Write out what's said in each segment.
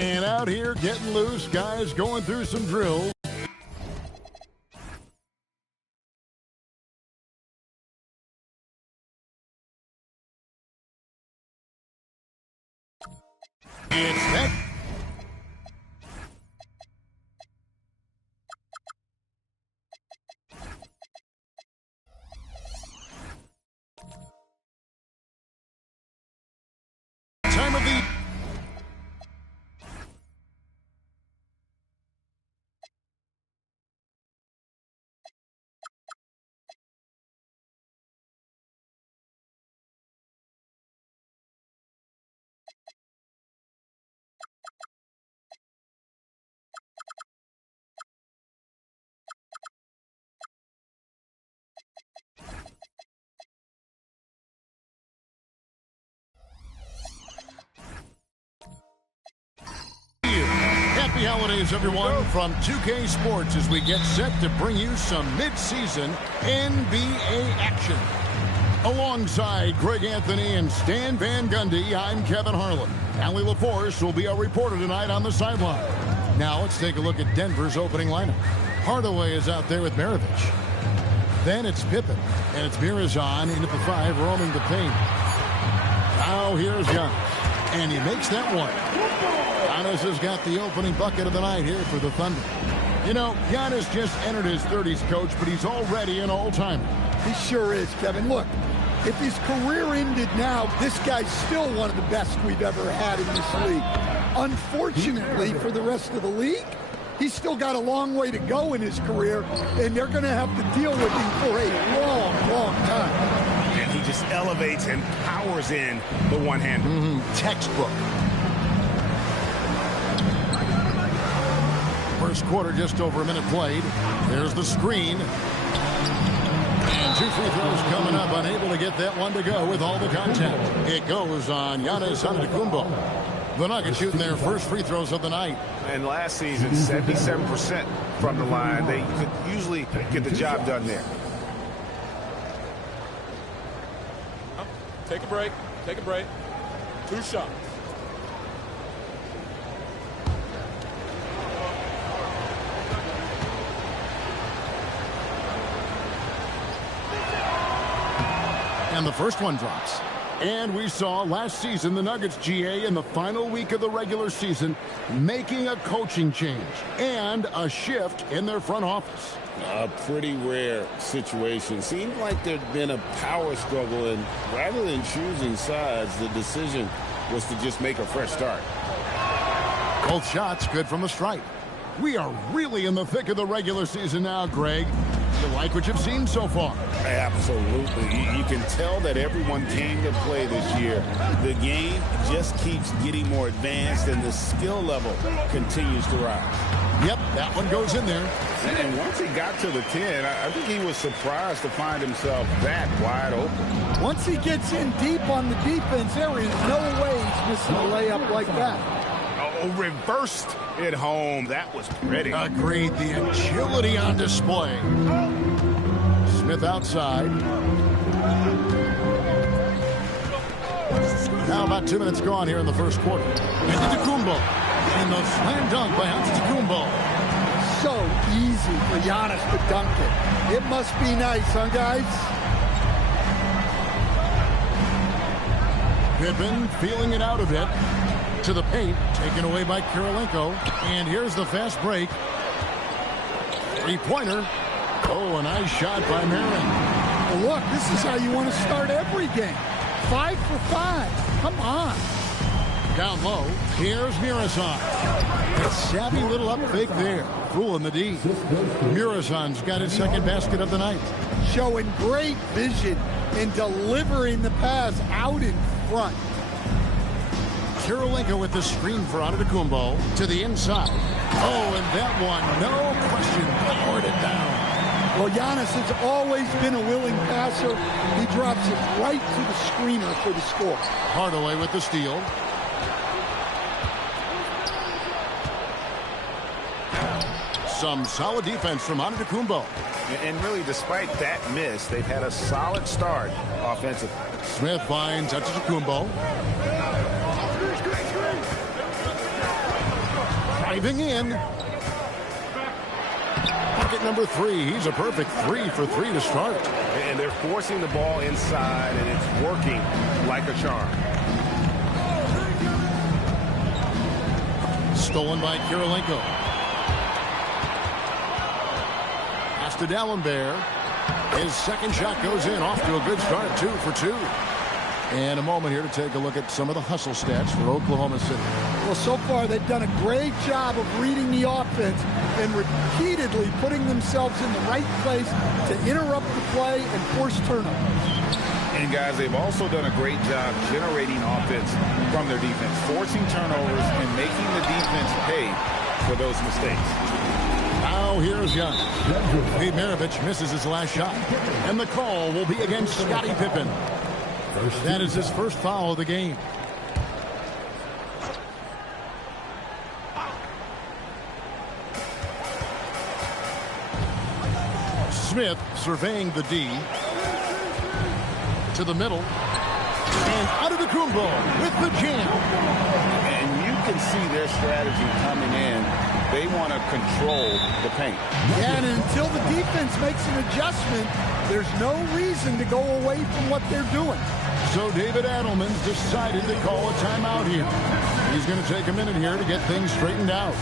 And out here getting loose, guys going through some drills. It's that. Time of the. Happy holidays, everyone, from 2K Sports as we get set to bring you some mid-season NBA action. Alongside Greg Anthony and Stan Van Gundy, I'm Kevin Harlan. Allie LaForce will be our reporter tonight on the sideline. Now let's take a look at Denver's opening lineup. Hardaway is out there with Maravich. Then it's Pippen, and it's Mirazon into the 5, roaming the paint. Now here's Giannis, and he makes that one. Giannis has got the opening bucket of the night here for the Thunder. You know, Giannis just entered his 30s, coach, but he's already an all-timer. He sure is, Kevin. Look, if his career ended now, this guy's still one of the best we've ever had in this league. Unfortunately for the rest of the league, he's still got a long way to go in his career, and they're going to have to deal with him for a long, long time. And he just elevates and powers in the one-hander. Textbook. First quarter, just over a minute played. There's the screen. And 2 free throws coming up. Unable to get that one to go with all the contact. It goes on Giannis Antetokounmpo. The Nuggets shooting their first free throws of the night. And last season, 77% from the line. They could usually get the job done there. Take a break. Take a break. 2 shots. And the first one drops. And we saw last season the Nuggets, GA, in the final week of the regular season, making a coaching change and a shift in their front office. A pretty rare situation. Seemed like there'd been a power struggle, and rather than choosing sides, the decision was to just make a fresh start. Both shots good from the stripe. We are really in the thick of the regular season now, Greg. You like what you've seen so far? Absolutely. You can tell that everyone came to play this year. The game just keeps getting more advanced, and the skill level continues to rise. Yep, that one goes in there. And once he got to the 10, I think he was surprised to find himself that wide open. Once he gets in deep on the defense, there is no way he's missing a layup like that. Oh, reversed it home. That was pretty. Agreed. The agility on display. Smith outside. Now about 2 minutes gone here in the first quarter. Antetokounmpo. And the slam dunk by Antetokounmpo. So easy for Giannis to dunk it. It must be nice, huh, guys? Pippen feeling it out a bit. To the paint, taken away by Kirilenko. And here's the fast break. Three-pointer. Oh, a nice shot by Marin. Well, look, this is how you want to start every game. 5 for 5. Come on. Down low, here's Mirazon. A savvy little up fake there. Fooling the D. Mirazon's got his second basket of the night. Showing great vision in delivering the pass out in front. Kirilenko with the screen for Antetokounmpo to the inside. Oh, and that one, no question, powered it down. Well, Giannis has always been a willing passer. He drops it right to the screener for the score. Hardaway with the steal. Some solid defense from Antetokounmpo. And really, despite that miss, they've had a solid start offensively. Smith finds Antetokounmpo. Driving in. Bucket number 3. He's a perfect 3 for 3 to start. And they're forcing the ball inside, and it's working like a charm. Stolen by Kirilenko. Pass to D'Alembert. His second shot goes in. Off to a good start. 2 for 2. And a moment here to take a look at some of the hustle stats for Oklahoma City. Well, so far they've done a great job of reading the offense and repeatedly putting themselves in the right place to interrupt the play and force turnovers. And guys, they've also done a great job generating offense from their defense, forcing turnovers and making the defense pay for those mistakes. Now here's Young. Pete Maravich misses his last shot. And the call will be against Scottie Pippen. That is his first foul of the game. Smith surveying the D. To the middle. And Antetokounmpo with the jam. And you can see their strategy coming in. They want to control the paint. Yeah, and until the defense makes an adjustment, there's no reason to go away from what they're doing. So David Adelman's decided to call a timeout here. He's going to take a minute here to get things straightened out.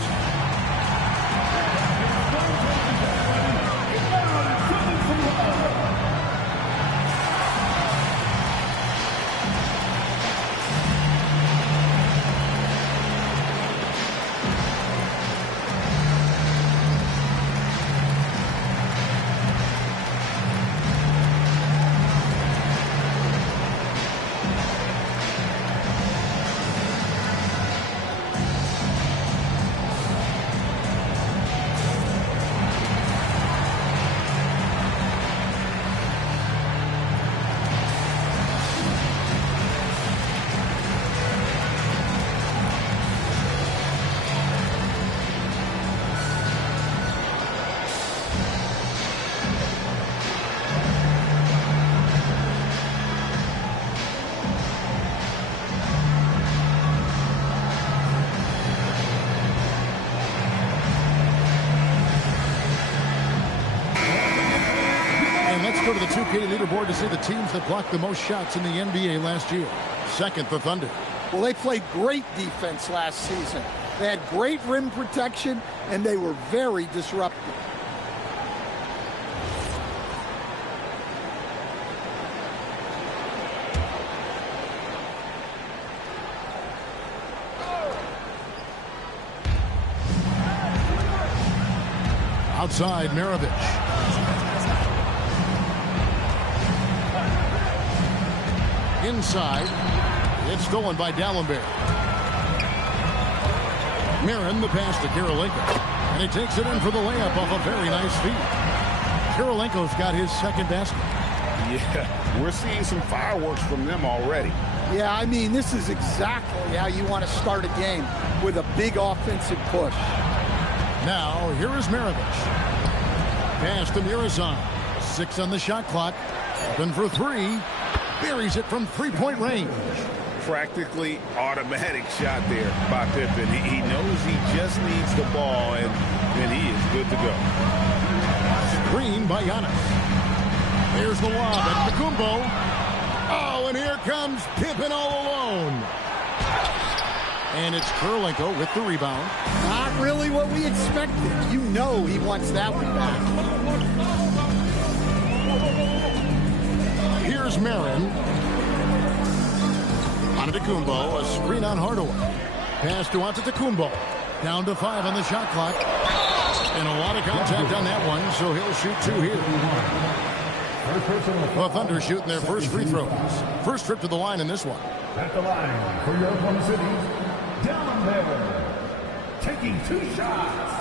Go to the 2K leaderboard to see the teams that blocked the most shots in the NBA last year. Second, the Thunder. Well, they played great defense last season. They had great rim protection, and they were very disruptive. Outside, Maravich. Inside, it's stolen by D'Alembert. Marin, the pass to Kirilenko, and he takes it in for the layup off a very nice feed. Kirilenko's got his second basket. Yeah, we're seeing some fireworks from them already. Yeah, I mean, this is exactly how you want to start a game, with a big offensive push. Now, here is Maravich. Pass to Mirazan. 6 on the shot clock. Open for 3. Buries it from three-point range. Practically automatic shot there by Pippen. He knows he just needs the ball, and then he is good to go. Screen by Giannis. There's the lob at Antetokounmpo. Oh, and here comes Pippen all alone. And it's Kirilenko with the rebound. Not really what we expected. You know he wants that one back. Here's Marin. Antetokounmpo, a screen on Hardaway. Pass to Antetokounmpo. Down to 5 on the shot clock. And a lot of contact on that one, so he'll shoot 2 here. The Thunder shooting their first free throws. First trip to the line in this one. At the line for your Oklahoma City, down there, taking 2 shots.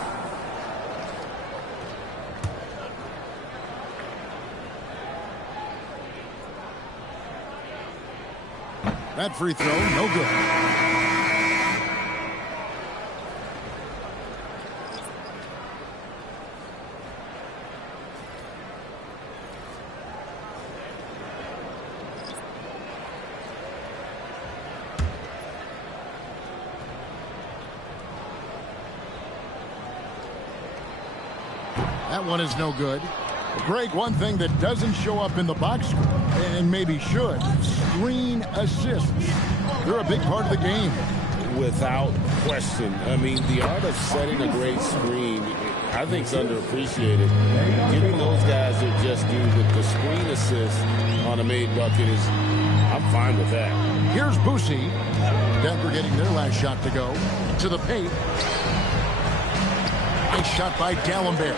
That free throw, no good. That one is no good. Greg, one thing that doesn't show up in the box score, and maybe should, screen assists. They're a big part of the game. Without question. I mean, the art of setting a great screen, I think, is underappreciated. Giving those guys their just due with the screen assist on a made bucket is, I'm fine with that. Here's Boosie. Denver getting their last shot to go. To the paint. Nice shot by D'Alembert.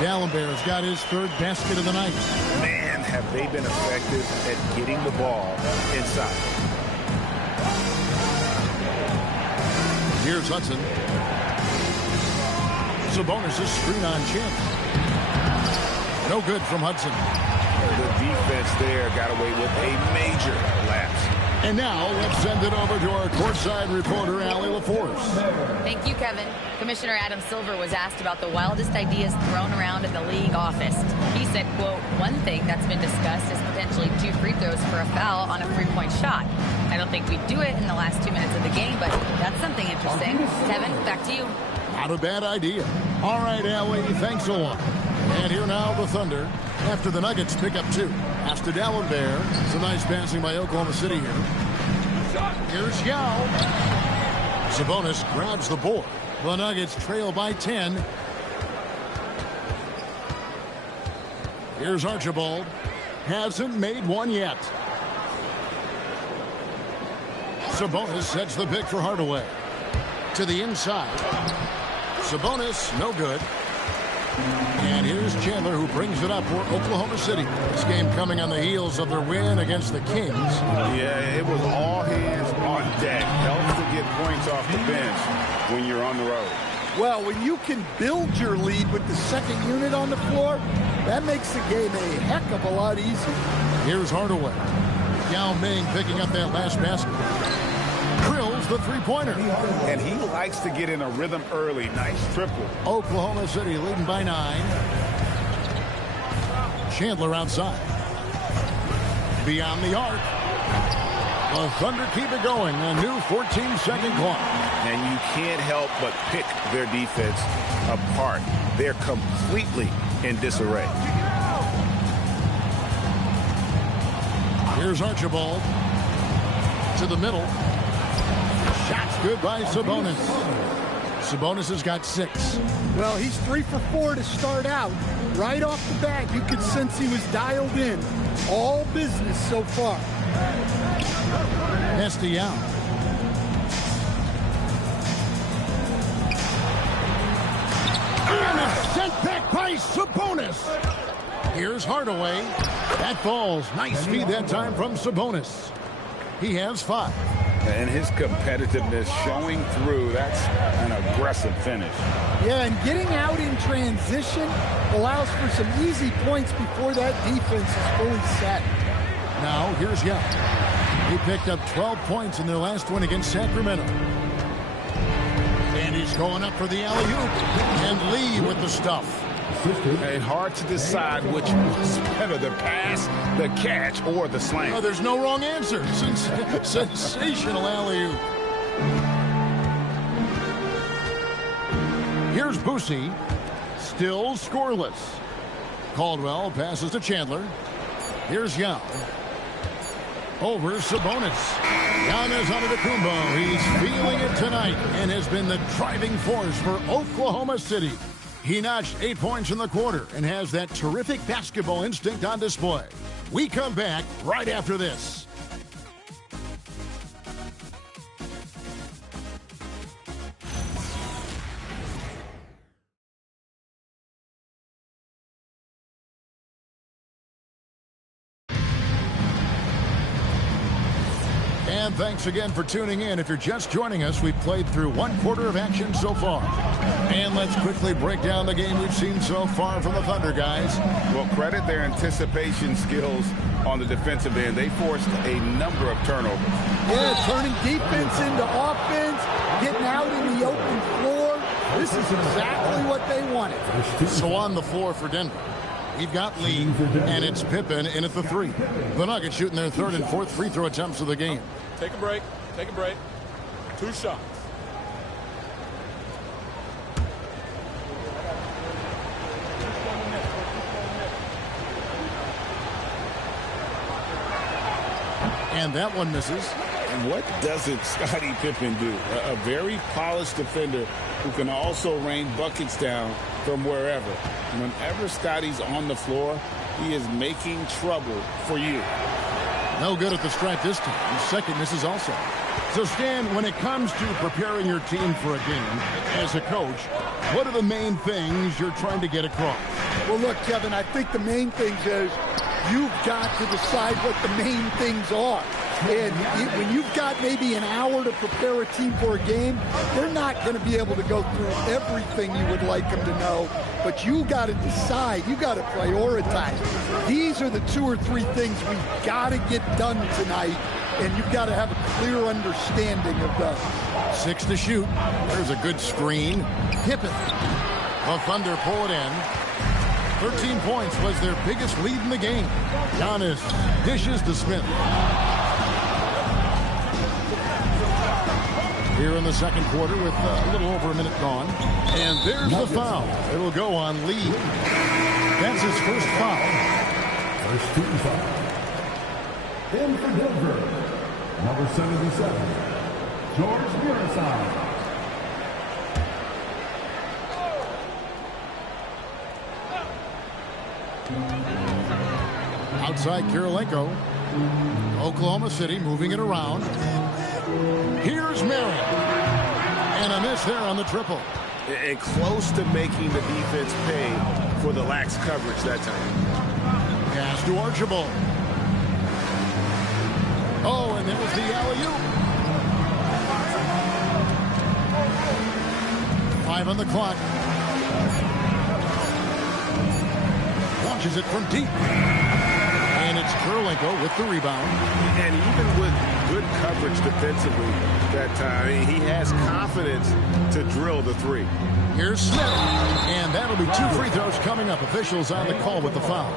D'Alembert's got his third basket of the night. Man, have they been effective at getting the ball inside. Here's Hudson. Sabonis' screen on Chin. No good from Hudson. The defense there got away with a major lapse. And now let's send it over to our courtside reporter, Allie LaForce. Thank you, Kevin. Commissioner Adam Silver was asked about the wildest ideas thrown around in the league office. He said, quote, one thing that's been discussed is potentially 2 free throws for a foul on a 3-point shot. I don't think we'd do it in the last 2 minutes of the game, but that's something interesting. Kevin, back to you. Not a bad idea. All right, Allie, thanks a lot. And here now the Thunder, after the Nuggets pick up 2. Pass to D'Alembert. It's a nice passing by Oklahoma City here. Here's Yao. Sabonis grabs the board. The Nuggets trail by 10. Here's Archibald. Hasn't made one yet. Sabonis sets the pick for Hardaway. To the inside. Sabonis, no good. And here's Chandler, who brings it up for Oklahoma City. This game coming on the heels of their win against the Kings. Yeah, it was all hands on deck. Helps to get points off the bench when you're on the road. Well, when you can build your lead with the second unit on the floor, that makes the game a heck of a lot easier. Here's Hardaway. Yao Ming picking up that last basket. Drills the three-pointer. And he likes to get in a rhythm early. Nice triple. Oklahoma City leading by 9. Chandler outside. Beyond the arc. The Thunder keep it going. A new 14-second clock. And you can't help but pick their defense apart. They're completely in disarray. Here's Archibald. To the middle. Shots good by Sabonis. Sabonis has got 6. Well, he's 3 for 4 to start out. Right off the bat, you could sense he was dialed in. All business so far. Yao. And it's sent back by Sabonis. Here's Hardaway. That falls. Nice feed that time from Sabonis. He has 5. And his competitiveness showing through. That's an aggressive finish. Yeah, and getting out in transition allows for some easy points before that defense is fully set. Now, here's Yao. He picked up 12 points in their last win against Sacramento. And he's going up for the alley-oop. And Lee with the stuff. Hey, hard to decide which was better, the pass, the catch, or the slam. Oh, there's no wrong answer. Sensational alley-oop. Here's Boosie. Still scoreless. Caldwell passes to Chandler. Here's Yao. Over Sabonis. Giannis Antetokounmpo. He's feeling it tonight and has been the driving force for Oklahoma City. He notched 8 points in the quarter and has that terrific basketball instinct on display. We come back right after this. And thanks again for tuning in. If you're just joining us, we've played through 1 quarter of action so far. And let's quickly break down the game we've seen so far from the Thunder, guys. Well, credit their anticipation skills on the defensive end. They forced a number of turnovers. Yeah, turning defense into offense, getting out in the open floor. This is exactly what they wanted. So on the floor for Denver, we've got Lee, and it's Pippen in at the 3. The Nuggets shooting their 3rd and 4th free throw attempts of the game. Take a break. Take a break. 2 shots. And that one misses. And what doesn't Scottie Pippen do? A very polished defender who can also rain buckets down from wherever. Whenever Scottie's on the floor, he is making trouble for you. No good at the stripe this time. Second misses also. So, Stan, when it comes to preparing your team for a game, as a coach, what are the main things you're trying to get across? Well, look, Kevin, I think the main things is you've got to decide what the main things are. And when you've got maybe an hour to prepare a team for a game, they're not going to be able to go through everything you would like them to know. But you got to decide. You got to prioritize. These are the 2 or 3 things we've got to get done tonight, and you've got to have a clear understanding of those. 6 to shoot. There's a good screen. Pippen. The Thunder pull it in. 13 points was their biggest lead in the game. Giannis dishes to Smith. Here in the second quarter with a little over a minute gone. And there's the foul. It'll go on Lee. That's his first foul. First team foul. In for Denver, number 77, George Murasai. Outside Kirilenko. Oklahoma City moving it around. Here's Marin. And a miss there on the triple. And close to making the defense pay for the lax coverage that time. Pass to Archibald. Oh, and there was the alley-oop. 5 on the clock. Launches it from deep. And it's Kirilenko with the rebound. And even with good coverage defensively that time, he has confidence to drill the 3. Here's Smith. And that'll be 2 free throws coming up. Officials on the call with the foul.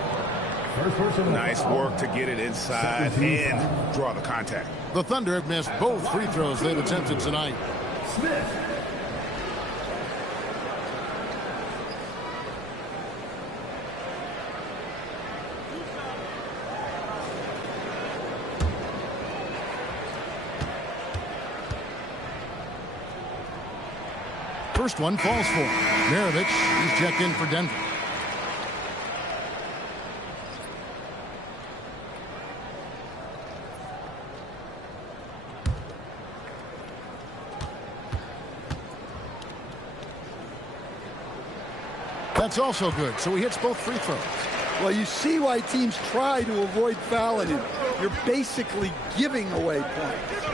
Nice work to get it inside and draw the contact. The Thunder have missed both free throws they've attempted tonight. Smith. First one falls for Maravich. He's checked in for Denver. That's also good. So he hits both free throws. Well, you see why teams try to avoid fouling him. You're basically giving away points.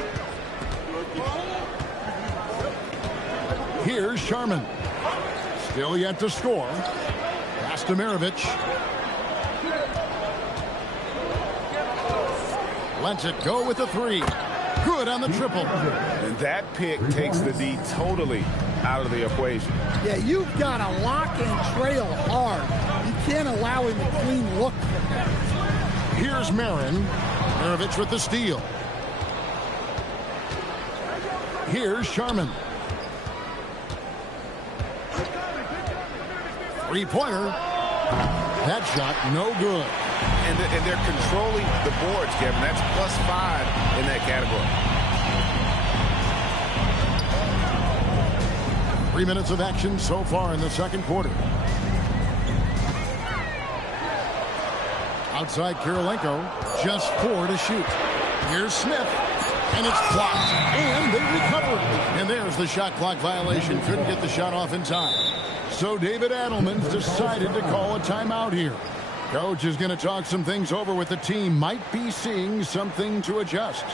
Here's Sharman. Still yet to score. Pass to Maravich. Lets it go with the 3. Good on the triple. And that pick takes the D totally out of the equation. Yeah, you've got to lock and trail hard. You can't allow him a clean look from that. Here's Marin. Maravich with the steal. Here's Sharman. Three-pointer. That shot, no good. And they're controlling the boards, Kevin. That's +5 in that category. 3 minutes of action so far in the second quarter. Outside Kirilenko, just 4 to shoot. Here's Smith, and it's blocked, and they recover it. And there's the shot clock violation. Couldn't get the shot off in time. So David Adelman's decided to call a timeout here. Coach is going to talk some things over with the team. Might be seeing something to adjust.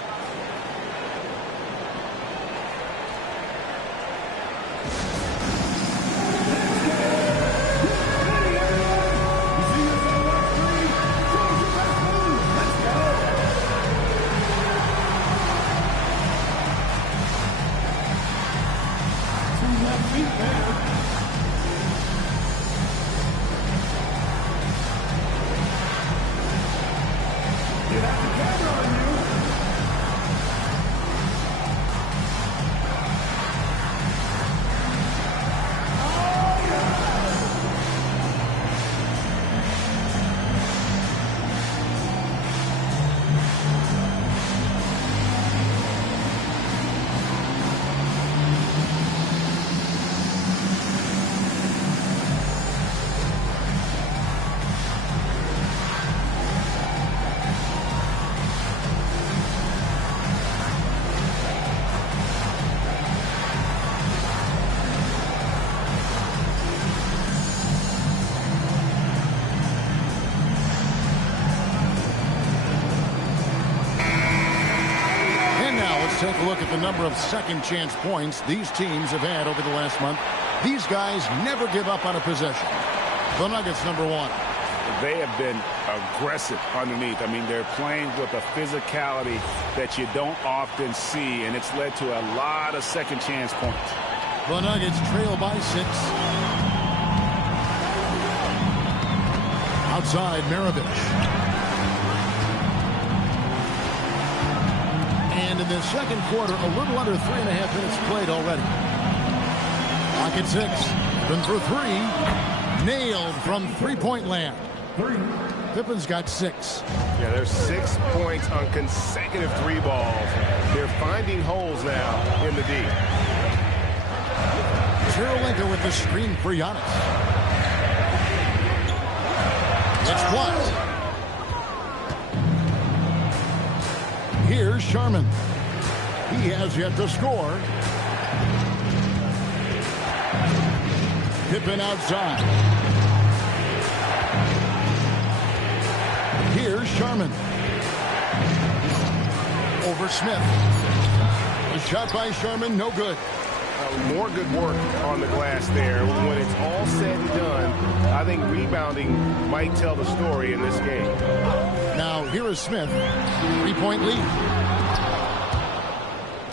the number of second chance points these teams have had over the last month, these guys never give up on a possession. The Nuggets, number 1. They have been aggressive underneath. I mean, they're playing with a physicality that you don't often see, and it's led to a lot of second chance points. The Nuggets trail by 6. Outside, Maravich. And in the second quarter, a little under 3.5 minutes played already. Pocket 6. Open for 3. Nailed from three-point land. Pippen's got 6. Yeah, there's 6 points on consecutive 3 balls. They're finding holes now in the D. Cherolenko with the screen for Giannis. It's blocked. Here's Sharman. He has yet to score. Pippen outside. Here's Sharman. Over Smith. A shot by Sharman, no good. More good work on the glass there. When it's all said and done, I think rebounding might tell the story in this game. Now, here is Smith. 3-point lead.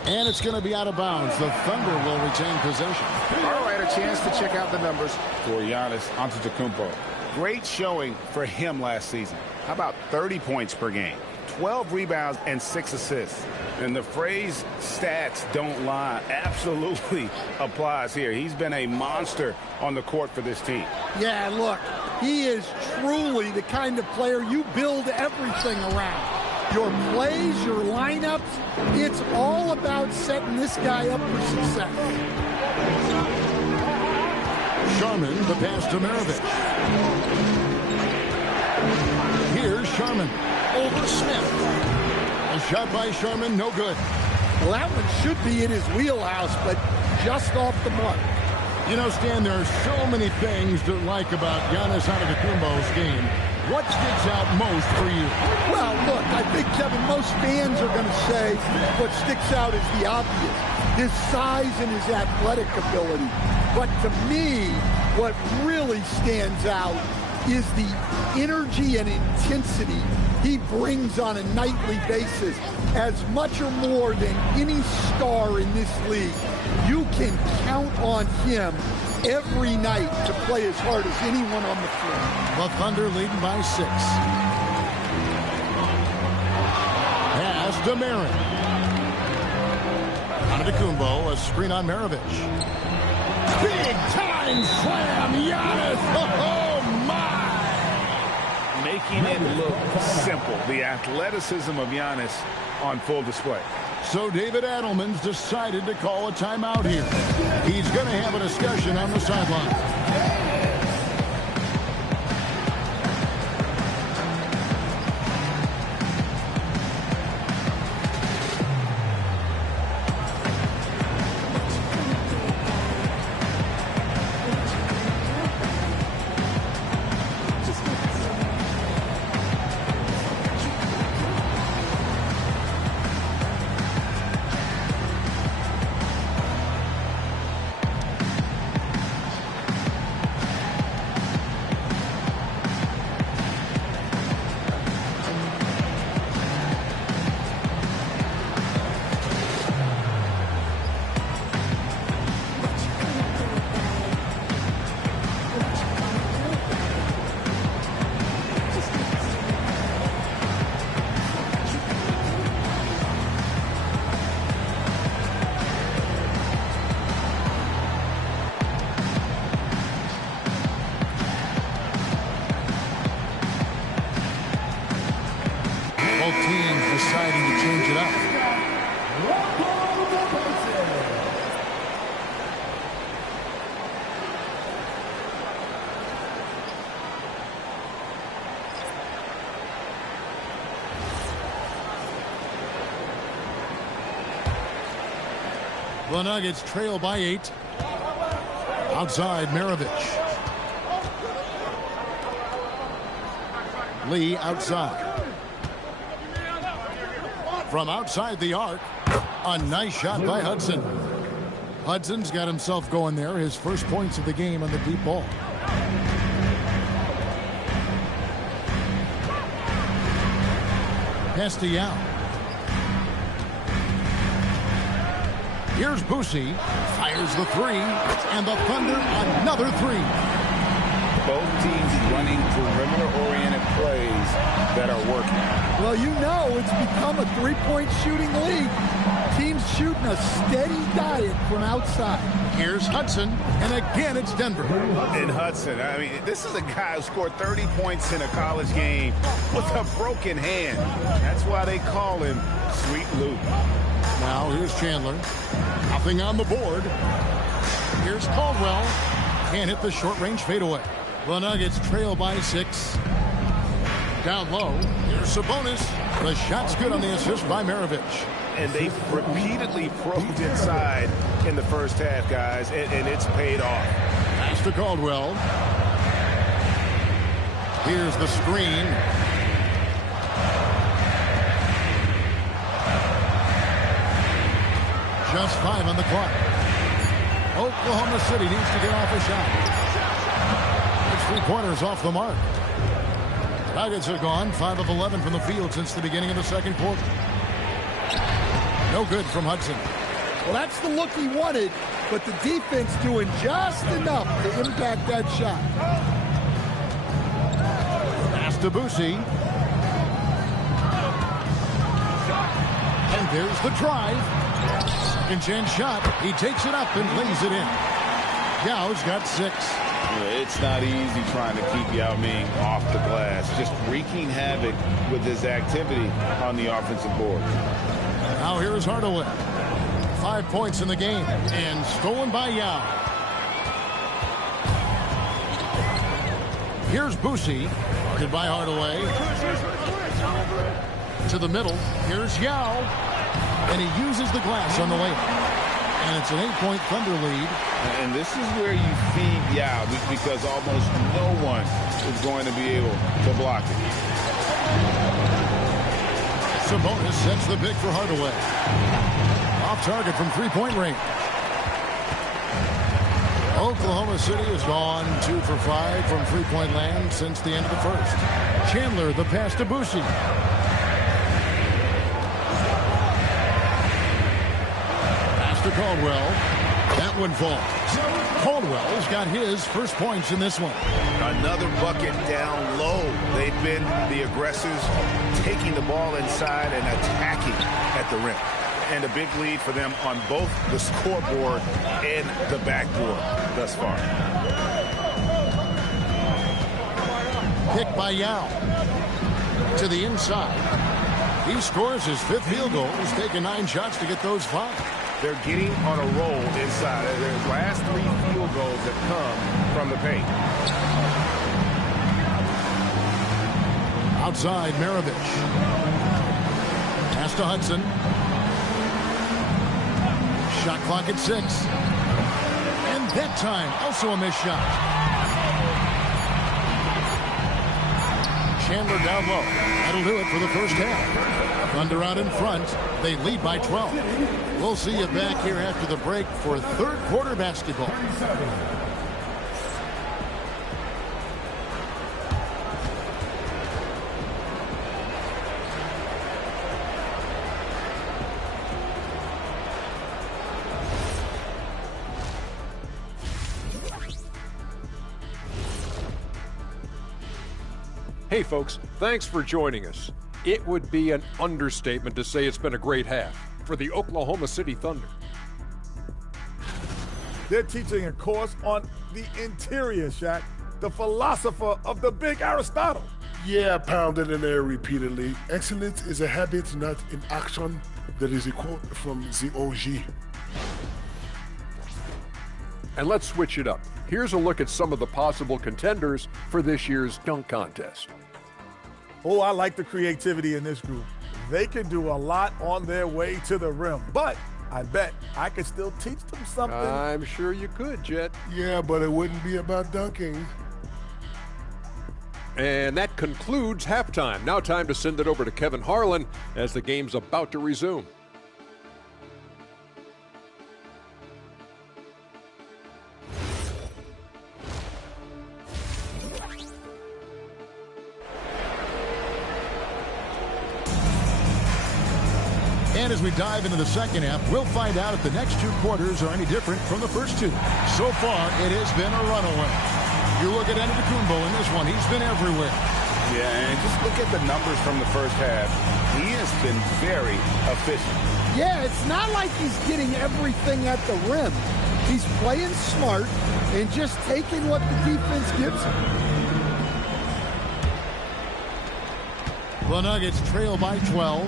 And it's going to be out of bounds. The Thunder will retain possession. All right, a chance to check out the numbers for Giannis Antetokounmpo. Great showing for him last season. How about 30 points per game, 12 rebounds, and 6 assists? And the phrase stats don't lie absolutely applies here. He's been a monster on the court for this team. Yeah, look, he is truly the kind of player you build everything around. Your plays, your lineups, it's all about setting this guy up for success. Sharman, the pass to Maravich. Here's Sharman. Over Smith. A shot by Sharman, no good. Well, that one should be in his wheelhouse, but just off the mark. You know, Stan, there are so many things to like about Giannis Antetokounmpo's game. What sticks out most for you? Well, look, I think, Kevin, most fans are going to say what sticks out is the obvious. His size and his athletic ability. But to me, what really stands out is the energy and intensity he brings on a nightly basis. As much or more than any star in this league, you can count on him every night to play as hard as anyone on the floor. The Thunder leading by 6. Pass to Marin. Antetokounmpo, a screen on Maravich. Big time slam, Giannis! Oh my! Making it look simple. The athleticism of Giannis on full display. So David Adelman's decided to call a timeout here. He's going to have a discussion on the sideline. Both teams deciding to change it up. The Nuggets trail by 8. Outside, Maravich. Lee outside. From outside the arc, A nice shot by Hudson. Hudson's got himself going there. His first points of the game on the deep ball. Pass to Yao. Here's Boosie. Fires the three. And the Thunder another three. Both teams running perimeter-oriented plays that are working. Well, you know it's become a three-point shooting league. Teams shooting a steady diet from outside. Here's Hudson, and again it's Denver. And Hudson, I mean, this is a guy who scored 30 points in a college game with a broken hand. That's why they call him Sweet Luke. Now here's Chandler. Nothing on the board. Here's Caldwell. Can't hit the short-range fadeaway. The Nuggets trail by 6. Down low. Here's Sabonis. The shot's good on the assist by Maravich. And they repeatedly probed inside in the first half, guys, and it's paid off. Pass to Caldwell. Here's the screen. Just 5 on the clock. Oklahoma City needs to get off a shot. It's 3 quarters off the mark. Nuggets are gone 5 of 11 from the field since the beginning of the second quarter. No good from Hudson. Well, that's the look he wanted, but the defense doing just enough to impact that shot. Pass to Boosie. And there's the drive. Second chance shot. He takes it up and lays it in. Yao's got 6. It's not easy trying to keep Yao Ming off the glass. Just wreaking havoc with his activity on the offensive board. Now here's Hardaway. 5 points in the game and stolen by Yao. Here's Boosie. Guarded by Hardaway. To the middle. Here's Yao. And he uses the glass on the layup. And it's an 8-point Thunder lead. And this is where you feed Yao because almost no one is going to be able to block it. Sabonis sets the big for Hardaway. Off target from 3-point range. Oklahoma City has gone 2 for 5 from 3-point land since the end of the first. Chandler, the pass to Boosie. To Caldwell. That one falls. Caldwell's got his first points in this one. Another bucket down low. They've been the aggressors, taking the ball inside and attacking at the rim. And a big lead for them on both the scoreboard and the backboard thus far. Pick by Yao. To the inside. He scores his 5th field goal. He's taken 9 shots to get those 5. They're getting on a roll inside. Their last 3 field goals have come from the paint. Outside, Maravich. Pass to Hudson. Shot clock at 6. And that time, also a missed shot. Chandler down low. That'll do it for the first half. Thunder out in front. They lead by 12. We'll see you back here after the break for third quarter basketball. Hey folks, thanks for joining us. It would be an understatement to say it's been a great half for the Oklahoma City Thunder. They're teaching a course on the interior, Shaq, the philosopher of the big Aristotle. Yeah, pounded in there repeatedly. Excellence is a habit, not an action. That is a quote from the OG. And let's switch it up. Here's a look at some of the possible contenders for this year's dunk contest. Oh, I like the creativity in this group. They can do a lot on their way to the rim, but I bet I could still teach them something. I'm sure you could, Jet. Yeah, but it wouldn't be about dunking. And that concludes halftime. Now time to send it over to Kevin Harlan as the game's about to resume. And as we dive into the second half, we'll find out if the next two quarters are any different from the first two. So far, it has been a runaway. You look at Antetokounmpo in this one, he's been everywhere. Yeah, and just look at the numbers from the first half. He has been very efficient. Yeah, it's not like he's getting everything at the rim. He's playing smart and just taking what the defense gives him. The Nuggets trail by 12.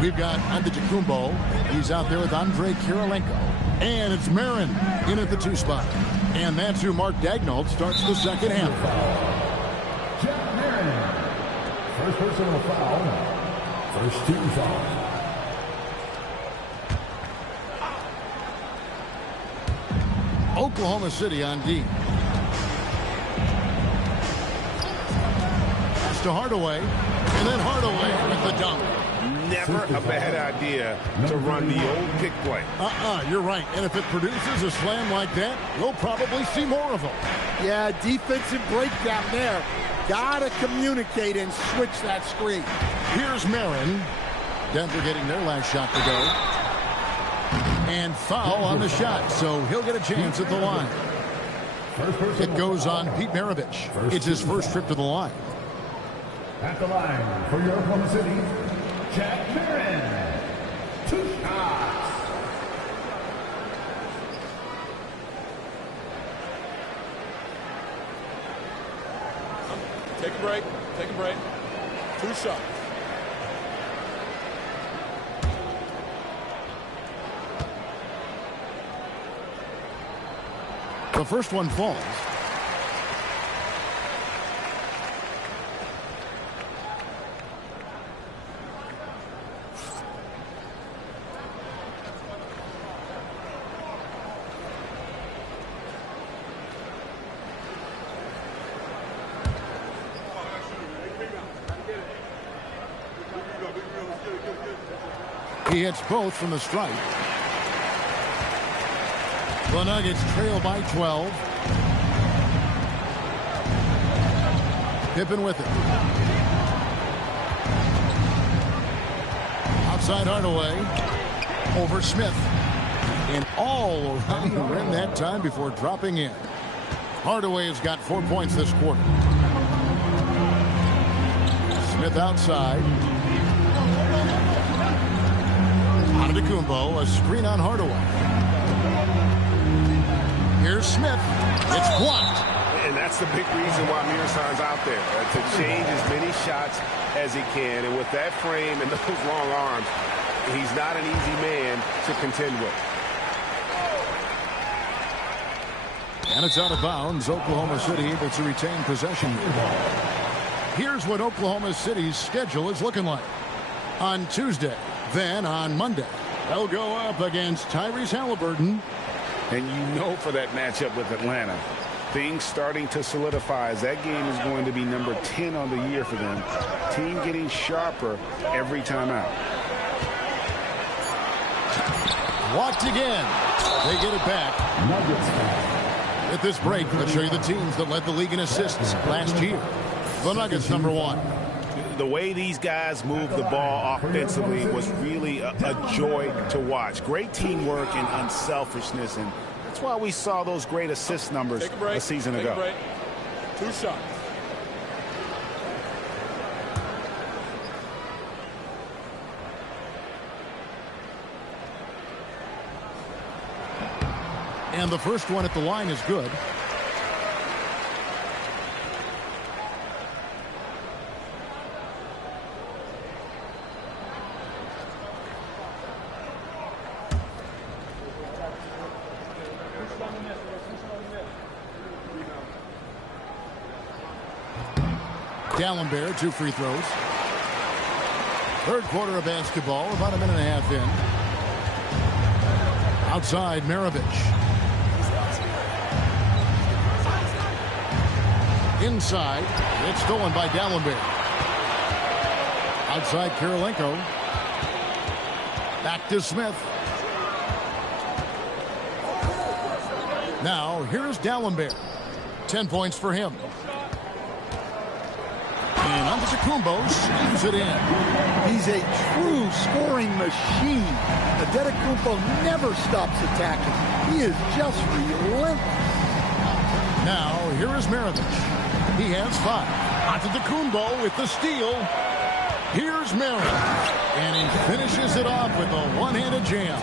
We've got Antetokounmpo. He's out there with Andre Kirilenko. And it's Marin in at the 2 spot. And that's who Mark Daigneault starts the second half. Jack Marin. First personal foul. First team foul. Oklahoma City on D. Pass to Hardaway. And then Hardaway with the dunk. Never a bad idea to run the old pick play. You're right. And if it produces a slam like that, we'll probably see more of them. Yeah, defensive breakdown there. Gotta communicate and switch that screen. Here's Marin. Denver getting their last shot to go. And foul on the shot, so he'll get a chance at the line. It goes on Pete Maravich. It's his first trip to the line. At the line for your Oklahoma City, Jack Marin. 2 shots. Take a break. Take a break. 2 shots. The first one falls. He hits both from the stripe. The Nuggets trail by 12. Pippen with it. Outside Hardaway. Over Smith. And all around the rim that time before dropping in. Hardaway has got 4 points this quarter. Smith outside. Antetokounmpo, a screen on Hardaway. Here's Smith. It's blocked. And that's the big reason why Mirason's out there, to change as many shots as he can. And with that frame and those long arms, he's not an easy man to contend with. And it's out of bounds. Oklahoma City able to retain possession. Here's what Oklahoma City's schedule is looking like. On Tuesday, then on Monday, they'll go up against Tyrese Halliburton. And you know, for that matchup with Atlanta, things starting to solidify as that game is going to be number 10 on the year for them. Team getting sharper every time out. Walked again. They get it back. At this break, let's show you the teams that led the league in assists last year. The Nuggets, number 1. The way these guys move the ball offensively was really a joy to watch. Great teamwork and unselfishness, and that's why we saw those great assist numbers a season ago. 2 shots. And the first one at the line is good. Dallenberg, 2 free throws. Third quarter of basketball, about a minute and a half in. Outside, Maravich. Inside, it's stolen by Dallenberg. Outside, Kirilenko. Back to Smith. Now, here's Dallenberg. 10 points for him. And Antetokounmpo slams it in. He's a true scoring machine. Antetokounmpo never stops attacking. He is just relentless. Now, here is Maravich. He has 5. Antetokounmpo with the steal. Here's Maravich. And he finishes it off with a one-handed jam.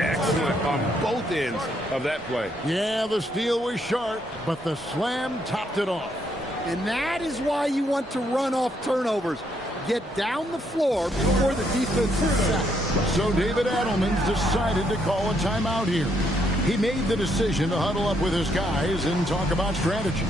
Excellent on both ends of that play. Yeah, the steal was sharp, but the slam topped it off. And that is why you want to run off turnovers. Get down the floor before the defense is set. So David Adelman's decided to call a timeout here. He made the decision to huddle up with his guys and talk about strategy.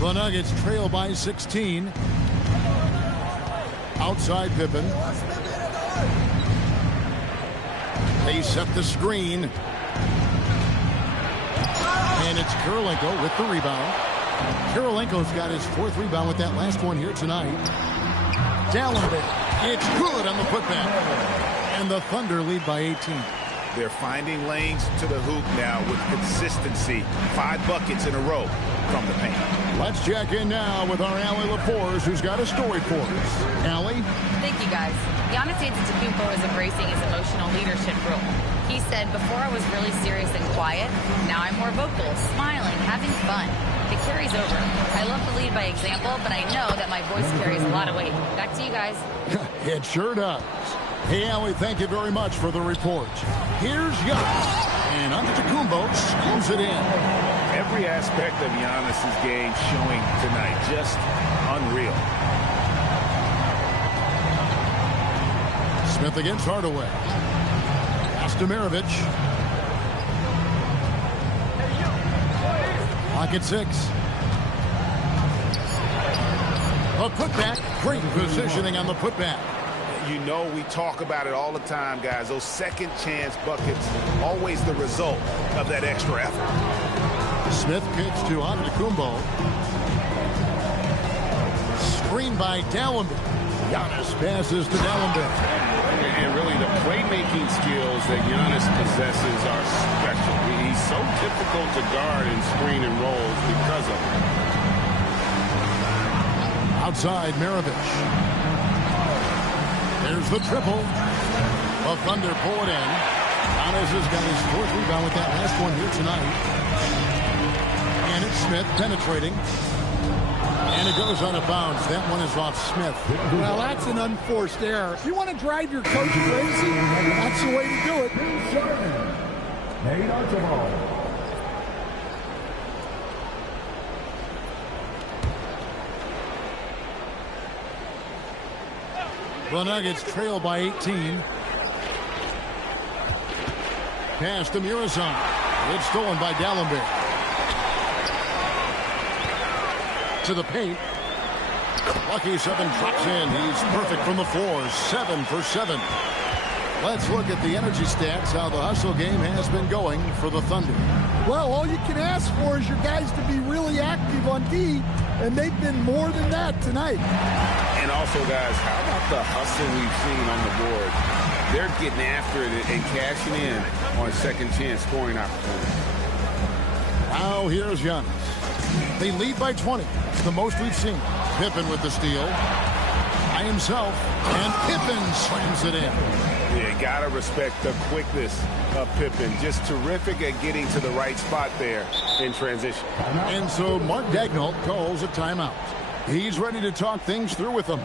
The Nuggets trail by 16. Outside Pippen. They set the screen. And it's Kirilenko with the rebound. Kirilenko's got his 4th rebound with that last one here tonight. Dallenberg. It's good on the putback. And the Thunder lead by 18. They're finding lanes to the hoop now with consistency. 5 buckets in a row from the paint. Let's check in now with our Allie LaForce, who's got a story for us. Allie? Thank you, guys. Giannis Antetokounmpo is embracing his emotional leadership role. He said, before I was really serious and quiet, now I'm more vocal, smiling, having fun. It carries over. I love to lead by example, but I know that my voice carries a lot of weight. Back to you guys. It sure does. Hey, Allie, thank you very much for the report. Here's Giannis. And Antetokounmpo slams it in. Every aspect of Giannis' game showing tonight. Just unreal. Smith against Hardaway. Pass to Maravich. Pocket 6. A putback. Great positioning on the putback. You know we talk about it all the time, guys. Those second chance buckets, always the result of that extra effort. Smith kicks to Antetokounmpo. Screen by Dallenberg. Giannis passes to Dallenberg. And really the playmaking skills that Giannis possesses are special. He's so difficult to guard in screen and rolls because of it. Outside Maravich. There's the triple. The Thunder pull it in. Giannis has got his 4th rebound with that last one here tonight. And it's Smith penetrating. And it goes out of bounds. That one is off Smith. Well, that's an unforced error. If you want to drive your coach crazy, that's the way to do it. Nate Archibald. The Nuggets trail by 18. Pass to Murazan. It's stolen by Dallenberg. To the paint. Lucky 7 drops in. He's perfect from the floor. 7 for 7. Let's look at the energy stats, how the hustle game has been going for the Thunder. Well, all you can ask for is your guys to be really active on D, and they've been more than that tonight. And also, guys, how about the hustle we've seen on the board? They're getting after it and cashing in on second chance scoring opportunities. Now here's Giannis. They lead by 20. The most we've seen. Pippen with the steal. By himself. And Pippen slams it in. Yeah, gotta respect the quickness of Pippen. Just terrific at getting to the right spot there in transition. And so Mark Daigneault calls a timeout. He's ready to talk things through with them.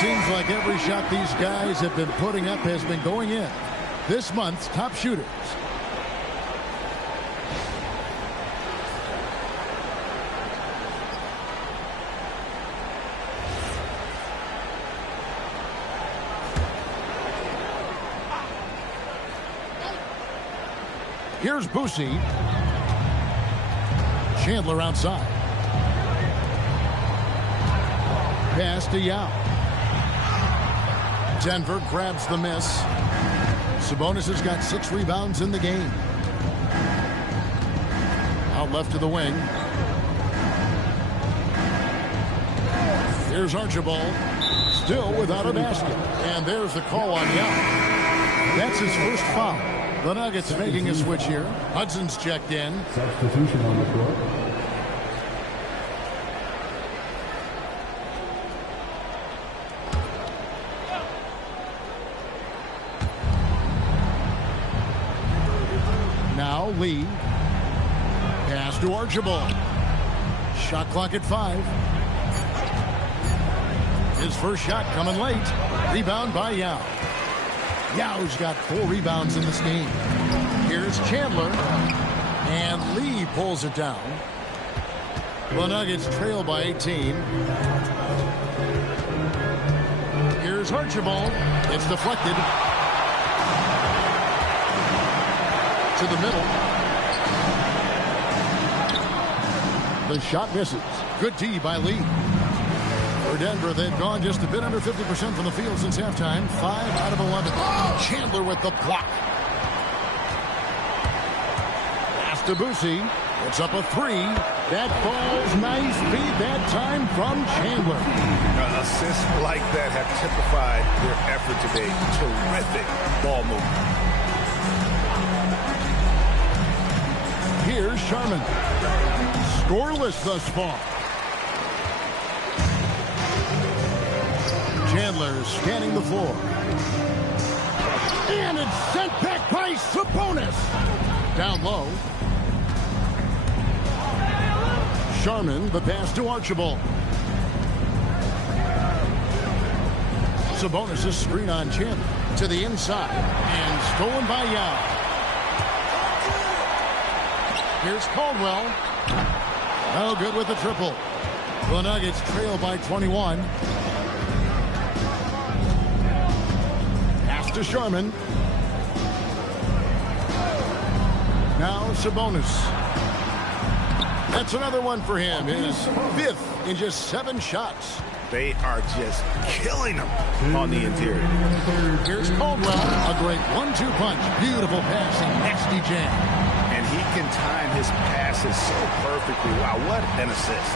Seems like every shot these guys have been putting up has been going in. This month's top shooters. Here's Boosie. Chandler outside. Pass to Yao. Denver grabs the miss. Sabonis has got 6 rebounds in the game. Out left to the wing. Here's Archibald. Still without a basket. And there's the call on Yao. That's his first foul. The Nuggets making a switch here. Hudson's checked in. Substitution on the floor. Now Lee. Pass to Archibald. Shot clock at 5. His first shot coming late. Rebound by Yao. Yao's got 4 rebounds in this game. Here's Chandler. And Lee pulls it down. The Nuggets trail by 18. Here's Archibald. It's deflected. To the middle. The shot misses. Good D by Lee. For Denver, they've gone just a bit under 50% from the field since halftime. 5 out of 11. Chandler with the block. Pass to Boosie. It's up a 3. That falls nice feed that time from Chandler. Assists like that have typified their effort today. Terrific ball movement. Here's Sharman. Scoreless thus far. Chandler scanning the floor. And it's sent back by Sabonis. Down low. Sharman, the pass to Archibald. Sabonis' screen on Chandler. To the inside. And stolen by Yao. Here's Caldwell. No good with the triple. The Nuggets trail by 21. Pass to Sharman. Now Sabonis. That's another one for him. His 5th in just 7 shots. They are just killing them on the interior. Here's Caldwell. A great 1-2 punch. Beautiful pass and nasty jam. And he can time his passes so perfectly. Wow, what an assist.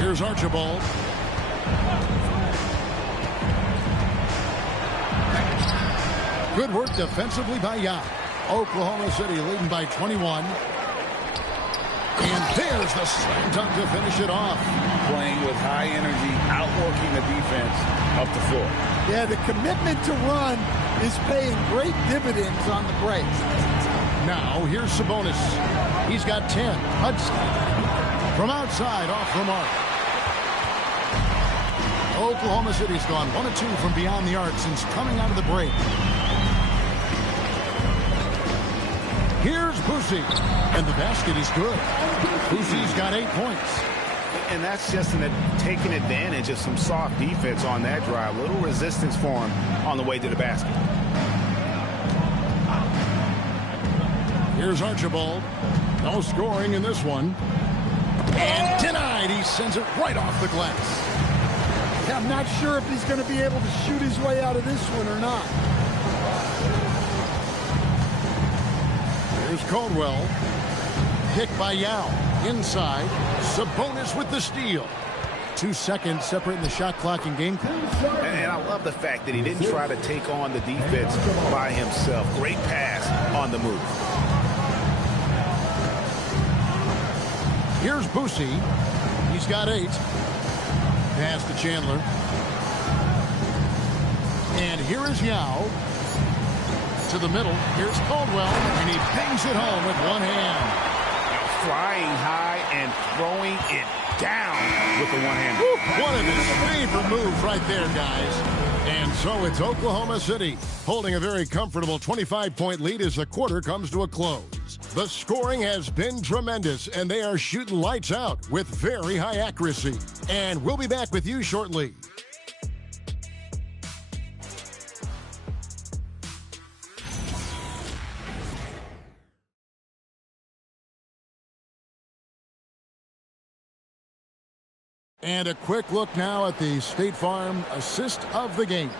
Here's Archibald. Good work defensively by Yao. Oklahoma City leading by 21. And there's the slam dunk to finish it off. Playing with high energy, outworking the defense up the floor. Yeah, the commitment to run is paying great dividends on the break. Now, here's Sabonis. He's got 10. Hudson from outside off the mark. Oklahoma City's gone 1 of 2 from beyond the arc since coming out of the break. Here's Boosie, and the basket is good. Boosie's got 8 points. And that's just taking advantage of some soft defense on that drive. Little resistance for him on the way to the basket. Here's Archibald. No scoring in this one. And denied. He sends it right off the glass. Yeah, I'm not sure if he's going to be able to shoot his way out of this one or not. Here's Caldwell. Pick by Yao. Inside. Sabonis with the steal. 2 seconds separating the shot clock and game clock. And I love the fact that he didn't try to take on the defense by himself. Great pass on the move. Here's Boosie. He's got 8. Pass to Chandler. And here is Yao. To the middle. Here's Caldwell. And he bangs it home with one hand. Flying high and throwing it down with the one hand. One of his favorite moves right there, guys. And so it's Oklahoma City holding a very comfortable 25-point lead as the quarter comes to a close. The scoring has been tremendous, and they are shooting lights out with very high accuracy. And we'll be back with you shortly. And a quick look now at the State Farm assist of the game.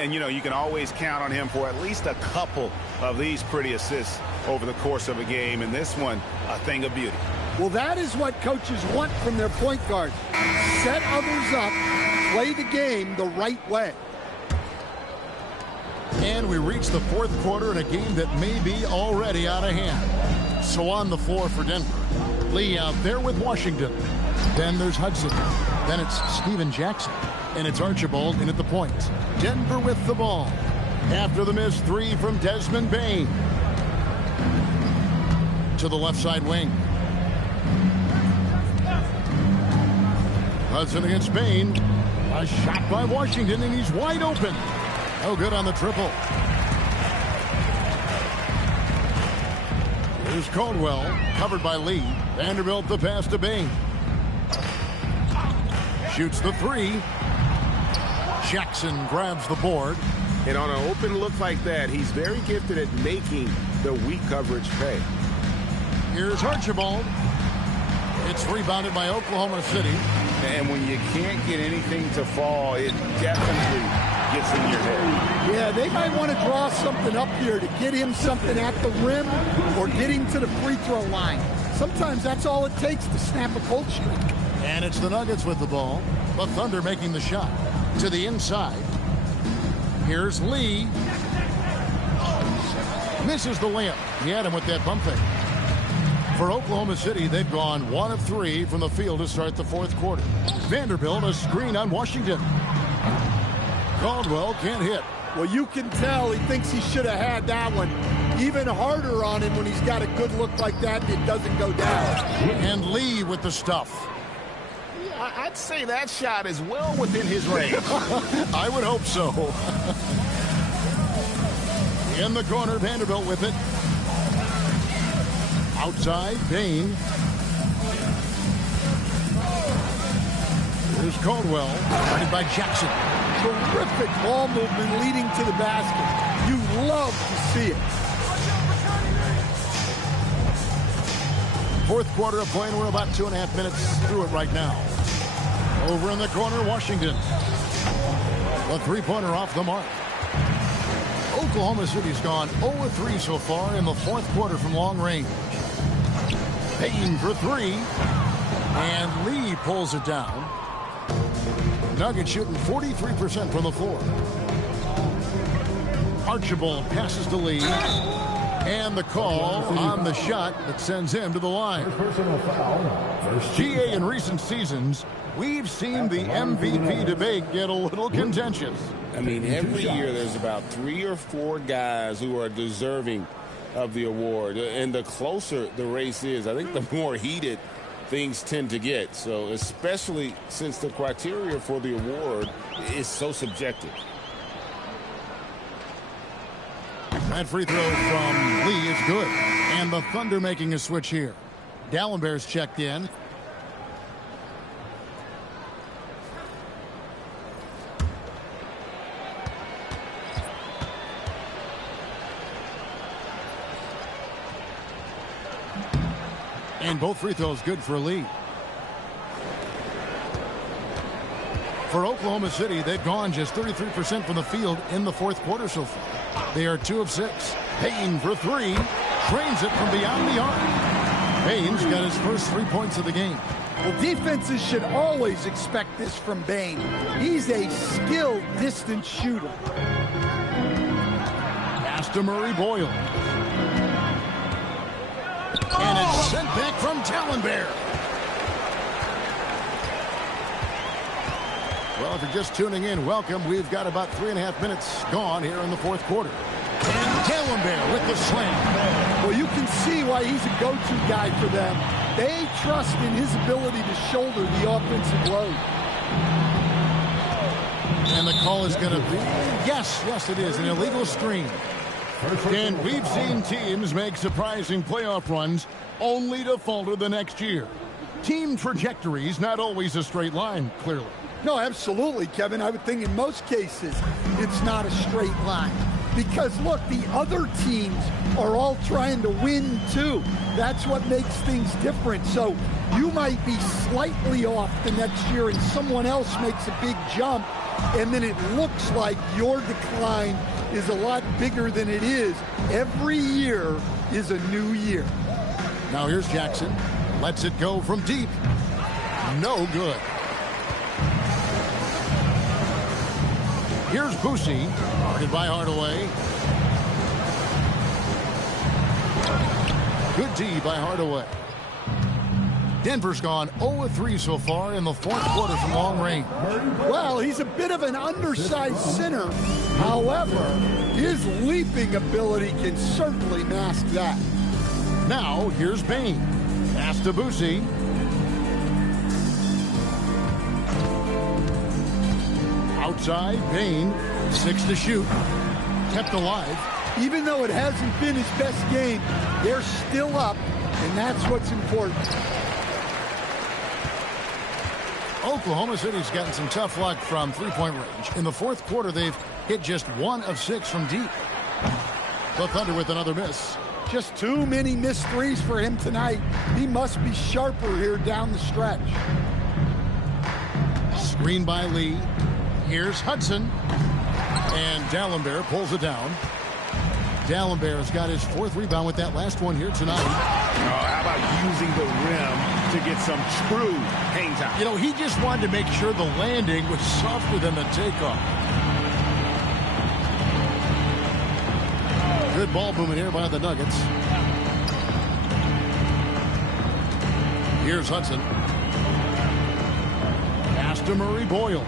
And, you know, you can always count on him for at least a couple of these pretty assists over the course of a game. And this one, a thing of beauty. Well, that is what coaches want from their point guard. Set others up, play the game the right way. And we reach the fourth quarter in a game that may be already out of hand. So on the floor for Denver. Lee out there with Washington. Then there's Hudson. Then it's Steven Jackson. And it's Archibald in at the point. Denver with the ball. After the missed 3 from Desmond Bane. To the left side wing. Hudson against Bane. A shot by Washington, and he's wide open. No good on the triple. Here's Caldwell, covered by Lee. Vanderbilt the pass to Bane. Shoots the 3. Jackson grabs the board. And on an open look like that, he's very gifted at making the weak coverage pay. Here's Archibald. It's rebounded by Oklahoma City. And when you can't get anything to fall, it definitely gets in your head. Yeah, they might want to draw something up here to get him something at the rim or get him to the free throw line. Sometimes that's all it takes to snap a cold streak. And it's the Nuggets with the ball. The Thunder making the shot. To the inside. Here's Lee. Misses the layup. He had him with that bump fake. For Oklahoma City, they've gone 1 of 3 from the field to start the fourth quarter. Vanderbilt a screen on Washington. Caldwell can't hit. Well, you can tell he thinks he should have had that one. Even harder on him when he's got a good look like that and it doesn't go down. And Lee with the stuff. I'd say that shot is well within his range. I would hope so. In the corner, Vanderbilt with it. Outside, Bane. Here's Caldwell, guarded by Jackson. Terrific ball movement leading to the basket. You love to see it. Fourth quarter of play, and we're about 2.5 minutes through it right now. Over in the corner, Washington. A three-pointer off the mark. Oklahoma City's gone 0-3 so far in the fourth quarter from long range. Payton for 3. And Lee pulls it down. Nuggets shooting 43% from the floor. Archibald passes to Lee. And the call on the shot that sends him to the line. GA, in recent seasons, we've seen the MVP debate get a little contentious. I mean, every year there's about 3 or 4 guys who are deserving of the award. And the closer the race is, I think the more heated things tend to get. So especially since the criteria for the award is so subjective. That free throw from Lee is good. And the Thunder making a switch here. Dallenberg's checked in. And both free throws good for Lee. For Oklahoma City, they've gone just 33% from the field in the fourth quarter so far. They are 2 of 6. Payne for 3. Trains it from beyond the arc. Payne's got his first 3 points of the game. Well, defenses should always expect this from Payne. He's a skilled distance shooter. Pass to Murray Boyle. And it's sent back from Dallenberg. Well, if you're just tuning in, welcome. We've got about 3.5 minutes gone here in the fourth quarter. And Dallenberg with the slam. Well, you can see why he's a go-to guy for them. They trust in his ability to shoulder the offensive load. And the call is going to be, yes, it is, an illegal screen. And we've seen teams make surprising playoff runs only to falter the next year. Team trajectories not always a straight line, clearly. No, absolutely, Kevin. I would think in most cases it's not a straight line. Because, look, the other teams are all trying to win, too. That's what makes things different. So you might be slightly off the next year and someone else makes a big jump, and then it looks like your decline is a lot bigger than it is. Every year is a new year. Now here's Jackson. Lets it go from deep. No good. Here's Boosie. Guarded by Hardaway. Good D by Hardaway. Denver's gone 0-3 so far in the fourth quarter from long range. Well, he's a bit of an undersized center. However, his leaping ability can certainly mask that. Now, here's Payne. Pass to Boosie. Outside, Payne, 6 to shoot. Kept alive. Even though it hasn't been his best game, they're still up, and that's what's important. Oklahoma City's gotten some tough luck from three-point range. In the fourth quarter, they've hit just 1 of 6 from deep. The Thunder with another miss. Just too many missed threes for him tonight. He must be sharper here down the stretch. Screen by Lee. Here's Hudson. And Dallenberg pulls it down. Dallenberg's got his 4th rebound with that last one here tonight. Oh, how about using the rim to get some true hang time? You know, he just wanted to make sure the landing was softer than the takeoff. Good ball movement here by the Nuggets. Here's Hudson. Pass to Murray Boyle.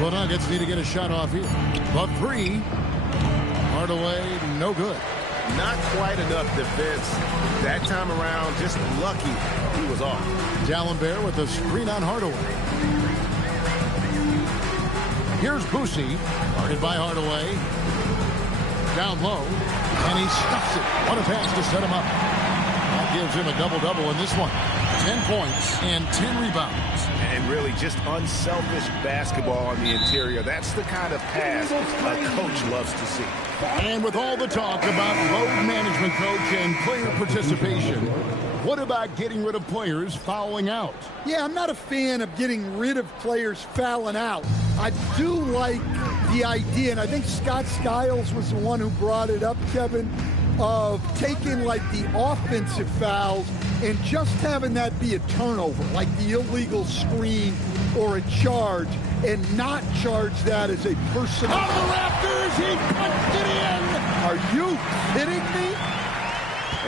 The Nuggets need to get a shot off here. The 3. Hardaway, no good. Not quite enough defense that time around. Just lucky he was off. Dallenberg with a screen on Hardaway. Here's Boosie. Guarded by Hardaway. Down low. And he stuffs it. What a pass to set him up. That gives him a double-double in this one. 10 points and 10 rebounds. And really just unselfish basketball on the interior. That's the kind of pass a coach loves to see. And with all the talk about load management, coach, and player participation, what about getting rid of players fouling out? Yeah, I'm not a fan of getting rid of players fouling out. I do like the idea, and I think Scott Skiles was the one who brought it up, Kevin, of taking like the offensive fouls and just having that be a turnover, like the illegal screen or a charge, and not charge that as a personal. On the Raptors, he punched it in! Are you kidding me?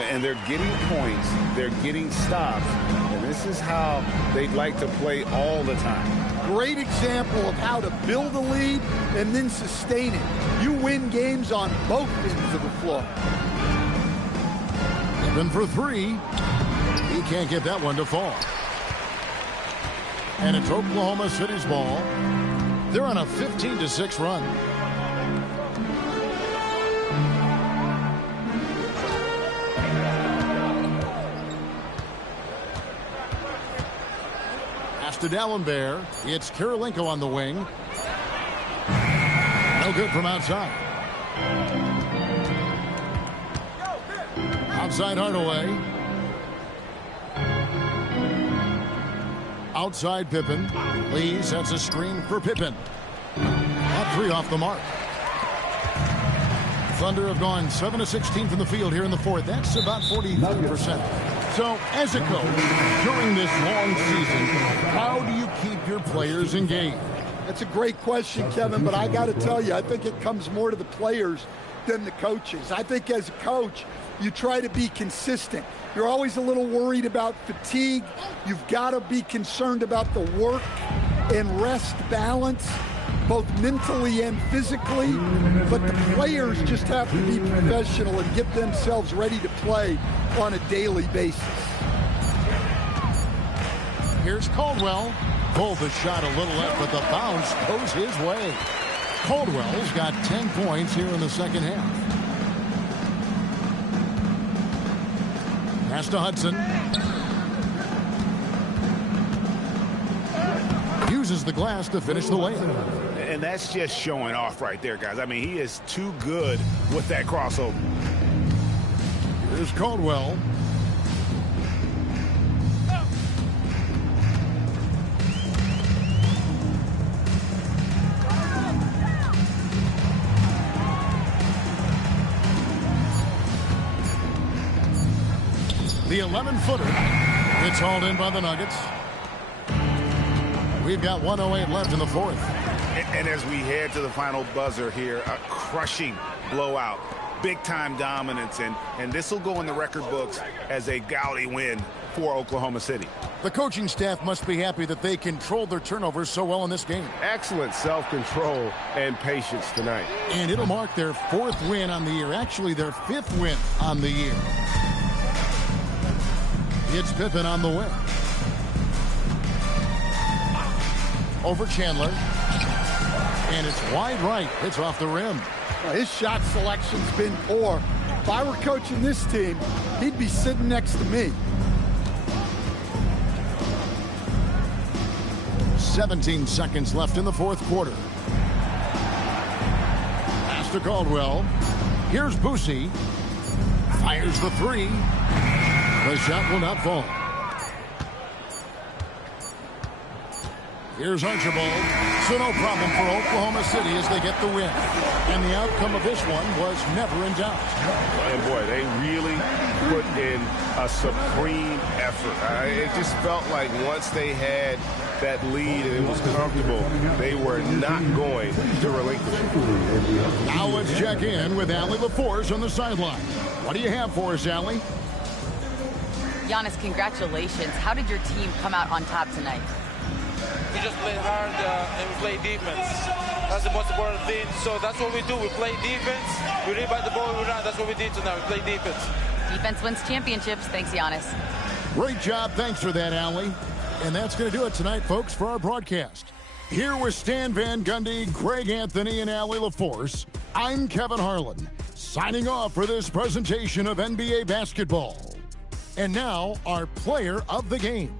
And they're getting points. They're getting stops. And this is how they'd like to play all the time. Great example of how to build a lead and then sustain it. You win games on both ends of the floor. Pippen for three. He can't get that one to fall. And it's Oklahoma City's ball. They're on a 15-6 run. Pass to Dallenberg. It's Kirilenko on the wing. No good from outside. Outside Hardaway. Outside Pippen. Lee sets a screen for Pippen. That three off the mark. Thunder have gone 7 of 16 from the field here in the fourth. That's about 43%. So, as a coach, during this long season, how do you keep your players engaged? That's a great question, Kevin, but I got to tell you, I think it comes more to the players than the coaches. I think as a coach, you try to be consistent. You're always a little worried about fatigue. You've got to be concerned about the work and rest balance, both mentally and physically. But the players just have to be professional and get themselves ready to play on a daily basis. Here's Caldwell. Pulled the shot a little left, but the bounce goes his way. Caldwell's got 10 points here in the second half. Pass to Hudson. Uses the glass to finish the layup. And that's just showing off right there, guys. I mean, he is too good with that crossover. Here's Caldwell. The 11-footer. It's hauled in by the Nuggets. We've got 1:08 left in the fourth. And as we head to the final buzzer here, a crushing blowout. Big-time dominance. And this will go in the record books as a gaudy win for Oklahoma City. The coaching staff must be happy that they controlled their turnovers so well in this game. Excellent self-control and patience tonight. And it'll mark their fourth win on the year. Actually, their fifth win on the year. It's Pippen on the wing. Over Chandler. And it's wide right. It's off the rim. Well, his shot selection's been poor. If I were coaching this team, he'd be sitting next to me. 17 seconds left in the fourth quarter. Pass to Caldwell. Here's Boosie. Fires the three. The shot will not fall. Here's Archibald. So no problem for Oklahoma City as they get the win. And the outcome of this one was never in doubt. And boy, they really put in a supreme effort. It just felt like once they had that lead and it was comfortable, they were not going to relinquish it. Now let's check in with Allie LaForce on the sideline. What do you have for us, Allie? Giannis, congratulations. How did your team come out on top tonight? We just played hard and we play defense. That's the most important thing. So that's what we do. We play defense. We rebound the ball. We run. That's what we did tonight. We play defense. Defense wins championships. Thanks, Giannis. Great job. Thanks for that, Allie. And that's going to do it tonight, folks, for our broadcast. Here with Stan Van Gundy, Greg Anthony, and Allie LaForce, I'm Kevin Harlan, signing off for this presentation of NBA basketball. And now, our player of the game.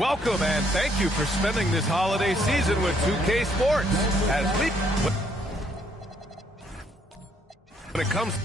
Welcome and thank you for spending this holiday season with 2K Sports. When it comes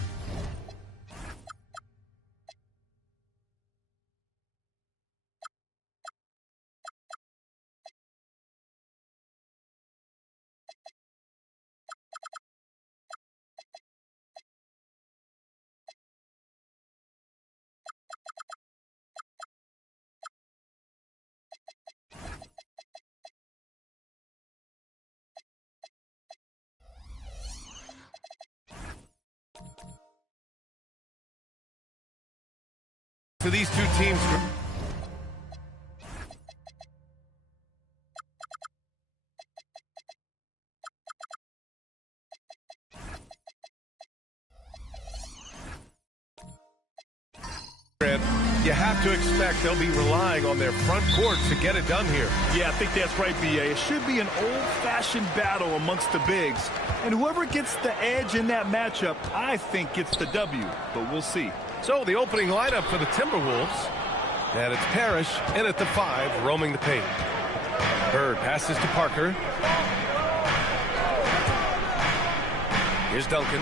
to these two teams. You have to expect they'll be relying on their front court to get it done here. Yeah, I think that's right, B.A. It should be an old-fashioned battle amongst the bigs. And whoever gets the edge in that matchup, I think gets the W. But we'll see. So the opening lineup for the Timberwolves. And it's Parrish in at the 5, roaming the paint. Bird passes to Parker. Here's Duncan.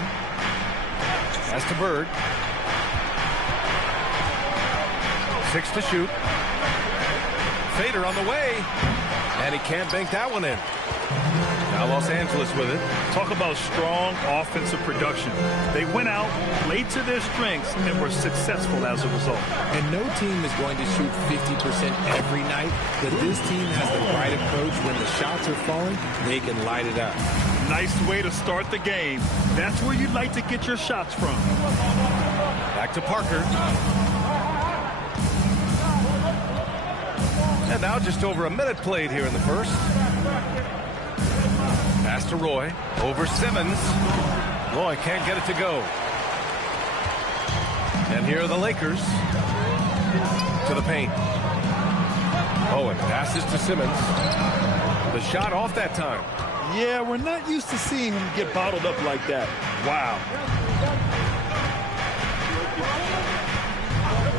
Pass to Bird. 6 to shoot. Fader on the way. And he can't bank that one in. Now Los Angeles with it. Talk about strong offensive production. They went out, played to their strengths, and were successful as a result. And no team is going to shoot 50% every night, but this team has the right approach. When the shots are falling, they can light it up. Nice way to start the game. That's where you'd like to get your shots from. Back to Parker. And now just over a minute played here in the first. Pass to Roy. Over Simmons. Roy can't get it to go. And here are the Lakers. To the paint. Owen passes to Simmons. The shot off that time. Yeah, we're not used to seeing him get bottled up like that. Wow.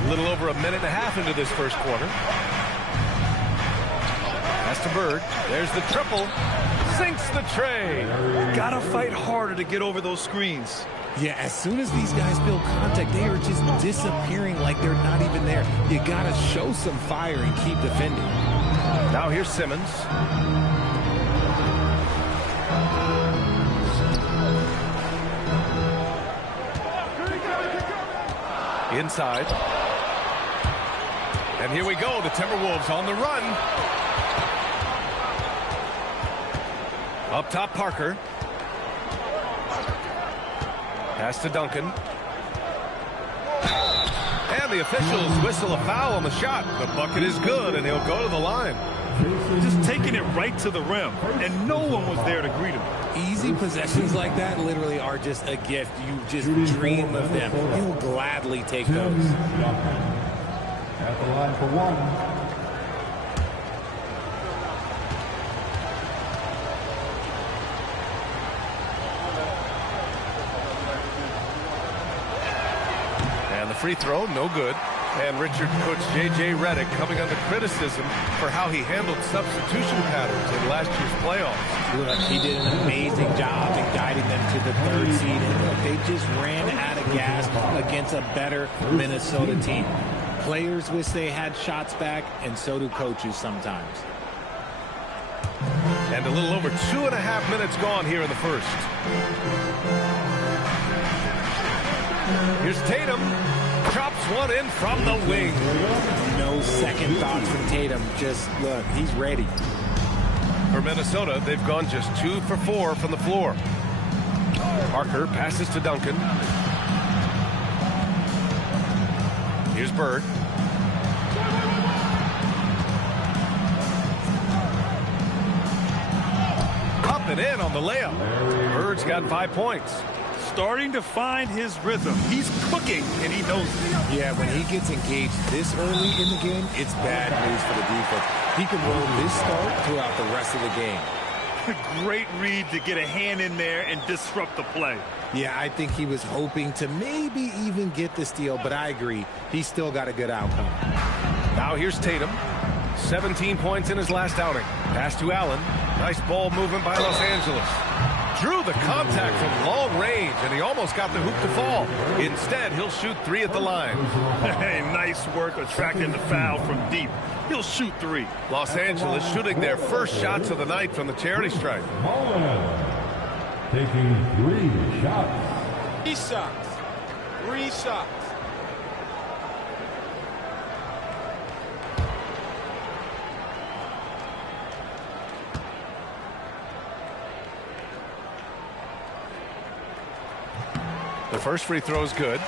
A little over a minute and a half into this first quarter. Pass to Bird. There's the triple. Sinks the tray. Gotta fight harder to get over those screens. Yeah, as soon as these guys feel contact, they are just disappearing like they're not even there. You gotta show some fire and keep defending. Now here's Simmons. Inside. And here we go. The Timberwolves on the run. Up top, Parker. Pass to Duncan. And the officials whistle a foul on the shot. The bucket is good, and he'll go to the line. Just taking it right to the rim, and no one was there to greet him. Easy possessions like that literally are just a gift. You just dream of them. You'll gladly take those. At the line for one. Free throw, no good. And Richard coach J.J. Redick coming under criticism for how he handled substitution patterns in last year's playoffs. Look, he did an amazing job in guiding them to the 3rd seed. And look, they just ran out of gas against a better Minnesota team. Players wish they had shots back, and so do coaches sometimes. And a little over 2.5 minutes gone here in the first. Here's Tatum. Chops one in from the wing. No second thoughts from Tatum. Just look, he's ready. For Minnesota, they've gone just 2 for 4 from the floor. Parker passes to Duncan. Here's Bird. Up and in on the layup. Bird's got 5 points. Starting to find his rhythm. He's cooking, and he knows it. Yeah, when he gets engaged this early in the game, it's bad news for the defense. He can roll this start throughout the rest of the game. Great read to get a hand in there and disrupt the play. Yeah, I think he was hoping to maybe even get the steal, but I agree. He's still got a good outcome. Now here's Tatum. 17 points in his last outing. Pass to Allen. Nice ball movement by Los Angeles. Drew the contact from long range, and he almost got the hoop to fall. Instead, he'll shoot 3 at the line. Hey, nice work attracting the foul from deep. He'll shoot 3. Los Angeles shooting their first shots of the night from the charity stripe. Taking 3 shots. 3 shots. 3 shots. The first free throw is good.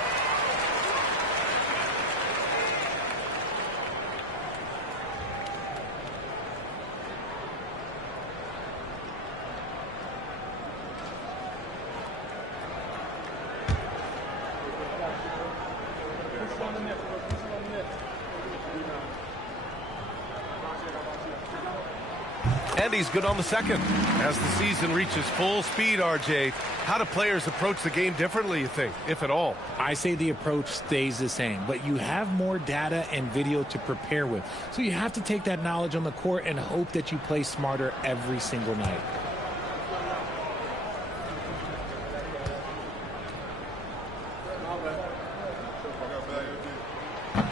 And he's good on the second. As the season reaches full speed, RJ, how do players approach the game differently, you think, if at all? I say the approach stays the same, but you have more data and video to prepare with. So you have to take that knowledge on the court and hope that you play smarter every single night.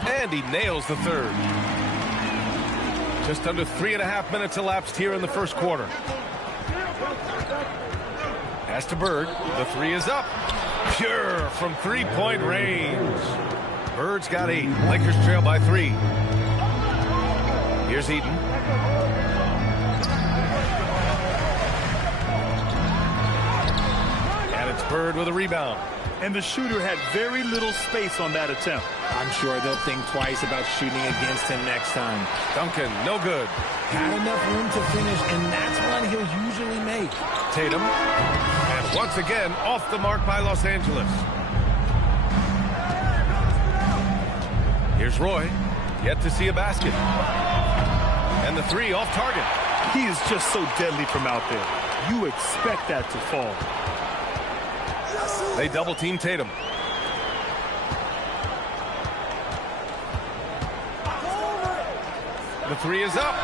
And he nails the third. Just under 3.5 minutes elapsed here in the first quarter. Pass to Bird. The 3 is up. Pure from three-point range. Bird's got 8. Lakers trail by 3. Here's Eaton. And it's Bird with a rebound. And the shooter had very little space on that attempt. I'm sure they'll think twice about shooting against him next time. Duncan, no good. Had enough room to finish, and that's one he'll usually make. Tatum. And once again, off the mark by Los Angeles. Here's Roy. Yet to see a basket. And the 3 off target. He is just so deadly from out there. You expect that to fall. They double team Tatum. The 3 is up.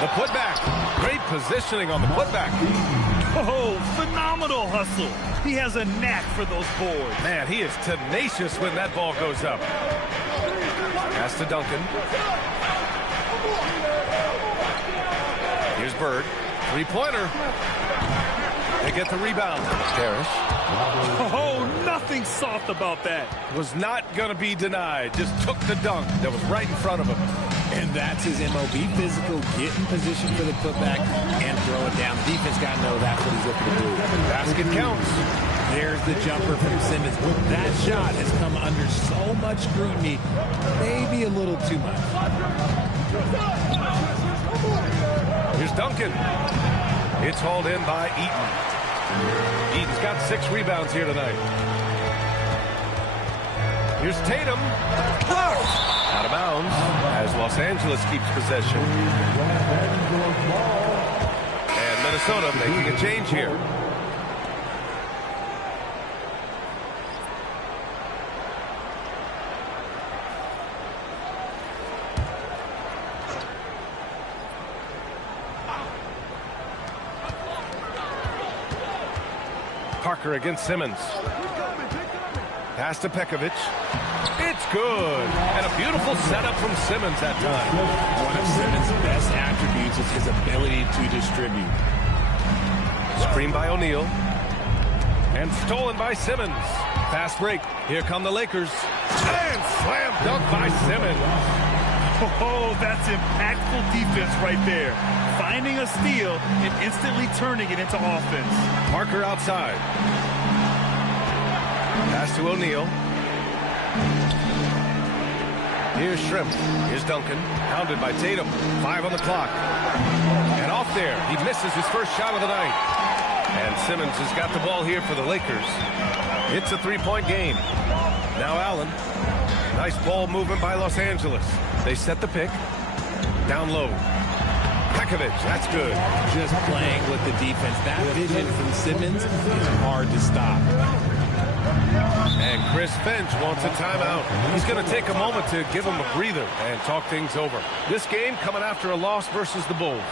The putback. Great positioning on the putback. Oh, phenomenal hustle. He has a knack for those boards. Man, he is tenacious when that ball goes up. Pass to Duncan. Here's Bird. 3-pointer. They get the rebound. Parrish. Oh, nothing soft about that. Was not going to be denied. Just took the dunk that was right in front of him. And that's his MO. Be physical, get in position for the putback, and throw it down. The defense got to know that's what he's looking to do. Basket counts. There's the jumper from Simmons. That shot has come under so much scrutiny, maybe a little too much. Here's Duncan. It's hauled in by Eaton. Eaton's got 6 rebounds here tonight. Here's Tatum. Out of bounds as Los Angeles keeps possession. And Minnesota making a change here. Parker against Simmons. Pass to Pekovic. It's good. And a beautiful setup from Simmons that time. One of Simmons' best attributes is his ability to distribute. Screen by O'Neal. And stolen by Simmons. Fast break. Here come the Lakers. And slam dunk by Simmons. Oh, that's impactful defense right there. Finding a steal and instantly turning it into offense. Parker outside. Pass to O'Neal. Here's Shrimp. Here's Duncan. Hounded by Tatum. 5 on the clock. And off there. He misses his first shot of the night. And Simmons has got the ball here for the Lakers. It's a 3-point game. Now Allen. Nice ball movement by Los Angeles. They set the pick. Down low. Pekovic, that's good. Just playing with the defense. That vision from Simmons is hard to stop. And Chris Finch wants a timeout. He's going to take a moment to give him a breather and talk things over. This game coming after a loss versus the Bulls.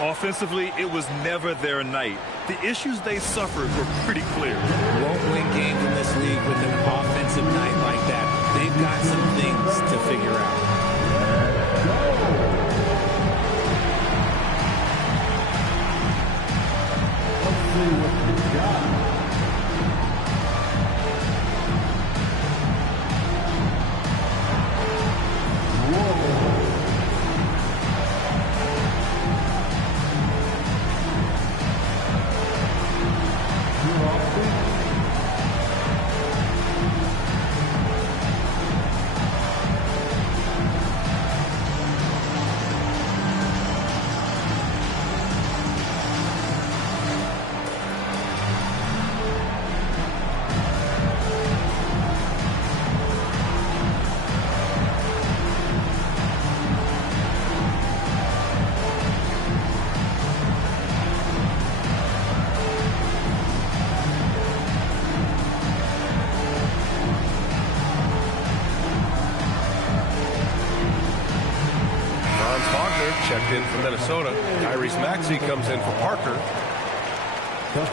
Offensively, it was never their night. The issues they suffered were pretty clear. Won't win games in this league with an offensive night like that. They've got some things to figure out. Let's see what we got. Checked in from Minnesota. Tyrese Maxey comes in for Parker.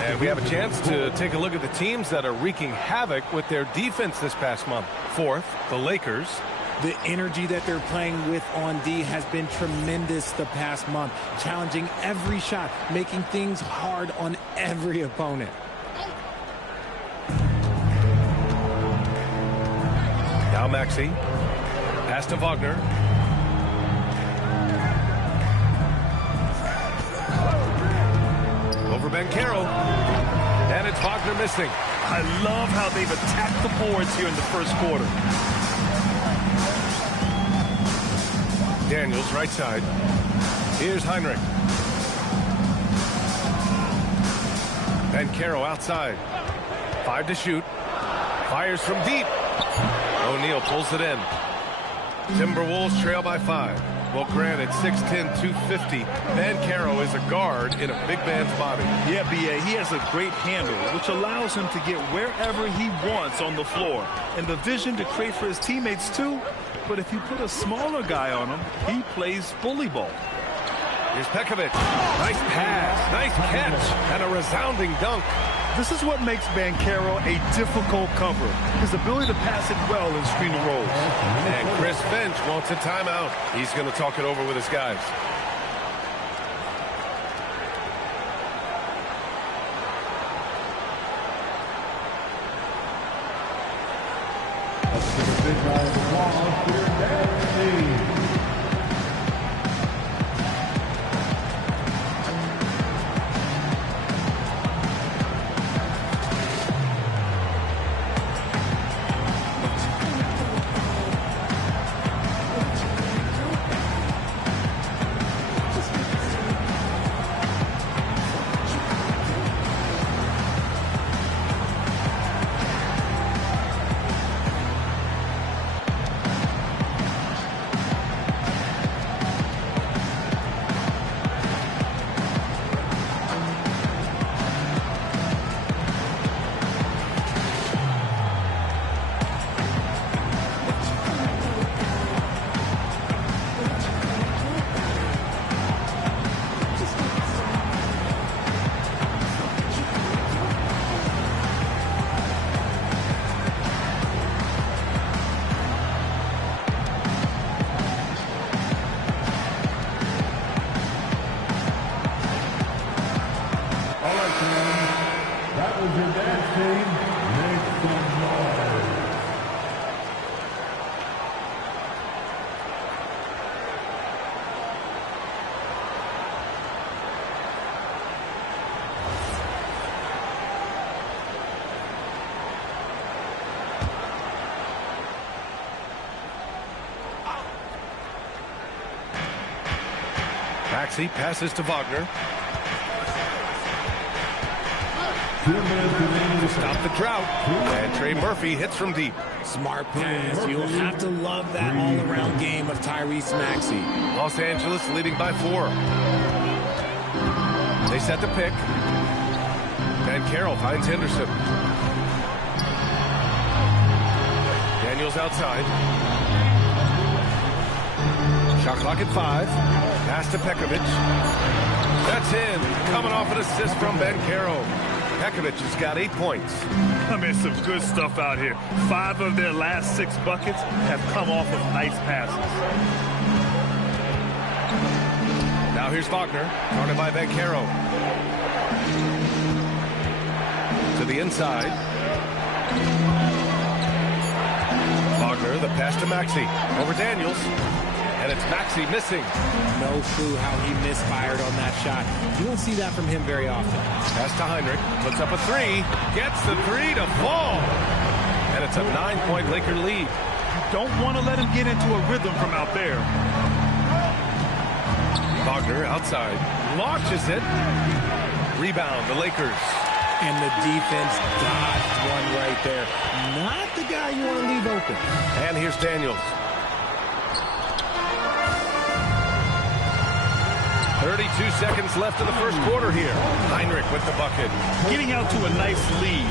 And we have a chance to take a look at the teams that are wreaking havoc with their defense this past month. Fourth, the Lakers. The energy that they're playing with on D has been tremendous the past month, challenging every shot, making things hard on every opponent. Now Maxey. Pass to Wagner. Over Banchero. And it's Wagner missing. I love how they've attacked the boards here in the first quarter. Daniels, right side. Here's Heinrich. Banchero outside. 5 to shoot. Fires from deep. O'Neal pulls it in. Timberwolves trail by 5. Well, granted, 6'10", 250. Banchero is a guard in a big man's body. Yeah, B.A., he has a great handle, which allows him to get wherever he wants on the floor. And the vision to create for his teammates, too. But if you put a smaller guy on him, he plays bully ball. Here's Pekovic. Nice pass, nice catch, and a resounding dunk. This is what makes Banchero a difficult cover. His ability to pass it well in screen and rolls. And Chris Finch wants a timeout. He's going to talk it over with his guys. Let's give a big round of applause for your dance team. Maxey passes to Wagner. To stop the drought. And Trey Murphy hits from deep. Smart pass. You'll have to love that all-around game of Tyrese Maxey. Los Angeles leading by 4. They set the pick. Banchero finds Henderson. Daniels outside. Shot clock at 5. Pass to Pekovic. That's in. Coming off an assist from Banchero. Pekovic has got 8 points. I mean, some good stuff out here. 5 of their last 6 buckets have come off of nice passes. Now here's Wagner, guarded by Banchero. To the inside. Wagner, the pass to Maxey. Over Daniels. And it's Maxey missing. No clue how he misfired on that shot. You don't see that from him very often. Pass to Heinrich. Puts up a 3. Gets the 3 to fall. And it's a 9-point Laker lead. You don't want to let him get into a rhythm from out there. Wagner outside. Launches it. Rebound, the Lakers. And the defense dodged one right there. Not the guy you want to leave open. And here's Daniels. 32 seconds left in the first quarter here. Heinrich with the bucket. Getting out to a nice lead.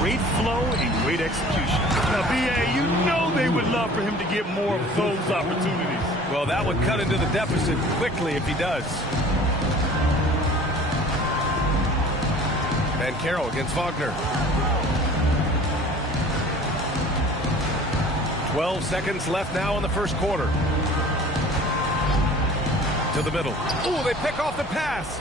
Great flow and great execution. Now, B.A., you know they would love for him to get more of those opportunities. Well, that would cut into the deficit quickly if he does. Banchero against Wagner. 12 seconds left now in the first quarter. To the middle. Ooh, they pick off the pass.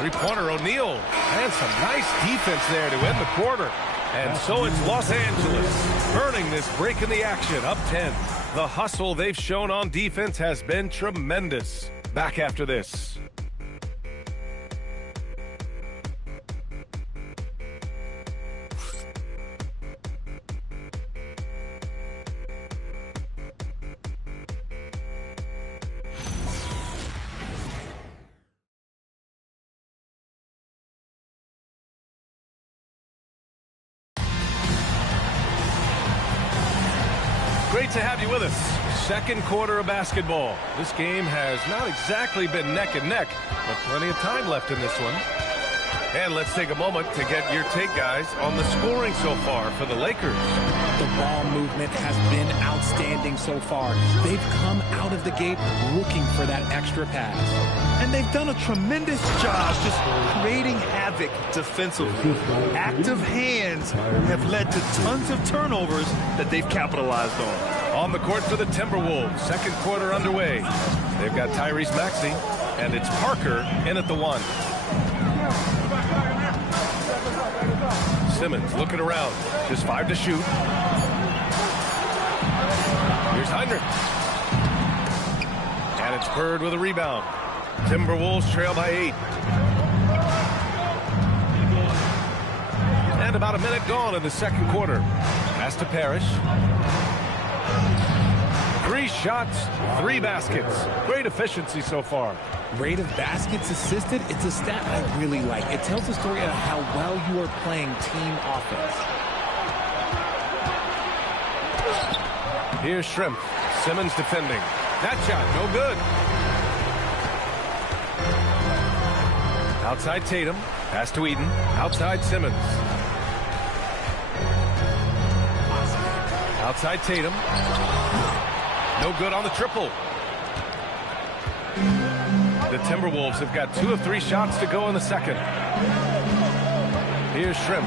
Three-pointer O'Neal. And some nice defense there to end the quarter. And so it's Los Angeles burning this break in the action, up 10. The hustle they've shown on defense has been tremendous. Back after this. Great to have you with us. Second quarter of basketball. This game has not exactly been neck and neck, but plenty of time left in this one. And let's take a moment to get your take, guys, on the scoring so far for the Lakers. The ball movement has been outstanding so far. They've come out of the gate looking for that extra pass. And they've done a tremendous job just creating havoc defensively. Active hands have led to tons of turnovers that they've capitalized on. On the court for the Timberwolves, second quarter underway. They've got Tyrese Maxey, and it's Parker in at the 1. Simmons looking around. Just 5 to shoot. Here's Heinrich. And it's Bird with a rebound. Timberwolves trail by 8. And about a minute gone in the second quarter. Pass to Parrish. 3 shots, 3 baskets. Great efficiency so far. Rate of baskets assisted, it's a stat I really like. It tells the story of how well you are playing team offense. Here's Shrimp. Simmons defending. That shot, no good. Outside Tatum. Pass to Eden. Outside Simmons. Outside Tatum. No good on the triple. The Timberwolves have got 2 of 3 shots to go in the second. Here's Shrimp.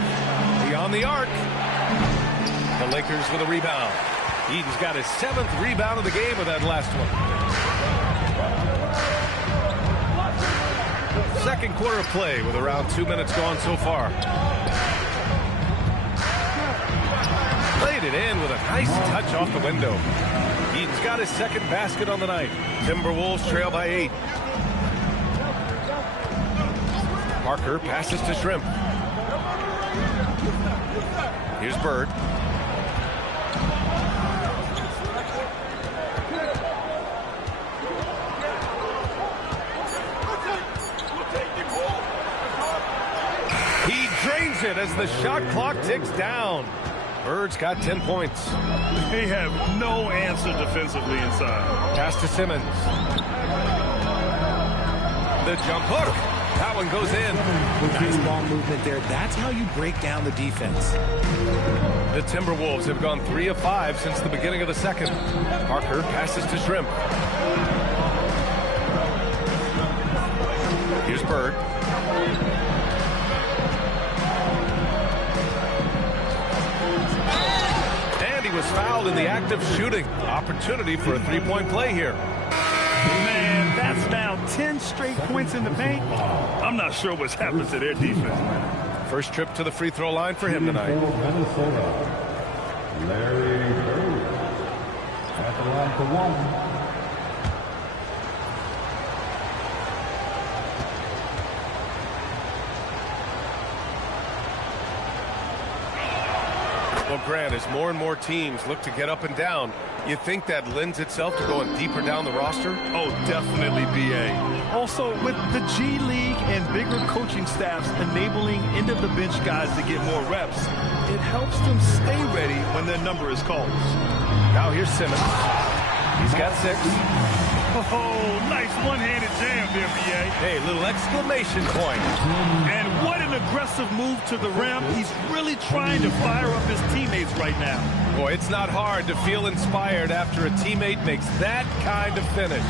Beyond the arc. The Lakers with a rebound. Eden's got his 7th rebound of the game with that last one. Second quarter of play with around 2 minutes gone so far. Played it in with a nice touch off the window. Eden's got his 2nd basket on the night. Timberwolves trail by 8. Parker passes to Shrimp. Here's Bird. He drains it as the shot clock ticks down. Bird's got 10 points. They have no answer defensively inside. Pass to Simmons. The jump hook. That one goes in. Nice ball movement there. That's how you break down the defense. The Timberwolves have gone 3 of 5 since the beginning of the second. Parker passes to Shrimp. Here's Bird. And he was fouled in the act of shooting. Opportunity for a three-point play here. Man, that's now 10 straight points in the paint. I'm not sure what's happened to their defense. First trip to the free throw line for him tonight. Minnesota. Larry Bird at the line for one. Well, Grant, as more and more teams look to get up and down, you think that lends itself to going deeper down the roster? Oh, definitely, BA. Also, with the G League and bigger coaching staffs enabling end-of-the-bench guys to get more reps, it helps them stay ready when their number is called. Now here's Simmons. He's got 6. Oh, nice one-handed jam there, BA. Hey, little exclamation point. And what an aggressive move to the rim. He's really trying to fire up his teammates right now. Boy, it's not hard to feel inspired after a teammate makes that kind of finish.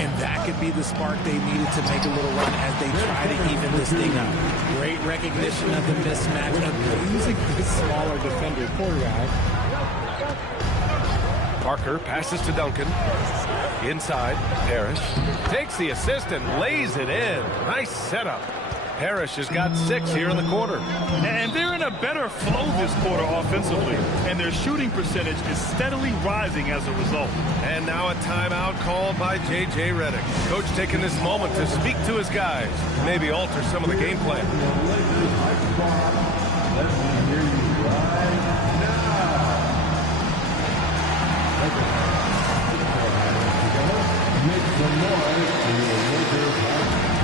And that could be the spark they needed to make a little run as they try to even this thing up. Great recognition of the mismatch of using the smaller defender. Poor guy. Parker passes to Duncan. Inside, Parrish takes the assist and lays it in. Nice setup. Parrish has got 6 here in the quarter. And they're in a better flow this quarter offensively, and their shooting percentage is steadily rising as a result. And now a timeout called by J.J. Redick. Coach taking this moment to speak to his guys, maybe alter some of the game plan. Let me hear you right now. Make some noise for your Lakers team.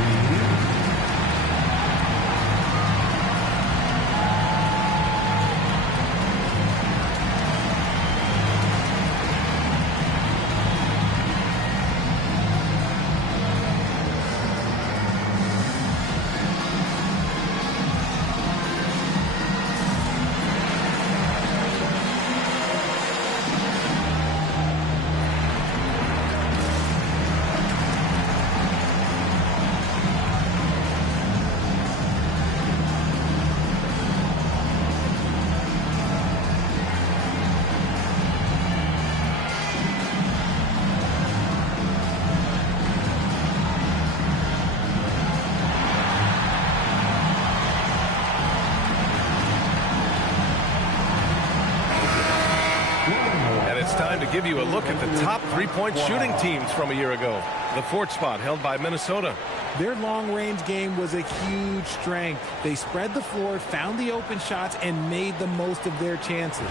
Give you a look at the top three-point shooting teams from a year ago. The 4th spot held by Minnesota. Their long-range game was a huge strength. They spread the floor, found the open shots, and made the most of their chances.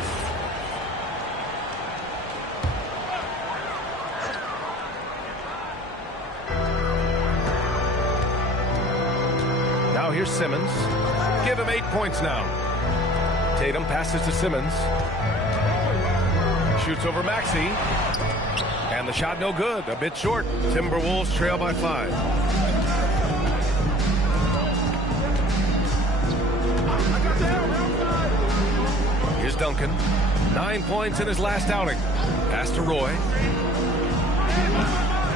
Now here's Simmons. Give him 8 points now. Tatum passes to Simmons. Shoots over Maxey. And the shot no good. A bit short. Timberwolves trail by 5. Here's Duncan. 9 points in his last outing. Pass to Roy.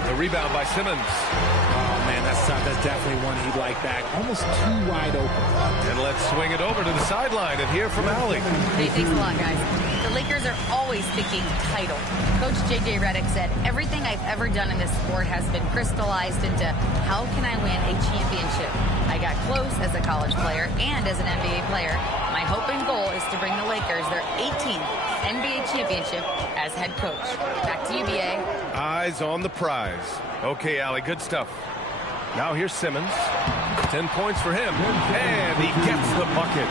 The rebound by Simmons. Oh, man, that's tough. That's definitely one he'd like back. Almost too wide open. And let's swing it over to the sideline and hear from Allie. Hey, thanks a lot, guys. The Lakers are always thinking title. Coach J.J. Redick said, everything I've ever done in this sport has been crystallized into how can I win a championship. I got close as a college player and as an NBA player. My hope and goal is to bring the Lakers their 18th NBA championship as head coach. Back to you, B.A. Eyes on the prize. Okay, Allie, good stuff. Now here's Simmons. 10 points for him. And he gets the bucket.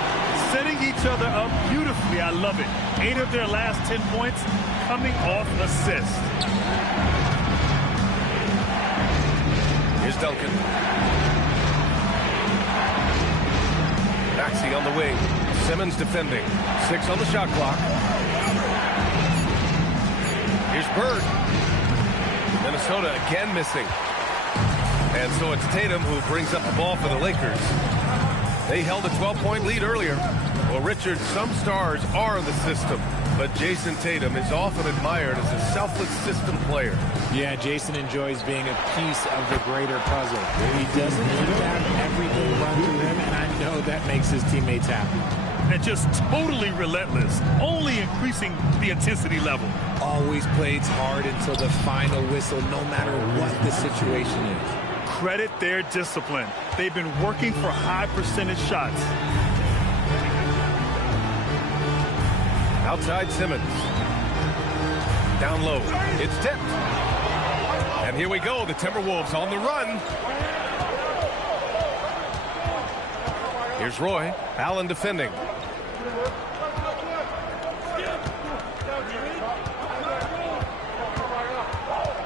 Setting each other up beautifully. I love it. 8 of their last 10 points coming off assist. Here's Duncan. Maxey on the wing. Simmons defending. 6 on the shot clock. Here's Bird. Minnesota again missing. And so it's Tatum who brings up the ball for the Lakers. They held a 12-point lead earlier. Well, Richard, some stars are the system, but Jason Tatum is often admired as a selfless system player. Yeah, Jason enjoys being a piece of the greater puzzle. He doesn't have everything run through him, and I know that makes his teammates happy. And just totally relentless, only increasing the intensity level. Always plays hard until the final whistle, no matter what the situation is. Credit their discipline. They've been working for high percentage shots. Outside Simmons. Down low. It's tipped. And here we go. The Timberwolves on the run. Here's Roy. Allen defending.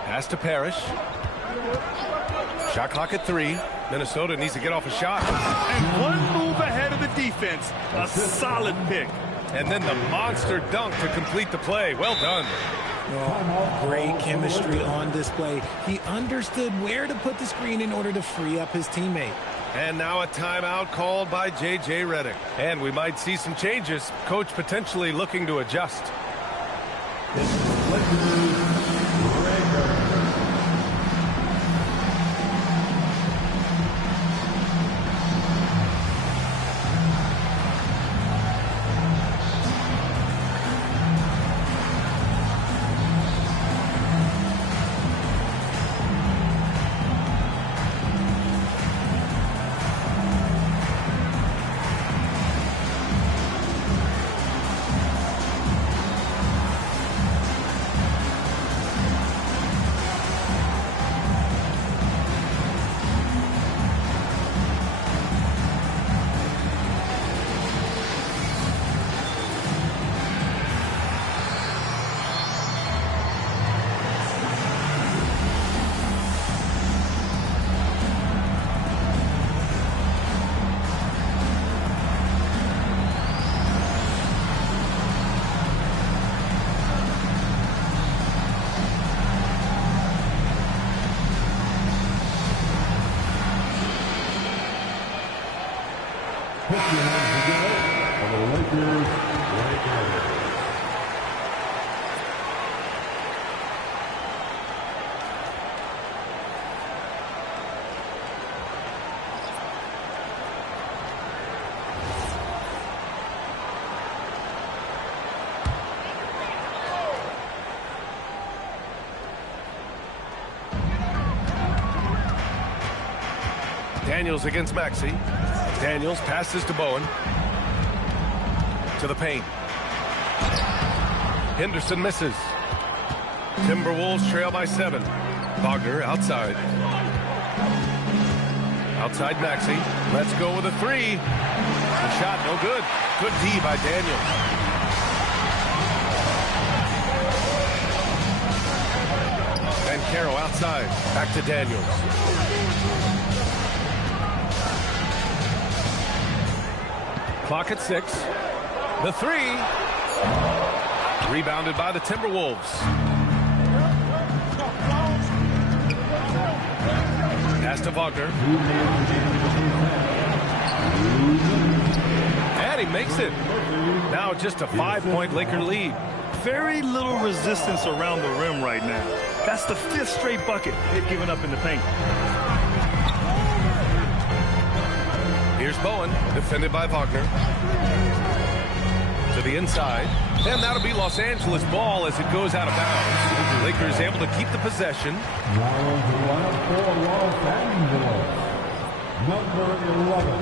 Pass to Parrish. Shot clock at 3. Minnesota needs to get off a shot. And one move ahead of the defense. A solid pick. And then the monster dunk to complete the play. Well done. Oh, great chemistry on display. He understood where to put the screen in order to free up his teammate. And now a timeout called by J.J. Redick. And we might see some changes. Coach potentially looking to adjust. Daniels against Maxey. Daniels passes to Bowen. To the paint. Henderson misses. Timberwolves trail by 7. Wagner outside. Outside Maxey. Let's go with a 3. The shot no good. Good D by Daniels. And Caro outside. Back to Daniels. Clock at 6. The 3. Rebounded by the Timberwolves. Pass to Wagner. And he makes it. Now just a 5-point Laker lead. Very little resistance around the rim right now. That's the 5th straight bucket they've given up in the paint. Here's Bowen, defended by Wagner. To the inside. And that'll be Los Angeles ball as it goes out of bounds. Lakers able to keep the possession. For Los Angeles, number 11,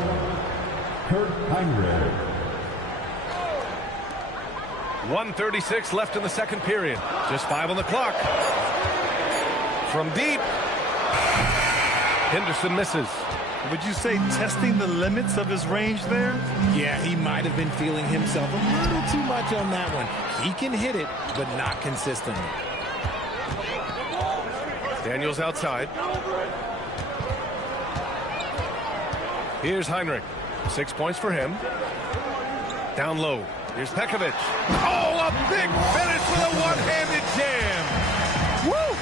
Kurt Heinrich. 1:36 left in the second period. Just 5 on the clock. From deep. Henderson misses. Would you say testing the limits of his range there? Yeah, he might have been feeling himself a little too much on that one. He can hit it, but not consistently. Daniels outside. Here's Heinrich. 6 points for him. Down low. Here's Pekovic. Oh, a big finish with a one-handed jam. Woo!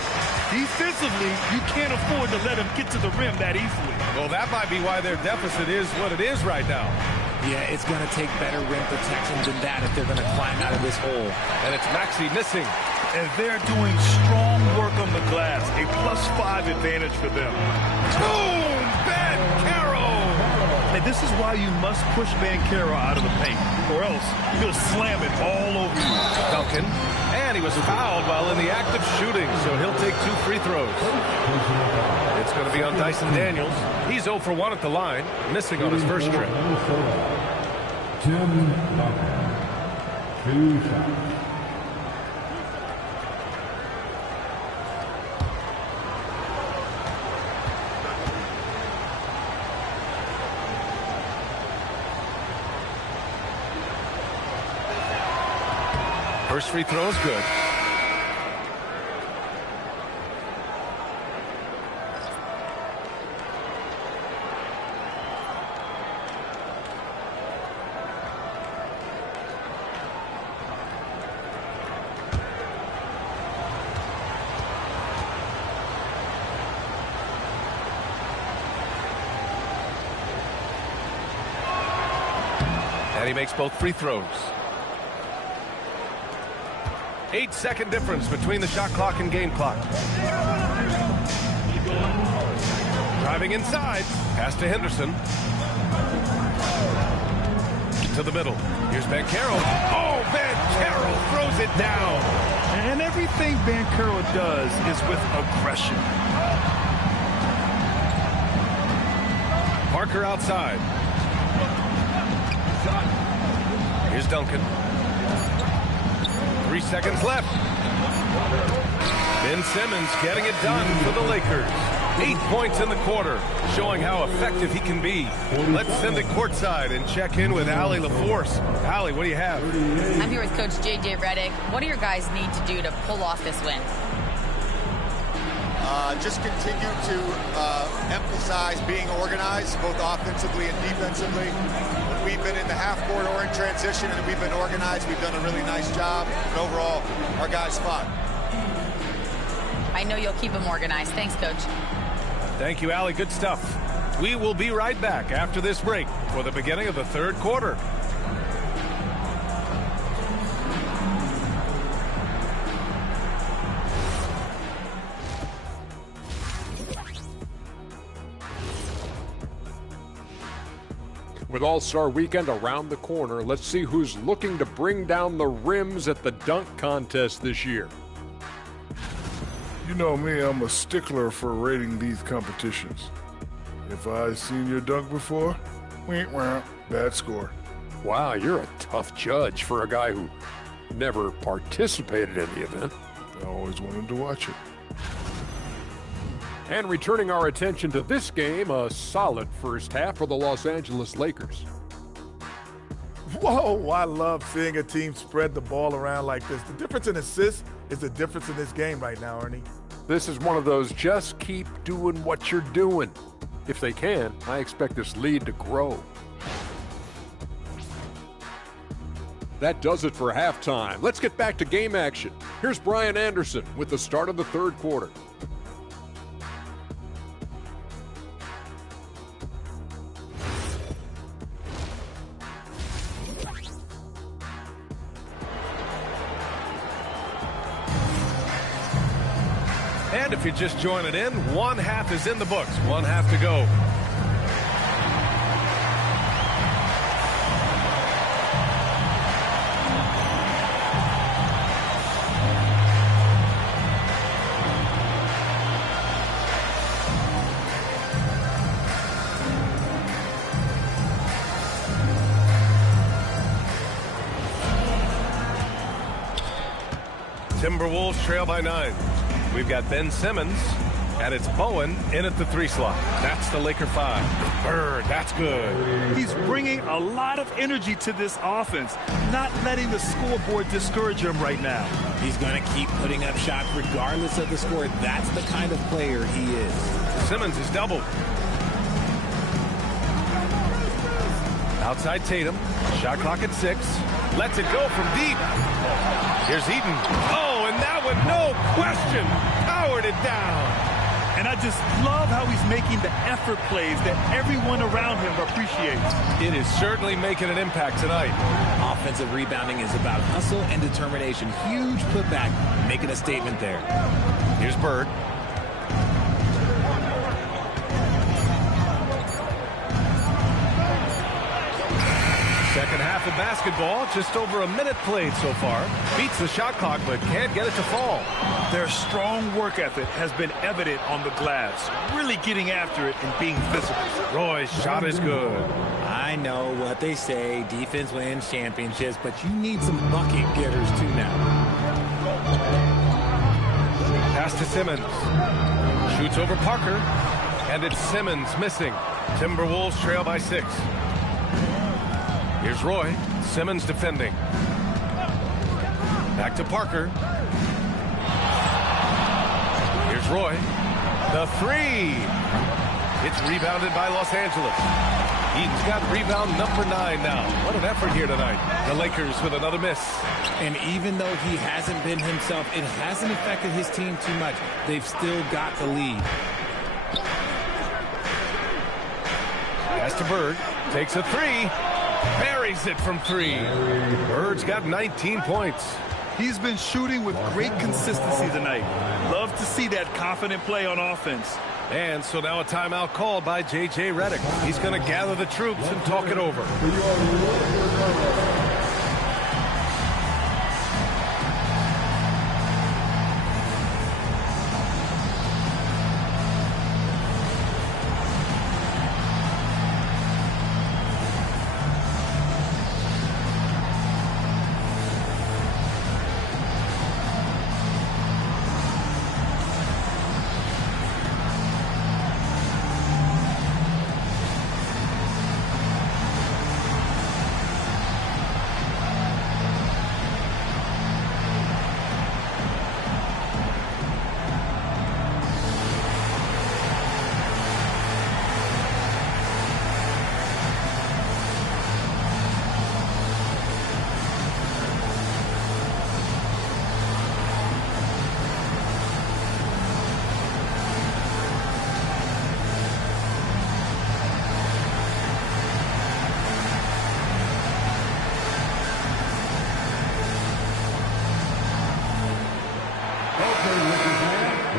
Defense Defensively, you can't afford to let him get to the rim that easily. Well, that might be why their deficit is what it is right now. Yeah, it's going to take better rim protection than that if they're going to climb out of this hole. And it's Maxey missing. And they're doing strong work on the glass. A +5 advantage for them. Boom! Ben Carroll! And this is why you must push Banchero out of the paint, or else he'll slam it all over you. Duncan. And he was fouled while in the act of shooting, so he'll take 2 free throws. It's going to be on Dyson Daniels. He's 0 for 1 at the line, missing on his first trip. Tim Duncan. 2 shots. First free throw is good. And he makes both free throws. 8-second difference between the shot clock and game clock. Driving inside. Pass to Henderson. To the middle. Here's Banchero. Oh, Banchero throws it down. And everything Banchero does is with aggression. Parker outside. Here's Duncan. 3 seconds left. Ben Simmons getting it done for the Lakers. 8 points in the quarter, showing how effective he can be. Let's send it courtside and check in with Allie LaForce. Allie, what do you have? I'm here with Coach J.J. Redick. What do your guys need to do to pull off this win? Just continue to emphasize being organized, both offensively and defensively. When we've been in the half-court or in transition and we've been organized, we've done a really nice job. And overall, our guys fought. I know you'll keep them organized. Thanks, Coach. Thank you, Allie. Good stuff. We will be right back after this break for the beginning of the third quarter. With All-Star Weekend around the corner, let's see who's looking to bring down the rims at the dunk contest this year. You know me, I'm a stickler for rating these competitions. If I've seen your dunk before, bad score. Wow, you're a tough judge for a guy who never participated in the event. I always wanted to watch it. And returning our attention to this game, a solid first half for the Los Angeles Lakers. Whoa, I love seeing a team spread the ball around like this. The difference in assists is the difference in this game right now, Ernie. This is one of those just keep doing what you're doing. If they can, I expect this lead to grow. That does it for halftime. Let's get back to game action. Here's Brian Anderson with the start of the third quarter. And if you're just joining in, one half is in the books. One half to go. Timberwolves trail by 9. We've got Ben Simmons, and it's Bowen in at the 3 slot. That's the Laker 5. Bird, that's good. He's bringing a lot of energy to this offense, not letting the scoreboard discourage him right now. He's going to keep putting up shots regardless of the score. That's the kind of player he is. Simmons is doubled. Outside Tatum. Shot clock at 6. Lets it go from deep. Here's Eden. Oh, and And that one, no question, powered it down. And I just love how he's making the effort plays that everyone around him appreciates. It is certainly making an impact tonight. Offensive rebounding is about hustle and determination. Huge putback, making a statement there. Here's Bird. Second half of basketball, just over a minute played so far. Beats the shot clock, but can't get it to fall. Their strong work ethic has been evident on the glass, really getting after it and being physical. Roy's shot is good. I know what they say, defense wins championships, but you need some bucket getters too now. Pass to Simmons. Shoots over Parker, and it's Simmons missing. Timberwolves trail by 6. Here's Roy. Simmons defending. Back to Parker. Here's Roy. The 3. It's rebounded by Los Angeles. He's got rebound number 9 now. What an effort here tonight. The Lakers with another miss. And even though he hasn't been himself, it hasn't affected his team too much. They've still got the lead. Pass to Bird. Takes a 3. Buries it from 3. Bird's got 19 points. He's been shooting with great consistency tonight. Love to see that confident play on offense. And so now a timeout called by J.J. Redick. He's going to gather the troops and talk it over.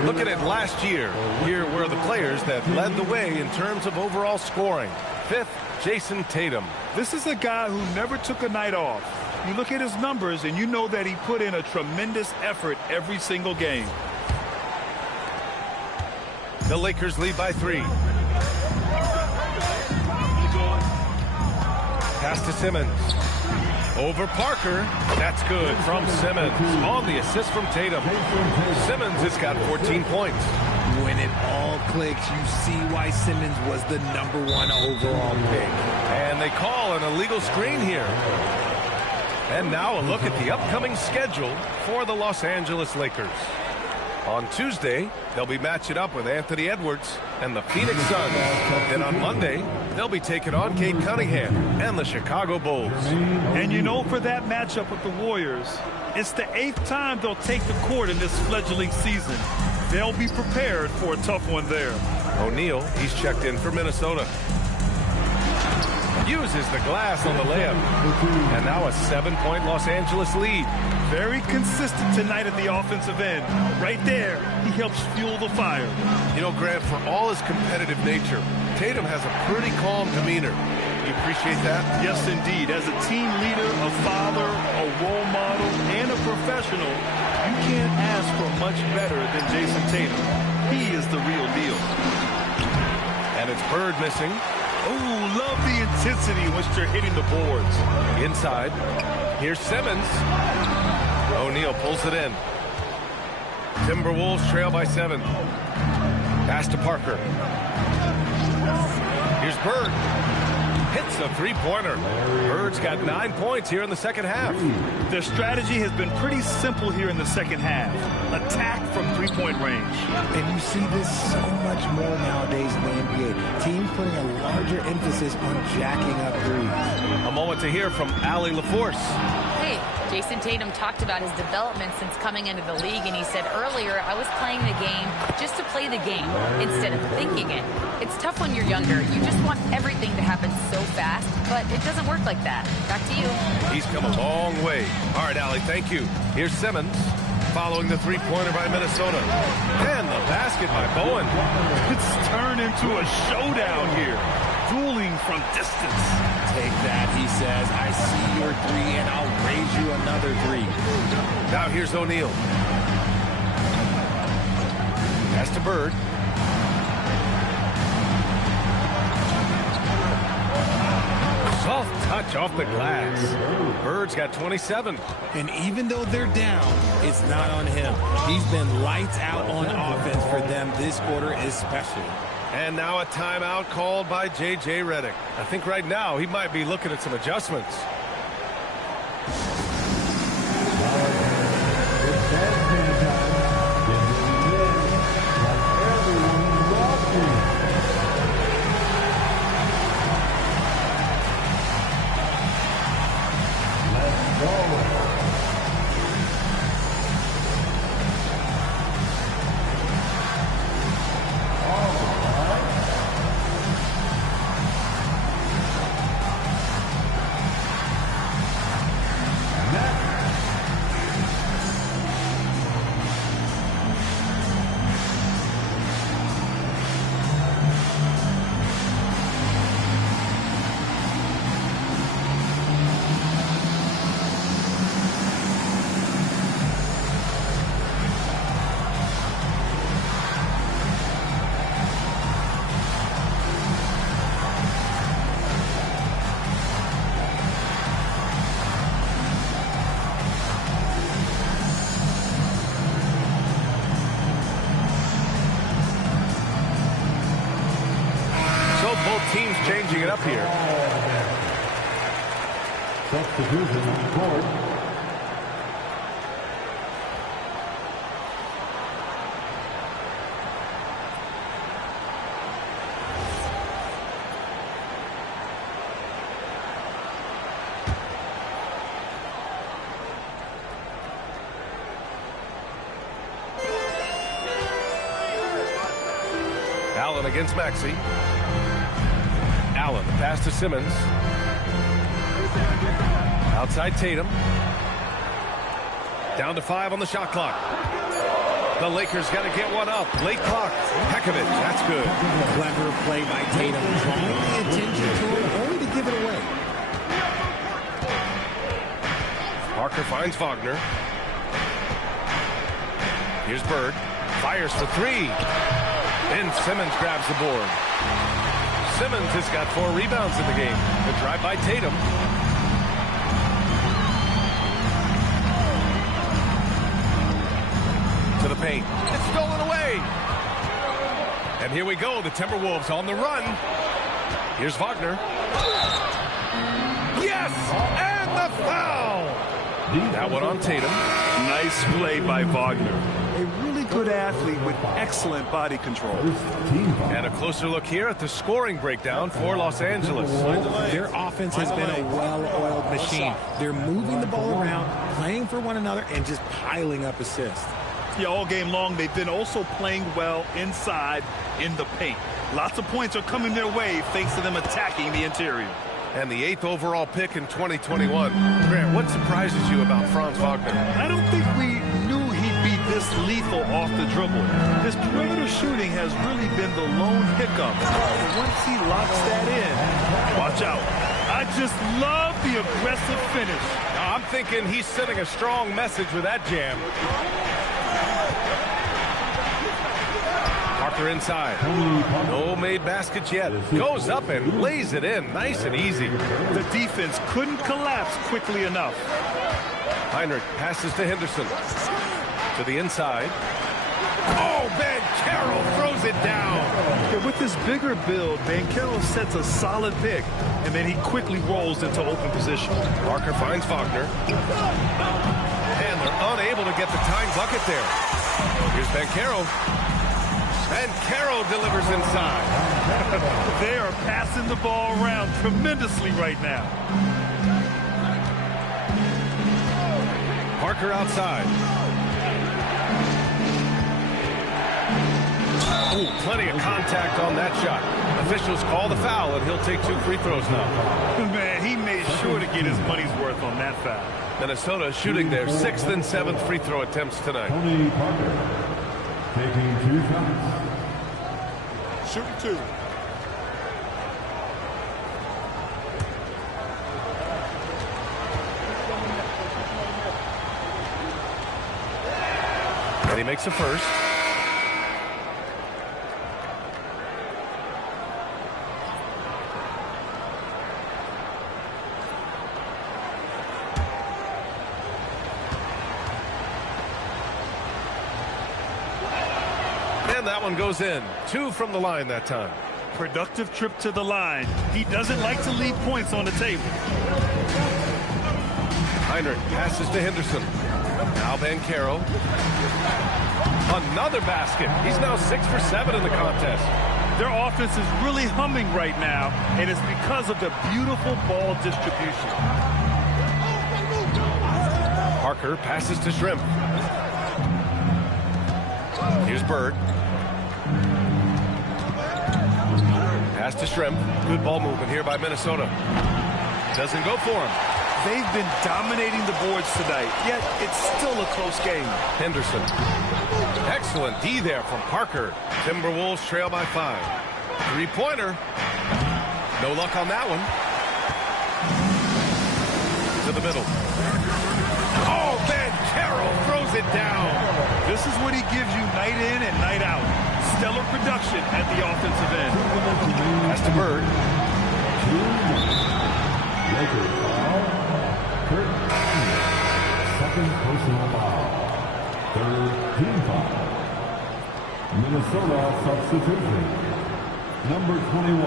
Looking at last year, here were the players that led the way in terms of overall scoring. 5th, Jason Tatum. This is a guy who never took a night off. You look at his numbers and you know that he put in a tremendous effort every single game. The Lakers lead by 3. Pass to Simmons. Over Parker. That's good from Simmons. On the assist from Tatum. Simmons has got 14 points. When it all clicks, you see why Simmons was the #1 overall pick. And they call an illegal screen here. And now a look at the upcoming schedule for the Los Angeles Lakers. On Tuesday, they'll be matching up with Anthony Edwards and the Phoenix Suns. Then on Monday, they'll be taking on Cade Cunningham and the Chicago Bulls. And you know, for that matchup with the Warriors, it's the 8th time they'll take the court in this fledgling season. They'll be prepared for a tough one there. O'Neal, he's checked in for Minnesota. Uses the glass on the layup. And now a 7-point Los Angeles lead. Very consistent tonight at the offensive end. Right there, he helps fuel the fire. You know, Grant, for all his competitive nature, Tatum has a pretty calm demeanor. You appreciate that? Yes, indeed. As a team leader, a father, a role model, and a professional, you can't ask for much better than Jason Tatum. He is the real deal. And it's Bird missing. Oh, love the intensity in which they're hitting the boards. Inside. Here's Simmons. O'Neal pulls it in. Timberwolves trail by 7. Pass to Parker. Here's Bird. Hits a 3-pointer. Bird's got 9 points here in the second half. Their strategy has been pretty simple here in the second half. Attack from 3-point range. And you see this so much more nowadays in the NBA. Teams putting a larger emphasis on jacking up threes. A moment to hear from Allie LaForce. Hey, Jason Tatum talked about his development since coming into the league, and he said earlier, I was playing the game just to play the game instead of thinking it. It's tough when you're younger. You just want everything to happen so fast, but it doesn't work like that. Back to you. He's come a long way. All right, Allie, thank you. Here's Simmons following the three-pointer by Minnesota. And the basket by Bowen. It's turned into a showdown here. Dueling from distance. Take that, he says. I see your three, and I'll raise you another three. Now here's O'Neal. Pass to Bird. Soft touch off the glass. Bird's got 27. And even though they're down, it's not on him. He's been lights out on offense for them this quarter especially. And now a timeout called by J.J. Redick. I think right now he might be looking at some adjustments. Teams changing it up here. Substitution on court. Allen against Maxey. Allen, pass to Simmons. Outside Tatum. Down to 5 on the shot clock. The Lakers got to get one up. Late clock. Heck of it. That's good. Clever play by Tatum. Drawing the attention to him, only to give it away. Parker finds Wagner. Here's Bird. Fires for 3. Then Simmons grabs the board. Simmons has got 4 rebounds in the game. The drive by Tatum. To the paint. It's stolen away. And here we go. The Timberwolves on the run. Here's Wagner. Yes! And the foul! That one on Tatum. Nice play by Wagner. A really good athlete with excellent body control. And a closer look here at the scoring breakdown for Los Angeles. Their offense has been a well-oiled machine. They're moving the ball around, playing for one another, and just piling up assists. Yeah, all game long, they've been also playing well inside in the paint. Lots of points are coming their way thanks to them attacking the interior. And the 8th overall pick in 2021. Grant, what surprises you about Franz Wagner? I don't think we knew he'd be this lethal off the dribble. His perimeter shooting has really been the lone hiccup. But once he locks that in, watch out. I just love the aggressive finish. Now, I'm thinking he's sending a strong message with that jam. Parker inside. No made baskets yet. Goes up and lays it in. Nice and easy. The defense couldn't collapse quickly enough. Heinrich passes to Henderson. To the inside. Oh, Banchero throws it down. Yeah, with this bigger build, Banchero sets a solid pick, and then he quickly rolls into open position. Parker finds Wagner. And they're unable to get the tying bucket there. Here's Banchero. And Caro delivers inside. They are passing the ball around tremendously right now. Parker outside. Ooh, plenty of contact on that shot. Officials call the foul, and he'll take 2 free throws now. Man, he made sure to get his money's worth on that foul. Minnesota shooting their 6th and 7th free throw attempts tonight. Tony Parker taking 2 shots. Shooting 2. And he makes a first. That one goes in. 2 from the line that time. Productive trip to the line. He doesn't like to leave points on the table. Heinrich passes to Henderson. Now Banchero. Another basket. He's now 6 for 7 in the contest. Their offense is really humming right now, and it's because of the beautiful ball distribution. Parker passes to Shrimp. Here's Bird. Pass to Shrimp. Good ball movement here by Minnesota. Doesn't go for him. They've been dominating the boards tonight, yet it's still a close game. Henderson. Excellent D there from Parker. Timberwolves trail by 5. 3-pointer. No luck on that one. To the middle. Oh, Banchero throws it down. This is what he gives you night in and night out. Stellar production at the offensive end. That's to Bird. Lakers foul. Kurt second personal foul. Third team foul. Minnesota substitution. Number 21,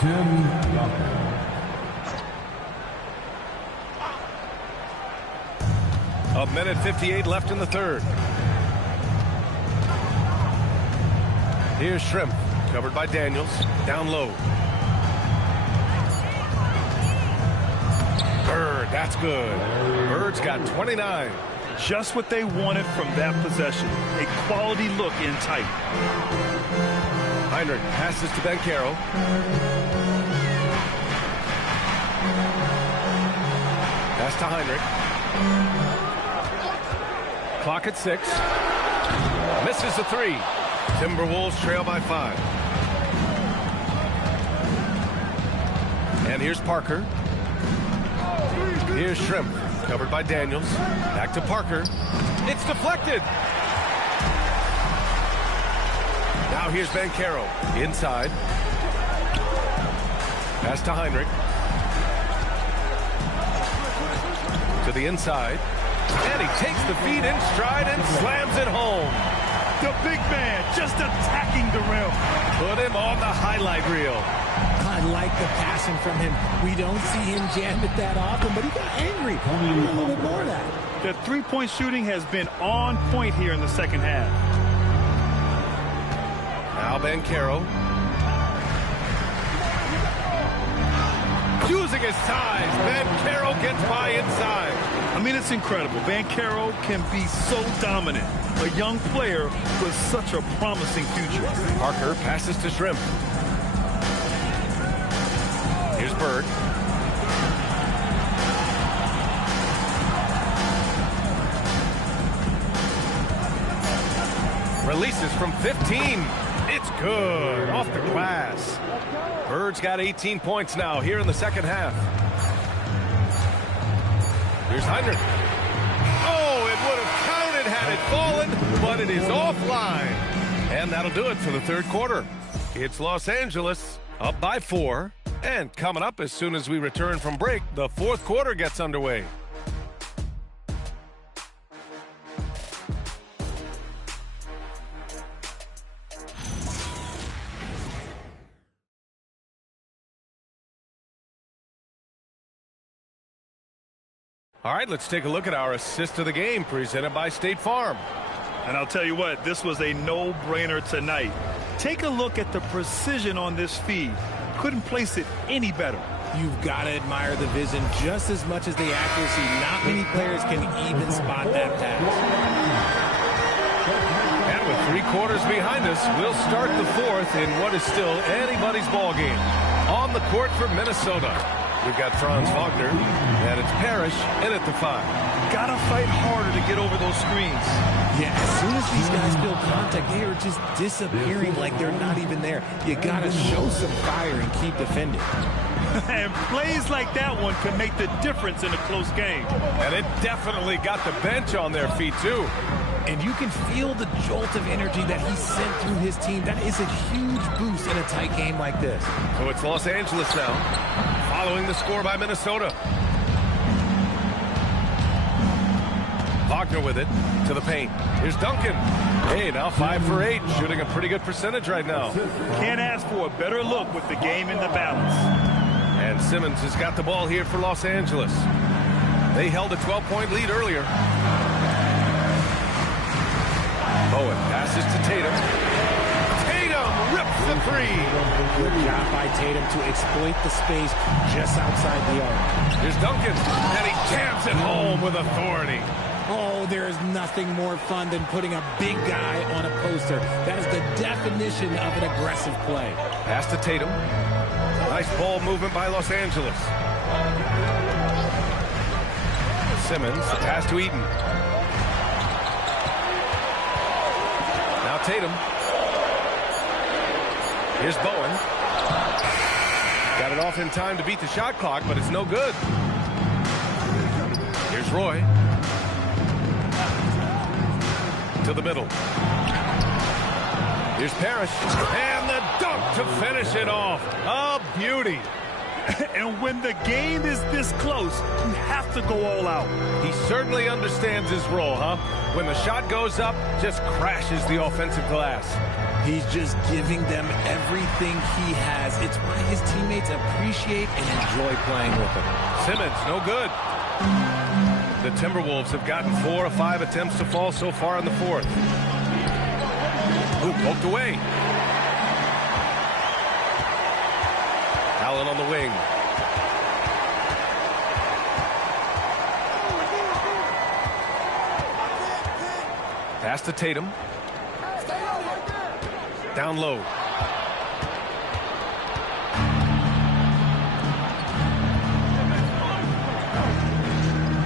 Tim Duncan. A minute 58 left in the third. Here's Shrimp, covered by Daniels, down low. Bird, that's good. Bird's got 29. Just what they wanted from that possession. A quality look in tight. Heinrich passes to Banchero. Pass to Heinrich. Clock at 6. Misses the 3. Timberwolves trail by 5. And here's Parker. Here's Shrimp, covered by Daniels. Back to Parker. It's deflected. Now here's Banchero. Inside. Pass to Heinrich. To the inside. And he takes the feed in stride and slams it home. The big man just attacking the rim. Put him on the highlight reel. I like the passing from him. We don't see him jam it that often, but he got angry. A little bit more of that. The three-point shooting has been on point here in the second half. Now Banchero. Using his size, Banchero gets by inside. I mean, it's incredible. Banchero can be so dominant. A young player with such a promising future. Parker passes to Shrimp. Here's Bird. Releases from 15. It's good. Off the glass. Bird's got 18 points now here in the second half. Here's Heinrich. Oh, it would have counted had it fallen, but it is offline. And that'll do it for the third quarter. It's Los Angeles up by 4. And coming up as soon as we return from break, the fourth quarter gets underway. All right, let's take a look at our assist of the game presented by State Farm. And I'll tell you what, this was a no-brainer tonight. Take a look at the precision on this feed. Couldn't place it any better. You've got to admire the vision just as much as the accuracy. Not many players can even spot that pass. And with 3 quarters behind us, we'll start the 4th in what is still anybody's ball game. On the court for Minnesota, we've got Franz Wagner, and it's Parrish in at the 5. Gotta fight harder to get over those screens. Yeah, as soon as these guys feel contact, they are just disappearing like they're not even there. You gotta show some fire and keep defending. And plays like that one can make the difference in a close game. And it definitely got the bench on their feet, too. And you can feel the jolt of energy that he sent through his team. That is a huge boost in a tight game like this. So it's Los Angeles now, following the score by Minnesota. Wagner with it to the paint. Here's Duncan. Hey, now 5 for 8, shooting a pretty good percentage right now. Can't ask for a better look with the game in the balance. And Simmons has got the ball here for Los Angeles. They held a 12-point lead earlier. Bowen passes to Tatum. Tatum rips the 3. Good job by Tatum to exploit the space just outside the arc. Here's Duncan, and he jams it home with authority. Oh, there is nothing more fun than putting a big guy on a poster. That is the definition of an aggressive play. Pass to Tatum. Nice ball movement by Los Angeles. Simmons, the pass to Eaton. Now Tatum. Here's Bowen. Got it off in time to beat the shot clock, but it's no good. Here's Roy. To the middle. Here's Parrish. And the dunk to finish it off. A beauty. And when the game is this close, you have to go all out. He certainly understands his role, huh? When the shot goes up, just crashes the offensive glass. He's just giving them everything he has. It's why his teammates appreciate and enjoy playing with him. Simmons, no good. The Timberwolves have gotten 4 of 5 attempts to fall so far in the 4th. Ooh, poked away. Allen on the wing. Pass to Tatum. Down low.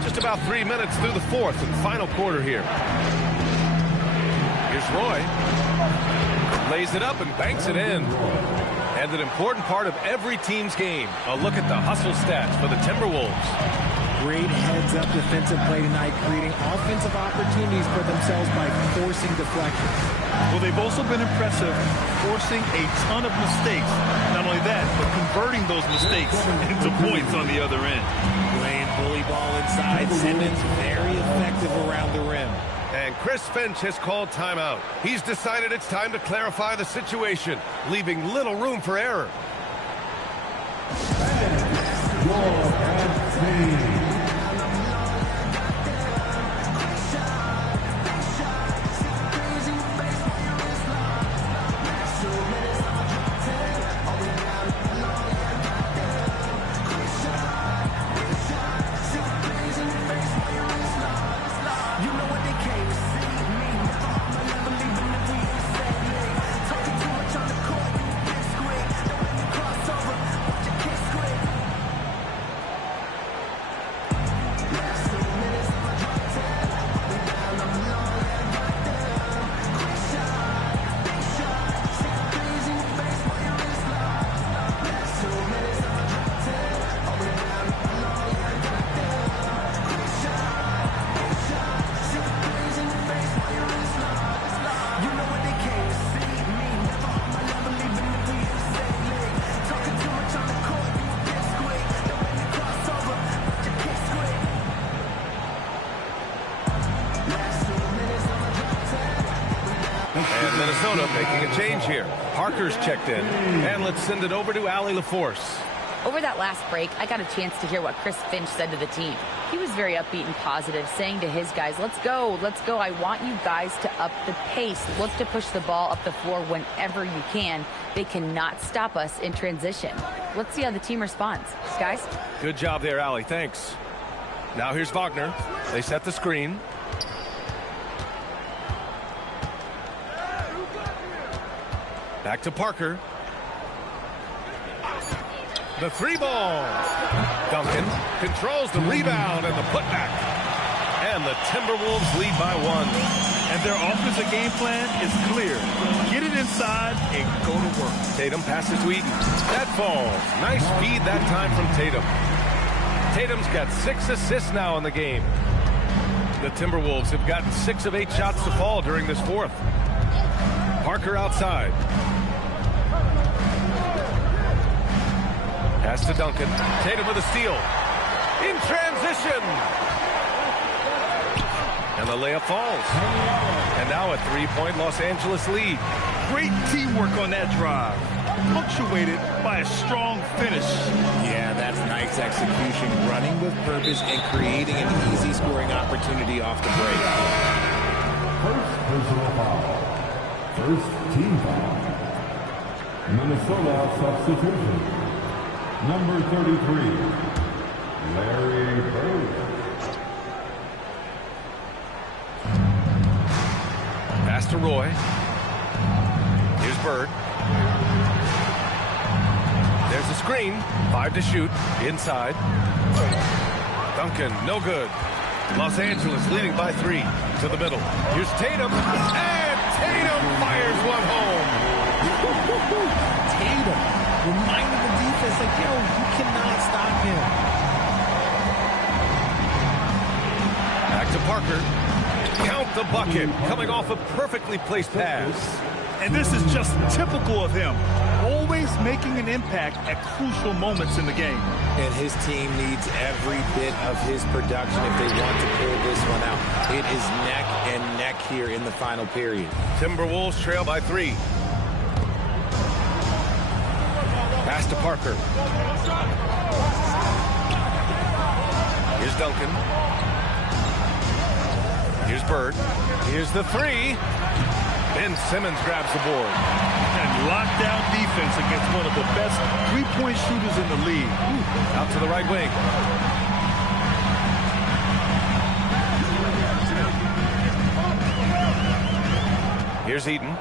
Just about 3 minutes through the 4th and final quarter here. Here's Roy. Lays it up and banks it in. And an important part of every team's game. A look at the hustle stats for the Timberwolves. Great heads-up defensive play tonight, creating offensive opportunities for themselves by forcing deflections. Well, they've also been impressive, forcing a ton of mistakes. Not only that, but converting those mistakes into points on the other end. Playing bully ball inside. Simmons very effective around the rim. And Chris Finch has called timeout. He's decided it's time to clarify the situation, leaving little room for error. Minnesota making a change here. Parker's checked in, and let's send it over to Allie LaForce. Over that last break, I got a chance to hear what Chris Finch said to the team. He was very upbeat and positive, saying to his guys, let's go, let's go. I want you guys to up the pace. Look to push the ball up the floor whenever you can. They cannot stop us in transition. Let's see how the team responds. Guys? Good job there, Allie. Thanks. Now here's Wagner. They set the screen. Back to Parker. The three ball. Duncan controls the rebound and the putback. And the Timberwolves lead by 1. And their offensive game plan is clear. Get it inside and go to work. Tatum passes to Eaton. That falls. Nice feed that time from Tatum. Tatum's got 6 assists now in the game. The Timberwolves have gotten 6 of 8 shots to fall during this fourth. Parker outside. Pass to Duncan. Tatum with a steal. In transition. And the layup falls. And now a 3-point Los Angeles lead. Great teamwork on that drive. Punctuated by a strong finish. Yeah, that's nice execution. Running with purpose and creating an easy scoring opportunity off the break. First personal foul. First team foul. Minnesota substitution. Number 33, Larry Bird. Pass to Roy. Here's Bird. There's a screen. 5 to shoot. Inside. Duncan, no good. Los Angeles leading by 3 to the middle. Here's Tatum. And Tatum fires one home. Tatum reminding the defense, like, yo, you cannot stop him. Back to Parker. Count the bucket. Coming off a perfectly placed pass. And this is just typical of him. Always making an impact at crucial moments in the game. And his team needs every bit of his production if they want to pull this one out. It is neck and neck here in the final period. Timberwolves trail by 3. Pass to Parker. Here's Duncan. Here's Bird. Here's the 3. Ben Simmons grabs the board. And lockdown defense against one of the best three-point shooters in the league. Out to the right wing. Here's Eaton.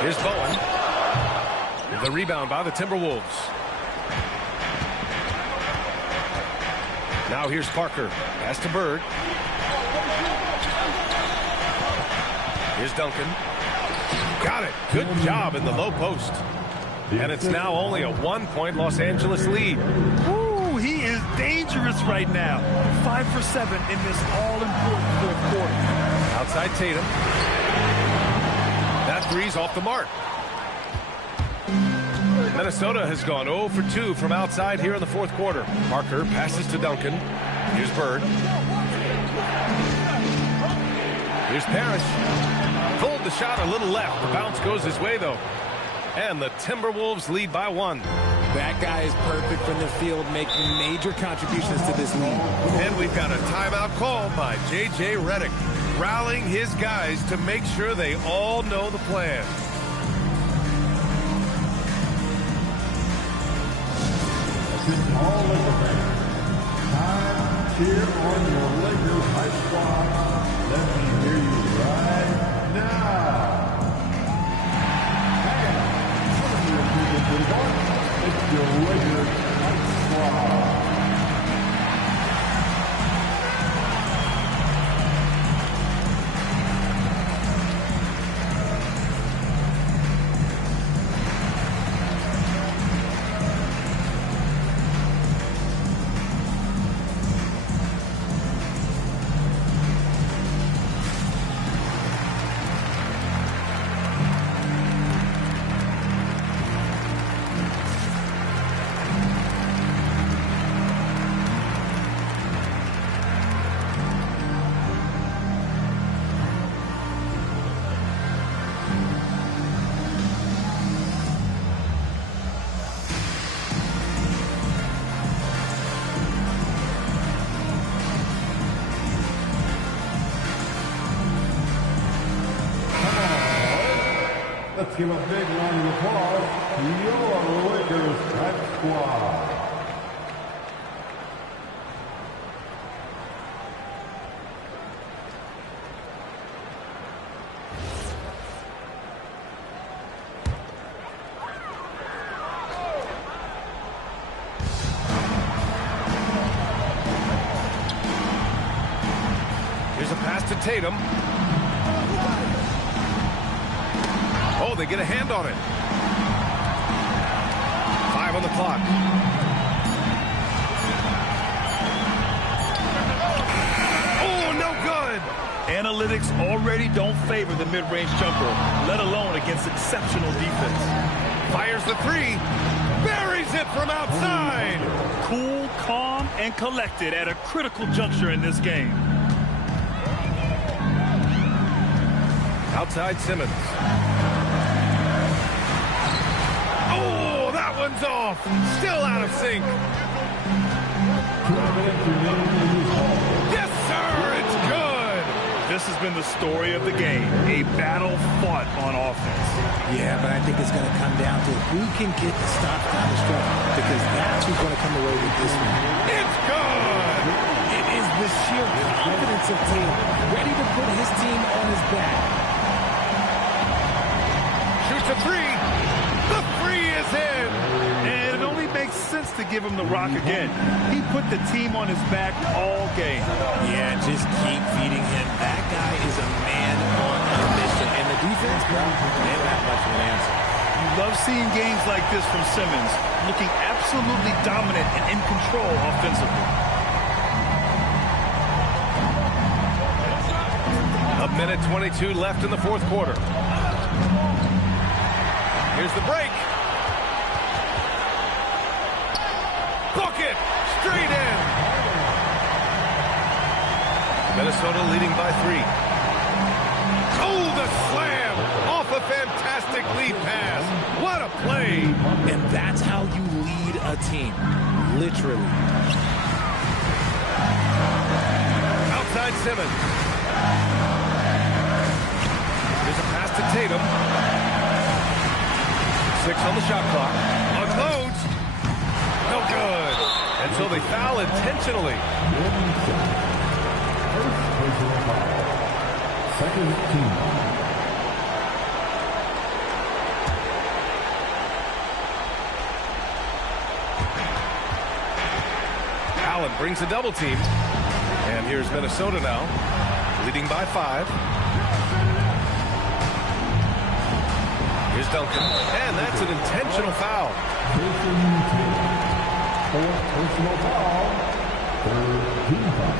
Here's Bowen. The rebound by the Timberwolves. Now here's Parker. Pass to Bird. Here's Duncan. Got it. Good job in the low post. And it's now only a 1-point Los Angeles lead. Ooh, he is dangerous right now. 5 for 7 in this all-important fourth quarter. Outside Tatum. That three's off the mark. Minnesota has gone 0 for 2 from outside here in the fourth quarter. Parker passes to Duncan. Here's Bird. Here's Parrish. Pulled the shot a little left. The bounce goes his way, though. And the Timberwolves lead by 1. That guy is perfect from the field, making major contributions to this lead. And we've got a timeout called by J.J. Redick, rallying his guys to make sure they all know the plan. All Laker fans, time to cheer on your Lakers hype squad. Let me hear you right now. It's your Lakers hype squad. Let's give a big round of applause to your Lakers Hype Squad. Here's a pass to Tatum. Oh, they get a hand on it. 5 on the clock. Oh, no good. Analytics already don't favor the mid-range jumper, let alone against exceptional defense. Fires the three. Buries it from outside. Cool, calm, and collected at a critical juncture in this game. Outside Simmons. Oh, that one's off. Still out of sync. Yes, sir. It's good. This has been the story of the game. A battle fought on offense. Yeah, but I think it's going to come down to who can get the stops down the stretch, because that's who's going to come away with this one. It's good. It is the sheer confidence of Tatum, ready to put his team on his back. Shoots a three. The three is in. And it only makes sense to give him the rock again. He put the team on his back all game. Yeah, just keep feeding him. That guy is a man on a mission. And the defense, well, they don't have much of an answer. You love seeing games like this from Simmons, looking absolutely dominant and in control offensively. A minute 22 left in the fourth quarter. Here's the break. Bucket! Straight in. Minnesota leading by 3. Oh, the slam! Off a fantastic lead pass. What a play! And that's how you lead a team. Literally. Outside Simmons. There's a pass to Tatum. 6 on the shot clock. Unloads. No good. And so they foul intentionally. Second team. Allen brings a double team. And here's Minnesota now, leading by 5. Here's Duncan, and that's an intentional foul. Fourth personal foul. Third team foul.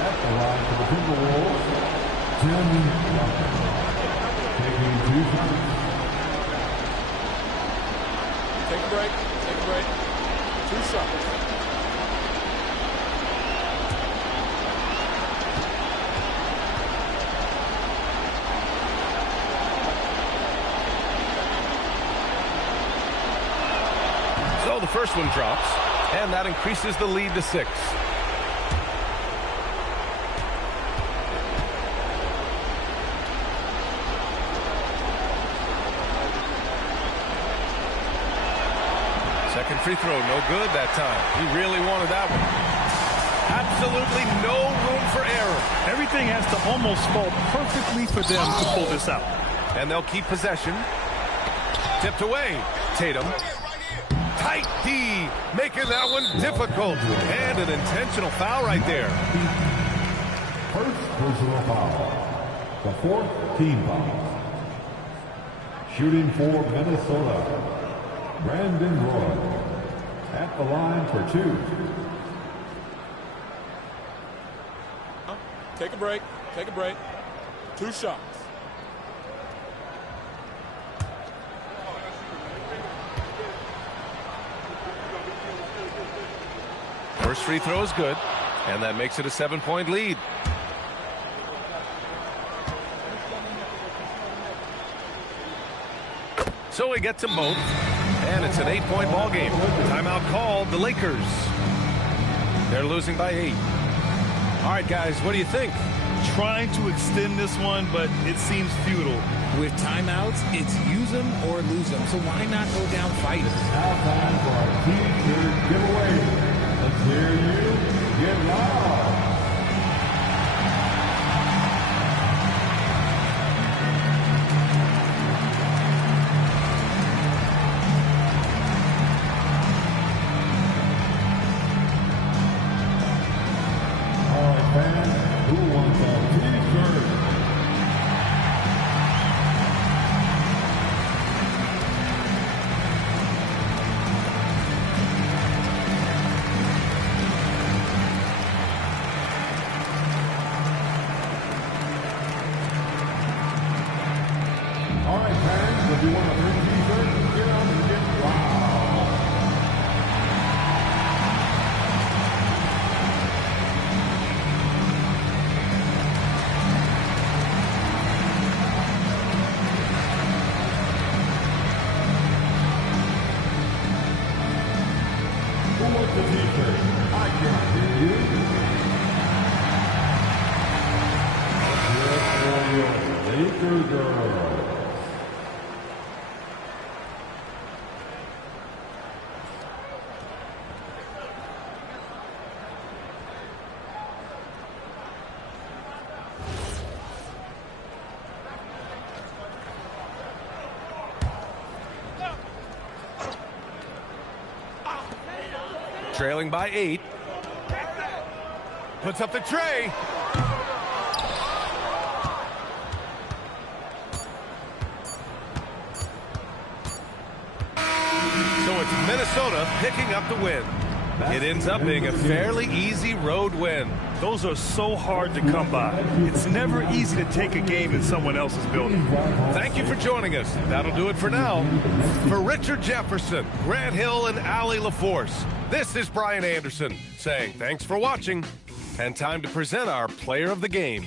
At the line for the Timberwolves, Tim Duncan. Taking 2 fouls. Take a break. Take a break. 2 shots. So the first one drops, and that increases the lead to 6. Second free throw, no good that time. He really wanted that one. Absolutely no room for error. Everything has to almost fall perfectly for them to pull this out. And they'll keep possession. Tipped away. Tatum. Tight D, making that one difficult. And an intentional foul right there. First personal foul. The fourth team foul. Shooting for Minnesota, Brandon Roy. At the line for 2. Take a break. Take a break. 2 shots. First free throw is good, and that makes it a 7-point lead. So we get to both, and it's an 8-point ball game. Timeout called, the Lakers. They're losing by 8. All right, guys, what do you think? trying to extend this one, but it seems futile. With timeouts, it's use them or lose them. So why not go down fighting? Now time for our T-shirt giveaway. Let's hear you get loud. All right, fans, who wants a T-shirt? All right, fans, if you want a free T-shirt, get out and get loud. Who wants the T-shirt? I can't hear you. Let's hear it for your Laker girls. Trailing by 8. Puts up the tray. So it's Minnesota picking up the win. It ends up being a fairly easy road win. Those are so hard to come by. It's never easy to take a game in someone else's building. Thank you for joining us. That'll do it for now. For Richard Jefferson, Grant Hill, and Allie LaForce, this is Brian Anderson saying thanks for watching and time to present our player of the game.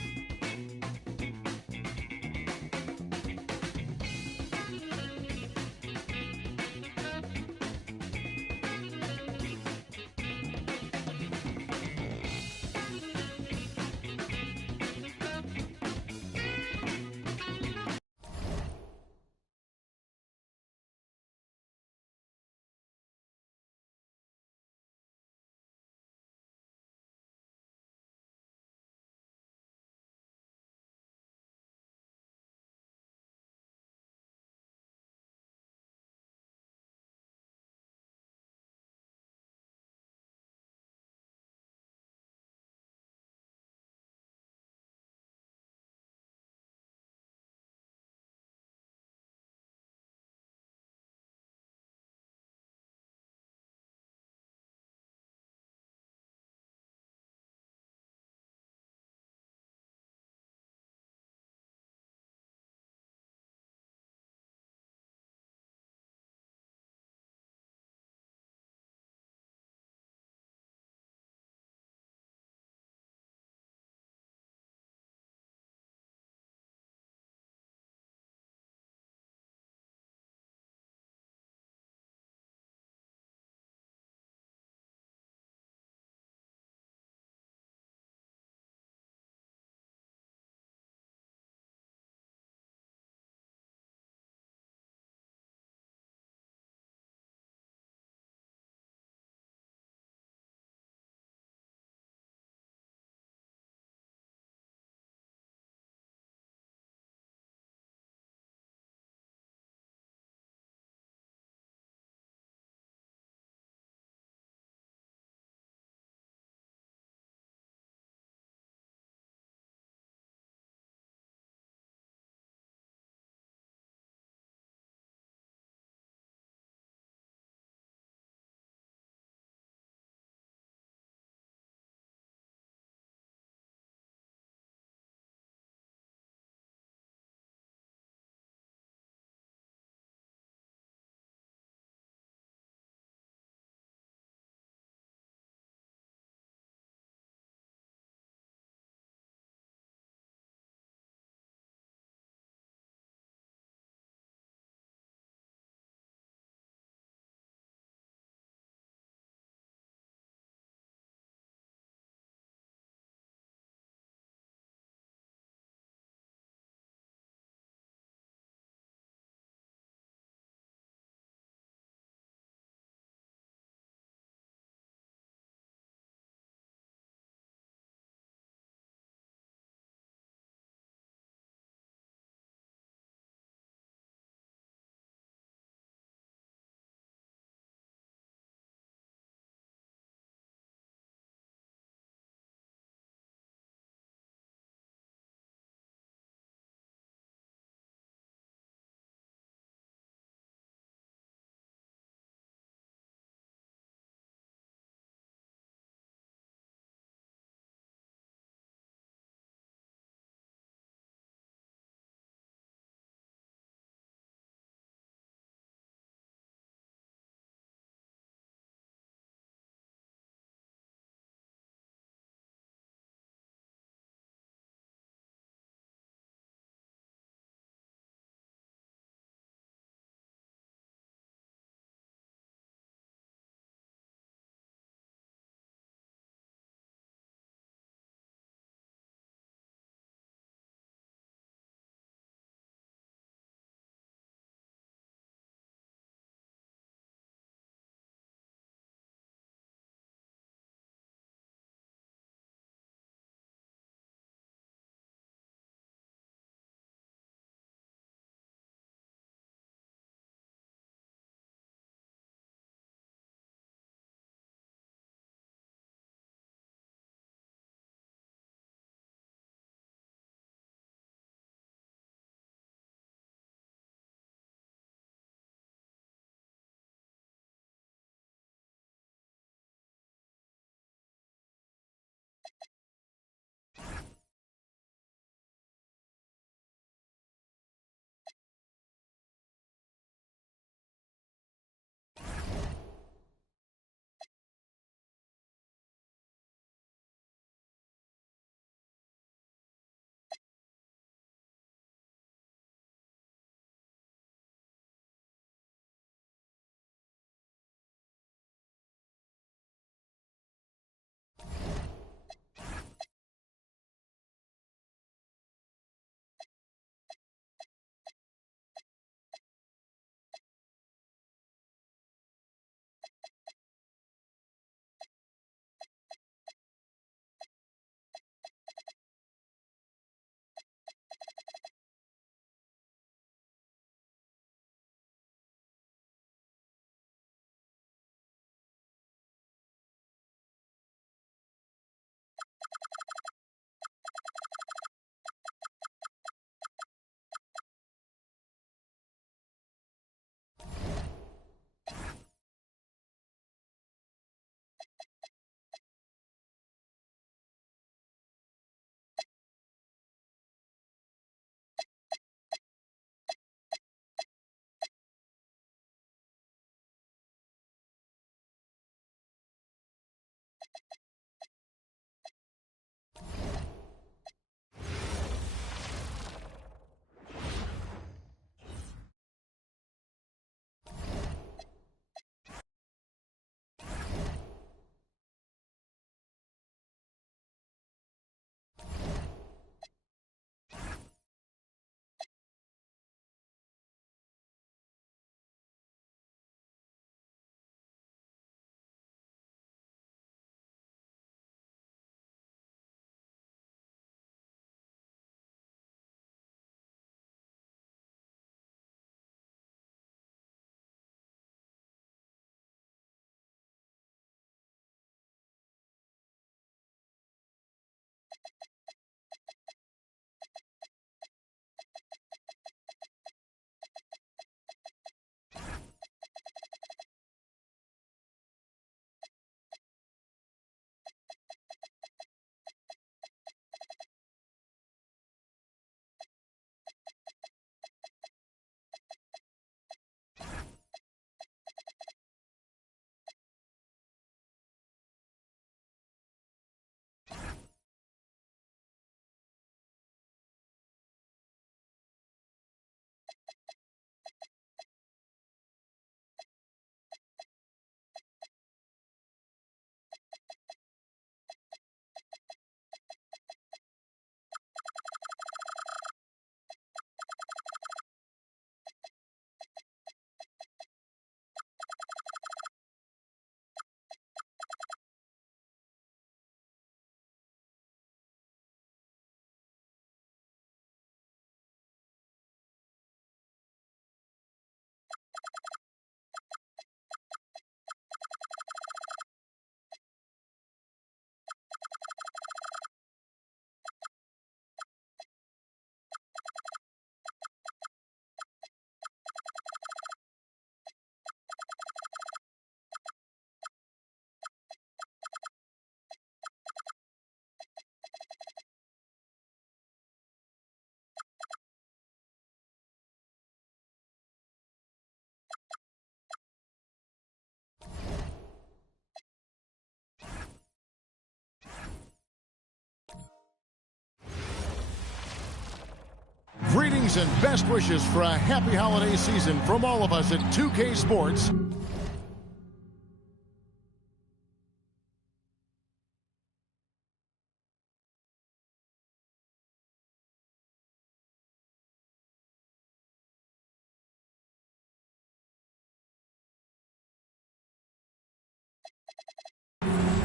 Greetings and best wishes for a happy holiday season from all of us at 2K Sports.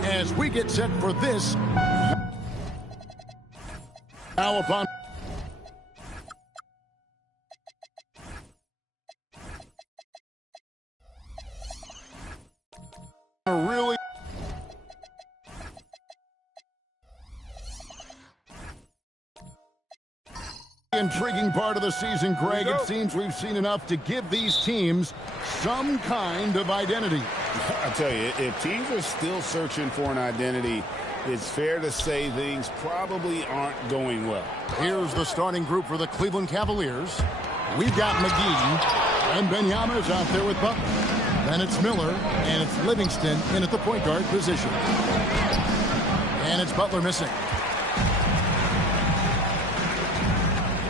As we get set for this, now upon a really intriguing part of the season, Greg. It seems we've seen enough to give these teams some kind of identity. I tell you, if teams are still searching for an identity, it's fair to say things probably aren't going well. Here's the starting group for the Cleveland Cavaliers. We've got McGee, and Benyama's out there with Butler. Then it's Miller, and it's Livingston in at the point guard position. And it's Butler missing.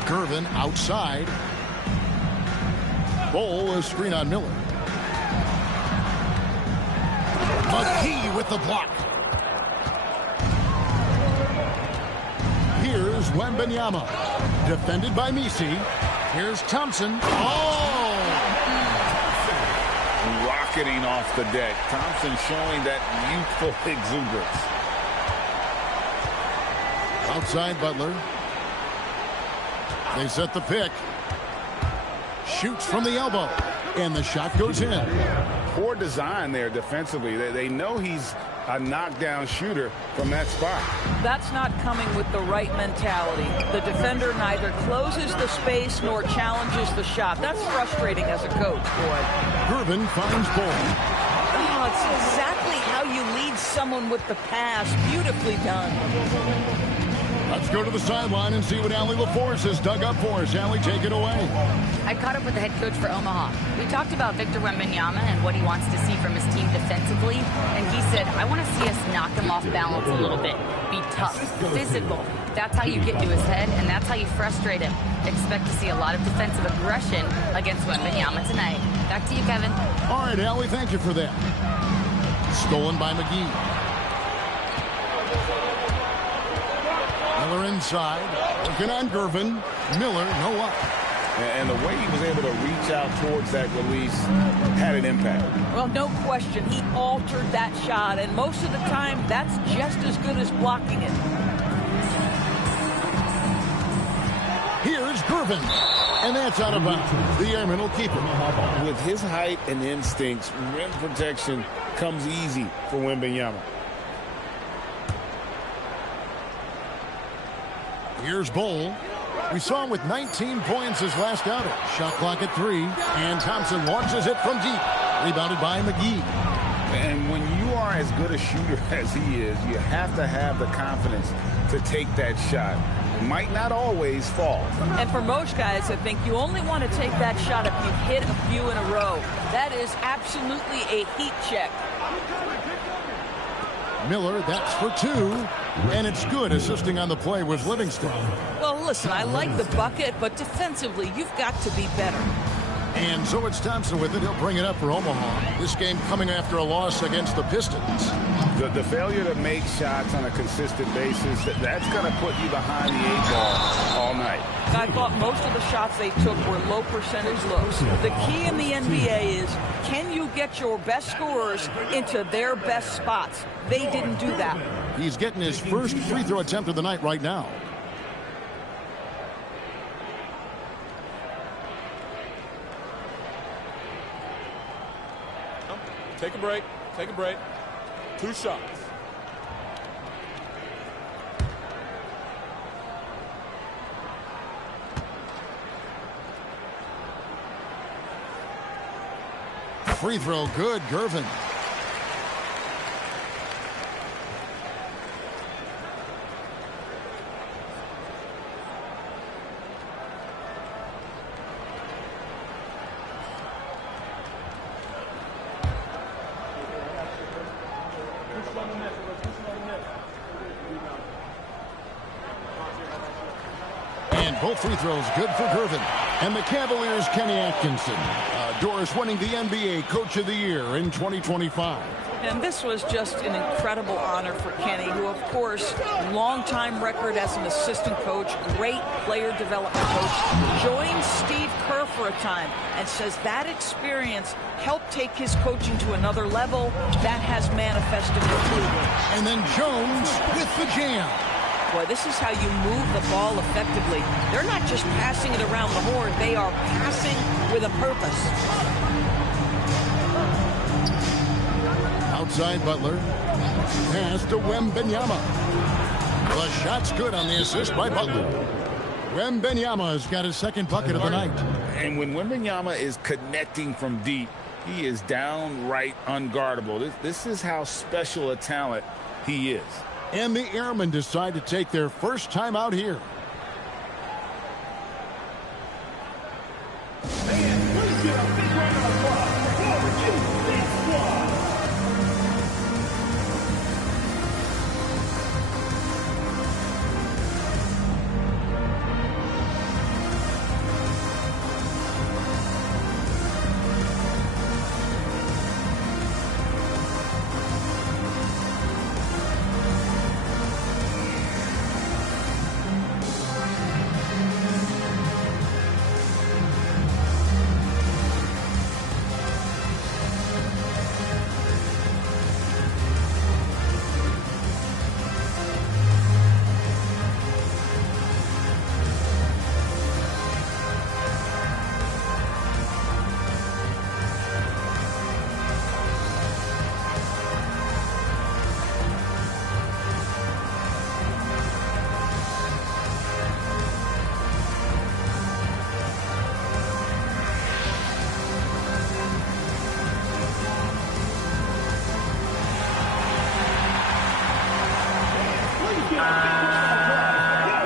Gervin outside. Bol is screen on Miller. McGee with the block. Here's Wembanyama. Defended by Misi. Here's Thompson. Oh! Rocketing off the deck. Thompson showing that youthful exuberance. Outside Butler. They set the pick. Shoots from the elbow. And the shot goes in. Poor design there defensively. They know he's a knockdown shooter from that spot. That's not coming with the right mentality. The defender neither closes the space nor challenges the shot. That's frustrating as a coach, boy. Gervin finds Bol. Oh, it's exactly how you lead someone with the pass. Beautifully done. Let's go to the sideline and see what Allie LaForce has dug up for us. Allie, take it away. I caught up with the head coach for Omaha. We talked about Victor Wembanyama and what he wants to see from his team defensively. And he said, I want to see us knock him off balance a little bit. Be tough, physical. That's how you get to his head, and that's how you frustrate him. Expect to see a lot of defensive aggression against Wembanyama tonight. Back to you, Kevin. All right, Allie, thank you for that. Stolen by McGee. Miller inside, working on Gervin. Miller, no up. And the way he was able to reach out towards that release had an impact. Well, no question. He altered that shot, and most of the time, that's just as good as blocking it. Here's Gervin, and that's out of bounds. The airman will keep it. With his height and instincts, rim protection comes easy for Wembanyama. Here's Bol. We saw him with 19 points his last outing. Shot clock at 3, and Thompson launches it from deep. Rebounded by McGee. And when you are as good a shooter as he is, you have to have the confidence to take that shot. It might not always fall. And for most guys, I think you only want to take that shot if you've hit a few in a row. That is absolutely a heat check. Miller, that's for 2, and it's good. Assisting on the play was Livingston. Well, listen, I like the bucket, but defensively, you've got to be better. And so it's Thompson with it. He'll bring it up for Omaha. This game coming after a loss against the Pistons. The failure to make shots on a consistent basis, that's going to put you behind the 8 ball all night. I thought most of the shots they took were low percentage looks. The key in the NBA is, can you get your best scorers into their best spots? They didn't do that. He's getting his first free throw attempt of the night right now. Take a break. Take a break. 2 shots. Free throw good, Gervin. And both free throws good for Gervin. And the Cavaliers' Kenny Atkinson. Doris winning the NBA Coach of the Year in 2025. And this was just an incredible honor for Kenny, who, of course, long-time record as an assistant coach, great player development coach, joined Steve Kerr for a time and says that experience helped take his coaching to another level. That has manifested in Cleveland. And then Jones with the jam. Boy, this is how you move the ball effectively. They're not just passing it around the horn. They are passing with a purpose. Outside Butler. Pass to Wembanyama. The shot's good on the assist by Butler. Wembanyama's got his second bucket of the night. And when Wembanyama is connecting from deep, he is downright unguardable. This is how special a talent he is. And the Airmen decide to take their first time out here.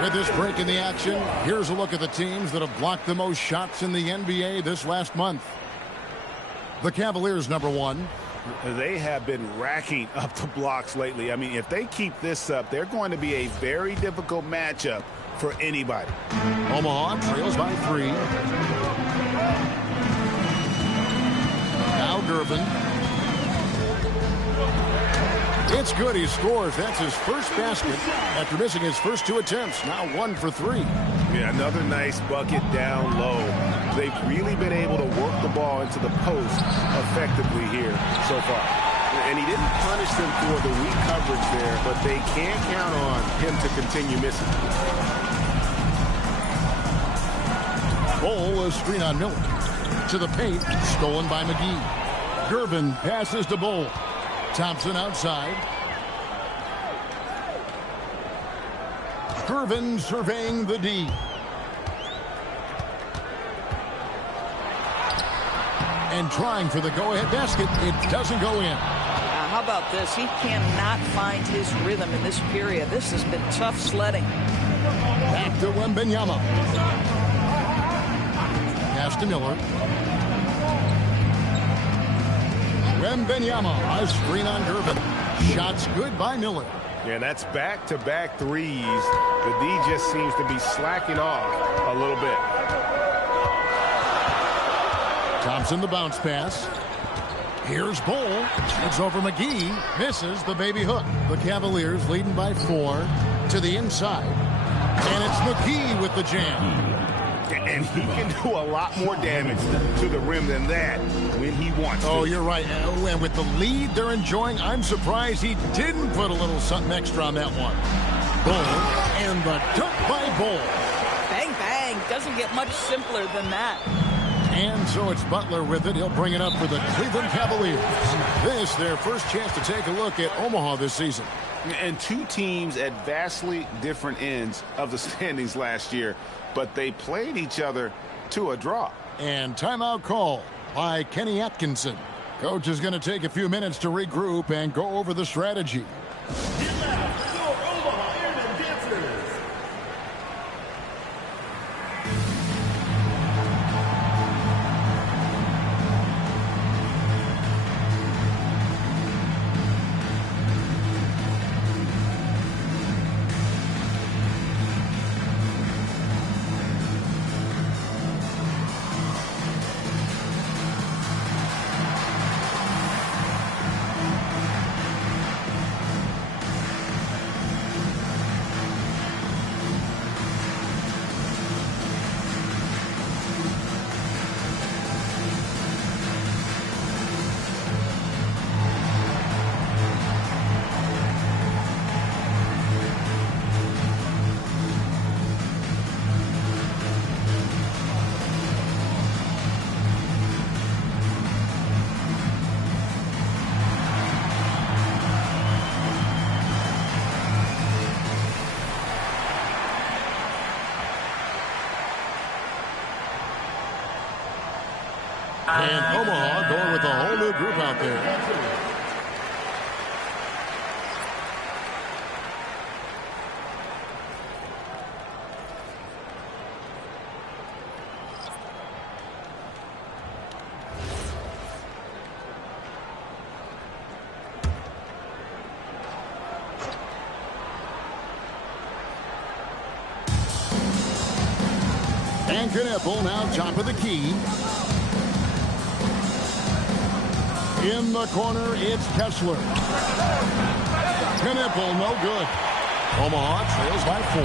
With this break in the action, here's a look at the teams that have blocked the most shots in the NBA this last month. The Cavaliers, number one. They have been racking up the blocks lately. I mean, if they keep this up, they're going to be a very difficult matchup for anybody. Omaha trails by 3. Now Gervin. It's good. He scores. That's his first basket after missing his first 2 attempts. Now 1 for 3. Yeah, another nice bucket down low. They've really been able to work the ball into the post effectively here so far. And he didn't punish them for the weak coverage there, but they can't count on him to continue missing. Bol, a screen on Miller. To the paint, stolen by McGee. Gervin passes to Bol. Thompson outside. Gervin surveying the D. And trying for the go-ahead basket. It doesn't go in. How about this? He cannot find his rhythm in this period. This has been tough sledding. Back to Wembanyama. Pass to Miller. Wembanyama, a screen on Gervin. Shots good by Miller. Yeah, that's back-to-back threes. The D just seems to be slacking off a little bit. Thompson, the bounce pass. Here's Bol. It's over McGee. Misses the baby hook. The Cavaliers leading by 4 to the inside. And it's McGee with the jam. And he can do a lot more damage to the rim than that when he wants to. Oh, you're right. And with the lead they're enjoying, I'm surprised he didn't put a little something extra on that one. Bol, and the dunk by Bol. Bang, bang. Doesn't get much simpler than that. And so it's Butler with it. He'll bring it up for the Cleveland Cavaliers. This, their first chance to take a look at Omaha this season. And 2 teams at vastly different ends of the standings last year, but they played each other to a draw. And timeout call by Kenny Atkinson. Coach is going to take a few minutes to regroup and go over the strategy. And Omaha going with a whole new group out there. And Knippel now top of the key. In the corner, it's Kessler. Knippel, no good. Omaha trails by 4.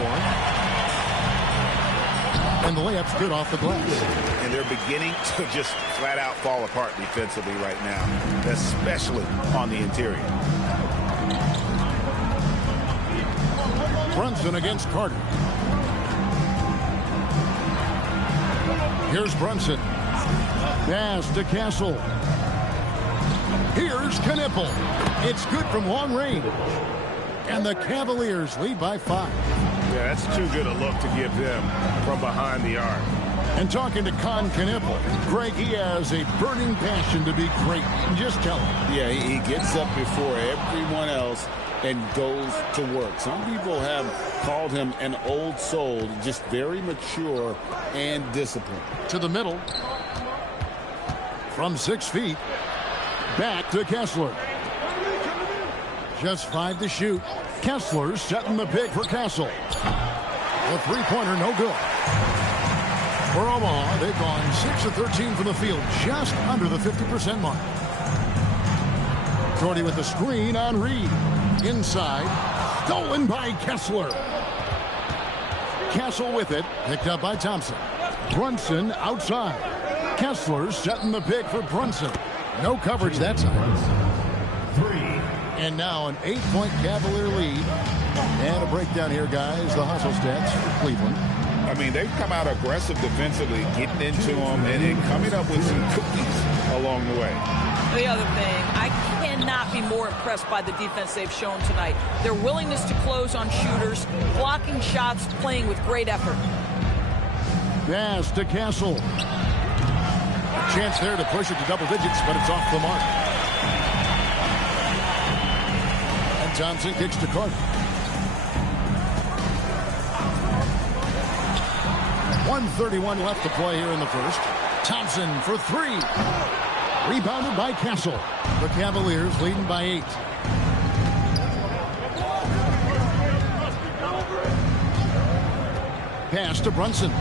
And the layup's good off the glass. And they're beginning to just flat out fall apart defensively right now, especially on the interior. Brunson against Carter. Here's Brunson. Pass to Castle. Here's Knippel. It's good from long range. And the Cavaliers lead by 5. Yeah, that's too good a look to give them from behind the arc. And talking to Knippel, Greg, he has a burning passion to be great. Just tell him. Yeah, he gets up before everyone else and goes to work. Some people have called him an old soul, just very mature and disciplined. To the middle. From 6 feet. Back to Kessler. Just 5 to shoot. Kessler setting the pick for Castle. The three-pointer, no good. For Omaha, they've gone 6 of 13 from the field, just under the 50% mark. Jordy with the screen on Reed. Inside, stolen by Kessler. Castle with it, picked up by Thompson. Brunson outside. Kessler setting the pick for Brunson. No coverage that time. 3. And now an 8-point Cavalier lead. And a breakdown here, guys. The hustle stats for Cleveland. I mean, they've come out aggressive defensively, getting into them, and coming up with some cookies along the way. The other thing, I cannot be more impressed by the defense they've shown tonight. Their willingness to close on shooters, blocking shots, playing with great effort. Pass to Castle. A chance there to push it to double digits, but it's off the mark. And Thompson kicks to Carter. 1:31 left to play here in the first. Thompson for 3. Rebounded by Castle. The Cavaliers leading by 8. Pass to Brunson.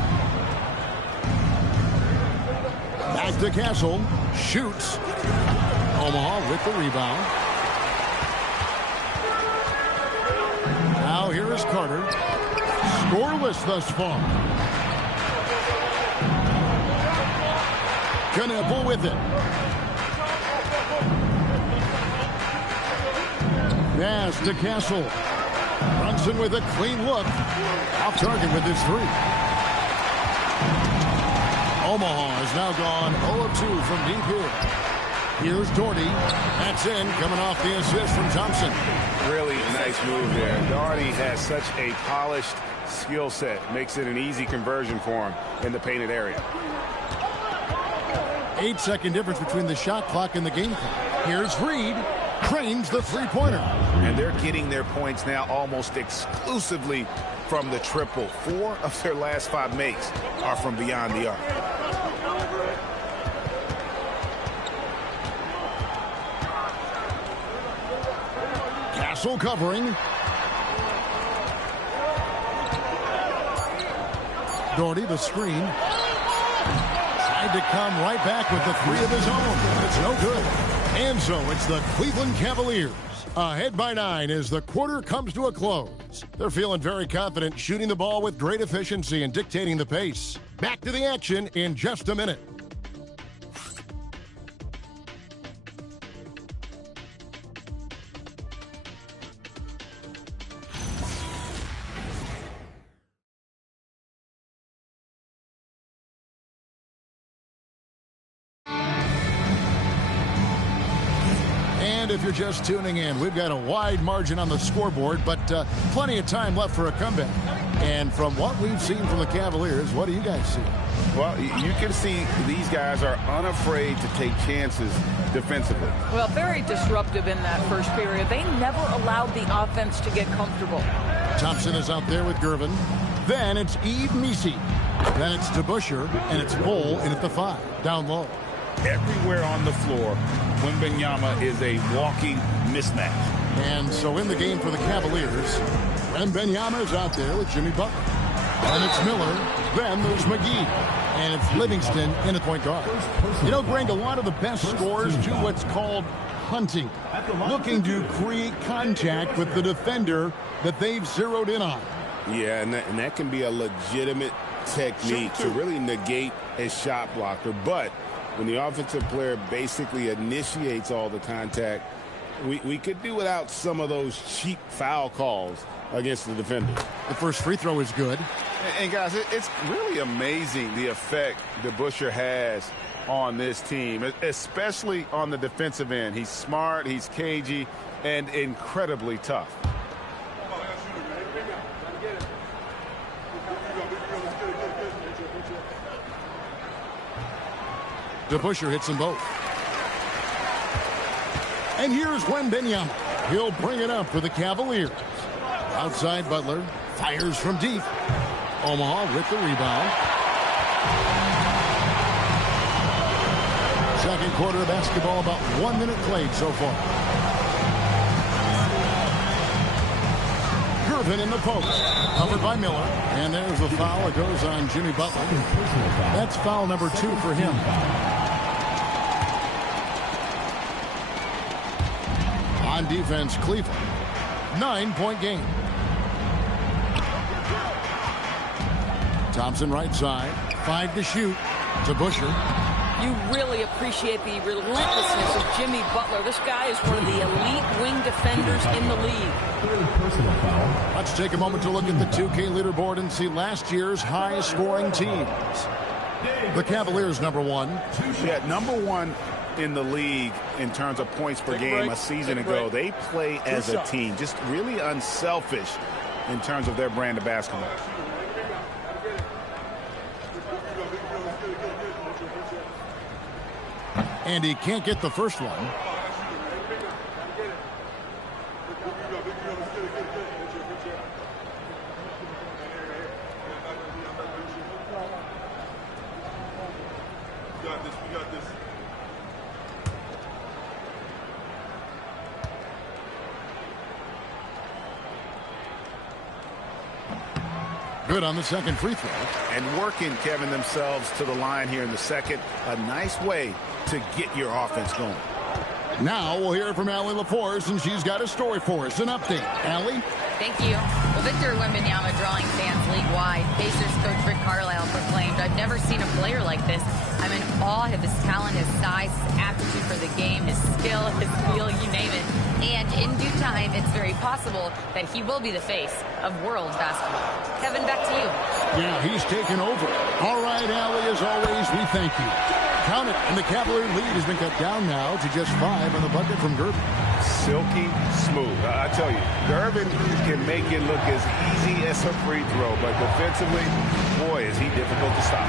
Back to Castle. Shoots. Omaha with the rebound. Now here is Carter. Scoreless thus far. Knippel with it. Pass to Castle. Brunson with a clean look. Off target with his 3. Omaha has now gone 0 of 2 from deep here. Here's Doherty. That's in, coming off the assist from Thompson. Really nice move there. Doherty has such a polished skill set. Makes it an easy conversion for him in the painted area. 8-second difference between the shot clock and the game clock. Here's Reed. Cranes the three-pointer. And they're getting their points now almost exclusively from the triple. 4 of their last 5 makes are from beyond the arc. Castle covering. Doherty the screen. Tried to come right back with the 3 of his own. It's no good. And so it's the Cleveland Cavaliers ahead by 9 as the quarter comes to a close. They're feeling very confident, shooting the ball with great efficiency and dictating the pace. Back to the action in just a minute. And if you're just tuning in, we've got a wide margin on the scoreboard, but plenty of time left for a comeback. And from what we've seen from the Cavaliers, what do you guys see? Well, you can see these guys are unafraid to take chances defensively. Well, very disruptive in that first period. They never allowed the offense to get comfortable. Thompson is out there with Gervin. Then it's Yves Missi. Then it's DeBusschere, and it's Bull in at the 5, down low. Everywhere on the floor, Wembanyama is a walking mismatch. And so in the game for the Cavaliers, Wembanyama is out there with Jimmy Butler. And it's Miller. Then there's McGee. And it's Livingston in at point guard. You know, Greg, a lot of the best scorers do what's called hunting, looking to create contact with the defender that they've zeroed in on. Yeah, and that can be a legitimate technique to really negate a shot blocker. But when the offensive player basically initiates all the contact, we could do without some of those cheap foul calls against the defender. The first free throw is good. And guys, it's really amazing the effect DeBusschere has on this team, especially on the defensive end. He's smart, he's cagey, and incredibly tough. DeBusschere hits them both. And here's Wembanyama. He'll bring it up for the Cavaliers. Outside Butler. Fires from deep. Omaha with the rebound. Second quarter of basketball, about 1 minute played so far. Gervin in the post. Covered by Miller. And there's the foul. It goes on Jimmy Butler. That's foul number 2 for him. On defense, Cleveland. 9-point game. Thompson right side. 5 to shoot. DeBusschere. You really appreciate the relentlessness of Jimmy Butler. This guy is one of the elite wing defenders in the league. Let's take a moment to look at the 2K leaderboard and see last year's high-scoring teams. The Cavaliers, number 1. Yeah, number 1 in the league in terms of points per game a season ago. They play as a team, just really unselfish in terms of their brand of basketball. And he can't get the first one. We got this. Good on the second free throw. And working, Kevin, themselves to the line here in the second. A nice way to get your offense going. Now we'll hear from Allie LaForce, and she's got a story for us. An update. Allie? Thank you. Well, Victor Wembanyama drawing fans league-wide. Pacers coach Rick Carlisle proclaimed, "I've never seen a player like this. I'm in awe of his talent, his size, his aptitude for the game, his skill, his feel, you name it. And in due time, it's very possible that he will be the face of world basketball." Kevin, back to you. Yeah, he's taken over. All right, Allie, as always, we thank you. Count it, and the Cavalier lead has been cut down now to just 5 on the bucket from Gervin. Silky smooth. I tell you, Gervin can make it look as easy as a free throw, but defensively, boy, is he difficult to stop.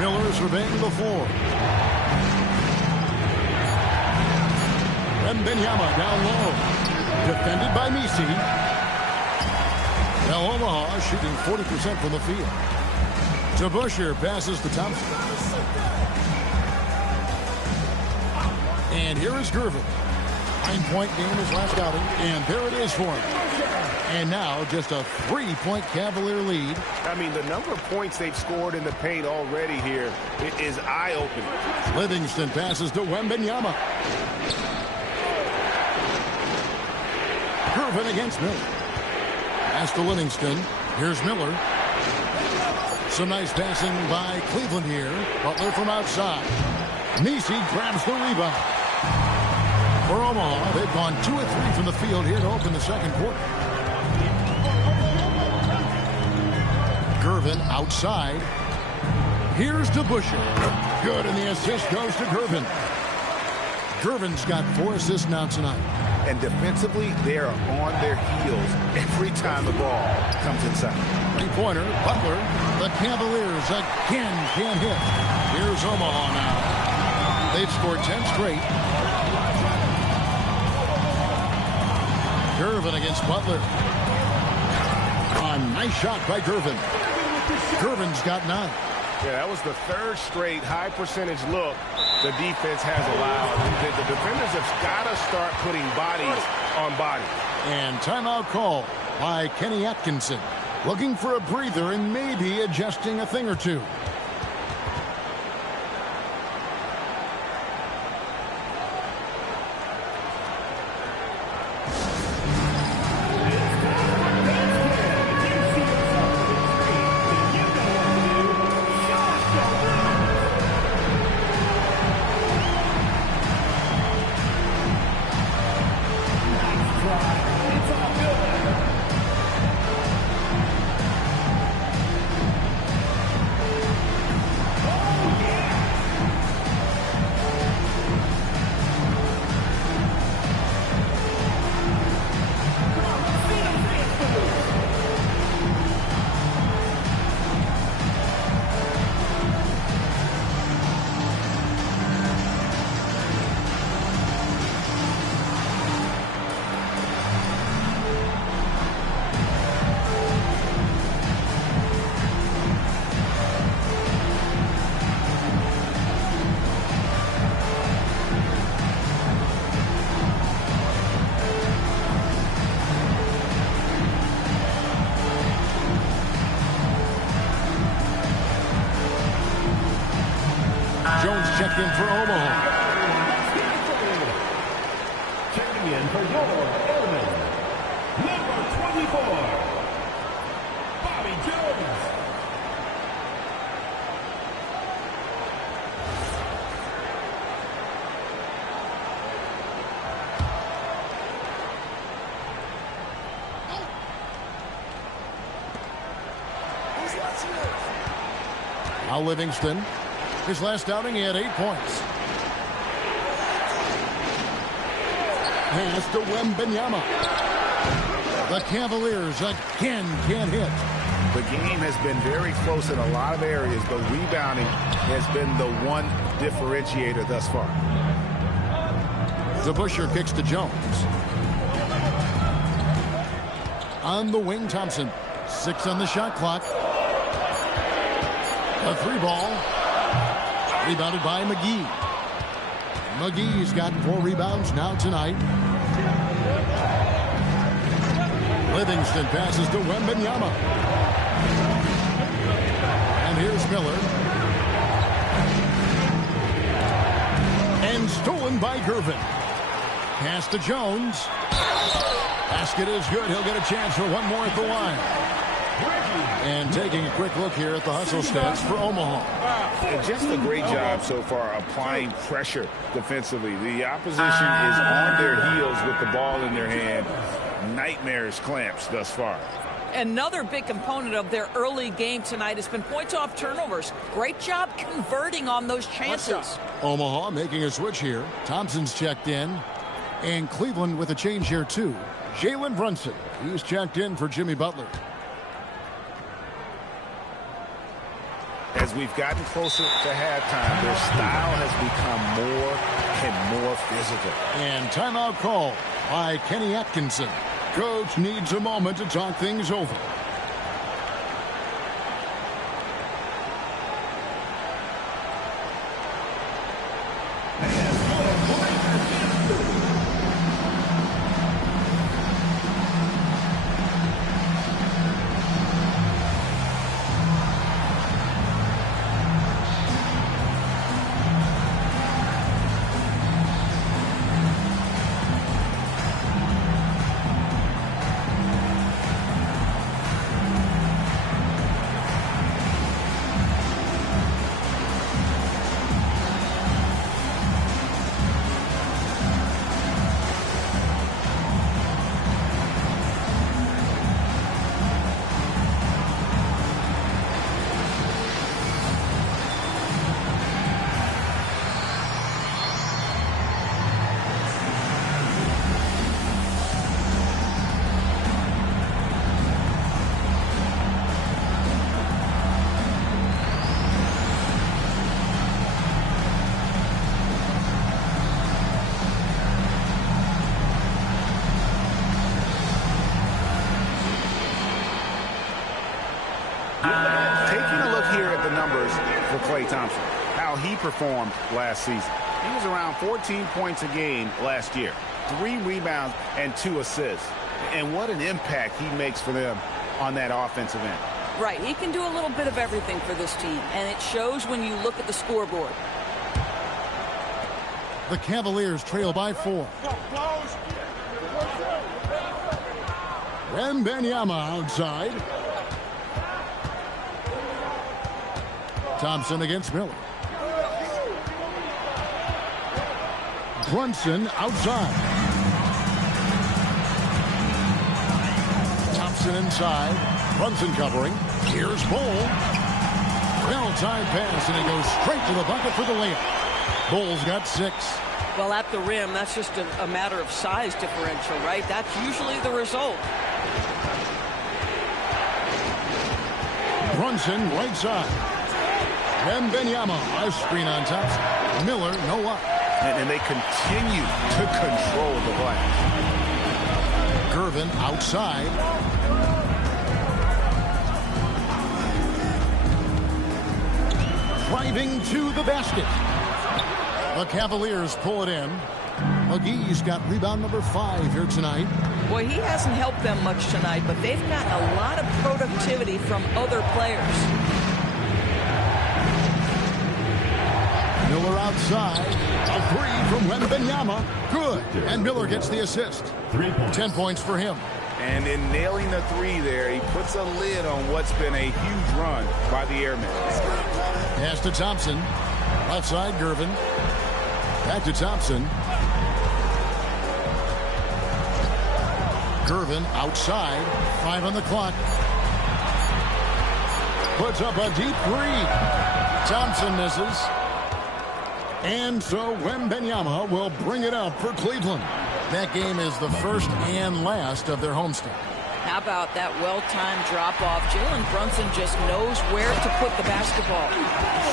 Miller surveying the floor. Wembanyama down low. Defended by Missi. Now Omaha shooting 40% from the field. DeBusschere passes to Thompson. And here is Gervin. 9-point game his last outing. And there it is for him. And now just a 3-point Cavalier lead. I mean, the number of points they've scored in the paint already here is eye-opening. Livingston passes to Wembanyama. Gervin against Miller. Pass to Livingston. Here's Miller. Some nice passing by Cleveland here. Butler from outside. Missi grabs the rebound. For Omaha, they've gone 2 of 3 from the field here to open the second quarter. Gervin outside. Here's DeBusschere. Good, and the assist goes to Gervin. Gervin's got 4 assists now tonight. And defensively, they are on their heels every time the ball comes inside. Three-pointer, Butler. The Cavaliers again can't hit. Here's Omaha now. They've scored 10 straight. Gervin against Butler. A nice shot by Gervin. Gervin's got 9. Yeah, that was the 3rd straight high percentage look the defense has allowed. The defenders have got to start putting bodies on bodies. And timeout call by Kenny Atkinson. Looking for a breather and maybe adjusting a thing or two. Jones checked in for Omaha. Checking in for your Illinois, number 24, Bobby Jones. Now Livingston. His last outing, he had 8 points. Pass to Wembanyama. The Cavaliers again can't hit. The game has been very close in a lot of areas, but rebounding has been the one differentiator thus far. The Busher kicks to Jones. On the wing, Thompson. 6 on the shot clock. A 3-ball. Rebounded by McGee. McGee's got 4 rebounds now tonight. Livingston passes to Wembanyama. And here's Miller. And stolen by Gervin. Pass to Jones. Basket is good. He'll get a chance for one more at the line. And taking a quick look here at the hustle stats for Omaha. And just a great job so far applying pressure defensively. The opposition is on their heels with the ball in their hand. Nightmares clamps thus far. Another big component of their early game tonight has been points off turnovers. Great job converting on those chances. Omaha making a switch here. Thompson's checked in. And Cleveland with a change here too. Jalen Brunson. He's checked in for Jimmy Butler. As we've gotten closer to halftime, their style has become more and more physical. And timeout call by Kenny Atkinson. Coach needs a moment to talk things over. Taking a look here at the numbers for Klay Thompson, how he performed last season. He was around 14 points a game last year, 3 rebounds and 2 assists. And what an impact he makes for them on that offensive end. Right, he can do a little bit of everything for this team, and it shows when you look at the scoreboard. The Cavaliers trail by 4. Wembanyama outside. Thompson against Miller. Brunson outside. Thompson inside. Brunson covering. Here's Bull. Well-timed pass, and he goes straight to the bucket for the layup. Bull's got 6. Well, at the rim, that's just a matter of size differential, right? That's usually the result. Brunson right side. Wembanyama, a screen on Thompson. Miller, no up. And they continue to control the glass. Gervin outside. Driving to the basket. The Cavaliers pull it in. McGee's got rebound number 5 here tonight. Boy, he hasn't helped them much tonight, but they've gotten a lot of productivity from other players. Miller outside. A 3 from Wembanyama. Good. And Miller gets the assist. 10 points for him. And in nailing the 3 there, he puts a lid on what's been a huge run by the Airmen. Pass to Thompson. Outside Gervin. Back to Thompson. Gervin outside. 5 on the clock. Puts up a deep 3. Thompson misses. And so Wembanyama will bring it up for Cleveland. That game is the first and last of their homestand. How about that well-timed drop-off? Jalen Brunson just knows where to put the basketball.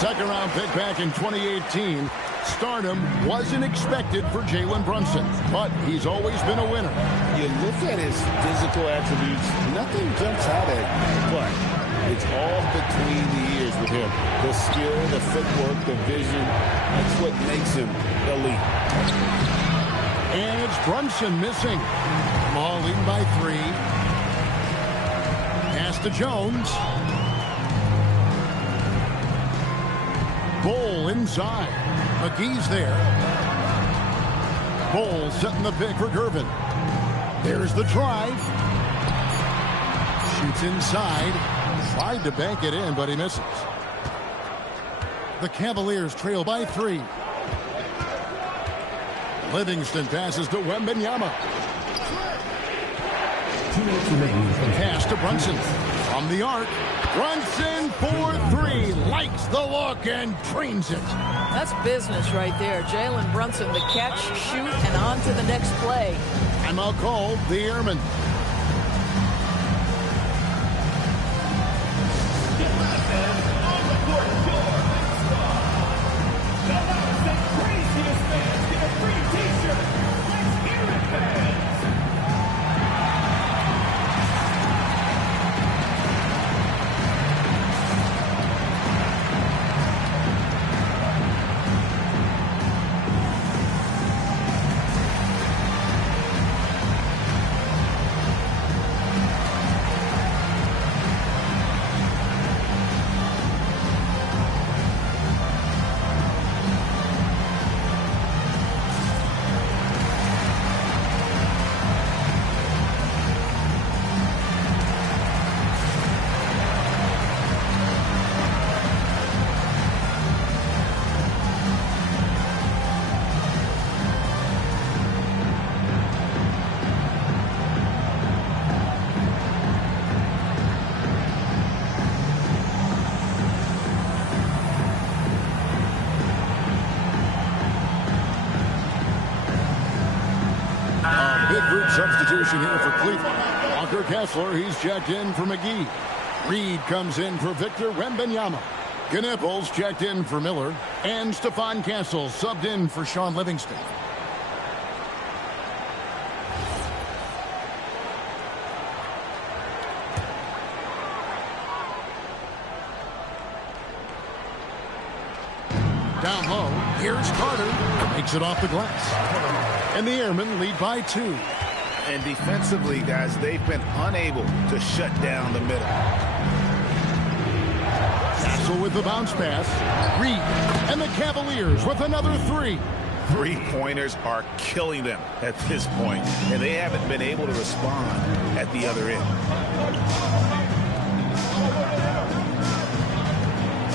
Second-round pick back in 2018. Stardom wasn't expected for Jalen Brunson, but he's always been a winner. You look at his physical attributes, nothing jumps out at you, but it's all between the ears with him. The skill, the footwork, the vision, that's what makes him elite. And it's Brunson missing. Ball leading by 3. Pass to Jones. Bull inside. McGee's there. Bull setting the pick for Gervin. There's the drive. Shoots inside. Tried to bank it in, but he misses. The Cavaliers trail by 3. Livingston passes to Wembanyama. Pass to Brunson. From the arc. Brunson for 3. Likes the look and trains it. That's business right there. Jalen Brunson, the catch, shoot, and on to the next play. Timeout called the Airmen. Substitution here for Cleveland. Walker Kessler, he's checked in for McGee. Reed comes in for Victor Wembanyama. Knipples checked in for Miller. And Stephon Castle subbed in for Sean Livingston. Down low, here's Carter. Makes it off the glass. And the Airmen lead by 2. And defensively, guys, they've been unable to shut down the middle. Castle with the bounce pass. Reed and the Cavaliers with another 3. Three-pointers are killing them at this point, and they haven't been able to respond at the other end.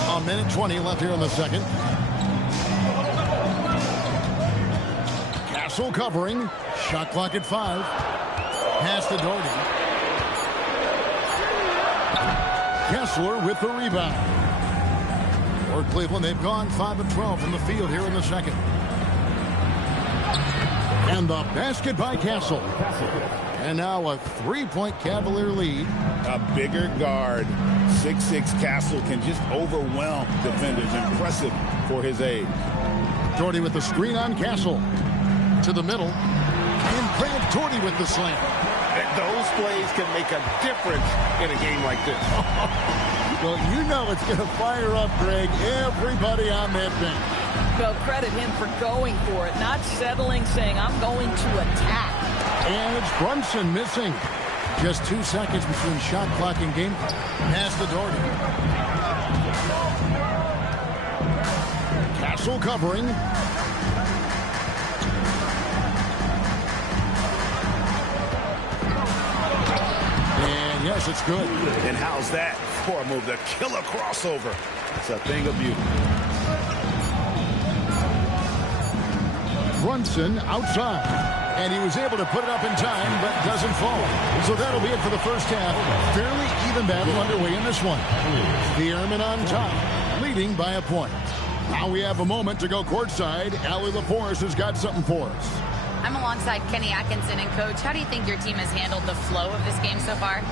A minute 20 left here in the second. Castle covering. Shot clock at 5. Pass to Doherty. Kessler with the rebound. For Cleveland, they've gone 5 of 12 from the field here in the second. And the basket by Castle. And now a 3-point Cavalier lead. A bigger guard, 6'6" Castle, can just overwhelm defenders. Impressive for his age. Doherty with the screen on Castle. To the middle. And Grant Doherty with the slam. Those plays can make a difference in a game like this. Well, you know it's going to fire up, Greg, everybody on that bench. Well, credit him for going for it, not settling, saying, I'm going to attack. And it's Brunson missing. Just 2 seconds between shot clock and game clock. Pass to Doherty. Castle covering. And yes, it's good. And how's that for a move? The killer crossover. It's a thing of beauty. Brunson outside. And he was able to put it up in time, but doesn't fall. So that'll be it for the first half. Fairly even battle underway in this one. The Airmen on top, leading by a point. Now we have a moment to go courtside. Allie LaForce has got something for us. I'm alongside Kenny Atkinson. And, Coach, how do you think your team has handled the flow of this game so far?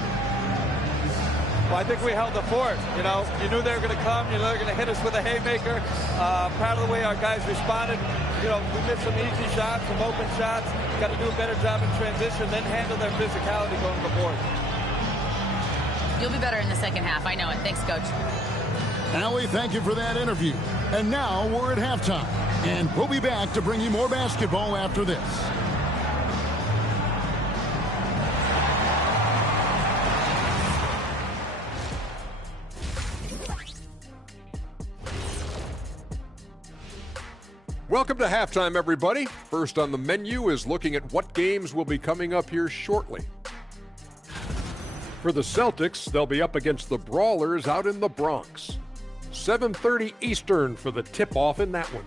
Well, I think we held the fort. You know, you knew they were going to come. You know they were going to hit us with a haymaker. Proud of the way our guys responded. You know, we missed some easy shots, some open shots. Got to do a better job in transition, then handle their physicality going to the board. You'll be better in the second half. I know it. Thanks, Coach. Allie, thank you for that interview. And now we're at halftime. And we'll be back to bring you more basketball after this. Welcome to halftime, everybody. First on the menu is looking at what games will be coming up here shortly. For the Celtics, they'll be up against the Brawlers out in the Bronx. 7:30 Eastern for the tip-off in that one.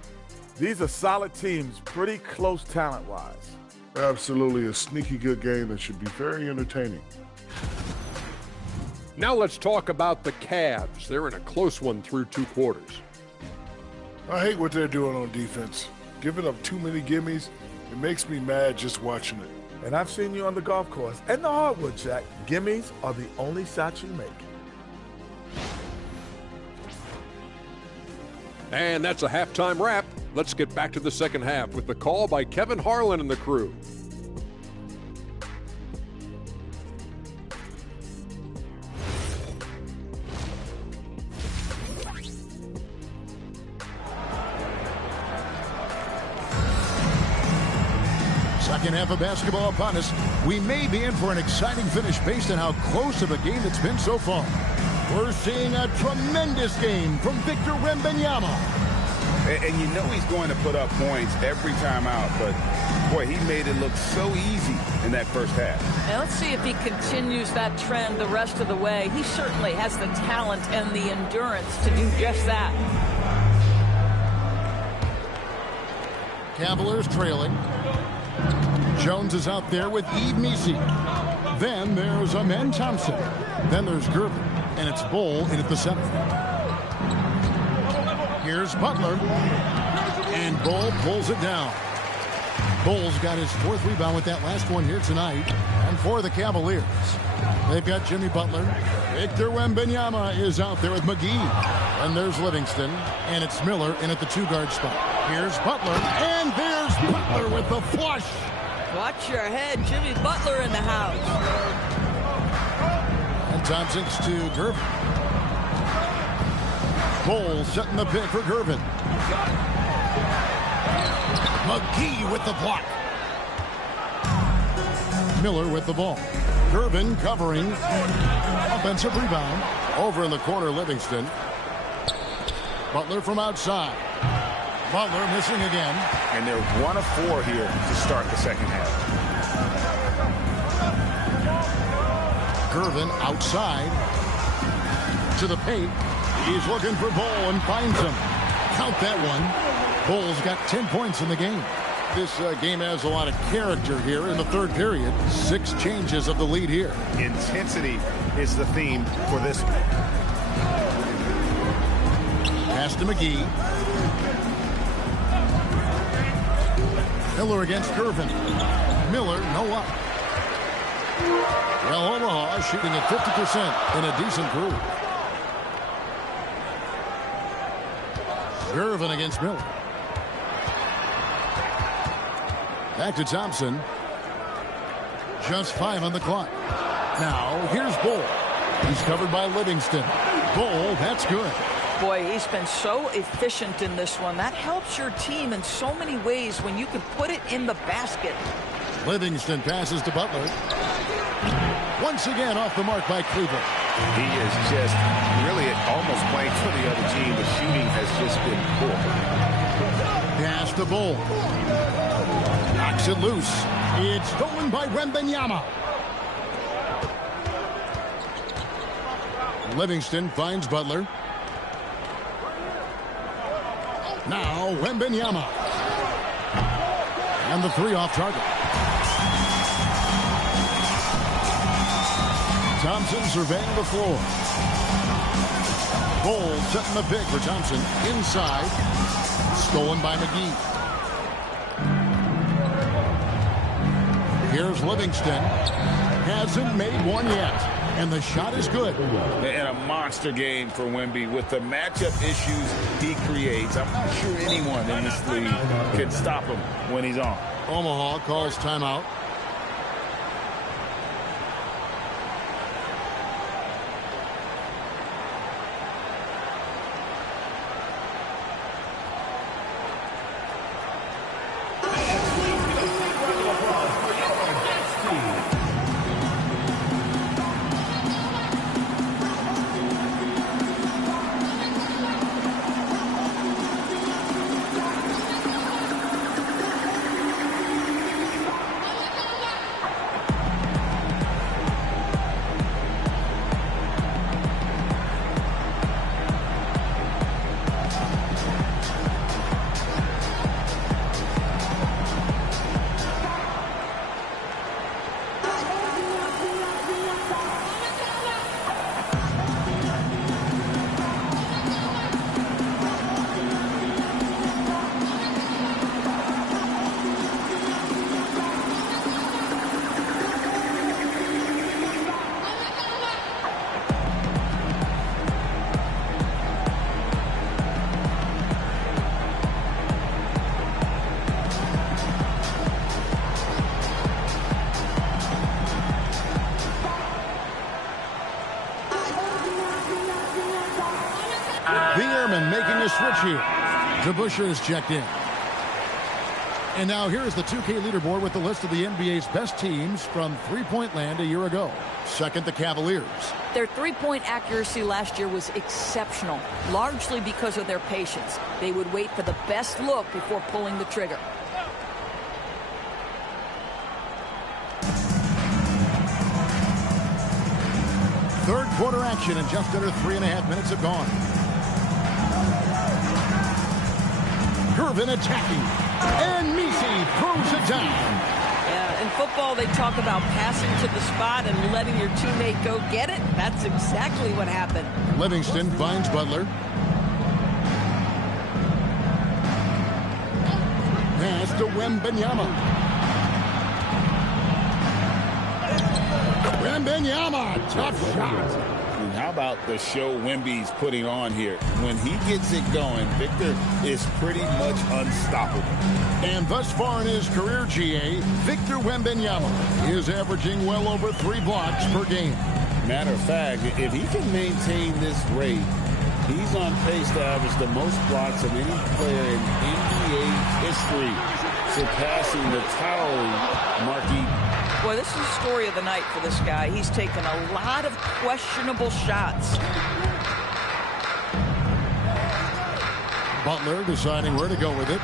These are solid teams, pretty close talent-wise. Absolutely a sneaky good game that should be very entertaining. Now let's talk about the Cavs. They're in a close one through 2 quarters. I hate what they're doing on defense. Giving up too many gimmies, it makes me mad just watching it. And I've seen you on the golf course and the hardwood, Jack. Gimmies are the only shots you make. And that's a halftime wrap. Let's get back to the second half with the call by Kevin Harlan and the crew. Second half of basketball upon us. We may be in for an exciting finish based on how close of a game it's been so far. We're seeing a tremendous game from Victor Wembanyama. And you know he's going to put up points every time out, but boy, he made it look so easy in that first half. Now let's see if he continues that trend the rest of the way. He certainly has the talent and the endurance to do just that. Cavaliers trailing. Jones is out there with Eve Meese. Then there's Amen Thompson. Then there's Gervin. And it's Bull in at the 7th. Here's Butler. And Bull pulls it down. Bull's got his 4th rebound with that last one here tonight. And for the Cavaliers, they've got Jimmy Butler. Victor Wembanyama is out there with McGee. And there's Livingston. And it's Miller in at the 2-guard spot. Here's Butler. And there's Butler with the flush. Watch your head. Jimmy Butler in the house. And Thompson's to Gervin. Bull setting the pick for Gervin. McGee with the block. Miller with the ball. Gervin covering. Offensive rebound. Over in the corner, Livingston. Butler from outside. Butler missing again. And they're 1 of 4 here to start the second half. Gervin outside. To the paint. He's looking for Bull and finds him. Count that one. Bull's got 10 points in the game. This game has a lot of character here in the third period. 6 changes of the lead here. Intensity is the theme for this one. Pass to McGee. Miller against Gervin. Miller, no up. Well, Omaha shooting at 50% in a decent groove. Gervin against Miller. Back to Thompson. Just 5 on the clock. Now, here's Bull. He's covered by Livingston. Bull, that's good. Boy, he's been so efficient in this one. That helps your team in so many ways when you can put it in the basket. Livingston passes to Butler. Once again off the mark by Cleveland. He is just really almost playing for the other team. The shooting has just been poor. Pass to Bull. Knocks it loose. It's stolen by Wembanyama. Livingston finds Butler. Now Wembanyama. And the 3 off target. Thompson surveying the floor. Bull setting the pick for Thompson. Inside. Stolen by McGee. Here's Livingston. Hasn't made one yet. And the shot is good. And a monster game for Wemby with the matchup issues he creates. I'm not sure anyone in this league can stop him when he's on. Omaha calls timeout. Making a switch here. DeBusschere is checked in. And now here's the 2K leaderboard with the list of the NBA's best teams from three-point land a year ago. Second, the Cavaliers. Their three-point accuracy last year was exceptional, largely because of their patience. They would wait for the best look before pulling the trigger. Third quarter action, and just under 3.5 minutes have gone. Gervin attacking, and Messi throws it down. Yeah, in football, they talk about passing to the spot and letting your teammate go get it. That's exactly what happened. Livingston finds Butler. Pass to Wembanyama. Wembanyama, tough shot. And how about the show Wemby's putting on here? When he gets it going, Victor is pretty much unstoppable. And thus far in his career, GA, Victor Wembanyama is averaging well over 3 blocks per game. Matter of fact, if he can maintain this rate, He's on pace to average the most blocks of any player in NBA history, surpassing the towering Marquis. Boy, this is the story of the night for this guy. He's taken a lot of questionable shots. Butler deciding where to go with it.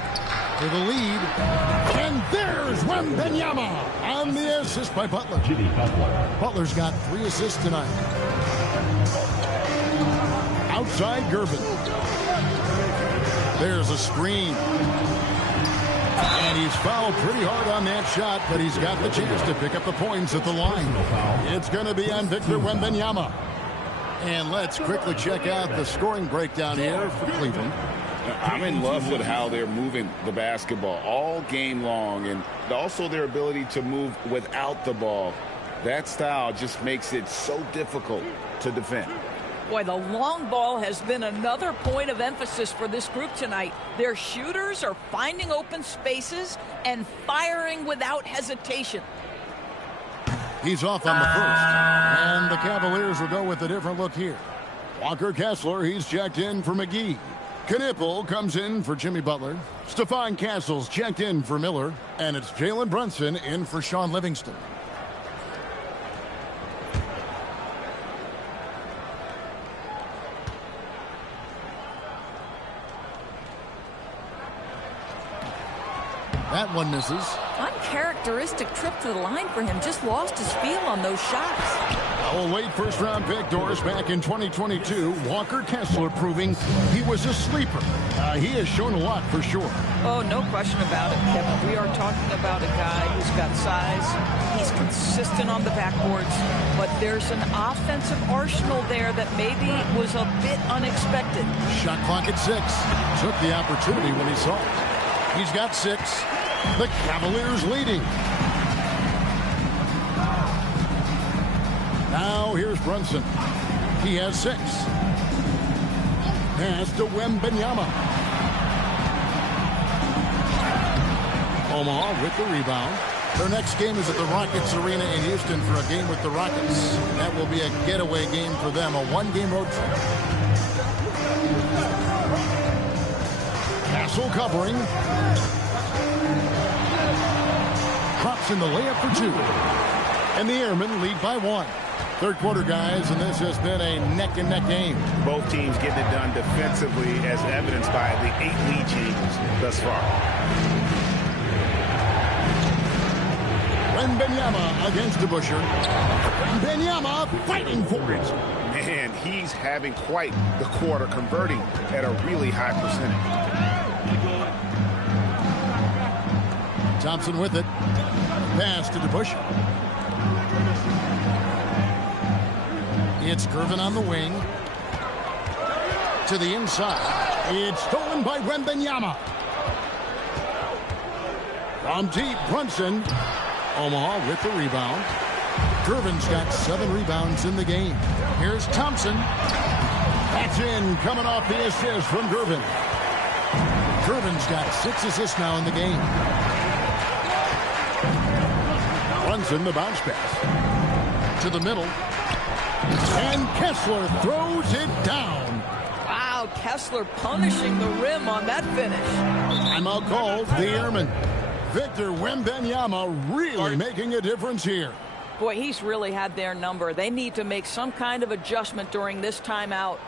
For the lead. And there's Wembanyama on the assist by Butler. Butler's got 3 assists tonight. Outside Gervin. There's a screen. And he's fouled pretty hard on that shot, but he's got the chance to pick up the points at the line. It's going to be on Victor Wembanyama. And let's quickly check out the scoring breakdown here for Cleveland. I'm in love with how they're moving the basketball all game long, and also their ability to move without the ball. That style just makes it so difficult to defend. Boy, the long ball has been another point of emphasis for this group tonight. Their shooters are finding open spaces and firing without hesitation. He's off on the first, and the Cavaliers will go with a different look here. Walker Kessler, he's checked in for McGee. Knipple comes in for Jimmy Butler. Stephon Castle's checked in for Miller. And it's Jalen Brunson in for Sean Livingston. That one misses. Uncharacteristic trip to the line for him. Just lost his feel on those shots. A late first-round pick, Doris, back in 2022. Walker Kessler proving he was a sleeper. He has shown a lot for sure. Oh, no question about it, Kevin. We are talking about a guy who's got size. He's consistent on the backboards. But there's an offensive arsenal there that maybe was a bit unexpected. Shot clock at 6. Took the opportunity when he saw it. He's got 6. The Cavaliers leading. Now here's Brunson. He has 6. Pass to Wembanyama. Omaha with the rebound. Their next game is at the Rockets Arena in Houston for a game with the Rockets. That will be a getaway game for them, a 1-game road trip. Castle covering. Drops in the layup for 2. And the Airmen lead by 1. Third quarter, guys, and this has been a neck-and-neck game. Both teams getting it done defensively, as evidenced by the 8 lead changes thus far. Wembanyama against DeBusschere. Wembanyama fighting for it. Man, he's having quite the quarter, converting at a really high percentage. Thompson with it. Pass to DeBusschere. It's Gervin on the wing. To the inside. It's stolen by Wembanyama. From deep, Brunson. Omaha with the rebound. Gervin's got 7 rebounds in the game. Here's Thompson. That's in, coming off the assist from Gervin. Gervin's got 6 assists now in the game. Brunson, the bounce pass. To the middle. And Kessler throws it down. Wow, Kessler punishing the rim on that finish. Timeout called, the Airmen. Victor Wembanyama really making a difference here. Boy, he's really had their number. They need to make some kind of adjustment during this timeout.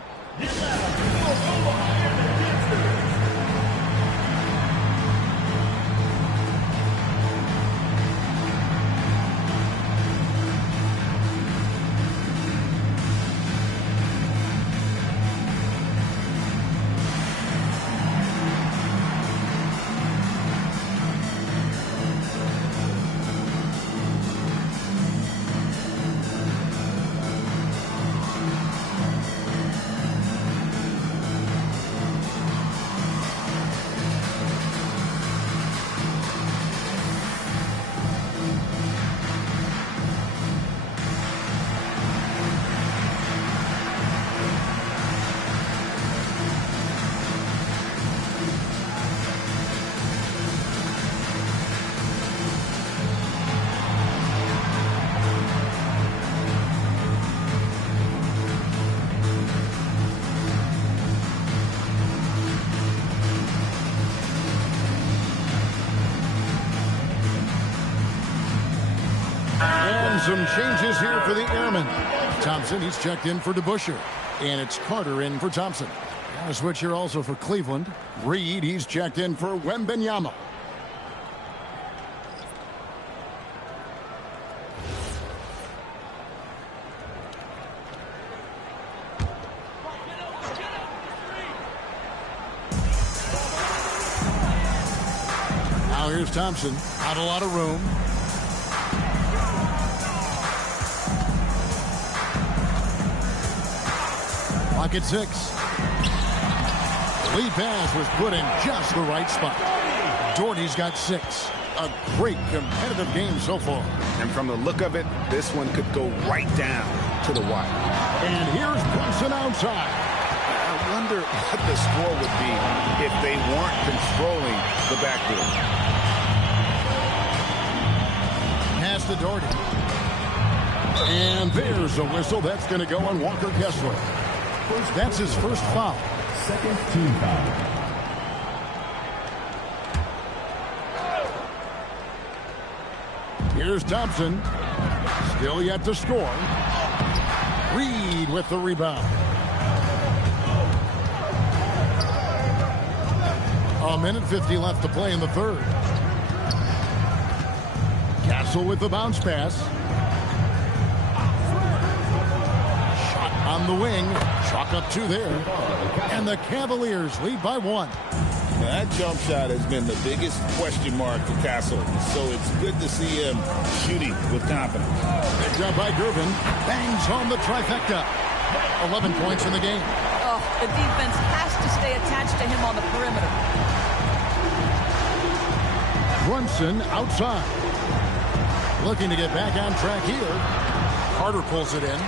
Some changes here for the Airmen. Thompson, he's checked in for DeBusschere. And it's Carter in for Thompson. And a switch here also for Cleveland. Reed, he's checked in for Wembenyama. Now here's Thompson. Not a lot of room. Clock at 6. Lead pass was put in just the right spot. Doherty's got 6. A great competitive game so far. And from the look of it, this one could go right down to the wire. And here's Brunson outside. I wonder what the score would be if they weren't controlling the backboard. Pass to Doherty. And there's a whistle. That's going to go on Walker Kessler. That's his first foul. Second team foul. Here's Thompson. Still yet to score. Reed with the rebound. A minute 50 left to play in the third. Castle with the bounce pass. Shot on the wing. Chalk up 2 there. And the Cavaliers lead by 1. Now, that jump shot has been the biggest question mark for Castle, so it's good to see him shooting with confidence. Picked up by Gervin. Bangs home the trifecta. 11 points in the game. Oh, the defense has to stay attached to him on the perimeter. Brunson outside. Looking to get back on track here. Carter pulls it in.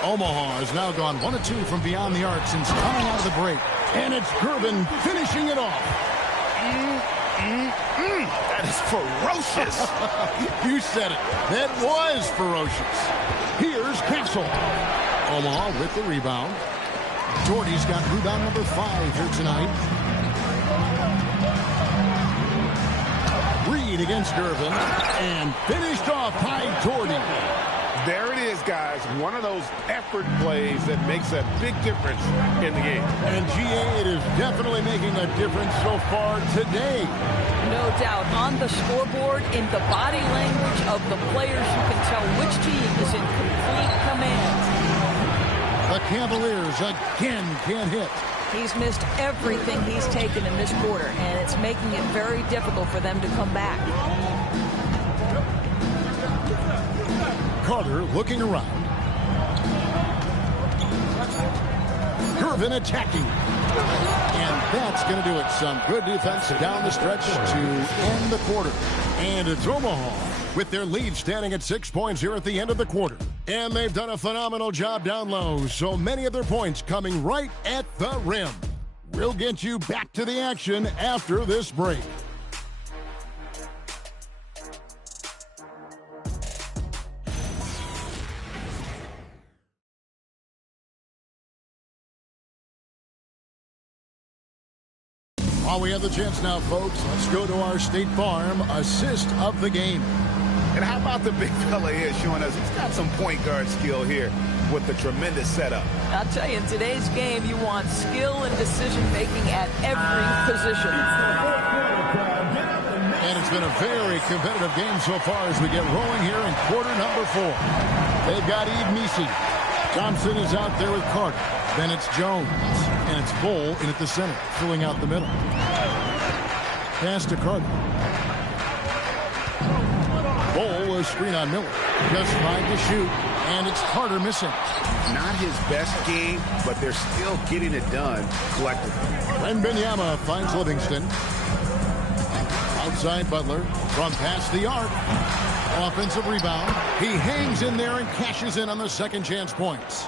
Omaha has now gone 1 of 2 from beyond the arc since coming out of the break. And it's Gervin finishing it off. That is ferocious. You said it. That was ferocious. Here's Castle. Omaha with the rebound. Doherty's got rebound number 5 here tonight. Reed against Gervin. And finished off by Doherty. There it is, guys. One of those effort plays that makes a big difference in the game. And GA, it is definitely making a difference so far today. No doubt. On the scoreboard, in the body language of the players, you can tell which team is in complete command. The Cavaliers again can't hit. He's missed everything he's taken in this quarter, and it's making it very difficult for them to come back. Carter looking around. Gervin attacking. And that's going to do it. Some good defense down the stretch to end the quarter. And it's Omaha with their lead standing at 6 points here at the end of the quarter. And they've done a phenomenal job down low. So many of their points coming right at the rim. We'll get you back to the action after this break. While we have the chance now, folks, let's go to our State Farm assist of the game. And how about the big fella here showing us he's got some point guard skill here with the tremendous setup. I'll tell you, in today's game, you want skill and decision-making at every position. And it's been a very competitive game so far as we get rolling here in quarter number 4. They've got Eve Meese. Thompson is out there with Carter. Then it's Jones. And it's Bull in at the center, filling out the middle. Pass to Carter. Bull, a screen on Miller. Just 5 to shoot. And it's Carter missing. Not his best game, but they're still getting it done collectively. Wembenyama finds Livingston. Outside Butler from past the arc. Offensive rebound. He hangs in there and cashes in on the second chance points.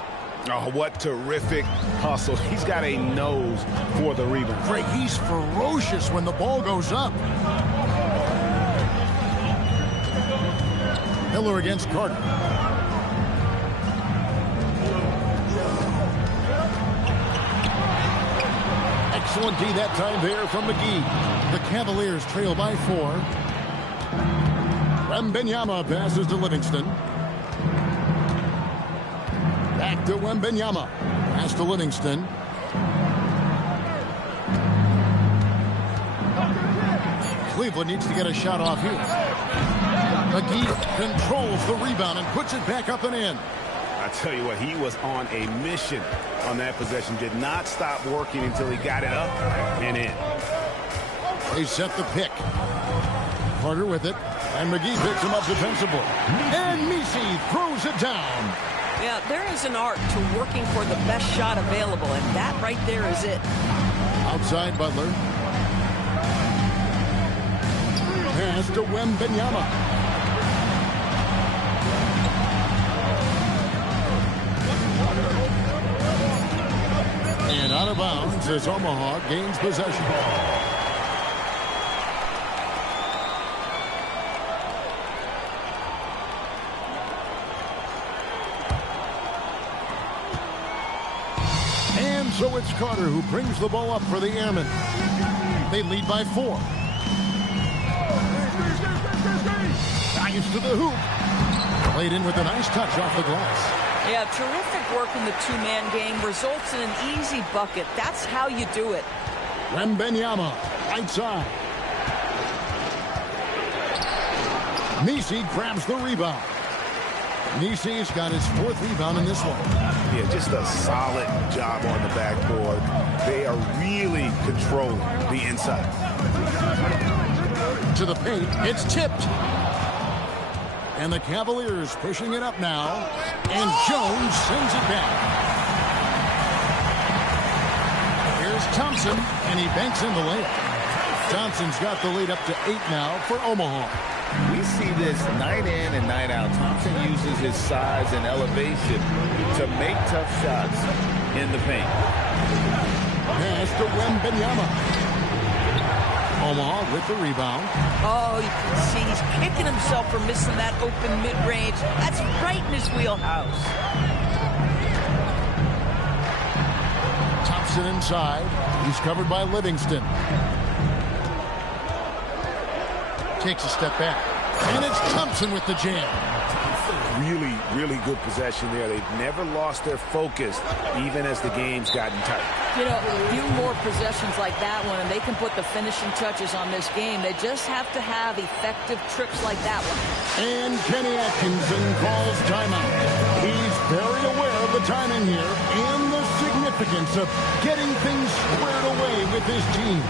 Oh, what terrific hustle. He's got a nose for the rebound. Greg, he's ferocious when the ball goes up. Miller against Carter. Excellent D that time there from McGee. The Cavaliers trail by 4. Wembanyama passes to Livingston. Back to Wembanyama. Pass to Livingston. Cleveland needs to get a shot off here. McGee controls the rebound and puts it back up and in. I tell you what, he was on a mission on that possession. Did not stop working until he got it up and in. They set the pick. Carter with it. And McGee picks him up defensively. And Misi throws it down. Yeah, there is an art to working for the best shot available, and that right there is it. Outside Butler. Pass to Wembanyama. And out of bounds as Omaha gains possession. And so it's Carter who brings the ball up for the Airmen. They lead by 4. Drives to the hoop. Played in with a nice touch off the glass. Yeah, terrific work in the two-man game. Results in an easy bucket. That's how you do it. Wembanyama, right side. Nisi grabs the rebound. Nisi's got his 4th rebound in this one. Yeah, just a solid job on the backboard. They are really controlling the inside. To the paint, it's tipped. And the Cavaliers pushing it up now. And Jones sends it back. Here's Thompson, and he banks in the layup. Thompson's got the lead up to 8 now for Omaha. We see this night in and night out. Thompson uses his size and elevation to make tough shots in the paint. Pass to Wembanyama. Omaha with the rebound. Oh, you can see he's kicking himself for missing that open mid-range. That's right in his wheelhouse. Thompson inside. He's covered by Livingston. Takes a step back. And it's Thompson with the jam. Really, really good possession there. They've never lost their focus, even as the game's gotten tight. You know, a few more possessions like that one, and they can put the finishing touches on this game. They just have to have effective trips like that one. And Kenny Atkinson calls timeout. He's very aware of the timing here and the significance of getting things squared away with his team.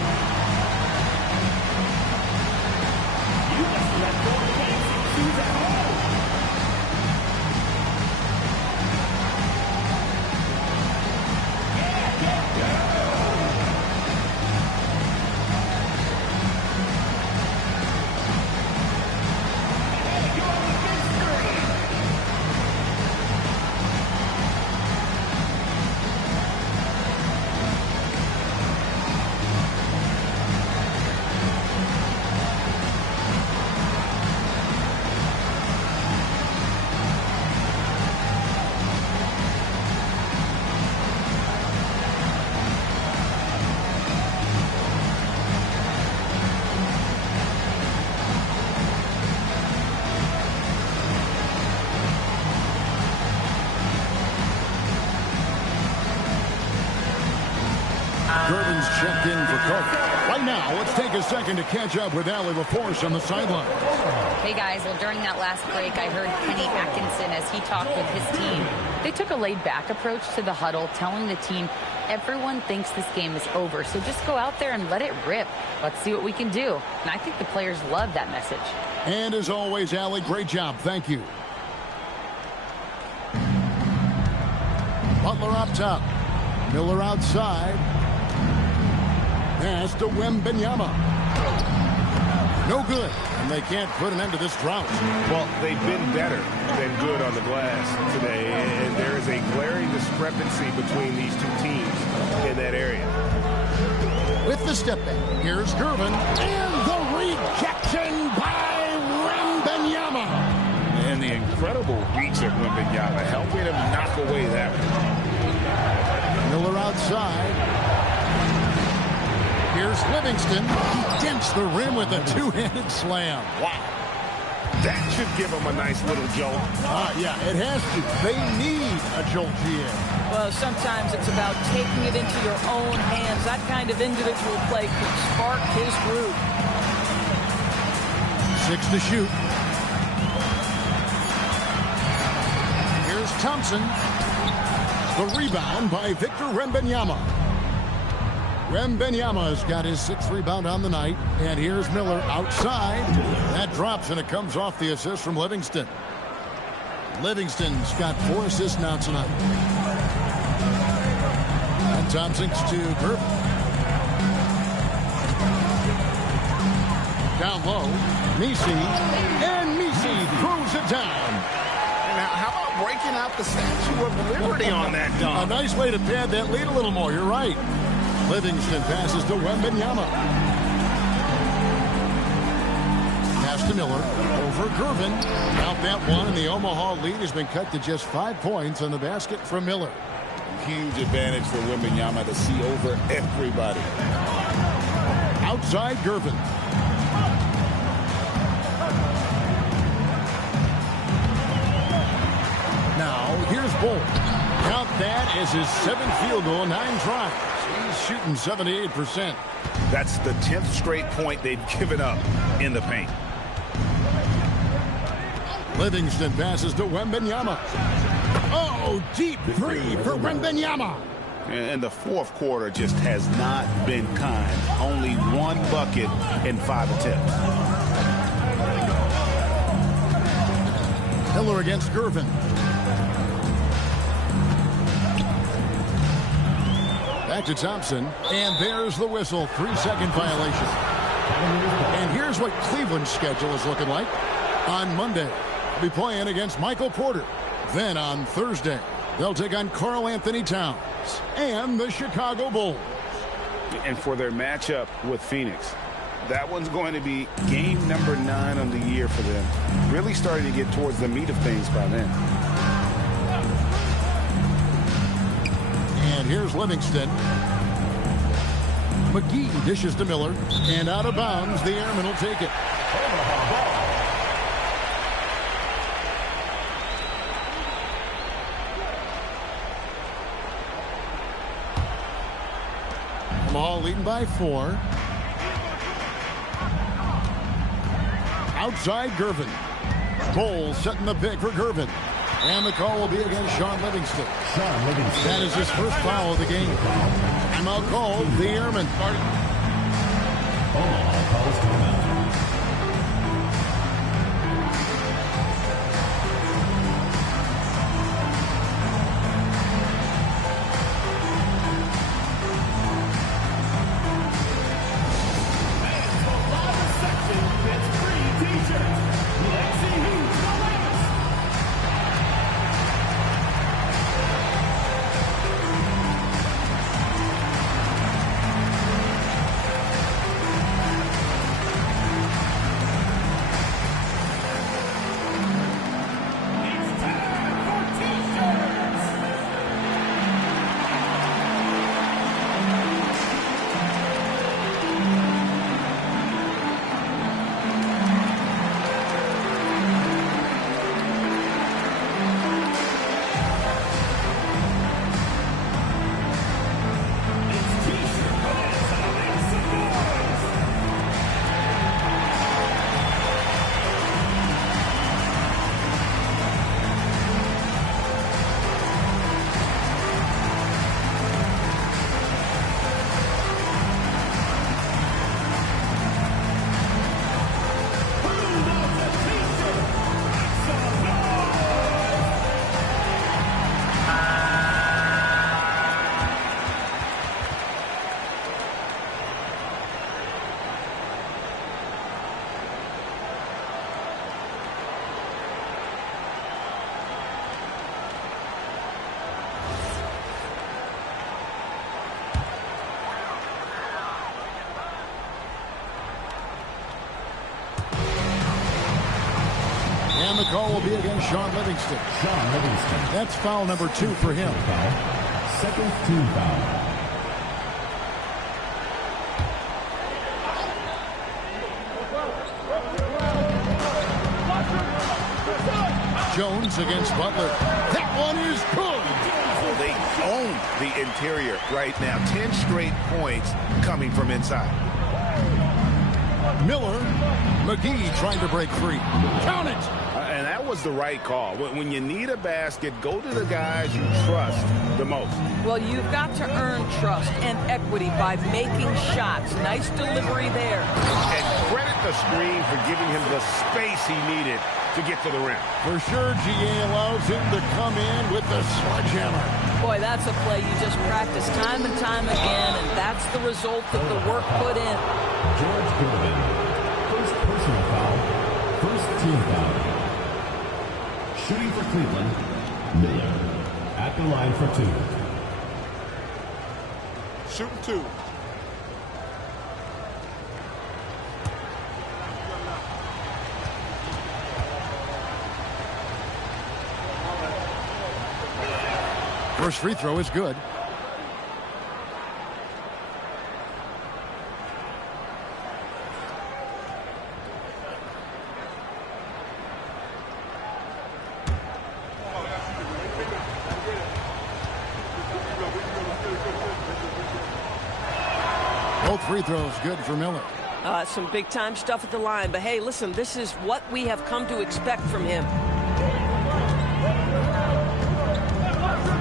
Gervin's checked in for Cook. Right now, let's take a second to catch up with Allie LaForce on the sideline. Hey, guys. Well, during that last break, I heard Kenny Atkinson as he talked with his team. They took a laid-back approach to the huddle, telling the team everyone thinks this game is over, so just go out there and let it rip. Let's see what we can do. And I think the players love that message. And as always, Allie, great job. Thank you. Butler up top. Miller outside. Pass to Wembanyama. No good. And they can't put an end to this drought. Well, they've been better than good on the glass today. And there is a glaring discrepancy between these two teams in that area. With the step back, here's Gervin. And the rejection by Wembanyama. And the incredible reach of Wembanyama, helping him knock away that one. Miller outside. Here's Livingston. He dents the rim with a two-handed slam. Wow. That should give them a nice little jolt. Yeah, it has to. They need a jolt, GM. Well, sometimes it's about taking it into your own hands. That kind of individual play could spark his groove. 6 to shoot. Here's Thompson. The rebound by Victor Wembanyama. Wembanyama's got his 6th rebound on the night. And here's Miller outside. That drops, and it comes off the assist from Livingston. Livingston's got 4 assists now tonight. And Thompson's to Griffin. Down low. Messi. And Messi throws it down. Now, how about breaking out the Statue of Liberty on that dunk? A nice way to pad that lead a little more. You're right. Livingston passes to Wembanyama. Pass to Miller. Over Gervin. Out that one, and the Omaha lead has been cut to just 5 points on the basket from Miller. Huge advantage for Wembanyama to see over everybody. Outside Gervin. Now, here's Bull. Count that as his 7th field goal, 9 tries. He's shooting 78%. That's the 10th straight point they've given up in the paint. Livingston passes to Wembanyama. Oh, deep 3 for Wembanyama. And the fourth quarter just has not been kind. Only 1 bucket in 5 attempts. Miller against Gervin. Back to Thompson, and there's the whistle. 3-second violation. And here's what Cleveland's schedule is looking like. On Monday, they'll be playing against Michael Porter. Then on Thursday, they'll take on Karl Anthony Towns and the Chicago Bulls. And for their matchup with Phoenix, that one's going to be game number 9 on the year for them. Really starting to get towards the meat of things by then. And here's Livingston. McGee dishes to Miller. And out of bounds, the Airman will take it. Omaha leading by 4. Outside Gervin. Bowles setting the pick for Gervin. And the call will be against Sean Livingston. That is his first foul of the game. Timeout called, the Airman. Omaha calls timeout. And the call will be against Sean Livingston. That's foul number 2 for him. Second team foul. Jones against Butler. That one is good. Oh, they own the interior right now. 10 straight points coming from inside. Miller. McGee trying to break free. Count it. And that was the right call. When you need a basket, go to the guys you trust the most. Well, you've got to earn trust and equity by making shots. Nice delivery there. And credit the screen for giving him the space he needed to get to the rim. For sure, GA allows him to come in with the sledgehammer. Boy, that's a play you just practice time and time again, and that's the result of the work put in. George Goodman, first personal foul, first team foul. Shooting for Cleveland, Miller. At the line for 2. Shooting 2. First free throw is good. Both free throws good for Miller. Some big-time stuff at the line. But, hey, listen, this is what we have come to expect from him.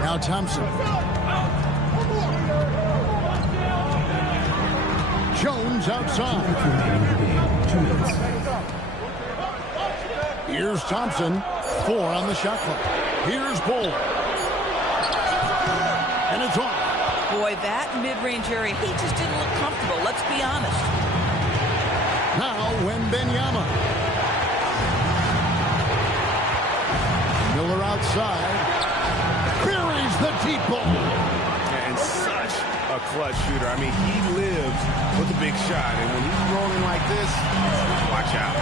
Now Thompson. Jones outside. Here's Thompson. 4 on the shot clock. Here's Bull. And it's off. Boy, that mid-range area, he just didn't look comfortable. Let's be honest. Now Wembanyama. Miller outside. Buries the deep ball. And such a clutch shooter. I mean, he lives with a big shot. And when he's rolling like this, watch out.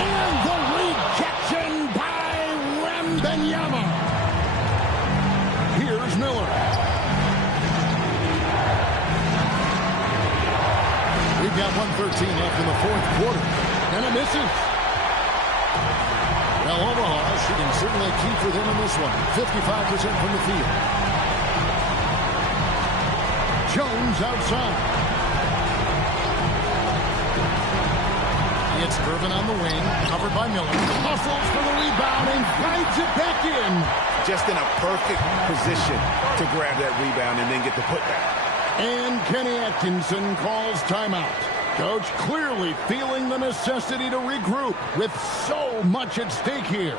And the rejection by Wembanyama. Here's Miller. We've got 1:13 left in the fourth quarter. And it misses. Now Omaha shooting certainly a key for them in this one. 55% from the field. Jones outside. It's Irvin on the wing, covered by Miller. Hustles for the rebound and guides it back in. Just in a perfect position to grab that rebound and then get the putback. And Kenny Atkinson calls timeout. Coach clearly feeling the necessity to regroup with so much at stake here.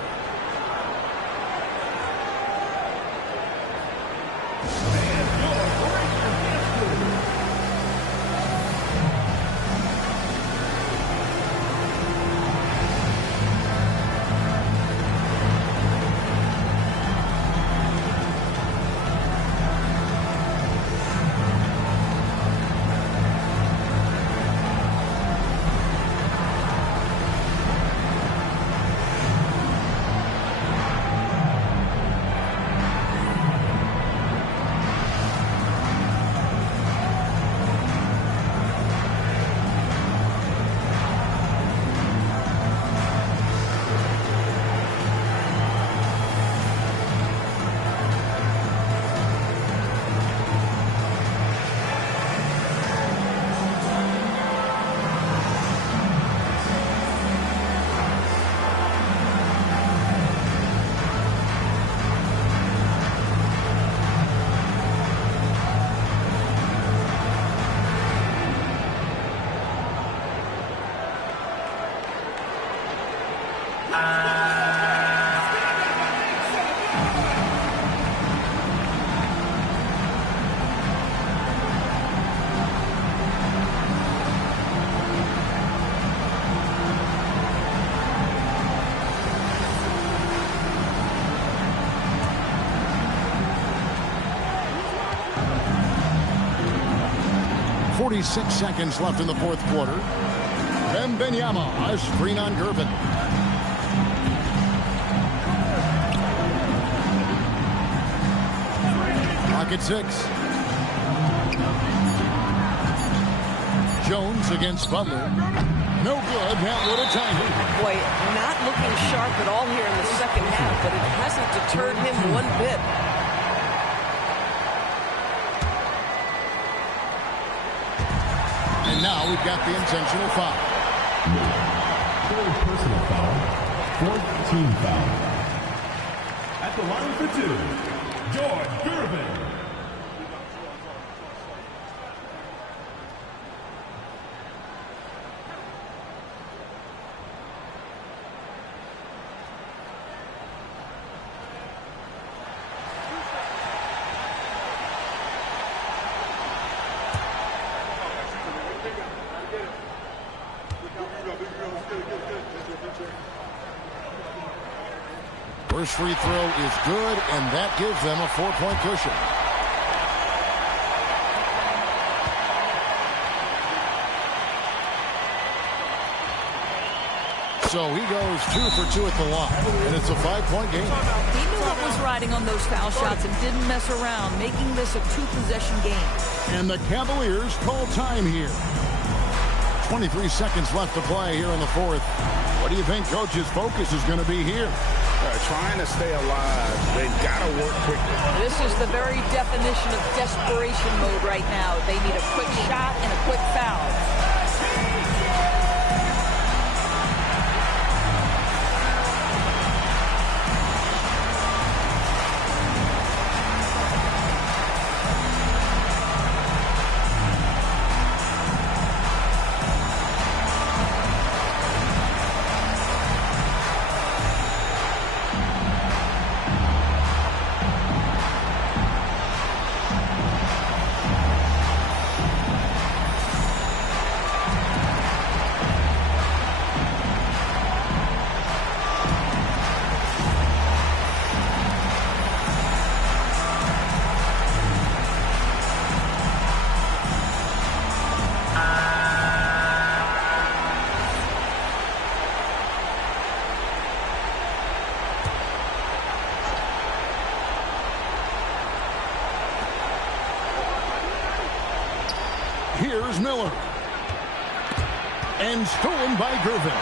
.46 seconds left in the fourth quarter. Wembanyama, a screen on Gervin. Pocket 6. Jones against Butler. No good. That would have tied it. Boy, not looking sharp at all here in the second half, but it hasn't deterred him one bit. And now we've got the intentional foul. Third personal foul. Fourth team foul. At the line for two, George Gervin. First free throw is good, and that gives them a 4-point cushion. So he goes 2 for 2 at the line, and it's a 5-point game. He knew what was riding on those foul shots and didn't mess around, making this a 2-possession game. And the Cavaliers call time here. 23 seconds left to play here in the fourth. What do you think Coach's focus is going to be here? Trying to stay alive. They've got to work quickly. This is the very definition of desperation mode right now. They need a quick shot and a quick foul. Here's Miller. And stolen by Gervin.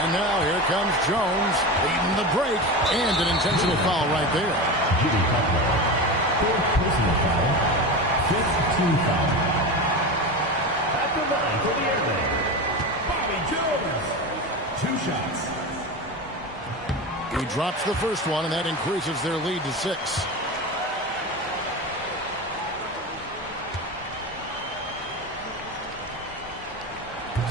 And now here comes Jones leading the break. And an intentional foul right there. Jimmy Butler. Fourth personal foul. Fifth team foul. At the line for the Airmen, Bobby Jones. 2 shots. He drops the first one, and that increases their lead to 6.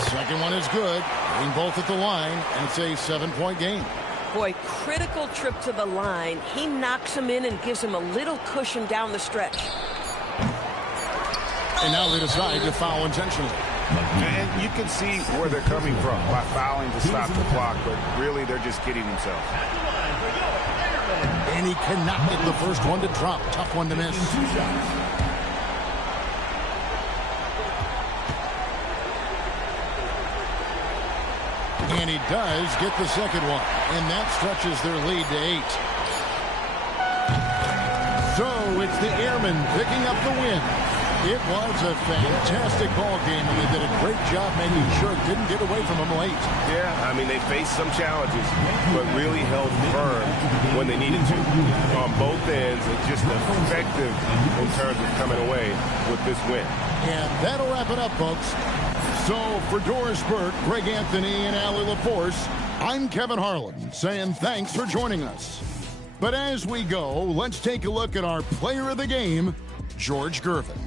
Second one is good. Hitting both at the line, and it's a 7-point game. Boy, critical trip to the line. He knocks him in and gives him a little cushion down the stretch. And now they decide to foul intentionally. And you can see where they're coming from by fouling to stop the clock, but really they're just kidding themselves. And he cannot get the first one to drop. Tough one to miss. And he does get the second one. And that stretches their lead to 8. So it's the Airmen picking up the win. It was a fantastic ball game, and they did a great job making sure it didn't get away from them late. Yeah, I mean, they faced some challenges, but really held firm when they needed to. On both ends, and just effective in terms of coming away with this win. And that'll wrap it up, folks. So for Doris Burke, Greg Anthony, and Allie LaForce, I'm Kevin Harlan saying thanks for joining us. But as we go, let's take a look at our player of the game, George Gervin.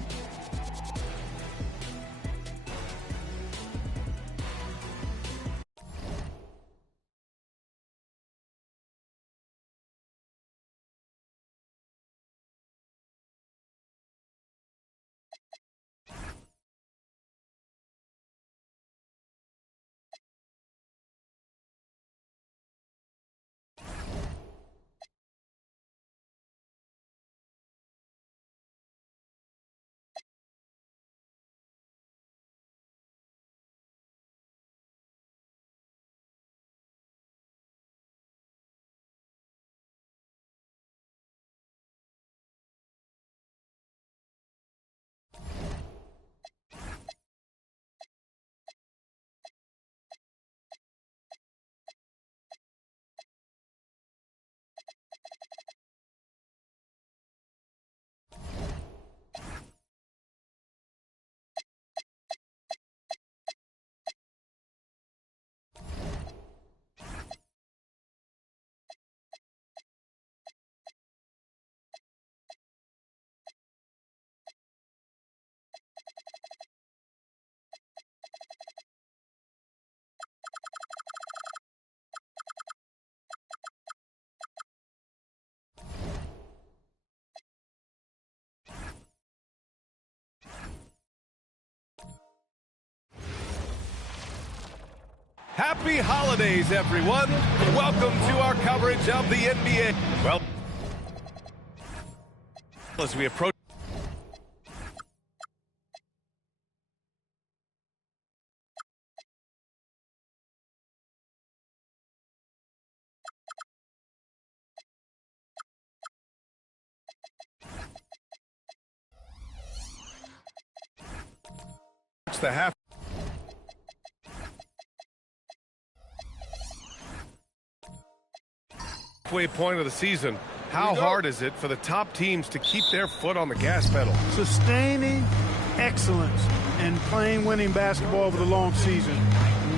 Happy holidays, everyone. Welcome to our coverage of the NBA. Well, as we approach the halfway point of the season, how hard is it for the top teams to keep their foot on the gas pedal? Sustaining excellence and playing winning basketball over the long season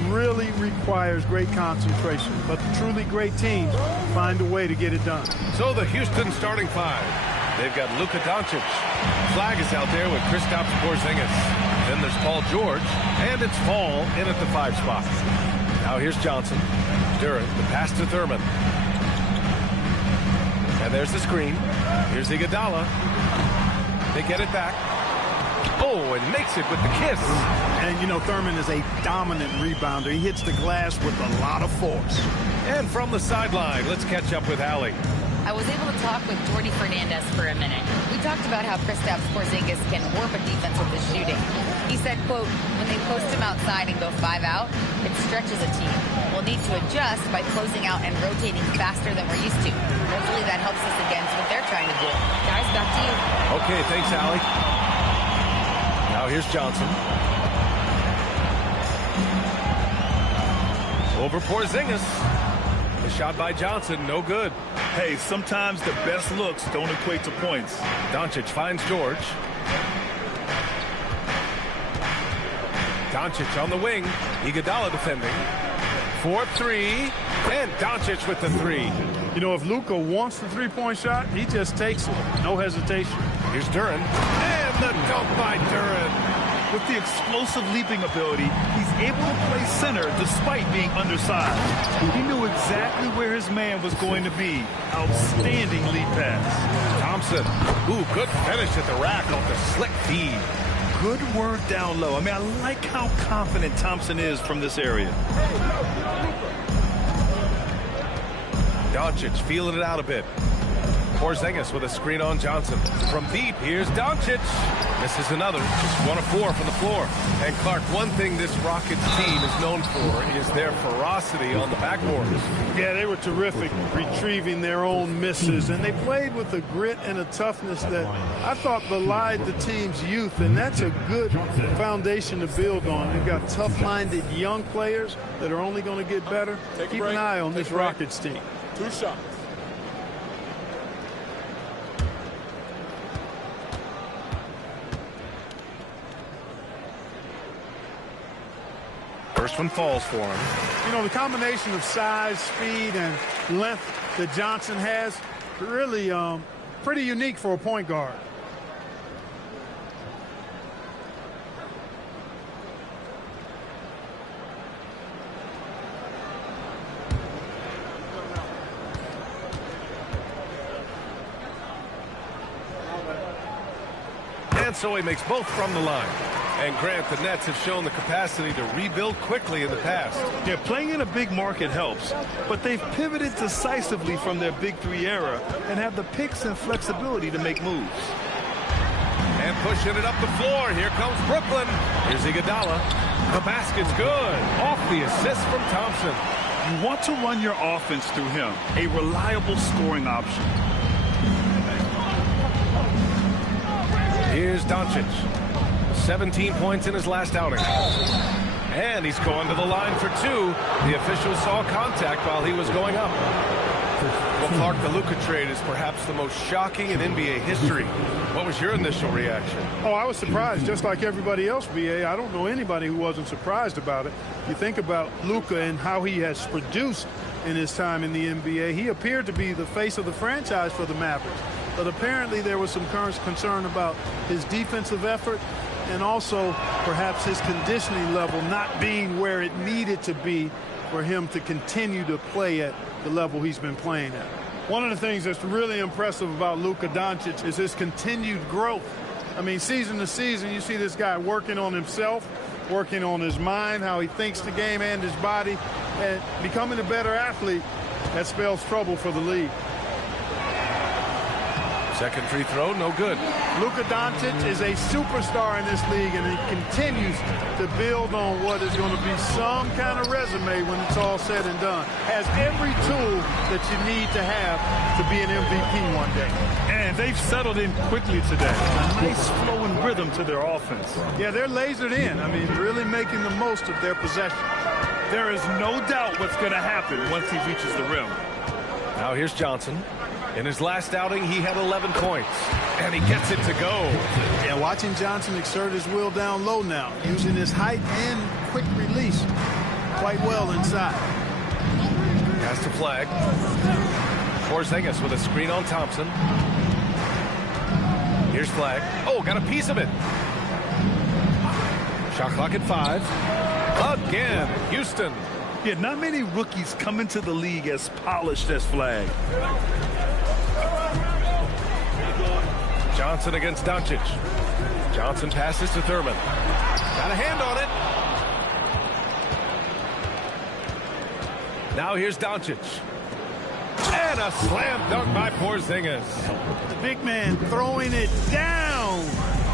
really requires great concentration, but truly great teams find a way to get it done. So the Houston starting five. They've got Luka Doncic. Flag is out there with Kristaps Porzingis. Then there's Paul George, and it's Fall in at the 5 spot. Now here's Johnson. Durant, the pass to Thurman. And there's the screen. Here's Iguodala. They get it back. Oh, and makes it with the kiss. And, you know, Thurman is a dominant rebounder. He hits the glass with a lot of force. And from the sideline, let's catch up with Allie. I was able to talk with Jordy Fernandez for a minute. We talked about how Kristaps Porzingis can warp a defense with his shooting. He said, quote, when they post him outside and go 5 out, it stretches a team. We'll need to adjust by closing out and rotating faster than we're used to. Hopefully that helps us against what they're trying to do. Guys, back to you. Okay, thanks, Allie. Now here's Johnson. Over Porzingis. The shot by Johnson, no good. Hey, sometimes the best looks don't equate to points. Doncic finds George. Doncic on the wing. Iguodala defending. 4-3. And Doncic with the 3. You know, if Luka wants the three-point shot, he just takes it. No hesitation. Here's Duren. And the dunk by Duren. With the explosive leaping ability, he's able to play center despite being undersized. He knew exactly where his man was going to be. Outstanding lead pass. Thompson. Ooh, good finish at the rack off the slick feed. Good word down low. I mean, I like how confident Thompson is from this area. Doncic feeling it out a bit. Porzingis with a screen on Johnson. From deep, here's Doncic. This is another. Just 1 of 4 from the floor. And Clark, one thing this Rockets team is known for is their ferocity on the backboard. Yeah, they were terrific retrieving their own misses, and they played with a grit and a toughness that I thought belied the team's youth, and that's a good foundation to build on. They've got tough-minded young players that are only going to get better. Keep an eye on this Rockets team. 2 shots. First one falls for him. You know, the combination of size, speed, and length that Johnson has, really pretty unique for a point guard. And so he makes both from the line. And Grant, the Nets have shown the capacity to rebuild quickly in the past. Yeah, playing in a big market helps, but they've pivoted decisively from their Big 3 era and have the picks and flexibility to make moves. And pushing it up the floor. Here comes Brooklyn. Here's Iguodala. The basket's good. Off the assist from Thompson. You want to run your offense through him, a reliable scoring option. Here's Doncic. 17 points in his last outing. And he's going to the line for 2. The official saw contact while he was going up. Well, Clark, the Luka trade is perhaps the most shocking in NBA history. What was your initial reaction? Oh, I was surprised, just like everybody else, B.A. I don't know anybody who wasn't surprised about it. You think about Luka and how he has produced in his time in the NBA. He appeared to be the face of the franchise for the Mavericks. But apparently there was some concern about his defensive effort and also perhaps his conditioning level not being where it needed to be for him to continue to play at the level he's been playing at. One of the things that's really impressive about Luka Doncic is his continued growth. I mean, season to season, you see this guy working on himself, working on his mind, how he thinks the game and his body, and becoming a better athlete. That spells trouble for the league. Second free throw, no good. Luka Doncic is a superstar in this league, and he continues to build on what is going to be some kind of resume when it's all said and done. Has every tool that you need to have to be an MVP one day. And they've settled in quickly today. A nice flowing rhythm to their offense. Yeah, they're lasered in. I mean, really making the most of their possession. There is no doubt what's going to happen once he reaches the rim. Now here's Johnson. In his last outing, he had 11 points, and he gets it to go. Yeah, watching Johnson exert his will down low now, using his height and quick release quite well inside. Pass to Flag. Porzingis with a screen on Thompson. Here's Flag. Oh, got a piece of it. Shot clock at 5. Again, Houston. Yeah, not many rookies come into the league as polished as Flag. Johnson against Doncic. Johnson passes to Thurman. Got a hand on it. Now here's Doncic. And a slam dunk by Porzingis. The big man throwing it down.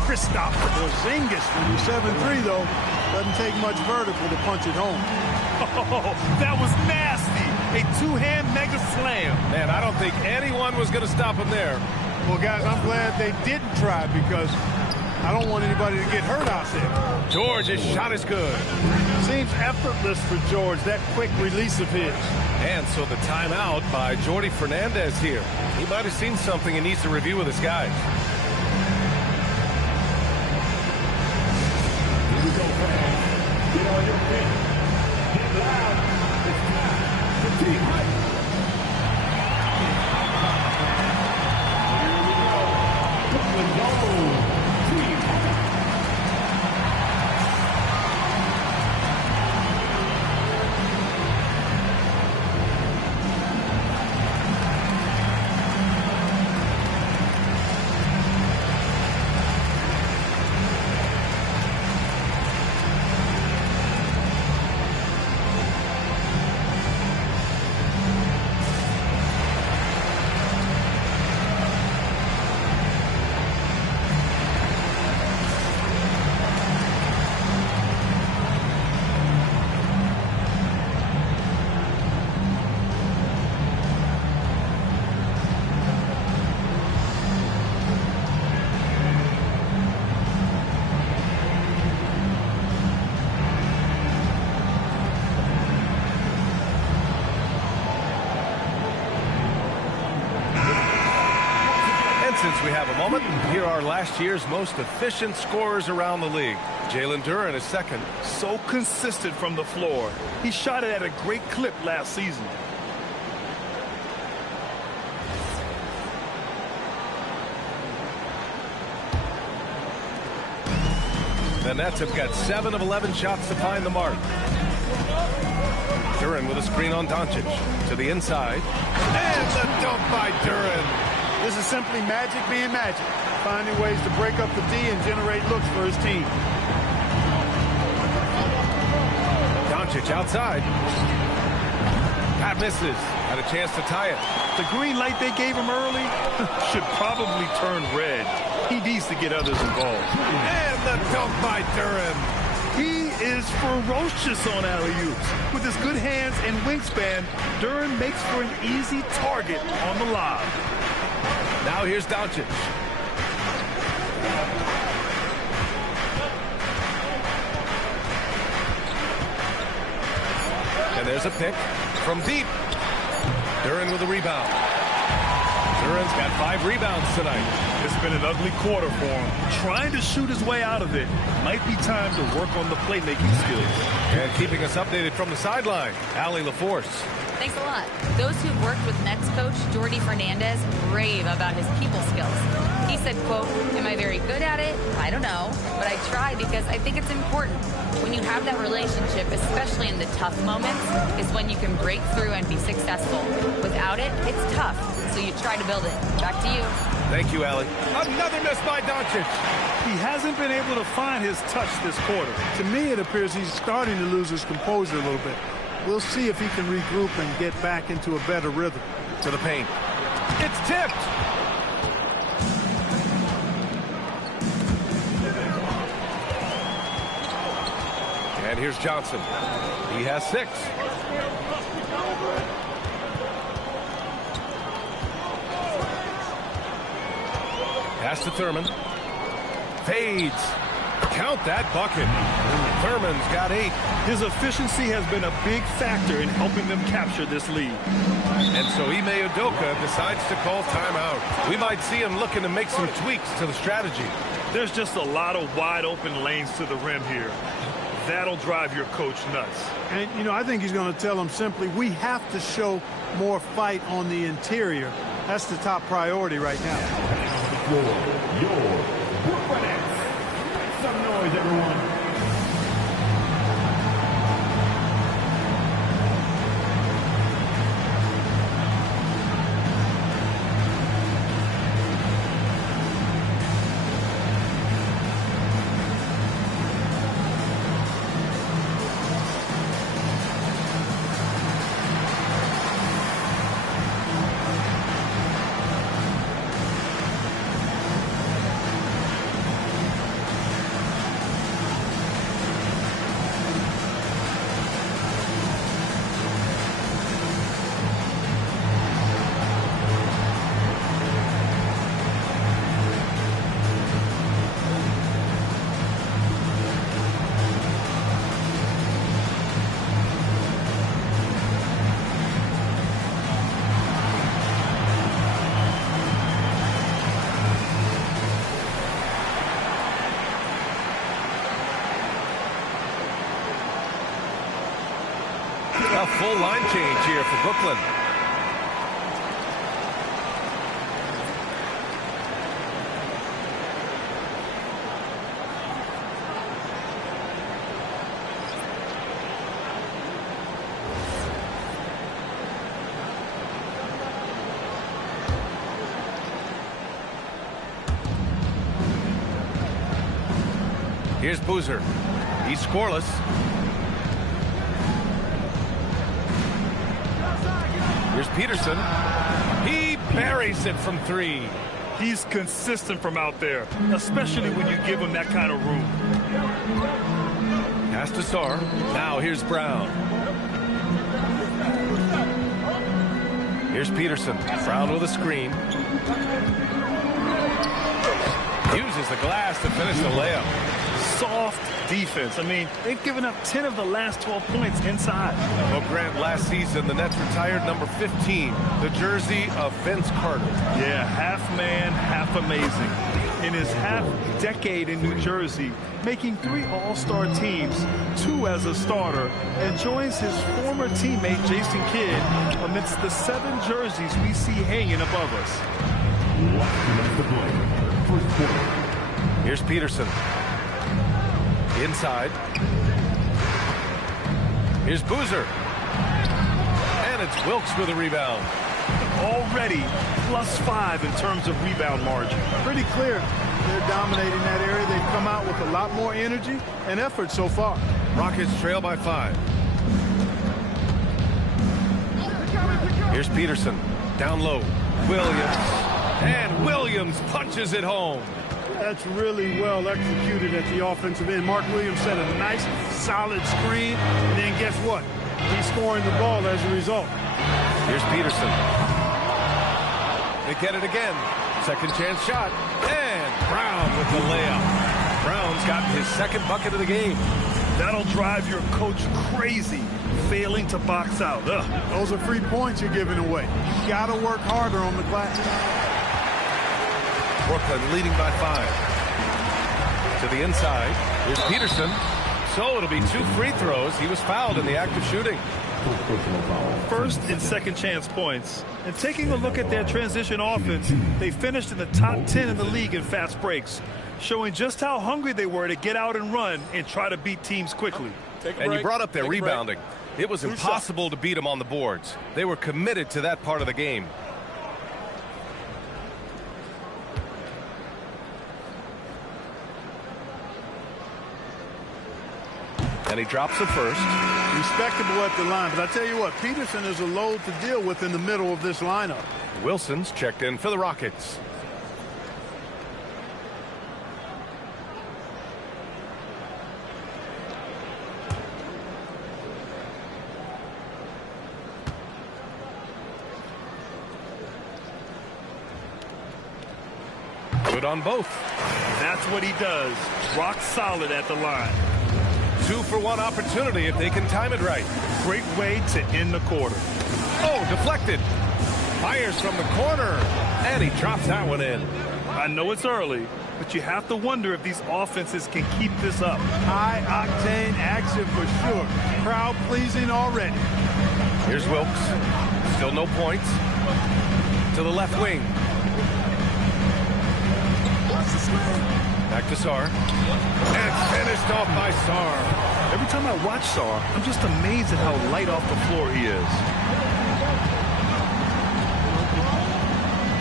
Kristaps Porzingis from the 7-3, though. Doesn't take much vertical to punch it home. Oh, that was nasty. A two-hand mega slam. Man, I don't think anyone was going to stop him there. Well, guys, I'm glad they didn't try because I don't want anybody to get hurt out there. George's shot is good. Seems effortless for George, that quick release of his. And so the timeout by Jordi Fernandez here. He might have seen something and needs to review with his guys. Here we go, fans. Get on your feet. Get loud. It's time for team hype. Here we go. Brooklyn Gold. Team hype. Since we have a moment, here are last year's most efficient scorers around the league. Jalen Duren is second. So consistent from the floor. He shot it at a great clip last season. The Nets have got 7 of 11 shots to find the mark. Duren with a screen on Doncic. To the inside. And the dunk by Duren. This is simply magic being magic. Finding ways to break up the D and generate looks for his team. Doncic outside. Pat misses. Had a chance to tie it. The green light they gave him early should probably turn red. He needs to get others involved. And the dunk by Duren. He is ferocious on alley-oops. With his good hands and wingspan, Duren makes for an easy target on the lob. Now here's Doncic. And there's a pick from deep. Duren with a rebound. Duren's got 5 rebounds tonight. It's been an ugly quarter for him. Trying to shoot his way out of it. Might be time to work on the playmaking skills. And keeping us updated from the sideline, Allie LaForce. Thanks a lot. Those who've worked with Nets coach Jordi Fernandez rave about his people skills. He said, quote, "Am I very good at it? I don't know, but I try because I think it's important. When you have that relationship, especially in the tough moments, is when you can break through and be successful. Without it, it's tough. So so you try to build it. Back to you. Thank you, Allie. Another miss by Doncic. He hasn't been able to find his touch this quarter. To me, it appears he's starting to lose his composure a little bit. We'll see if he can regroup and get back into a better rhythm. To the paint. It's tipped. And here's Johnson. He has 6. Pass to Thurman. Fades. Count that bucket. Thurman's got 8. His efficiency has been a big factor in helping them capture this lead. And so Ime Udoka decides to call timeout. We might see him looking to make some tweaks to the strategy. There's just a lot of wide open lanes to the rim here. That'll drive your coach nuts. And, you know, I think he's going to tell them simply, we have to show more fight on the interior. That's the top priority right now. Your Brooklyn Nets. Make some noise, everyone. A full line change here for Brooklyn. Here's Boozer. He's scoreless. Here's Peterson. He buries it from 3. He's consistent from out there, especially when you give him that kind of room. Pass to Sarr. Now here's Brown. Here's Peterson. Brown with a screen. Uses the glass to finish the layup. Soft defense. I mean, they've given up 10 of the last 12 points inside. Well, Grant, last season, the Nets retired number 15, the jersey of Vince Carter. Yeah, half man, half amazing. In his half-decade in New Jersey, making 3 all-star teams, 2 as a starter, and joins his former teammate Jason Kidd amidst the 7 jerseys we see hanging above us. Here's Peterson. Inside. Here's Boozer. And it's Wilkes with a rebound. Already +5 in terms of rebound margin. Pretty clear. They're dominating that area. They've come out with a lot more energy and effort so far. Rockets trail by 5. Here's Peterson. Down low. Williams. And Williams punches it home. That's really well executed at the offensive end. Mark Williams set a nice, solid screen, and then guess what? He's scoring the ball as a result. Here's Peterson. They get it again. Second chance shot. And Brown with the layup. Brown's gotten his 2nd bucket of the game. That'll drive your coach crazy, failing to box out. Those are free points you're giving away. You got to work harder on the glass. Brooklyn leading by 5. To the inside. Here's Peterson. So it'll be 2 free throws. He was fouled in the act of shooting. First and second chance points. And taking a look at their transition offense, they finished in the top 10 in the league in fast breaks, showing just how hungry they were to get out and run and try to beat teams quickly. And you brought up their rebounding. It was impossible to beat them on the boards. They were committed to that part of the game. And he drops the first. Respectable at the line, but I tell you what, Peterson is a load to deal with in the middle of this lineup. Wilson's checked in for the Rockets. Good on both. That's what he does. Rock solid at the line. 2-for-1 opportunity if they can time it right. Great way to end the quarter. Oh, deflected. Fires from the corner. And he drops that one in. I know it's early, but you have to wonder if these offenses can keep this up. High-octane action for sure. Crowd pleasing already. Here's Wilkes. Still no points. To the left wing. Back to Sarr. And finished off by Sarr. Every time I watch Sarr, I'm just amazed at how light off the floor he is.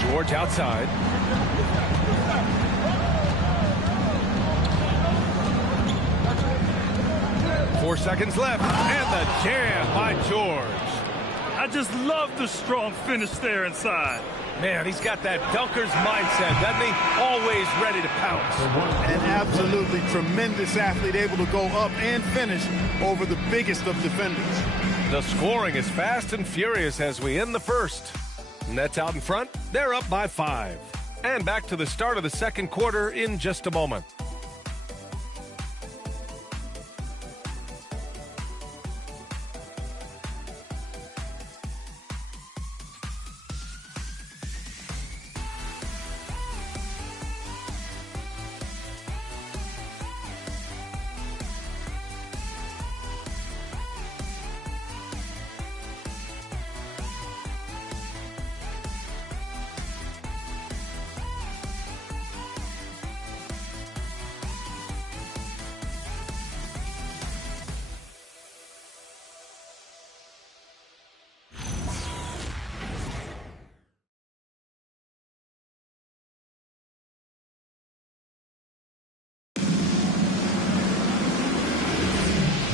George outside. Four seconds left. And the jam by George. I just love the strong finish there inside. Man, he's got that dunker's mindset, doesn't he? Always ready to pounce. An absolutely tremendous athlete, able to go up and finish over the biggest of defenders. The scoring is fast and furious as we end the first. Nets out in front. They're up by 5. And back to the start of the second quarter in just a moment.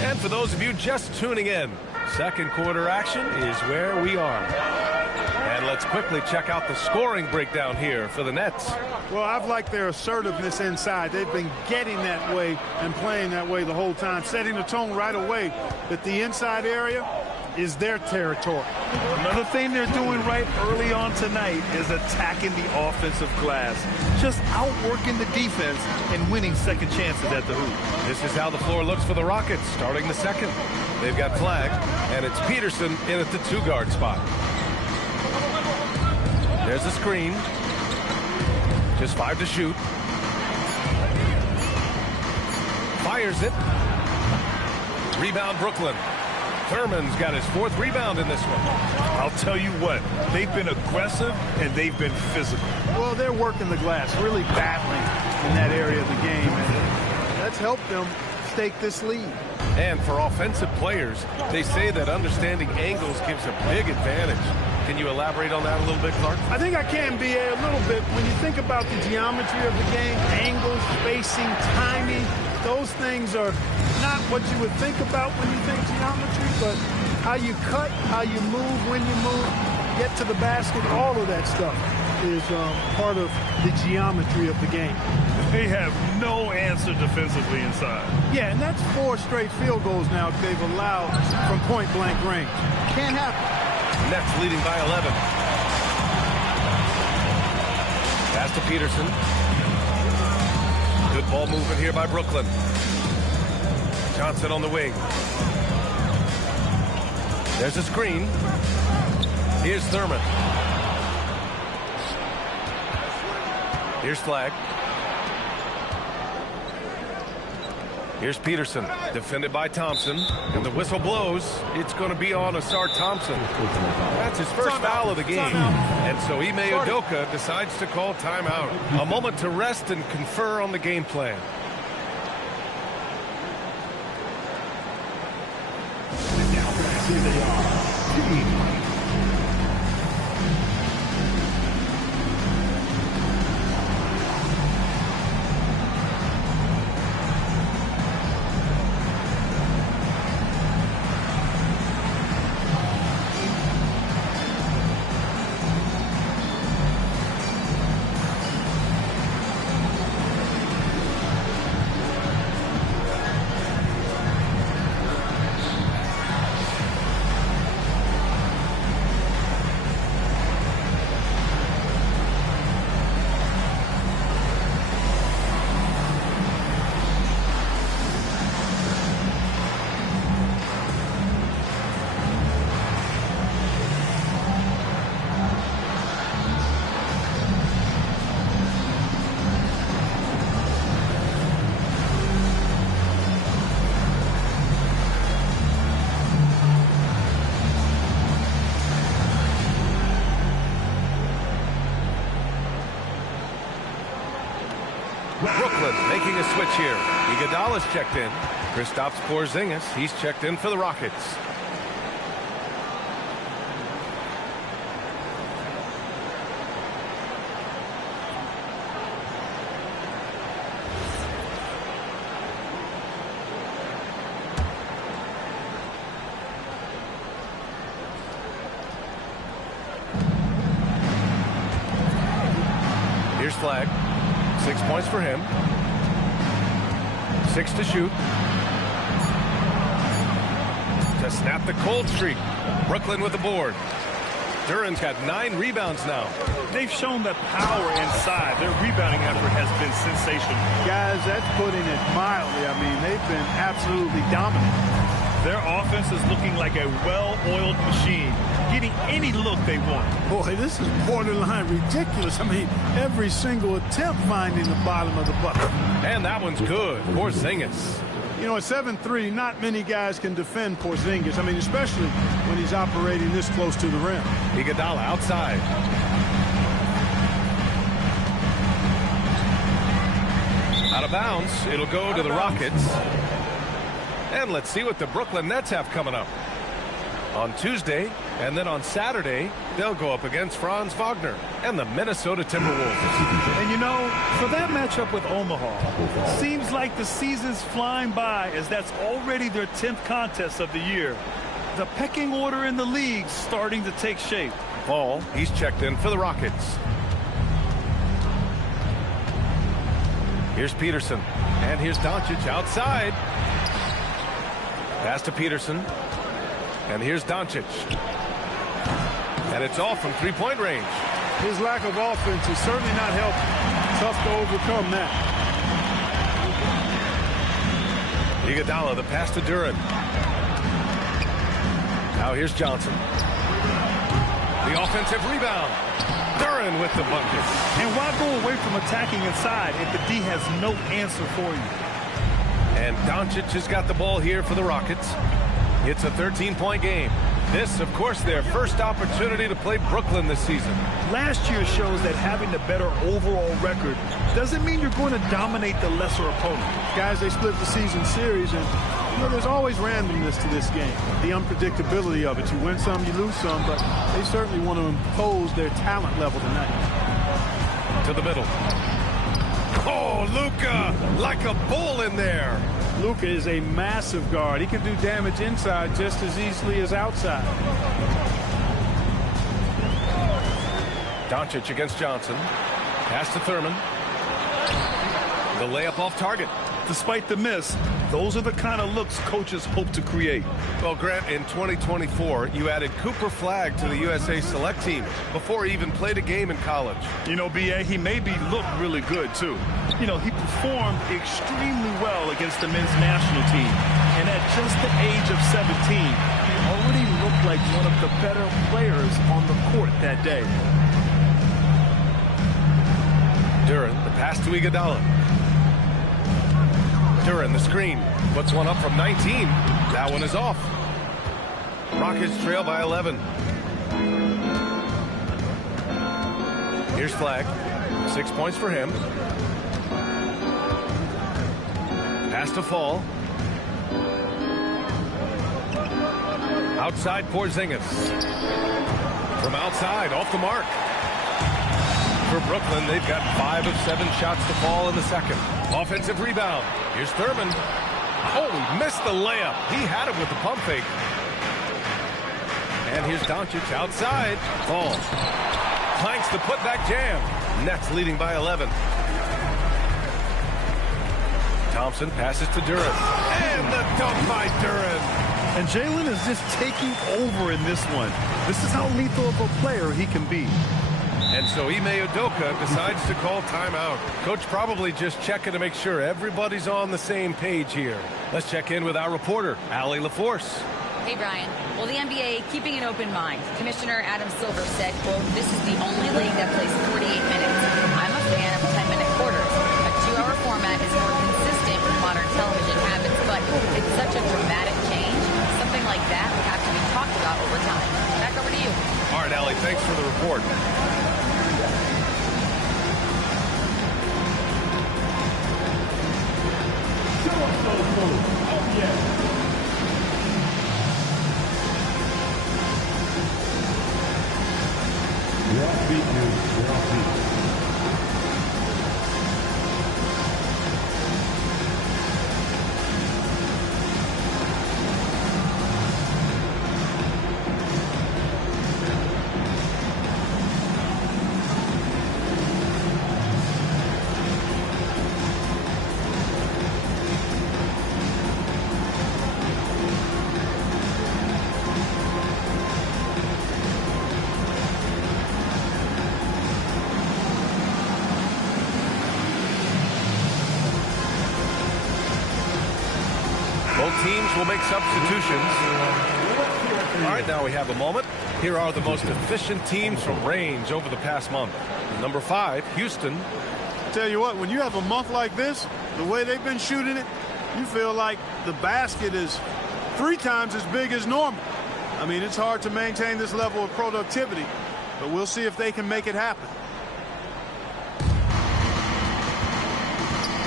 And for those of you just tuning in, second quarter action is where we are. And let's quickly check out the scoring breakdown here for the Nets. Well, I've liked their assertiveness inside. They've been getting that way and playing that way the whole time, setting the tone right away that the inside area is their territory. Another thing they're doing right early on tonight is attacking the offensive glass. Just outworking the defense and winning second chances at the hoop. This is how the floor looks for the Rockets starting the second. They've got Flag, and it's Peterson in at the 2-guard spot. There's a screen. Just 5 to shoot. Fires it. Rebound Brooklyn. Thurman's got his 4th rebound in this one. I'll tell you what, they've been aggressive and they've been physical. Well, they're working the glass, really battling in that area of the game, and that's helped them stake this lead. And for offensive players, they say that understanding angles gives a big advantage. Can you elaborate on that a little bit, Clark? I think I can, B.A., a little bit. When you think about the geometry of the game, angles, spacing, timing, those things are not what you would think about when you think geometry, but how you cut, how you move, when you move, get to the basket, all of that stuff is part of the geometry of the game. They have no answer defensively inside. Yeah, and that's 4 straight field goals now they've allowed from point-blank range. Can't happen. Nets leading by 11. Pass to Peterson. Good ball movement here by Brooklyn. Johnson on the wing. There's a screen. Here's Thurman. Here's Flag. Here's Peterson, defended by Thompson, and the whistle blows. It's going to be on Asar Thompson. That's his first foul of the game, and so Ime Udoka decides to call timeout. A moment to rest and confer on the game plan. Here they are. Brooklyn making a switch here. Iguodala's checked in. Kristaps Porzingis, he's checked in for the Rockets. Here's Flag. 6 points for him. 6 to shoot. To snap the cold streak. Brooklyn with the board. Duran's got 9 rebounds now. They've shown that power inside. Their rebounding effort has been sensational. Guys, that's putting it mildly. I mean, they've been absolutely dominant. Their offense is looking like a well-oiled machine, getting any look they want. Boy, this is borderline ridiculous. I mean, every single attempt finding the bottom of the bucket. And that one's good. Porzingis. You know, at 7'3", not many guys can defend Porzingis. I mean, especially when he's operating this close to the rim. Iguodala outside. Out of bounds. It'll go to the Rockets. And let's see what the Brooklyn Nets have coming up. On Tuesday, and then on Saturday, they'll go up against Franz Wagner and the Minnesota Timberwolves. And you know, for that matchup with Omaha, seems like the season's flying by as that's already their 10th contest of the year. The pecking order in the league starting to take shape. Ball, he's checked in for the Rockets. Here's Peterson, and here's Doncic outside. Pass to Peterson. And here's Doncic. And it's all from three-point range. His lack of offense is certainly not helping. Tough to overcome that. Iguodala, the pass to Duran. Now here's Johnson. The offensive rebound. Duran with the bucket. And why go away from attacking inside if the D has no answer for you? And Doncic has got the ball here for the Rockets. It's a 13-point game. This, of course, their first opportunity to play Brooklyn this season. Last year shows that having the better overall record doesn't mean you're going to dominate the lesser opponent. Guys, they split the season series, and you know, there's always randomness to this game. The unpredictability of it. You win some, you lose some, but they certainly want to impose their talent level tonight. To the middle. Oh, Luka, like a bull in there. Luka is a massive guard. He can do damage inside just as easily as outside. Doncic against Johnson. Pass to Thurman. The layup off target. Despite the miss, those are the kind of looks coaches hope to create. Well, Grant, in 2024, you added Cooper Flagg to the USA Select team before he even played a game in college. You know, B.A., he maybe looked really good, too. You know, he performed extremely well against the men's national team. And at just the age of 17, he already looked like one of the better players on the court that day. Duran, the pass to Iguodala. Duran, the screen, puts one up from 19. That one is off. Rockets trail by 11. Here's Flagg. 6 points for him. Pass to Fall. Outside Porzingis. From outside, off the mark. For Brooklyn, they've got 5 of 7 shots to fall in the second. Offensive rebound. Here's Thurman. Oh, he missed the layup. He had it with the pump fake. And here's Doncic outside. Fall. Clanks the putback jam. Nets leading by 11. Thompson passes to Duran. And the dunk by Duran. And Jalen is just taking over in this one. This is how lethal of a player he can be. And so Ime Udoka decides to call timeout. Coach probably just checking to make sure everybody's on the same page here. Let's check in with our reporter, Allie LaForce. Hey, Brian. Well, the NBA keeping an open mind. Commissioner Adam Silver said, quote, "This is the only league that plays 48 minutes. I'm a fan of 10-minute quarters. A 2-hour format is more consistent with modern television habits, but it's such a dramatic change. Something like that would have to be talked about over time." Back over to you. All right, Allie, thanks for the report. teams will make substitutions. All right, now we have a moment. Here are the most efficient teams from range over the past month. Number 5, Houston. Tell you what, when you have a month like this, the way they've been shooting it, you feel like the basket is 3 times as big as normal. I mean, it's hard to maintain this level of productivity, but we'll see if they can make it happen.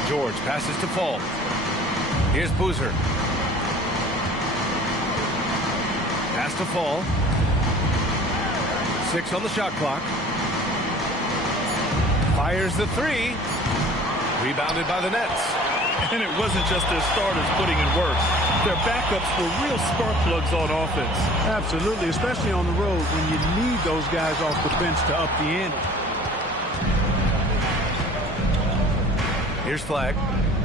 George passes to Fall. Here's Boozer. Pass to Fall. 6 on the shot clock. Fires the 3. Rebounded by the Nets. And it wasn't just their starters putting in work. Their backups were real spark plugs on offense. Absolutely, especially on the road when you need those guys off the bench to up the ante. Here's Flag.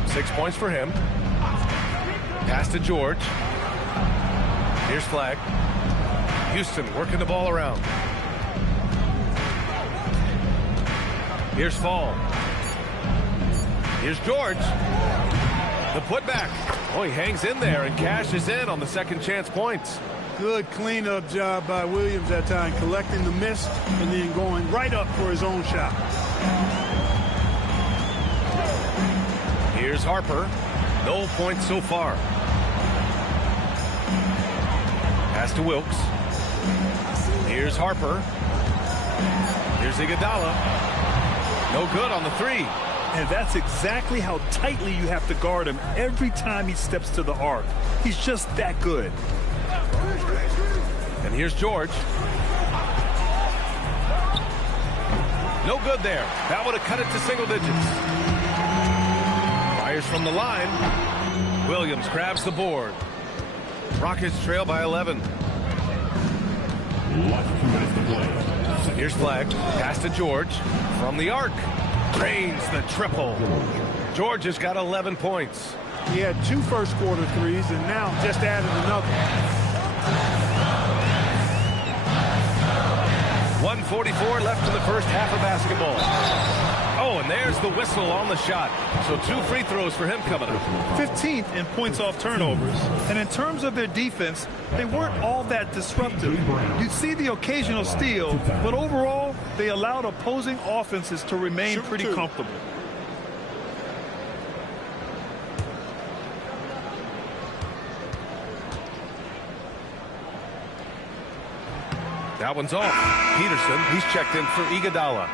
6 points for him. Pass to George. Here's Flag. Houston working the ball around. Here's Fall. Here's George. The putback. Oh, he hangs in there and cashes in on the second chance points. Good cleanup job by Williams that time, collecting the miss and then going right up for his own shot. Here's Harper. No points so far. Pass to Wilkes. Here's Harper. Here's Iguodala. No good on the 3. And that's exactly how tightly you have to guard him every time he steps to the arc. He's just that good. And here's George. No good there. That would have cut it to single digits. Fires from the line. Williams grabs the board. Rockets trail by 11. Here's Flag. Pass to George. From the arc. Drains the triple. George has got 11 points. He had 2 first-quarter threes and now just added another. 1:44 left in the first half of basketball. Oh, and there's the whistle on the shot. So 2 free throws for him coming up. 15th in points off turnovers. And in terms of their defense, they weren't all that disruptive. You'd see the occasional steal, but overall, they allowed opposing offenses to remain pretty comfortable. That one's off. Peterson, he's checked in for Iguodala.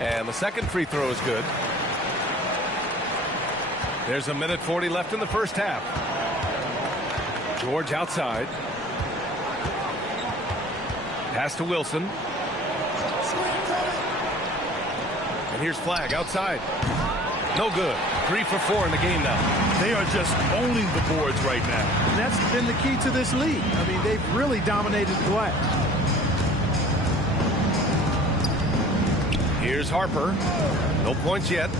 And the second free throw is good. There's 1:40 left in the first half. George outside. Pass to Wilson. And here's Flag outside. No good. 3 for 4 in the game now. They are just owning the boards right now. And that's been the key to this league. I mean, they've really dominated the glass. Here's Harper. No points yet.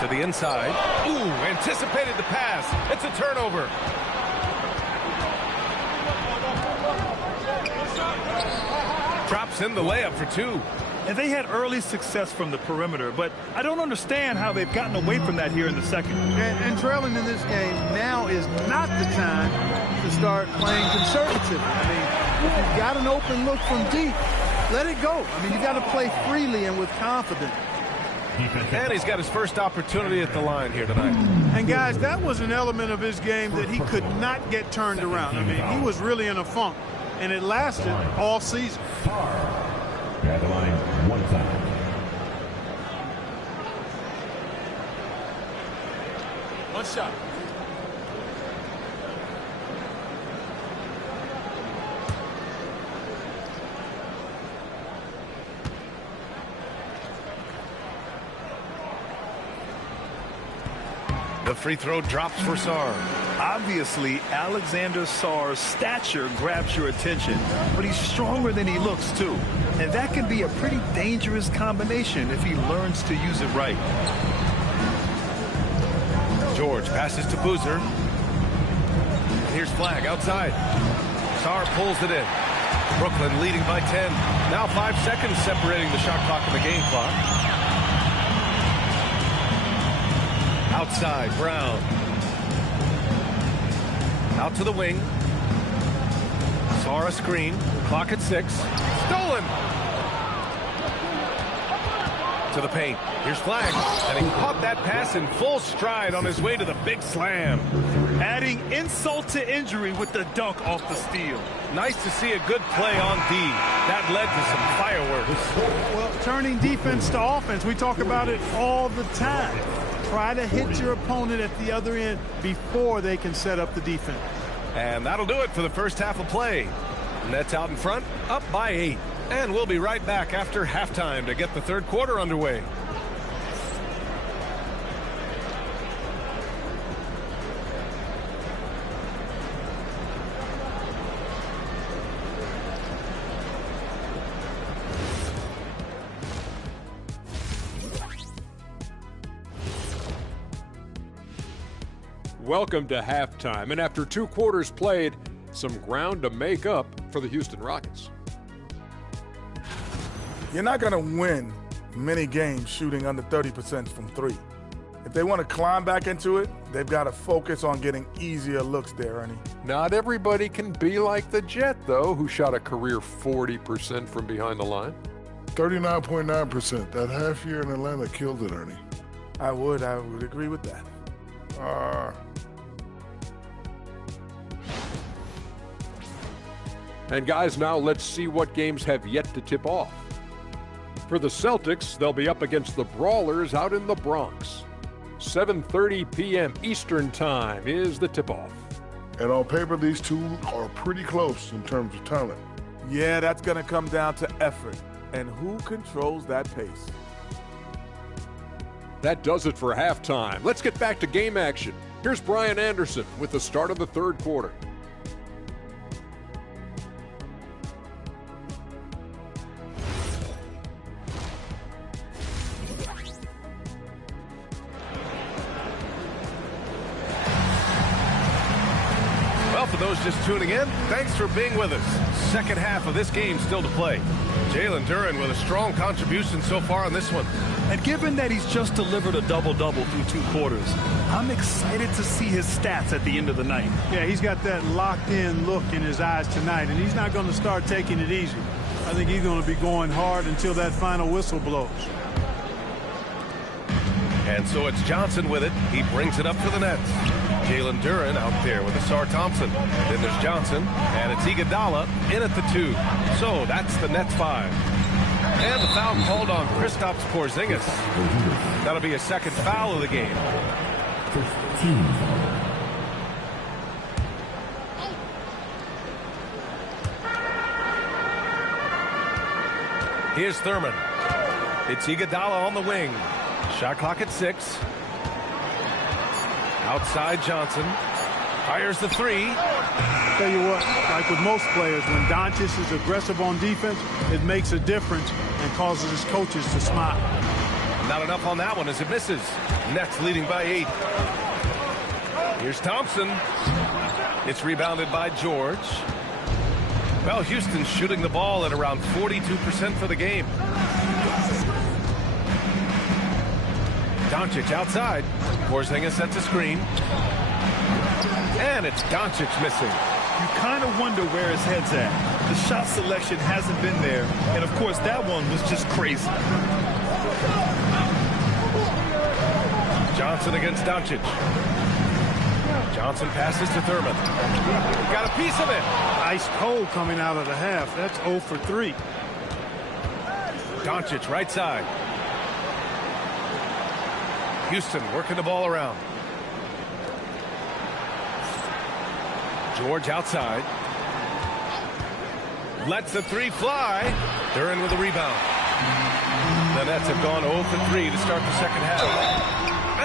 To the inside. Ooh, anticipated the pass. It's a turnover. Drops in the layup for 2. And they had early success from the perimeter, but I don't understand how they've gotten away from that here in the second. And trailing in this game, now is not the time to start playing conservative. I mean, if you've got an open look from deep, let it go. I mean, you got to play freely and with confidence. And he's got his first opportunity at the line here tonight. And guys, that was an element of his game that he could not get turned around. I mean, he was really in a funk, and it lasted all season. At the line, 1 time. One shot. The free throw drops for Sarr. Obviously, Alexander Sarr's stature grabs your attention, but he's stronger than he looks, too. And that can be a pretty dangerous combination if he learns to use it right. George passes to Boozer. Here's Flag outside. Sarr pulls it in. Brooklyn leading by 10. Now 5 seconds separating the shot clock and the game clock. Outside, Brown. Out to the wing. Sarr a screen. Clock at 6. Stolen! To the paint. Here's Flag. And he caught that pass in full stride on his way to the big slam. Adding insult to injury with the dunk off the steal. Nice to see a good play on D. That led to some fireworks. Well, turning defense to offense, we talk about it all the time. Try to hit your opponent at the other end before they can set up the defense. And that'll do it for the first half of play. Nets out in front, up by 8. And we'll be right back after halftime to get the third quarter underway. Welcome to halftime, and after 2 quarters played, some ground to make up for the Houston Rockets. You're not going to win many games shooting under 30% from 3. If they want to climb back into it, they've got to focus on getting easier looks there, Ernie. Not everybody can be like the Jet, though, who shot a career 40% from behind the line. 39.9%. That half year in Atlanta killed it, Ernie. I would agree with that. And guys, now let's see what games have yet to tip off. For the Celtics, they'll be up against the Brawlers out in the Bronx. 7:30 p.m. Eastern Time is the tip-off. And on paper, these two are pretty close in terms of talent. Yeah, that's going to come down to effort and who controls that pace. That does it for halftime. Let's get back to game action. Here's Brian Anderson with the start of the third quarter. For those just tuning in, thanks for being with us. Second half of this game still to play. Jalen Duren with a strong contribution so far on this one. And given that he's just delivered a double-double through 2 quarters, I'm excited to see his stats at the end of the night. Yeah, he's got that locked-in look in his eyes tonight, and he's not going to start taking it easy. I think he's going to be going hard until that final whistle blows. And so it's Johnson with it. He brings it up for the Nets. Jalen Duren out there with Sarr Thompson. Then there's Johnson, and it's Iguodala in at the 2. So that's the Nets 5. And the foul called on Kristaps Porzingis. That'll be a second foul of the game. Here's Thurman. It's Iguodala on the wing. Shot clock at 6. Outside Johnson. Fires the 3. Tell you what, like with most players, when Doncic is aggressive on defense, it makes a difference and causes his coaches to smile. Not enough on that one as it misses. Nets leading by 8. Here's Thompson. It's rebounded by George. Well, Houston's shooting the ball at around 42% for the game. Doncic outside. Porzingis sets a screen. And it's Doncic missing. You kind of wonder where his head's at. The shot selection hasn't been there. And, of course, that one was just crazy. Johnson against Doncic. Johnson passes to Thurman. Got a piece of it. Ice cold coming out of the half. That's 0 for 3. Doncic right side. Houston working the ball around. George outside. Lets the 3 fly. Duren with a rebound. The Nets have gone 0 for 3 to start the second half.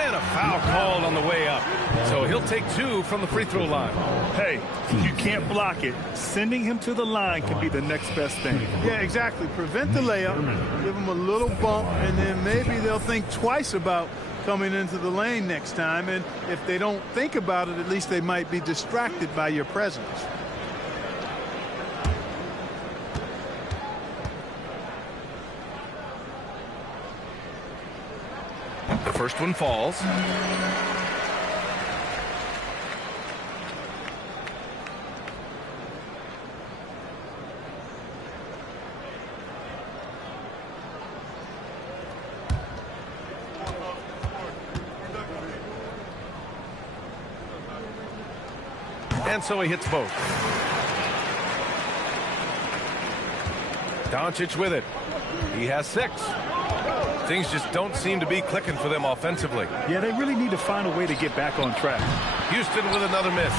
And a foul called on the way up. So he'll take 2 from the free throw line. Hey, if you can't block it, sending him to the line can be the next best thing. Yeah, exactly. Prevent the layup, give him a little bump, and then maybe they'll think twice about coming into the lane next time. And if they don't think about it, at least they might be distracted by your presence. The first one falls. And so he hits both. Doncic with it. He has 6. Things just don't seem to be clicking for them offensively. Yeah, they really need to find a way to get back on track. Houston with another miss.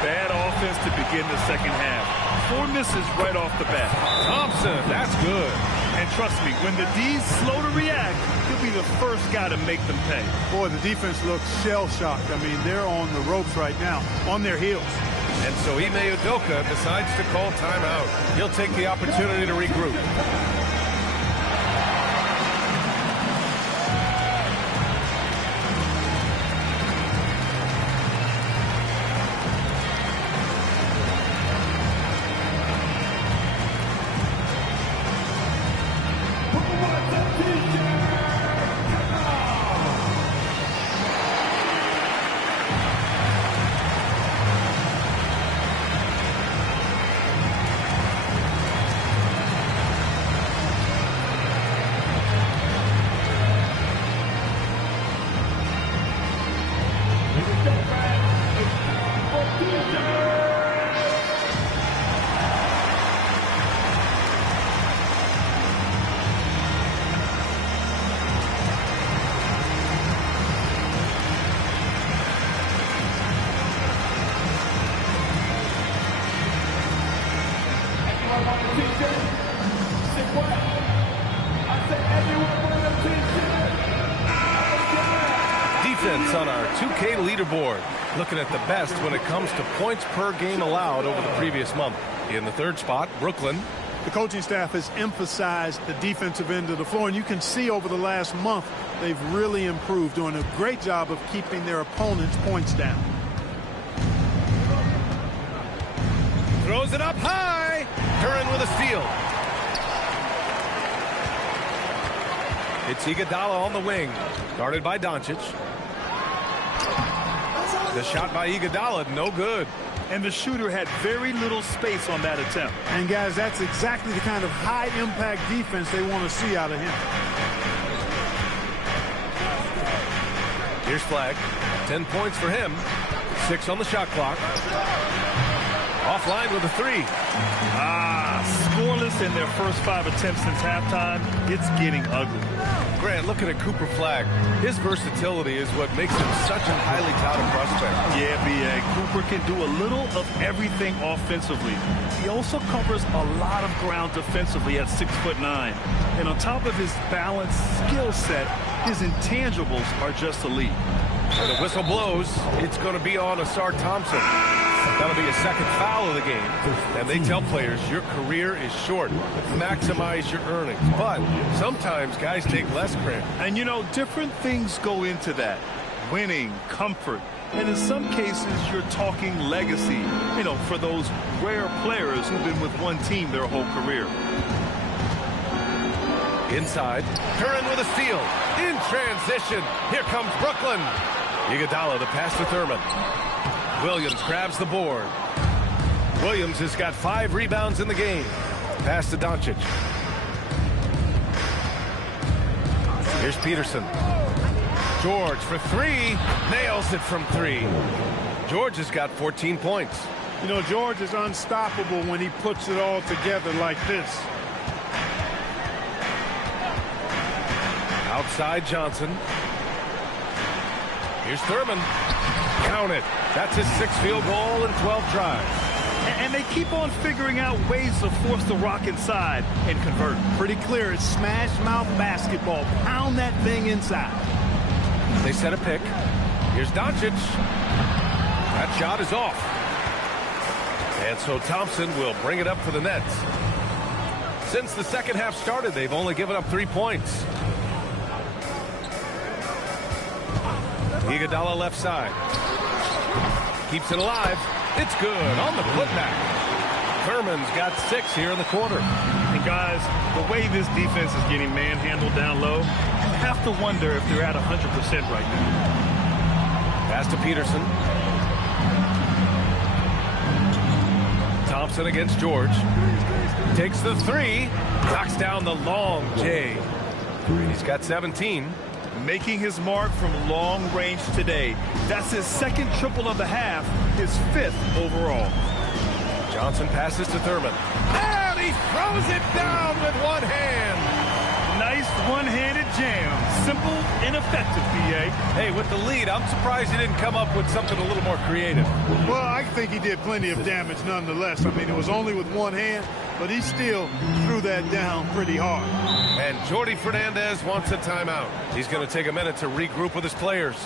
Bad offense to begin the second half. 4 misses right off the bat. Thompson, that's good. And trust me, when the D's slow to react, he'll be the first guy to make them pay. Boy, the defense looks shell-shocked. I mean, they're on the ropes right now, on their heels. And so Ime Udoka decides to call timeout. He'll take the opportunity to regroup. Defense on our 2K leaderboard. Looking at the best when it comes to points per game allowed over the previous month. In the 3rd spot, Brooklyn. The coaching staff has emphasized the defensive end of the floor, and you can see over the last month they've really improved, doing a great job of keeping their opponents' points down. Throws it up high. Curran with a steal. It's Iguodala on the wing. Guarded by Doncic. The shot by Iguodala, no good. And the shooter had very little space on that attempt. And guys, that's exactly the kind of high-impact defense they want to see out of him. Here's Flagg. 10 points for him. 6 on the shot clock. Offline with a 3. Scoreless in their first 5 attempts since halftime. It's getting ugly. Grant, looking at Cooper Flagg, his versatility is what makes him such a highly touted prospect. Yeah, B.A. Cooper can do a little of everything offensively. He also covers a lot of ground defensively at 6'9". And on top of his balanced skill set, his intangibles are just elite. And the whistle blows. It's going to be on Asar Thompson. That'll be a second foul of the game. And they tell players, your career is short. Maximize your earnings. But sometimes guys take less credit. And, you know, different things go into that. Winning, comfort. And in some cases, you're talking legacy, you know, for those rare players who've been with one team their whole career. Inside. Curran with a steal. In transition. Here comes Brooklyn. Iguodala, the pass to Thurman. Williams grabs the board. Williams has got 5 rebounds in the game. Pass to Doncic. Here's Peterson. George for 3. Nails it from 3. George has got 14 points. You know, George is unstoppable when he puts it all together like this. Outside Johnson. Here's Thurman. Count it. That's his 6th field goal in 12 tries. And they keep on figuring out ways to force the rock inside and convert. Pretty clear. It's smash mouth basketball. Pound that thing inside. They set a pick. Here's Doncic. That shot is off. And so Thompson will bring it up for the Nets. Since the second half started, they've only given up 3 points. Iguodala left side. Keeps it alive. It's good on the putback. Thurman's got 6 here in the quarter. And guys, the way this defense is getting manhandled down low, you have to wonder if they're at 100% right now. Pass to Peterson. Thompson against George. Takes the 3. Knocks down the long J. He's got 17. Making his mark from long range today. That's his 2nd triple of the half, his 5th overall. Johnson passes to Thurman. And he throws it down with one hand. Nice one-handed jam. Simple and effective, B.A. Hey, with the lead, I'm surprised he didn't come up with something a little more creative. Well, I think he did plenty of damage nonetheless. I mean, it was only with one hand, but he still threw that down pretty hard. And Jordi Fernandez wants a timeout. He's going to take a minute to regroup with his players.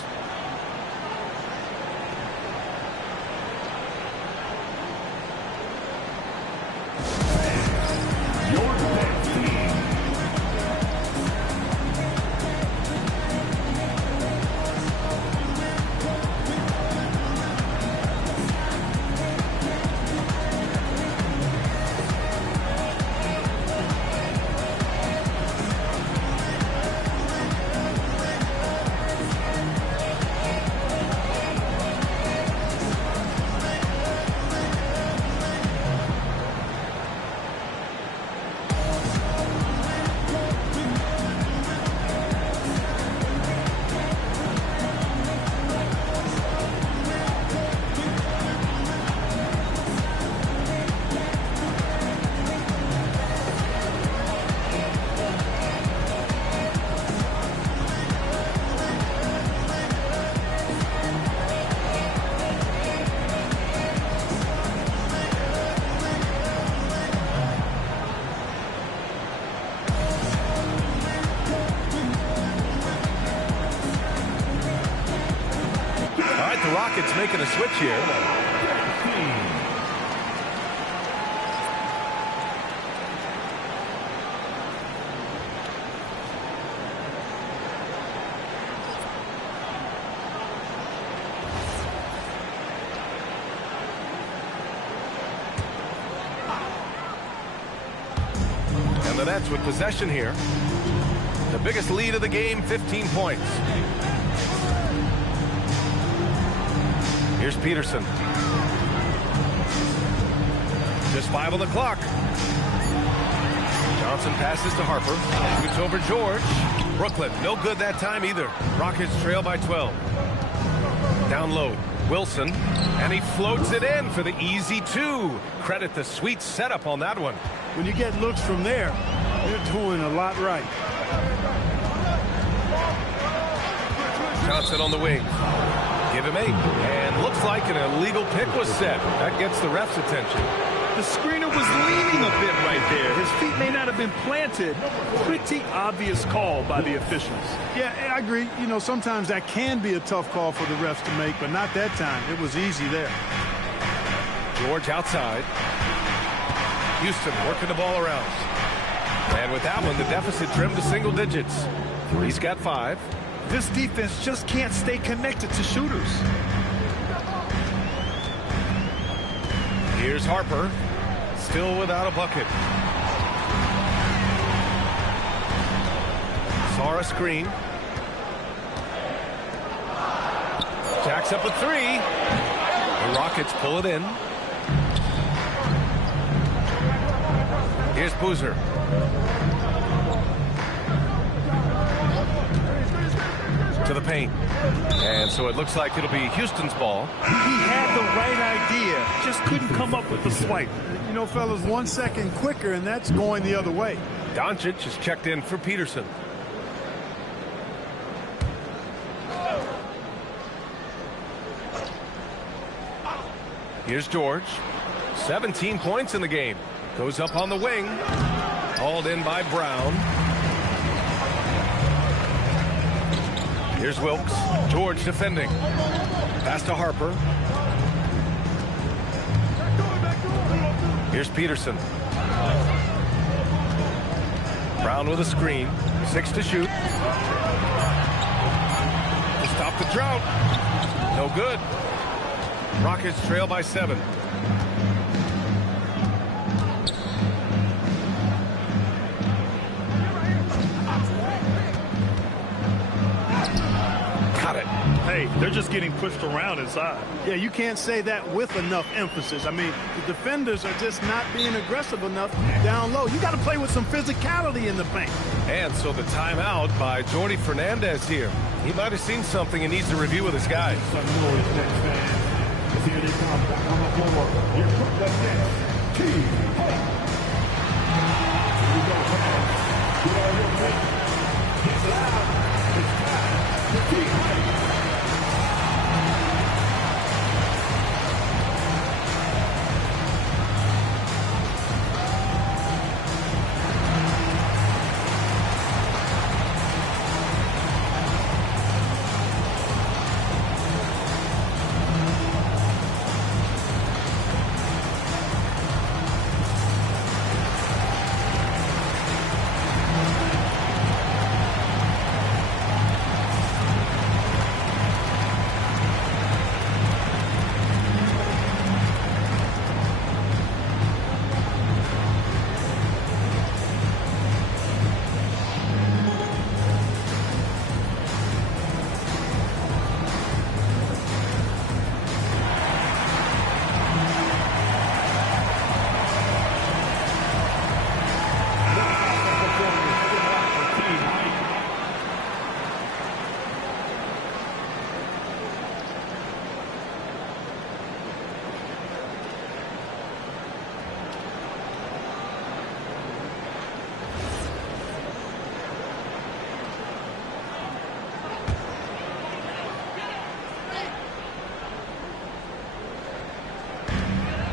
Rockets making a switch here. And the Nets with possession here. The biggest lead of the game, 15 points. Here's Peterson. Just 5 on the clock. Johnson passes to Harper. Shoots over George. Brooklyn, no good that time either. Rockets trail by 12. Down low, Wilson. And he floats it in for the easy 2. Credit the sweet setup on that one. When you get looks from there, you're doing a lot right. Johnson on the wing. Give him 8. And looks like an illegal pick was set. That gets the ref's attention. The screener was leaning a bit right there. His feet may not have been planted. Pretty obvious call by the officials. Yeah, I agree. You know, sometimes that can be a tough call for the refs to make, but not that time. It was easy there. George outside. Houston working the ball around. And with that one, the deficit trimmed to single digits. He's got 5. This defense just can't stay connected to shooters. Here's Harper, still without a bucket. Saw a screen. Jacks up a 3. The Rockets pull it in. Here's Boozer. To the paint. And so it looks like it'll be Houston's ball. He had the right idea, just couldn't come up with the swipe. You know, fellas, 1 second quicker, and that's going the other way. Doncic is checked in for Peterson. Here's George. 17 points in the game. Goes up on the wing. Hauled in by Brown. Here's Wilkes. George defending. Pass to Harper. Here's Peterson. Brown with a screen. 6 to shoot. To Stop the drought. No good. Rockets trail by 7. Got it. Hey, they're just getting pushed around inside. Yeah, you can't say that with enough emphasis. I mean, the defenders are just not being aggressive enough down low. You got to play with some physicality in the paint. And so the timeout by Jordi Fernandez here. He might have seen something and needs to review with his guys. Here they come back on the floor. Here comes the next team. Here we go, fans. Get on your feet. It's loud. It's time to keep.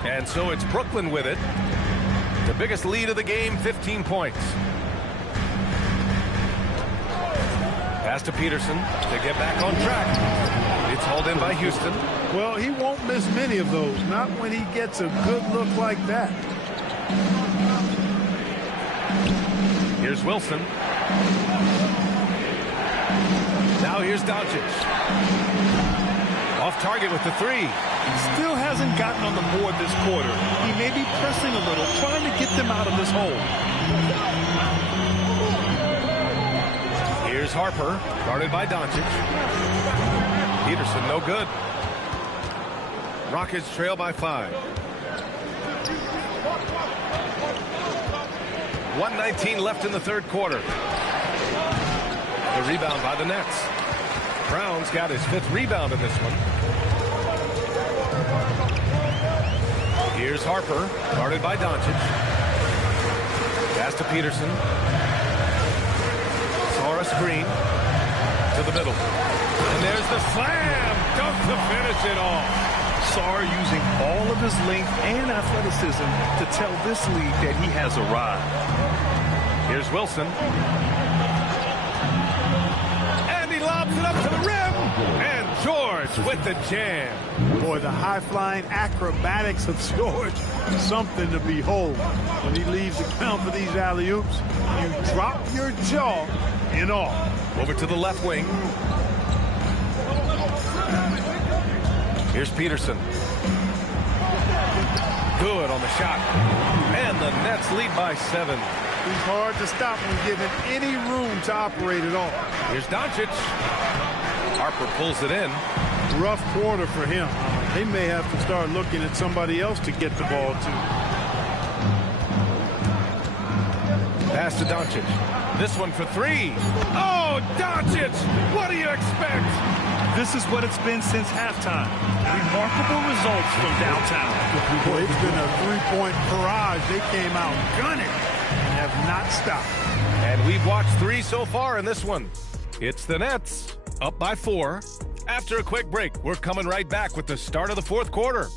And so it's Brooklyn with it. The biggest lead of the game, 15 points. Pass to Peterson to get back on track. It's hauled in by Houston. Well, he won't miss many of those, not when he gets a good look like that. Here's Wilson. Now here's Doncic. Off target with the 3. Still hasn't gotten on the board this quarter. He may be pressing a little, trying to get them out of this hole. Here's Harper, guarded by Doncic. Peterson, no good. Rockets trail by 5. 1:19 left in the third quarter. The rebound by the Nets. Brown's got his 5th rebound in this one. Here's Harper, guarded by Doncic. Pass to Peterson. Saw a screen to the middle. And there's the slam dunk to finish it off. Sarr using all of his length and athleticism to tell this league that he has arrived. Here's Wilson. And he lobs it up to the rim. And George with the jam. Boy, the high-flying acrobatics of George, something to behold. When he leaves the count for these alley-oops, you drop your jaw in awe. Over to the left wing. Here's Peterson. Good on the shot. And the Nets lead by 7. He's hard to stop when given any room to operate at all. Here's Doncic. Harper pulls it in. Rough quarter for him. They may have to start looking at somebody else to get the ball to. Pass to Doncic. This one for 3. Oh, Doncic! What do you expect? This is what it's been since halftime. Remarkable results from downtown. Boy, it's been a 3-point barrage. They came out gunning and have not stopped. And we've watched 3 so far in this one. It's the Nets up by 4. After a quick break, we're coming right back with the start of the fourth quarter.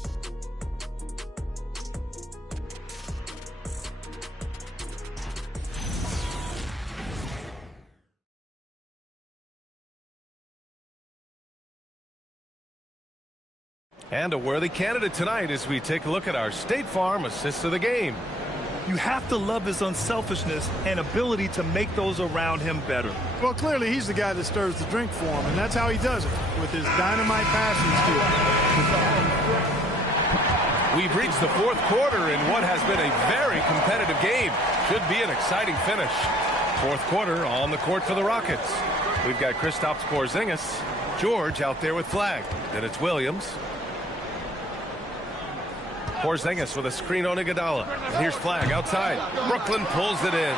And a worthy candidate tonight as we take a look at our State Farm assists of the game. You have to love his unselfishness and ability to make those around him better. Well, clearly he's the guy that stirs the drink for him, and that's how he does it, with his dynamite passing skill. We've reached the fourth quarter in what has been a very competitive game. Should be an exciting finish. Fourth quarter on the court for the Rockets. We've got Kristaps Porzingis, George out there with Flag. Then it's Williams. Porzingis with a screen on Iguodala. And here's Flag outside. Brooklyn pulls it in.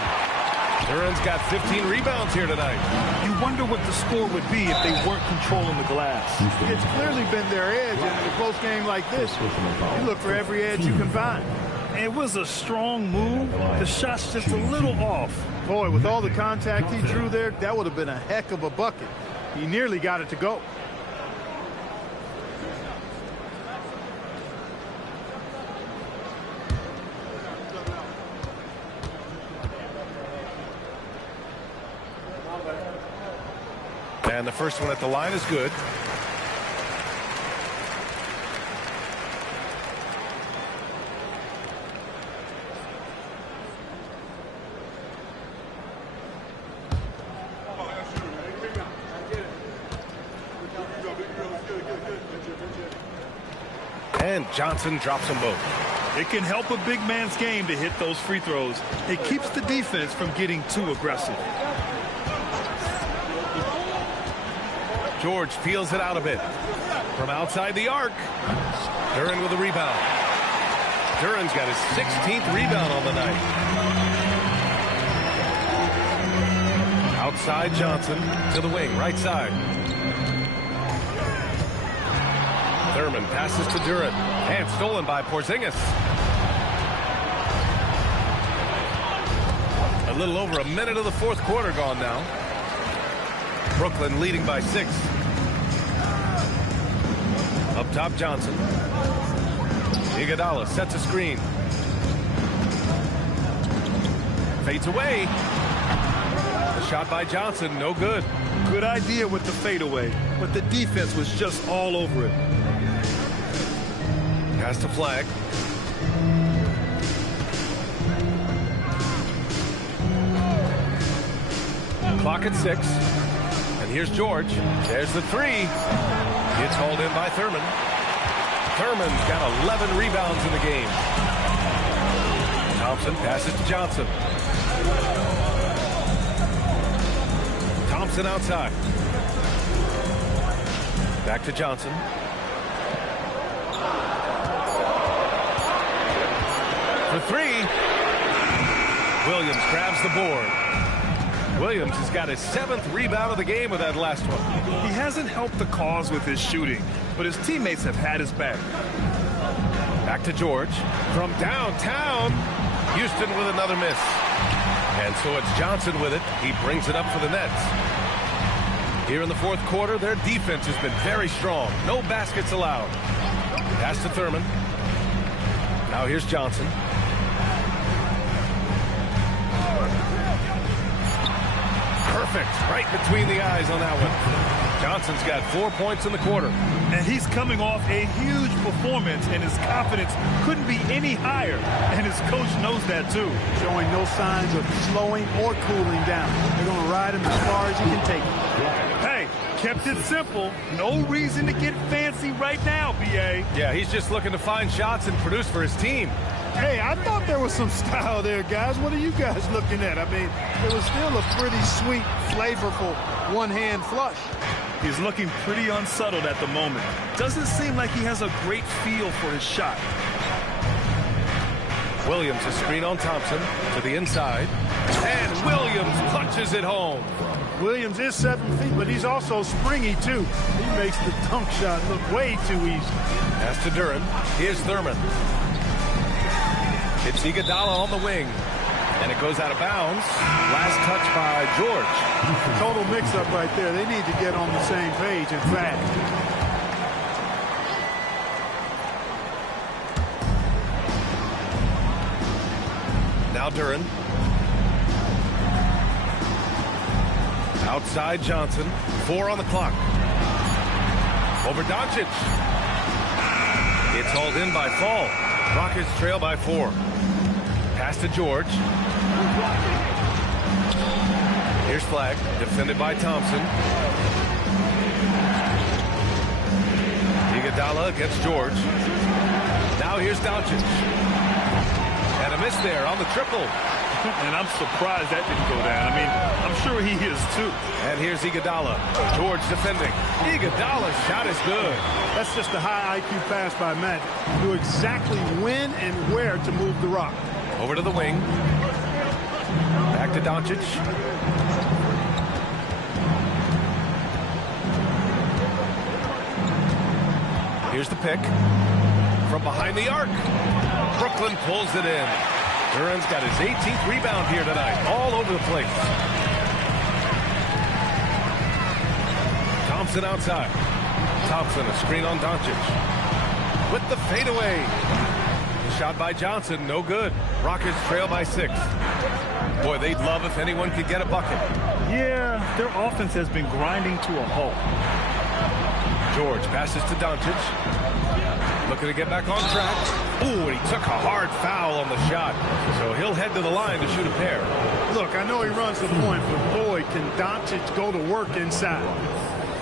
Duran's got 15 rebounds here tonight. You wonder what the score would be if they weren't controlling the glass. It's clearly been their edge, and in a close game like this, you look for every edge you can find. It was a strong move. The shot's just a little off. Boy, with all the contact he drew there, that would have been a heck of a bucket. He nearly got it to go. And the first one at the line is good. And Johnson drops them both. It can help a big man's game to hit those free throws. It keeps the defense from getting too aggressive. George peels it out a bit. From outside the arc. Duran with a rebound. Duran's got his 16th rebound on the night. Outside Johnson to the wing, right side. Thurman passes to Duran. And stolen by Porzingis. A little over a minute of the fourth quarter gone now. Brooklyn leading by 6. Up top, Johnson. Iguodala sets a screen. Fades away. The shot by Johnson, no good. Good idea with the fadeaway, but the defense was just all over it. Pass to Flag. Clock at 6. And here's George. There's the 3. It's hauled in by Thurman. Thurman's got 11 rebounds in the game. Thompson passes to Johnson. Thompson outside. Back to Johnson. For 3. Williams grabs the board. Williams has got his 7th rebound of the game with that last one. He hasn't helped the cause with his shooting, but his teammates have had his back. Back to George. From downtown, Houston with another miss. And so it's Johnson with it. He brings it up for the Nets. Here in the fourth quarter, their defense has been very strong. No baskets allowed. Pass to Thurman. Now here's Johnson. Perfect. Right between the eyes on that one. Johnson's got 4 points in the quarter. And he's coming off a huge performance, and his confidence couldn't be any higher. And his coach knows that, too. Showing no signs of slowing or cooling down. They're going to ride him as far as you can take him. Hey, kept it simple. No reason to get fancy right now, B.A. Yeah, he's just looking to find shots and produce for his team. Hey, I thought there was some style there, guys. What are you guys looking at? I mean, it was still a pretty sweet, flavorful one-hand flush. He's looking pretty unsettled at the moment. Doesn't seem like he has a great feel for his shot. Williams a screen on Thompson to the inside. And Williams punches it home. Williams is 7 feet, but he's also springy, too. He makes the dunk shot look way too easy. Pass to Duran. Here's Thurman. It's Iguodala on the wing. And it goes out of bounds. Last touch by George. Total mix-up right there. They need to get on the same page, in fact. Now Duran. Outside Johnson. 4 on the clock. Over Doncic. It's hauled in by Fall. Rockets trail by 4. Pass to George. Here's Flag, defended by Thompson. Iguodala against George. Now here's Doncic. And a miss there on the triple. And I'm surprised that didn't go down. I mean, I'm sure he is too. And here's Iguodala. George defending. Iguodala's shot is good. That's just a high IQ pass by Magic. Knew exactly when and where to move the rock. Over to the wing. Back to Doncic. Here's the pick. From behind the arc. Brooklyn pulls it in. Duran's got his 18th rebound here tonight. All over the place. Thompson outside. Thompson, a screen on Doncic. With the fadeaway. The shot by Johnson, no good. Rockets trail by 6. Boy, they'd love if anyone could get a bucket. Yeah, their offense has been grinding to a halt. George passes to Doncic. Looking to get back on track. Ooh, and he took a hard foul on the shot. So he'll head to the line to shoot a pair. Look, I know he runs the point, but boy, can Doncic go to work inside.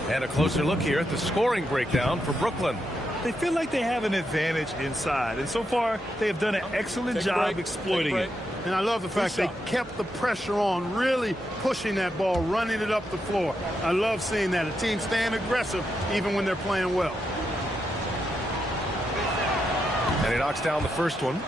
And a closer look here at the scoring breakdown for Brooklyn. They feel like they have an advantage inside, and so far they have done an excellent job exploiting it. And I love the fact they kept the pressure on, really pushing that ball, running it up the floor. I love seeing that. A team staying aggressive even when they're playing well. And he knocks down the first one.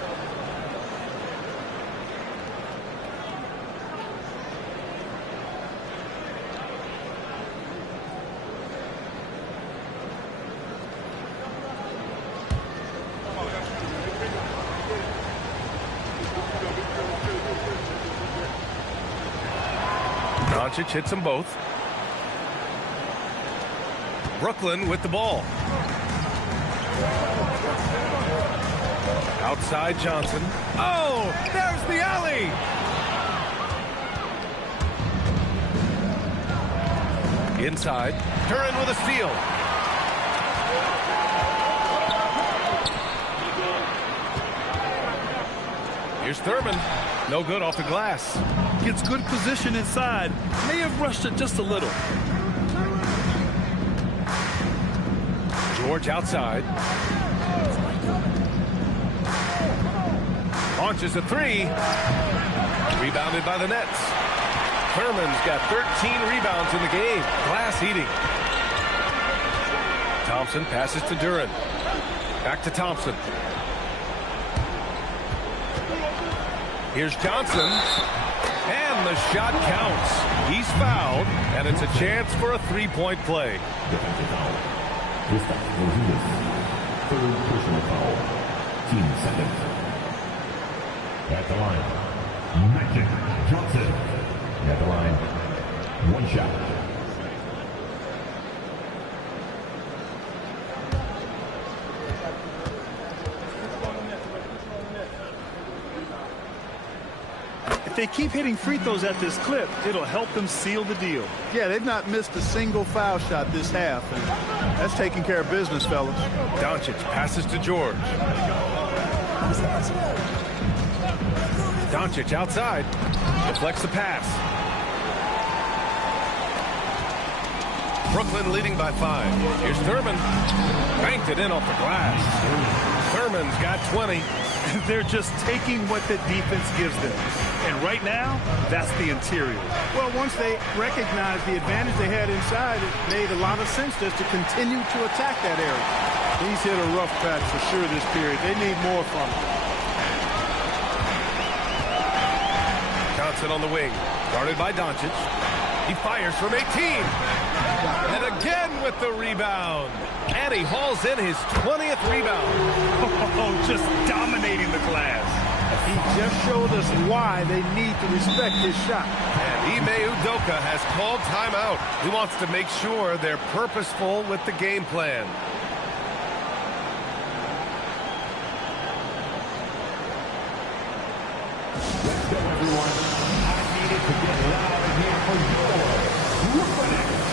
Doncic hits them both. Brooklyn with the ball. Outside Johnson. Oh, there's the alley. Inside. Duran with a steal. Here's Thurman. No good off the glass. Gets good position inside. May have rushed it just a little. George outside. Launches a 3. Rebounded by the Nets. Thurman's got 13 rebounds in the game. Glass eating. Thompson passes to Duran. Back to Thompson. Here's Johnson. And the shot counts. He's fouled, and it's a chance for a three-point play. Third personal foul. Team second. At the line, Magic Johnson. At the line, one shot. If they keep hitting free throws at this clip, it'll help them seal the deal. Yeah, they've not missed a single foul shot this half, and that's taking care of business, fellas. Doncic passes to George. Doncic outside. Deflects the pass. Brooklyn leading by 5. Here's Thurman. Banked it in off the glass. Thurman's got 20. They're just taking what the defense gives them. And right now, that's the interior. Well, once they recognized the advantage they had inside, it made a lot of sense just to continue to attack that area. He's hit a rough patch for sure this period. They need more from him. Johnson on the wing. Guarded by Doncic. He fires from 18. And again with the rebound. And he hauls in his 20th rebound. Oh, just dominating the glass. He just showed us why they need to respect his shot. And Ime Udoka has called timeout. He wants to make sure they're purposeful with the game plan. Let's go, everyone. I need it to get loud here for your Brooklyn Nets.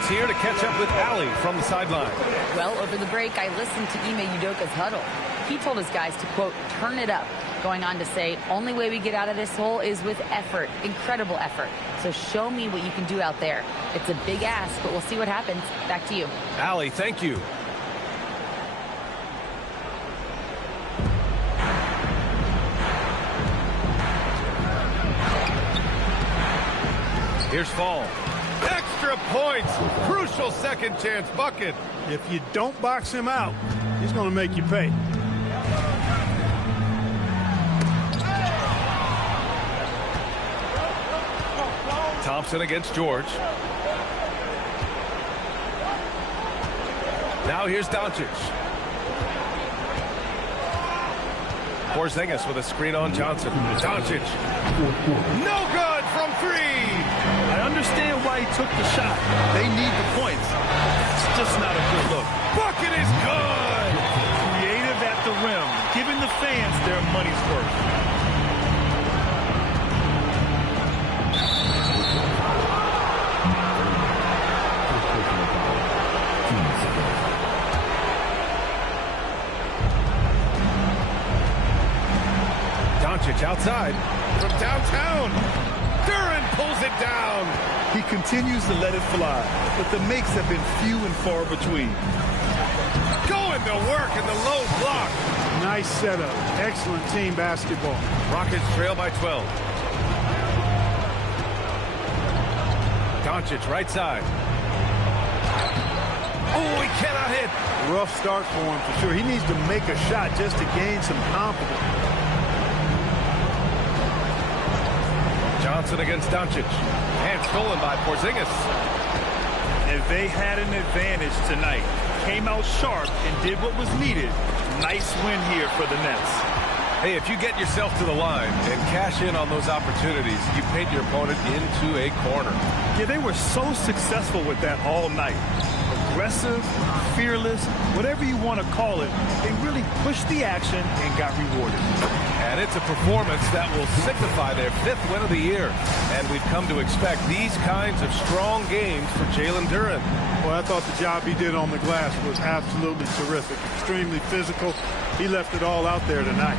Let's hear to catch up with Allie from the sideline. Well, over the break, I listened to Ime Udoka's huddle. He told his guys to, quote, turn it up, going on to say, only way we get out of this hole is with effort, incredible effort. So show me what you can do out there. It's a big ask, but we'll see what happens. Back to you. Allie, thank you. Here's Fall. Extra points. Crucial second chance bucket. If you don't box him out, he's going to make you pay. Thompson against George. Now here's Doncic. Porzingis with a screen on Johnson. Doncic. No good from three. I understand why he took the shot. They need the points. It's just not a good look. Bucket is good. Creative at the rim, giving the fans their money's worth. Doncic outside from downtown. Duran pulls it down. He continues to let it fly, but the makes have been few and far between. Going to work in the low block. Nice setup. Excellent team basketball. Rockets trail by 12. Doncic right side. Oh, he cannot hit. Rough start for him for sure. He needs to make a shot just to gain some confidence. Johnson against Doncic. And stolen by Porzingis. If they had an advantage tonight, came out sharp and did what was needed, nice win here for the Nets. Hey, if you get yourself to the line and cash in on those opportunities, you paint your opponent into a corner. Yeah, they were so successful with that all night. Aggressive, fearless, whatever you want to call it, they really pushed the action and got rewarded. And it's a performance that will signify their 5th win of the year. And we've come to expect these kinds of strong games for Jalen Duran. Well, I thought the job he did on the glass was absolutely terrific. Extremely physical. He left it all out there tonight.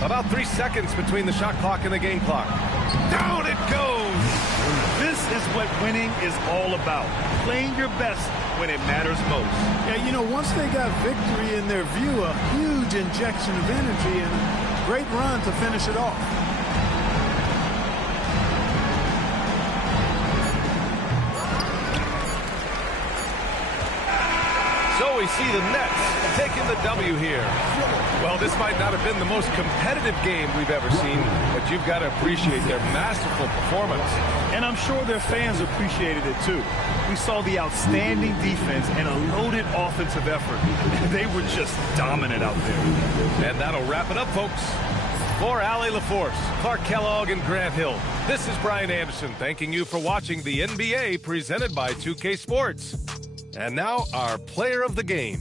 About 3 seconds between the shot clock and the game clock. Down it goes! This is what winning is all about. Playing your best when it matters most. Yeah, you know, once they got victory in their view, a huge injection of energy and a great run to finish it off. So we see the Nets taking the W here. Well, this might not have been the most competitive game we've ever seen, but you've got to appreciate their masterful performance. And I'm sure their fans appreciated it too. We saw the outstanding defense and a loaded offensive effort. They were just dominant out there. And that'll wrap it up, folks. For Allie LaForce, Clark Kellogg, and Grant Hill, this is Brian Anderson thanking you for watching the NBA presented by 2K Sports. And now, our player of the game.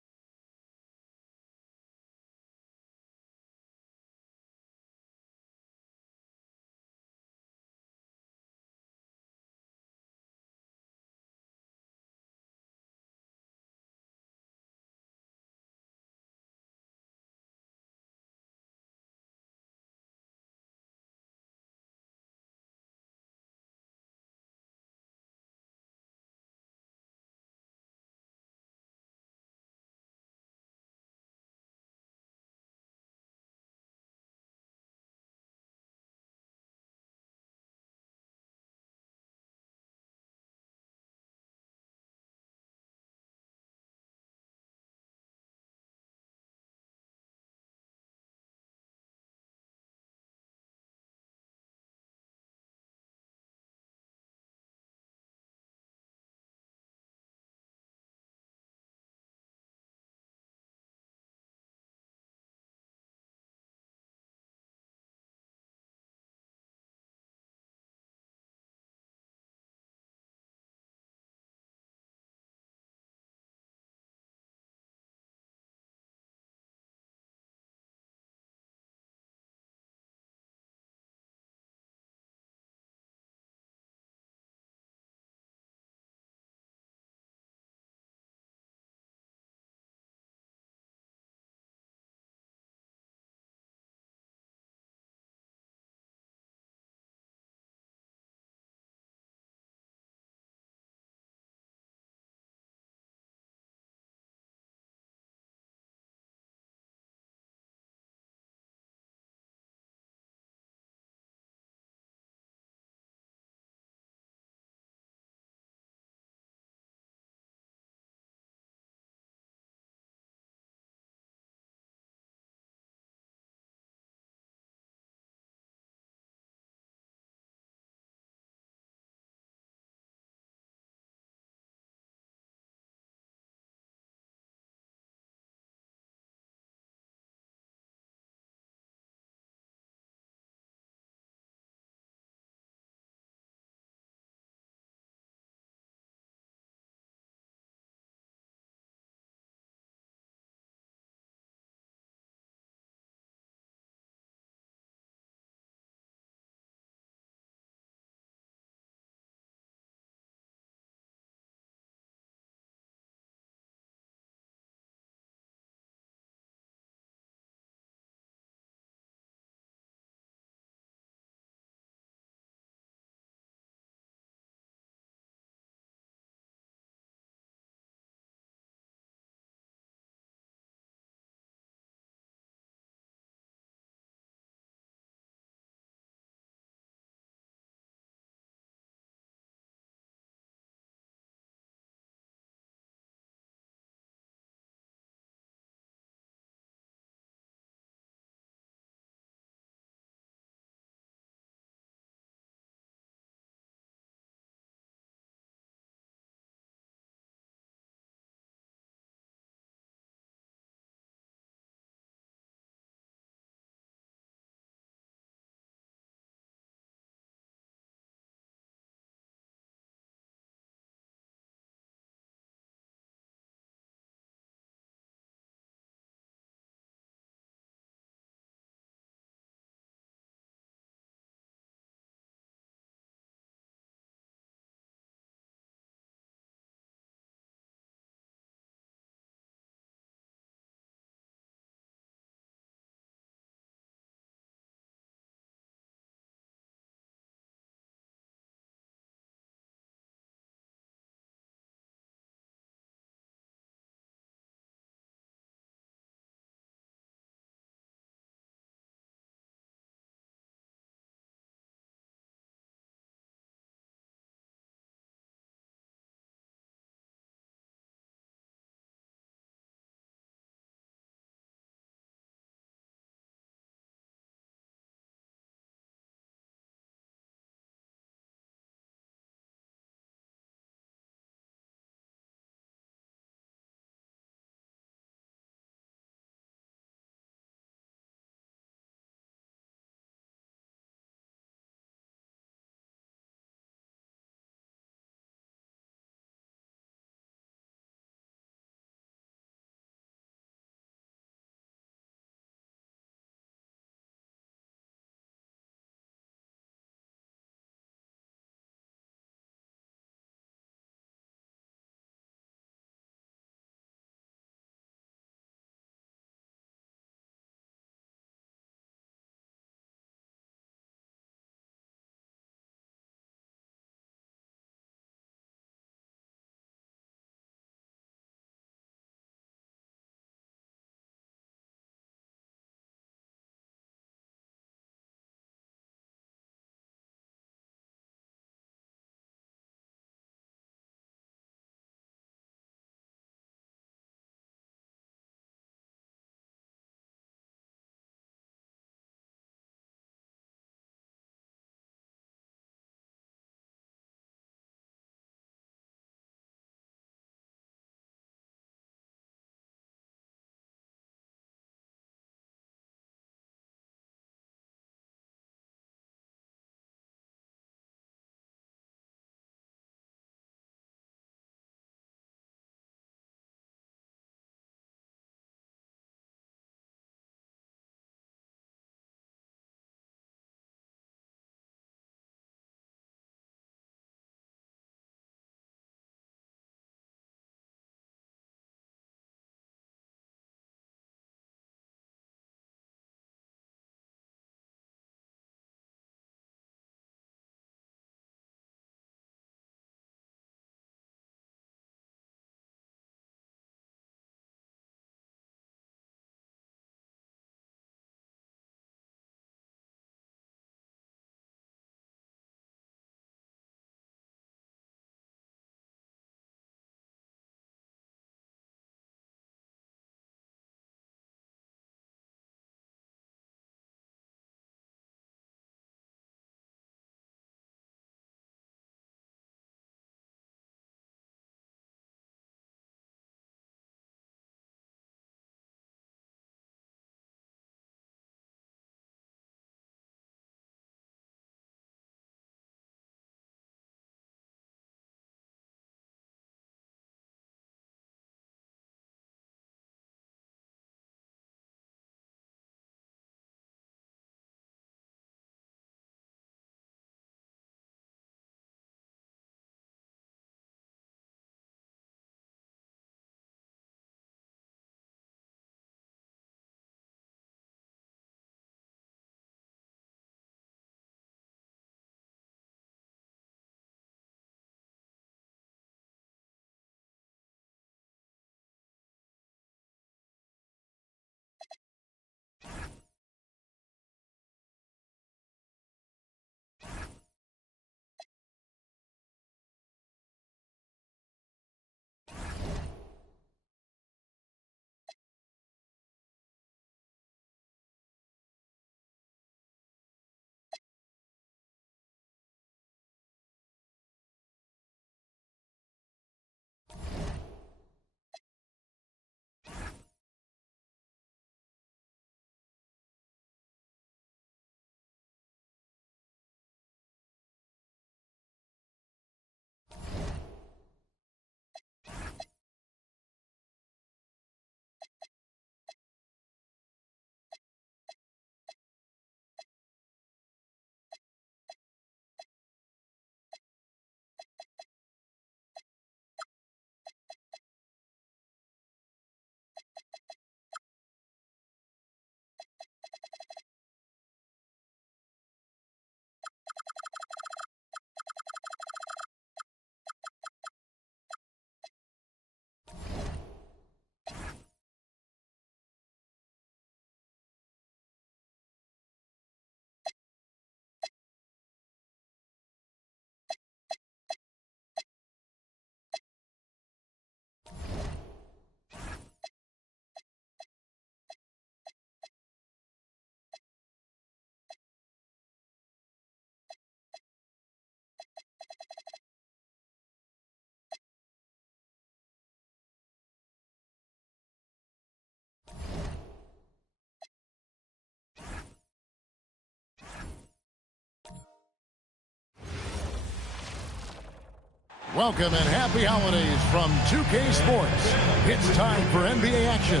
Welcome and happy holidays from 2K Sports. It's time for NBA action.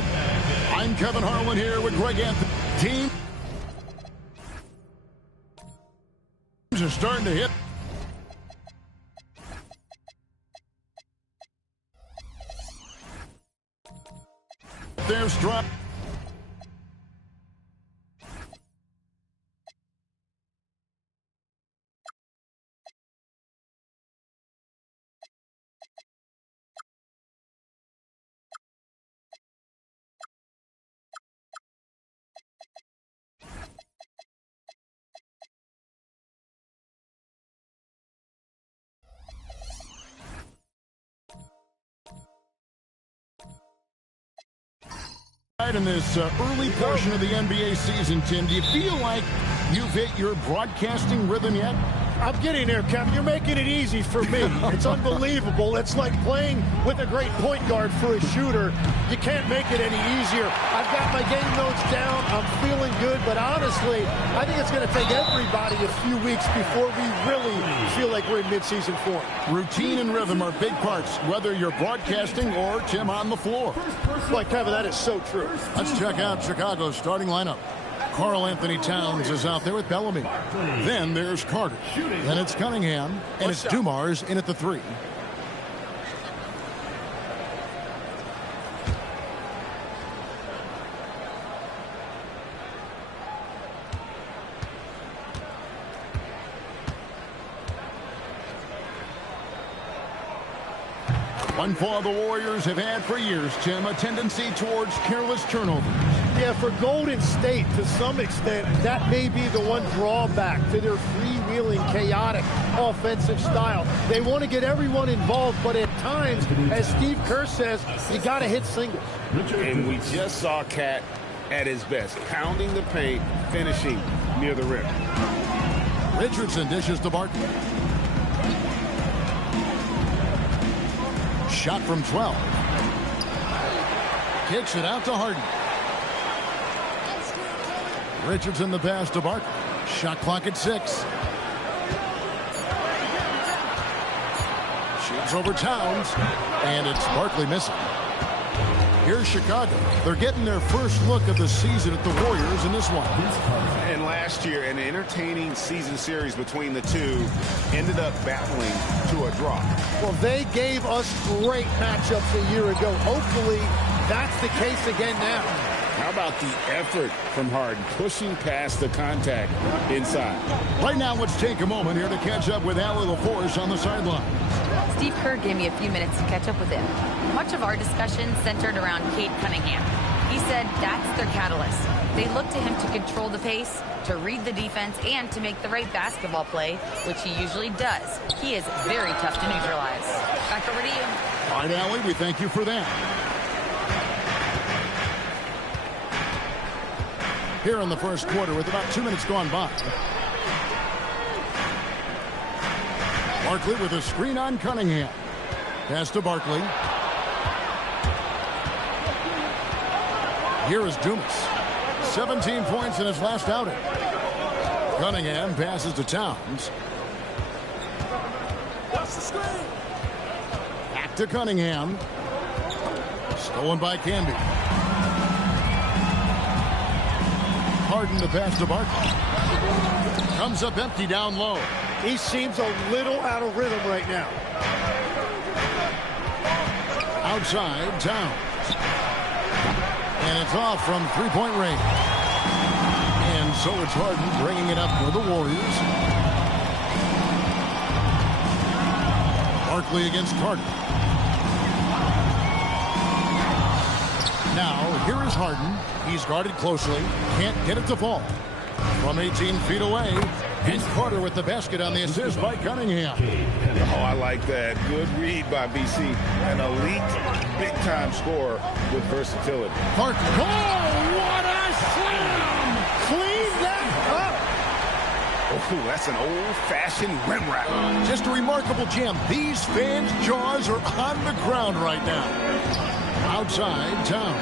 I'm Kevin Harlan here with Greg Anthony. Teams are starting to hit. There's drop. In this early portion of the NBA season, Tim, do you feel like you've hit your broadcasting rhythm yet? I'm getting there, Kevin. You're making it easy for me. It's unbelievable. It's like playing with a great point guard for a shooter. You can't make it any easier. I've got my game notes down. I'm feeling good, but honestly, I think it's going to take everybody a few weeks before we really feel like we're in midseason form. Routine and rhythm are big parts, whether you're broadcasting or, Tim, on the floor. Boy, Kevin, that is so true. Let's check out Chicago's starting lineup. Karl Anthony Towns is out there with Bellamy. Then there's Carter. Then it's Cunningham. And it's Dumars in at the 3. One flaw the Warriors have had for years, Tim, a tendency towards careless turnovers. Yeah, for Golden State, to some extent, that may be the one drawback to their freewheeling, chaotic offensive style. They want to get everyone involved, but at times, as Steve Kerr says, you got to hit singles. And we just saw Cat at his best, pounding the paint, finishing near the rim. Richardson dishes to Barton. Shot from 12. Kicks it out to Harden. Richardson the pass to Barton. Shot clock at 6. Shoots over Towns. And it's Barkley missing. Here's Chicago. They're getting their first look of the season at the Warriors in this one. And last year, an entertaining season series between the two ended up battling to a draw. Well, they gave us great matchups a year ago. Hopefully, that's the case again now. How about the effort from Harden, pushing past the contact inside? Right now, let's take a moment here to catch up with Allie LaForce on the sideline. Steve Kerr gave me a few minutes to catch up with him. Much of our discussion centered around Cade Cunningham. He said that's their catalyst. They look to him to control the pace, to read the defense, and to make the right basketball play, which he usually does. He is very tough to neutralize. Back over to you. All right, Allie, we thank you for that. Here in the first quarter with about 2 minutes gone by. Barkley with a screen on Cunningham. Pass to Barkley. Here is Dumas. 17 points in his last outing. Cunningham passes to Towns. Back to Cunningham. Stolen by Canby. Harden to pass to Barkley. Comes up empty down low. He seems a little out of rhythm right now. Outside, Towns. And it's off from three-point range. And so it's Harden bringing it up for the Warriors. Barkley against Carter. Now, here is Harden. He's guarded closely. Can't get it to fall. From 18 feet away. And Carter with the basket on the assist by Cunningham. Oh, I like that. Good read by BC. An elite, big-time scorer with versatility. Carter. Oh, what a slam! Clean that up! Oh, that's an old-fashioned rim wrap. Just a remarkable jam. These fans' jaws are on the ground right now. Outside, Towns.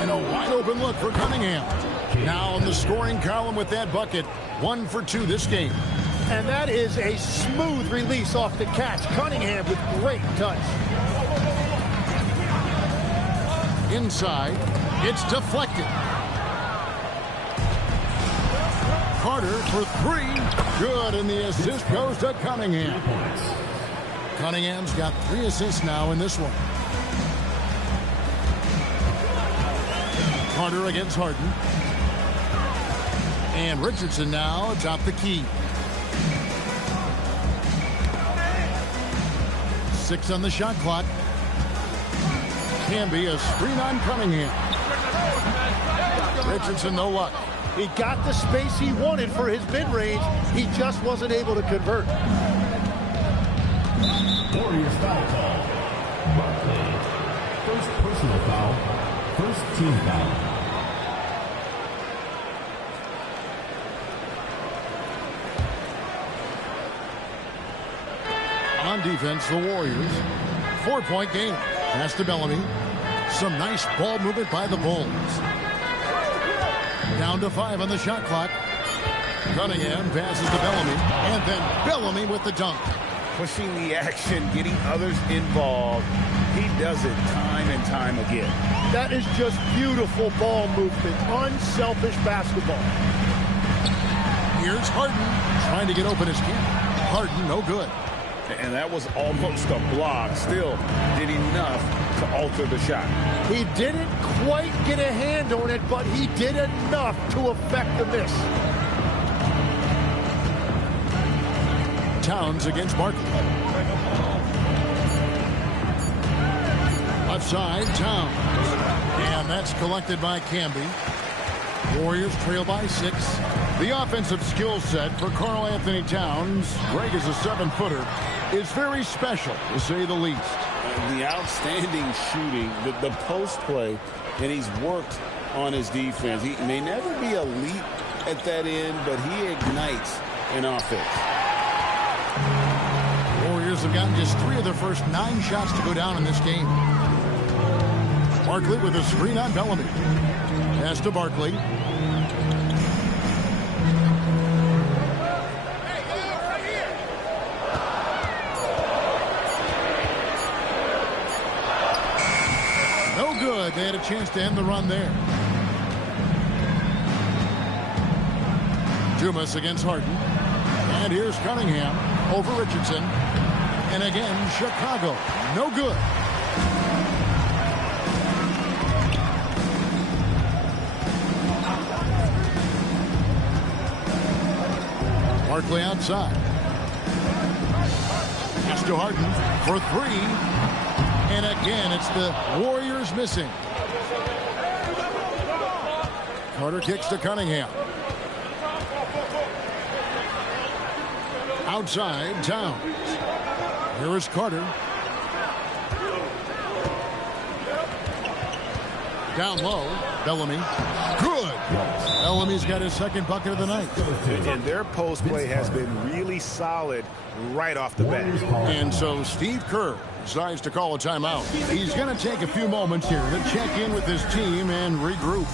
And a wide-open look for Cunningham. Now in the scoring column with that bucket. 1 for 2 this game. And that is a smooth release off the catch. Cunningham with great touch. Inside, it's deflected. Carter for three. Good, and the assist goes to Cunningham. Cunningham's got 3 assists now in this one. Carter against Harden. And Richardson now atop the key. 6 on the shot clock. Can be a screen on Cunningham. Richardson, no luck. He got the space he wanted for his mid-range. He just wasn't able to convert. Warriors foul call. Barkley. First personal foul. First team foul. On defense, the Warriors. 4-point game. Pass to Bellamy. Some nice ball movement by the Bulls. Down to 5 on the shot clock. Cunningham passes to Bellamy. And then Bellamy with the dunk. Pushing the action, getting others involved. He does it time and time again. That is just beautiful ball movement. Unselfish basketball. Here's Harden trying to get open his can. Harden, no good. And that was almost a block. Still did enough to alter the shot. He didn't quite get a hand on it, but he did enough to affect the miss. Towns against Barkley. Left side, Towns. And that's collected by Camby. Warriors trail by 6. The offensive skill set for Karl Anthony Towns, Greg is a 7-footer, is very special, to say the least. The outstanding shooting, the post play, and he's worked on his defense. He may never be elite at that end, but he ignites an offense. Warriors have gotten just 3 of their first 9 shots to go down in this game. Barkley with a screen on Bellamy. Pass to Barkley. No good. They had a chance to end the run there. Dumas against Harden. And here's Cunningham over Richardson. And again, Chicago. No good. Barkley outside. Pass to Harden for 3. And again, it's the Warriors missing. Carter kicks to Cunningham. Outside, Towns. Here is Carter. Down low, Bellamy. Good. Bellamy's got his second bucket of the night. And their post play has been really solid right off the bat. And so Steve Kerr decides to call a timeout. He's going to take a few moments here to check in with his team and regroup.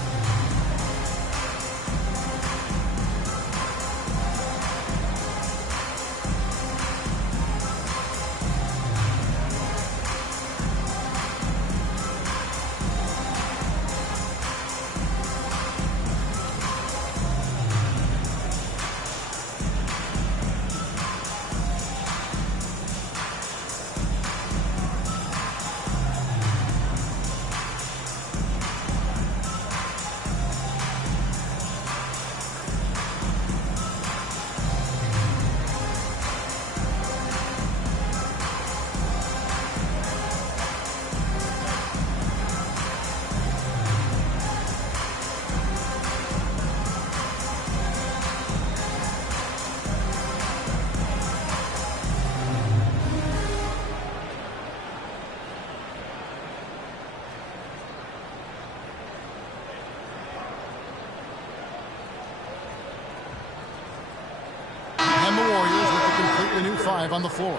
New 5 on the floor.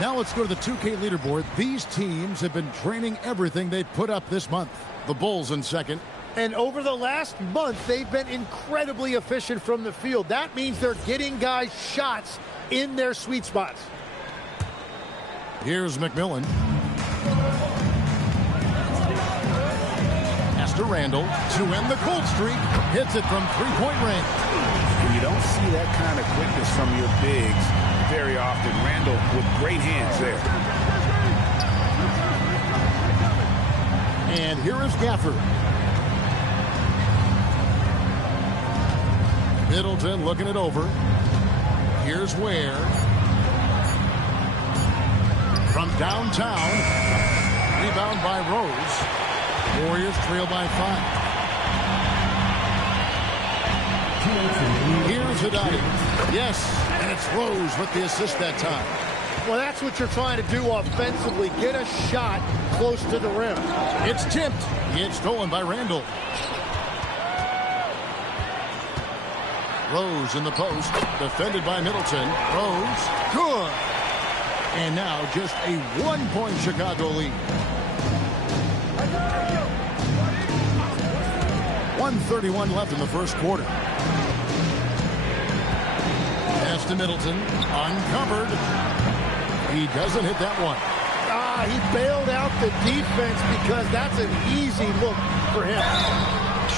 Now let's go to the 2K leaderboard. These teams have been draining everything they put up this month. The Bulls in second, And over the last month, they've been incredibly efficient from the field. That means they're getting guys shots in their sweet spots. Here's McMillan. To Randall to end the cold streak. Hits it from three-point range. You don't see that kind of quickness from your bigs very often. Randall with great hands there. And here is Gafford. Middleton looking it over. Here's Ware. From downtown. Rebound by Rose. Warriors trail by 5. Here's Haddadi. Yes, and it's Rose with the assist that time. Well, that's what you're trying to do offensively. Get a shot close to the rim. It's tipped. It's stolen by Randall. Rose in the post. Defended by Middleton. Rose. Good. And now just a 1-point Chicago lead. 1:31 left in the first quarter. Pass to Middleton. Uncovered. He doesn't hit that one. He bailed out the defense because that's an easy look for him.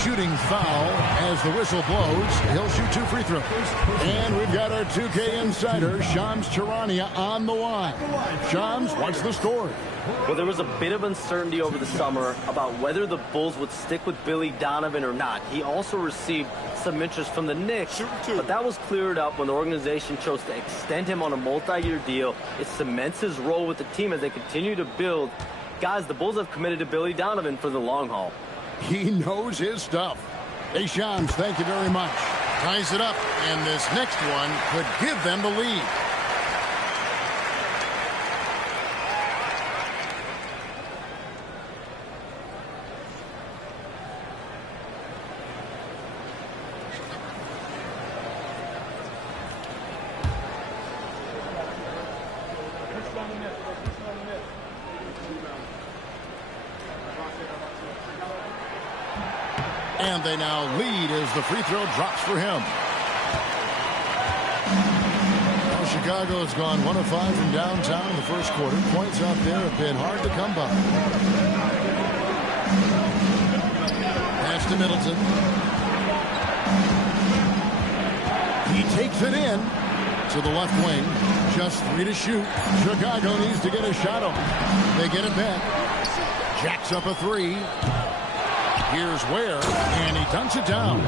Shooting foul as the whistle blows. He'll shoot 2 free throws. And we've got our 2K insider, Shams Charania, on the line. Shams, what's the story? Well, there was a bit of uncertainty over the summer about whether the Bulls would stick with Billy Donovan or not. He also received some interest from the Knicks, but that was cleared up when the organization chose to extend him on a multi-year deal. It cements his role with the team as they continue to build. Guys, the Bulls have committed to Billy Donovan for the long haul. He knows his stuff. Hey, Shams, thank you very much. Ties it up, and this next one could give them the lead. And they now lead as the free throw drops for him. Now Chicago has gone 1 of 5 from downtown in the first quarter. Points out there have been hard to come by. Pass to Middleton. He takes it in to the left wing. Just 3 to shoot. Chicago needs to get a shot on. They get it back. Jacks up a 3. Here's Ware, and he dunks it down.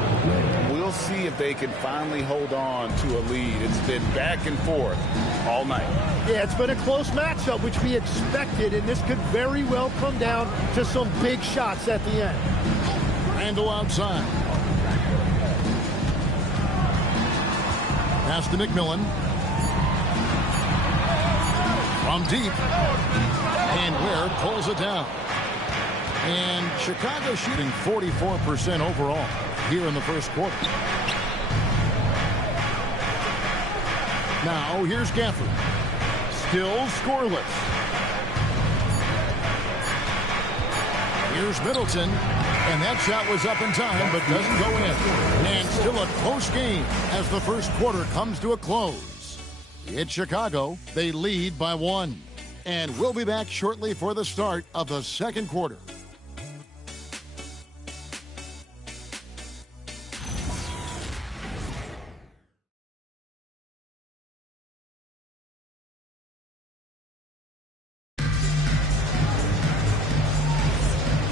We'll see if they can finally hold on to a lead. It's been back and forth all night. Yeah, it's been a close matchup, which we expected, and this could very well come down to some big shots at the end. Randall outside. Pass to McMillan. From deep. And Ware pulls it down. And Chicago shooting 44% overall here in the first quarter. Now here's Gafford. Still scoreless. Here's Middleton. And that shot was up in time but doesn't go in. And still a close game as the first quarter comes to a close. It's Chicago. They lead by 1. And we'll be back shortly for the start of the second quarter.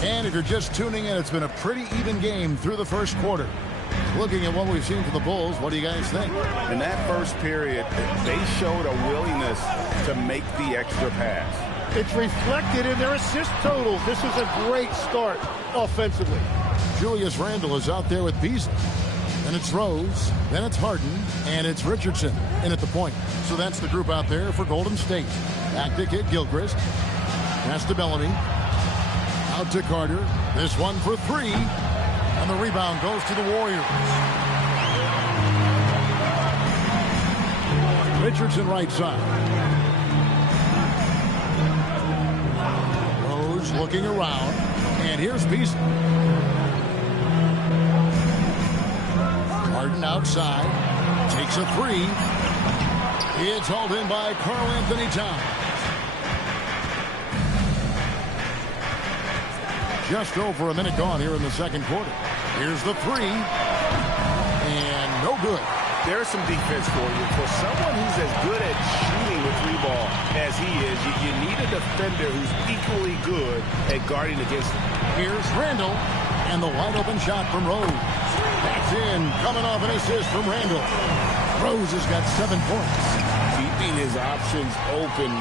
And if you're just tuning in, it's been a pretty even game through the first quarter. Looking at what we've seen from the Bulls, what do you guys think? In that first period, they showed a willingness to make the extra pass. It's reflected in their assist totals. This is a great start offensively. Julius Randle is out there with Beasley. Then it's Rose, then it's Harden, and it's Richardson in at the point. So that's the group out there for Golden State. Back to Kid Gilchrist. Pass to Bellamy. Out to Carter. This one for 3. And the rebound goes to the Warriors. Richardson right side. Rose looking around. And here's Beasley. Harden outside. Takes a three. It's hauled in by Karl Anthony Towns. Just over a minute gone here in the second quarter. Here's the three. And no good. There's some defense for you. For someone who's as good at shooting the three ball as he is, you need a defender who's equally good at guarding against him. Here's Randall. And the wide open shot from Rose. That's in. Coming off an assist from Randall. Rose has got 7 points. Keeping his options open.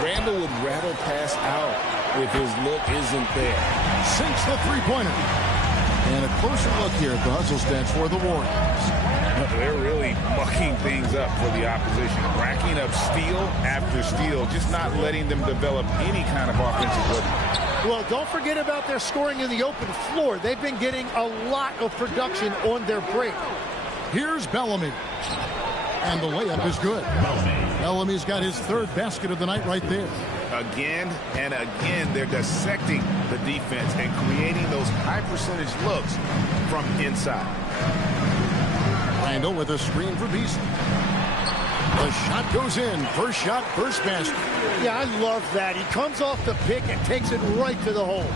Randall would rather pass out if his look isn't there. Sinks the three-pointer. And a closer look here at the hustle stats for the Warriors. They're really mucking things up for the opposition. Racking up steal after steal, just not letting them develop any kind of offensive rhythm. Well, don't forget about their scoring in the open floor. They've been getting a lot of production on their break. Here's Bellamy. And the layup is good. Bellamy's got his 3rd basket of the night right there. Again and again, they're dissecting the defense and creating those high percentage looks from inside. Randall with a screen for Beasley. The shot goes in. First shot, first basket. Yeah, I love that. He comes off the pick and takes it right to the hole.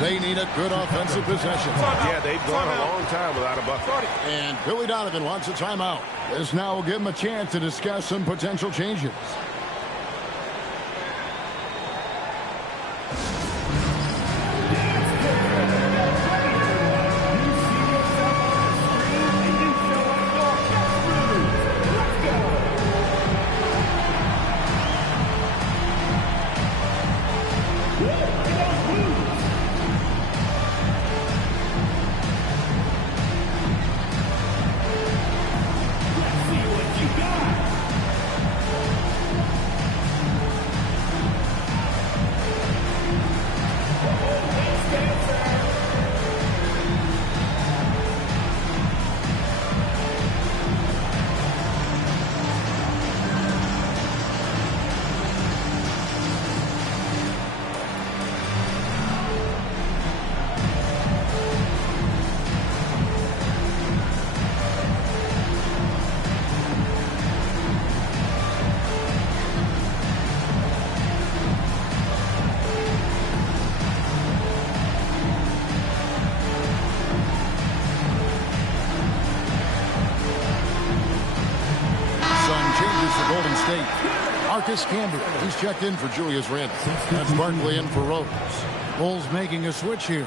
They need a good offensive possession. Yeah, they've gone a long time without a bucket. And Billy Donovan wants a timeout. This now will give him a chance to discuss some potential changes. Golden State. Marcus Camby, he's checked in for Julius Randle. That's Barkley in for Rose. Bulls making a switch here.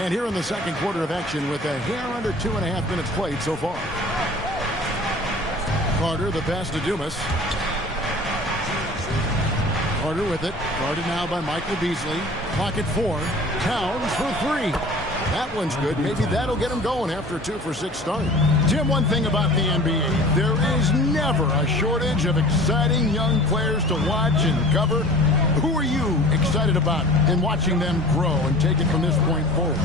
And here in the second quarter of action with a hair under 2.5 minutes played so far. Carter, the pass to Dumas. Carter with it. Guarded now by Michael Beasley. Pocket 4. Towns for 3. That one's good. Maybe that'll get him going after a 2-for-6 start. Jim, one thing about the NBA, there is never a shortage of exciting young players to watch and cover. Who are you excited about in watching them grow and take it from this point forward?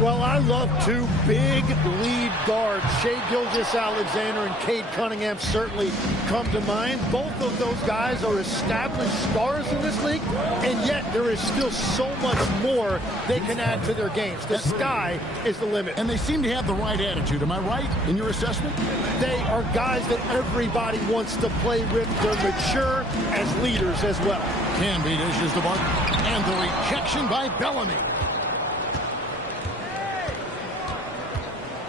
Well, I love 2 big lead guards. Shai Gilgeous-Alexander and Cade Cunningham certainly come to mind. Both of those guys are established stars in this league, and yet there is still so much more they can add to their games. The sky is the limit. And they seem to have the right attitude. Am I right in your assessment? They are guys that everybody wants to play with. They're mature as leaders as well. Camby dishes the ball. And the rejection by Bellamy.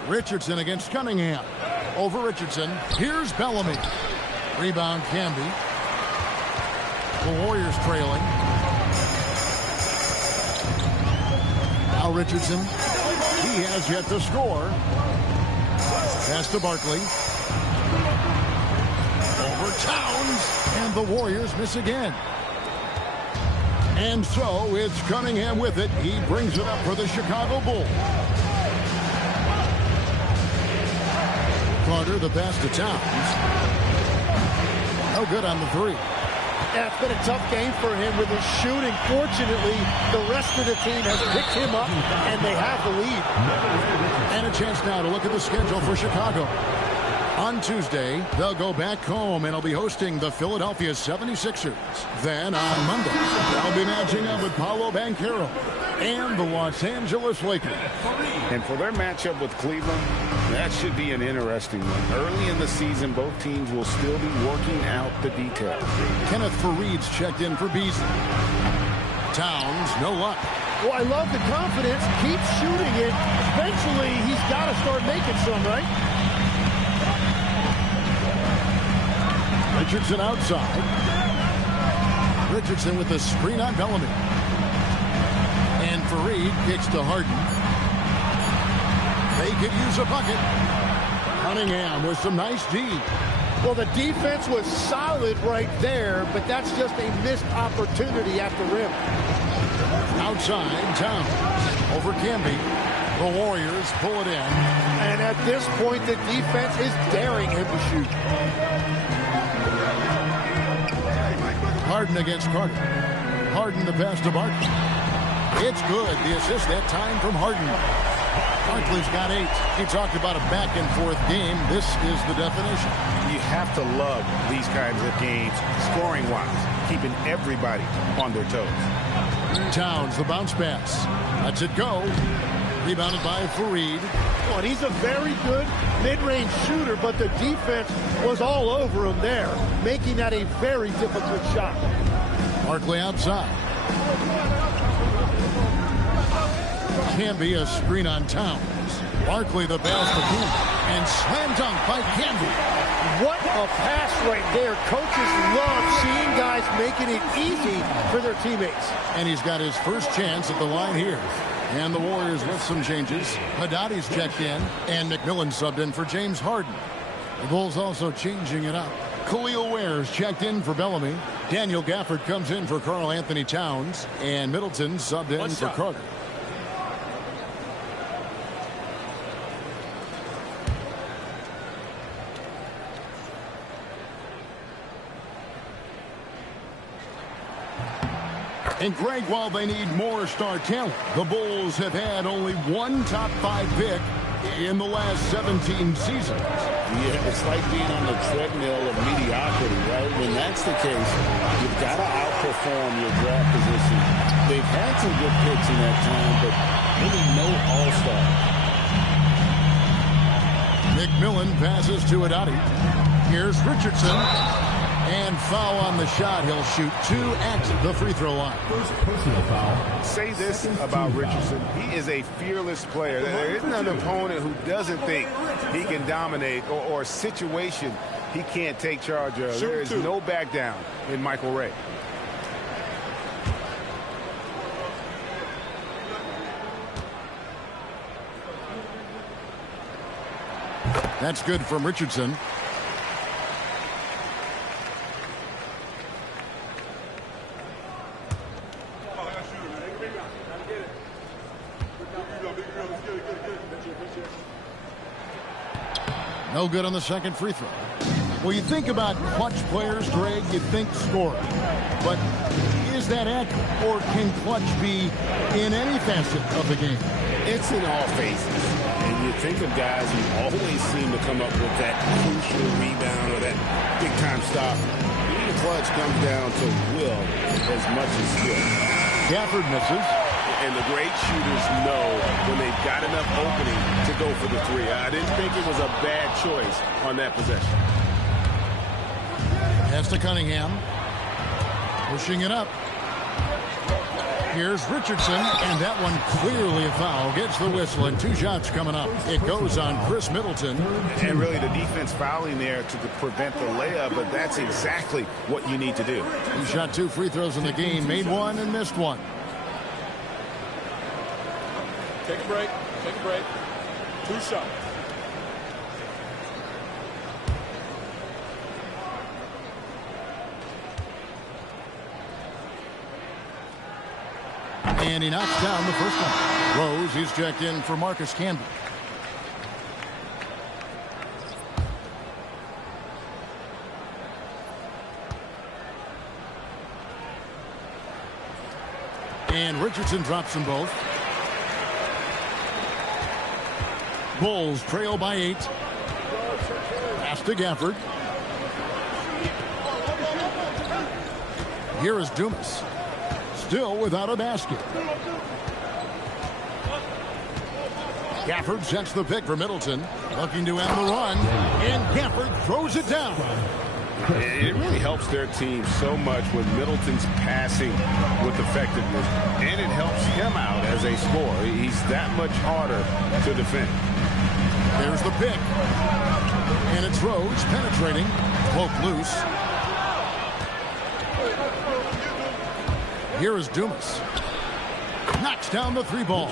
Richardson against Cunningham. Over Richardson. Here's Bellamy. Rebound Camby. The Warriors trailing. Now Richardson. He has yet to score. Pass to Barkley. Over Towns. And the Warriors miss again. And so it's Cunningham with it. He brings it up for the Chicago Bulls. Carter, the pass to Towns. No good on the 3. Yeah, it's been a tough game for him with his shooting. Fortunately, the rest of the team has picked him up, and they have the lead. And a chance now to look at the schedule for Chicago. On Tuesday, they'll go back home and will be hosting the Philadelphia 76ers. Then on Monday, they'll be matching up with Paolo Banchero and the Los Angeles Lakers. And for their matchup with Cleveland, that should be an interesting one. Early in the season, both teams will still be working out the details. Kenneth Fareed's checked in for Beasley. Towns, no luck. Well, I love the confidence. Keep shooting it. Eventually, he's got to start making some, right? Richardson outside. Richardson with the screen on Bellamy. And Fareed kicks to Harden. They could use a bucket. Cunningham with some nice D. Well, the defense was solid right there, but that's just a missed opportunity at the rim. Outside, Towns over Camby. The Warriors pull it in. And at this point, the defense is daring him to shoot. Harden against Carter. Harden the pass to Barkley. It's good. The assist that time from Harden. Barkley's got 8. He talked about a back-and-forth game. This is the definition. You have to love these kinds of games, scoring-wise, keeping everybody on their toes. Towns, the bounce pass. Lets it go. Rebounded by Fareed. Well, he's a very good mid-range shooter, but the defense was all over him there, making that a very difficult shot. Barkley outside. Camby, a screen on Towns. Barkley the pass to Boone. And slam dunk by Camby. What a pass right there. Coaches love seeing guys making it easy for their teammates. And he's got his first chance at the line here. And the Warriors with some changes. Hadadi's checked in. And McMillan subbed in for James Harden. The Bulls also changing it up. Khalil Ware's checked in for Bellamy. Daniel Gafford comes in for Karl Anthony Towns. And Middleton subbed in for Carter. And Greg, while they need more star talent, the Bulls have had only one top 5 pick in the last 17 seasons. Yeah, it's like being on the treadmill of mediocrity, right? When that's the case, you've got to outperform your draft position. They've had some good picks in that time, but really no all-star. McMillan passes to Haddadi. Here's Richardson. And foul on the shot. He'll shoot 2 at the free throw line. First personal foul. Say this about Richardson. He is a fearless player. There isn't an opponent who doesn't think he can dominate or a situation he can't take charge of. There is no back down in Michael Ray. That's good from Richardson. No good on the second free throw. Well, you think about clutch players, Greg, you think scorer. But is that accurate? Or can clutch be in any facet of the game? It's in all phases. And you think of guys who always seem to come up with that crucial rebound or that big-time stop. Being clutch comes down to will as much as skill. Gafford misses. And the great shooters know when they've got enough opening to go for the 3. I didn't think it was a bad choice on that possession. Pass to Cunningham. Pushing it up. Here's Richardson, and that one clearly a foul. Gets the whistle, and 2 shots coming up. It goes on Chris Middleton. And really the defense fouling there to prevent the layup, but that's exactly what you need to do. He shot 2 free throws in the game, made 1 and missed 1. Take a break. Take a break. 2 shots. And he knocks down the first one. Rose, he's checked in for Marcus Camby. And Richardson drops them both. Bulls trail by 8. Pass to Gafford. Here is Dumas. Still without a basket. Gafford sets the pick for Middleton. Looking to end the run. And Gafford throws it down. It really helps their team so much when Middleton's passing with effectiveness. And it helps him out as a scorer. He's that much harder to defend. There's the pick. And it's Rose penetrating. Poke loose. Here is Dumas. Knocks down the three ball.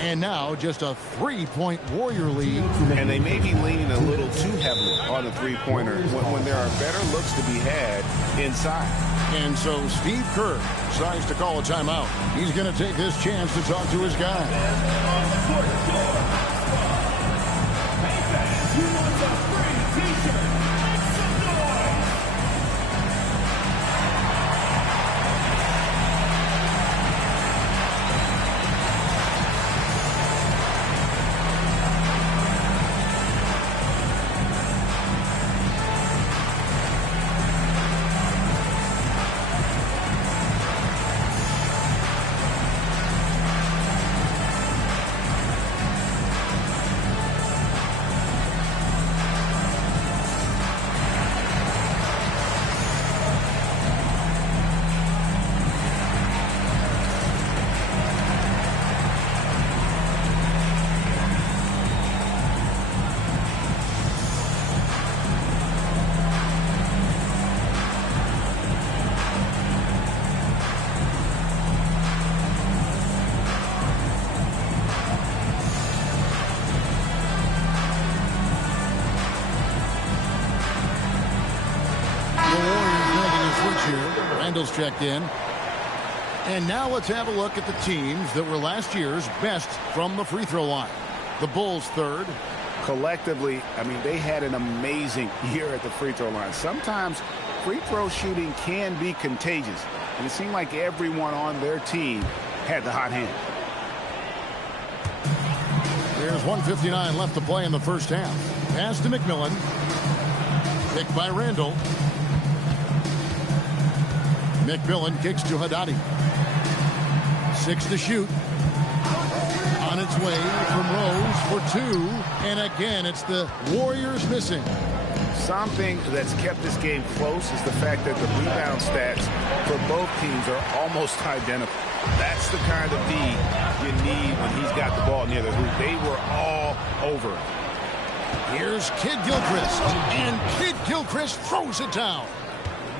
And now just a three-point Warrior lead. And they may be leaning a little too heavily on the three-pointer when there are better looks to be had inside. And so Steve Kerr decides to call a timeout. He's going to take this chance to talk to his guy. Randall's checked in. And now let's have a look at the teams that were last year's best from the free throw line. The Bulls third. Collectively, I mean, they had an amazing year at the free throw line. Sometimes free throw shooting can be contagious. And it seemed like everyone on their team had the hot hand. There's 1:59 left to play in the first half. Pass to McMillan. Picked by Randall. McMillan kicks to Haddadi. 6 to shoot. On its way from Rose for 2. And again, it's the Warriors missing. Something that's kept this game close is the fact that the rebound stats for both teams are almost identical. That's the kind of D you need when he's got the ball near the hoop. They were all over it. Here's Kid Gilchrist. And Kid Gilchrist throws it down.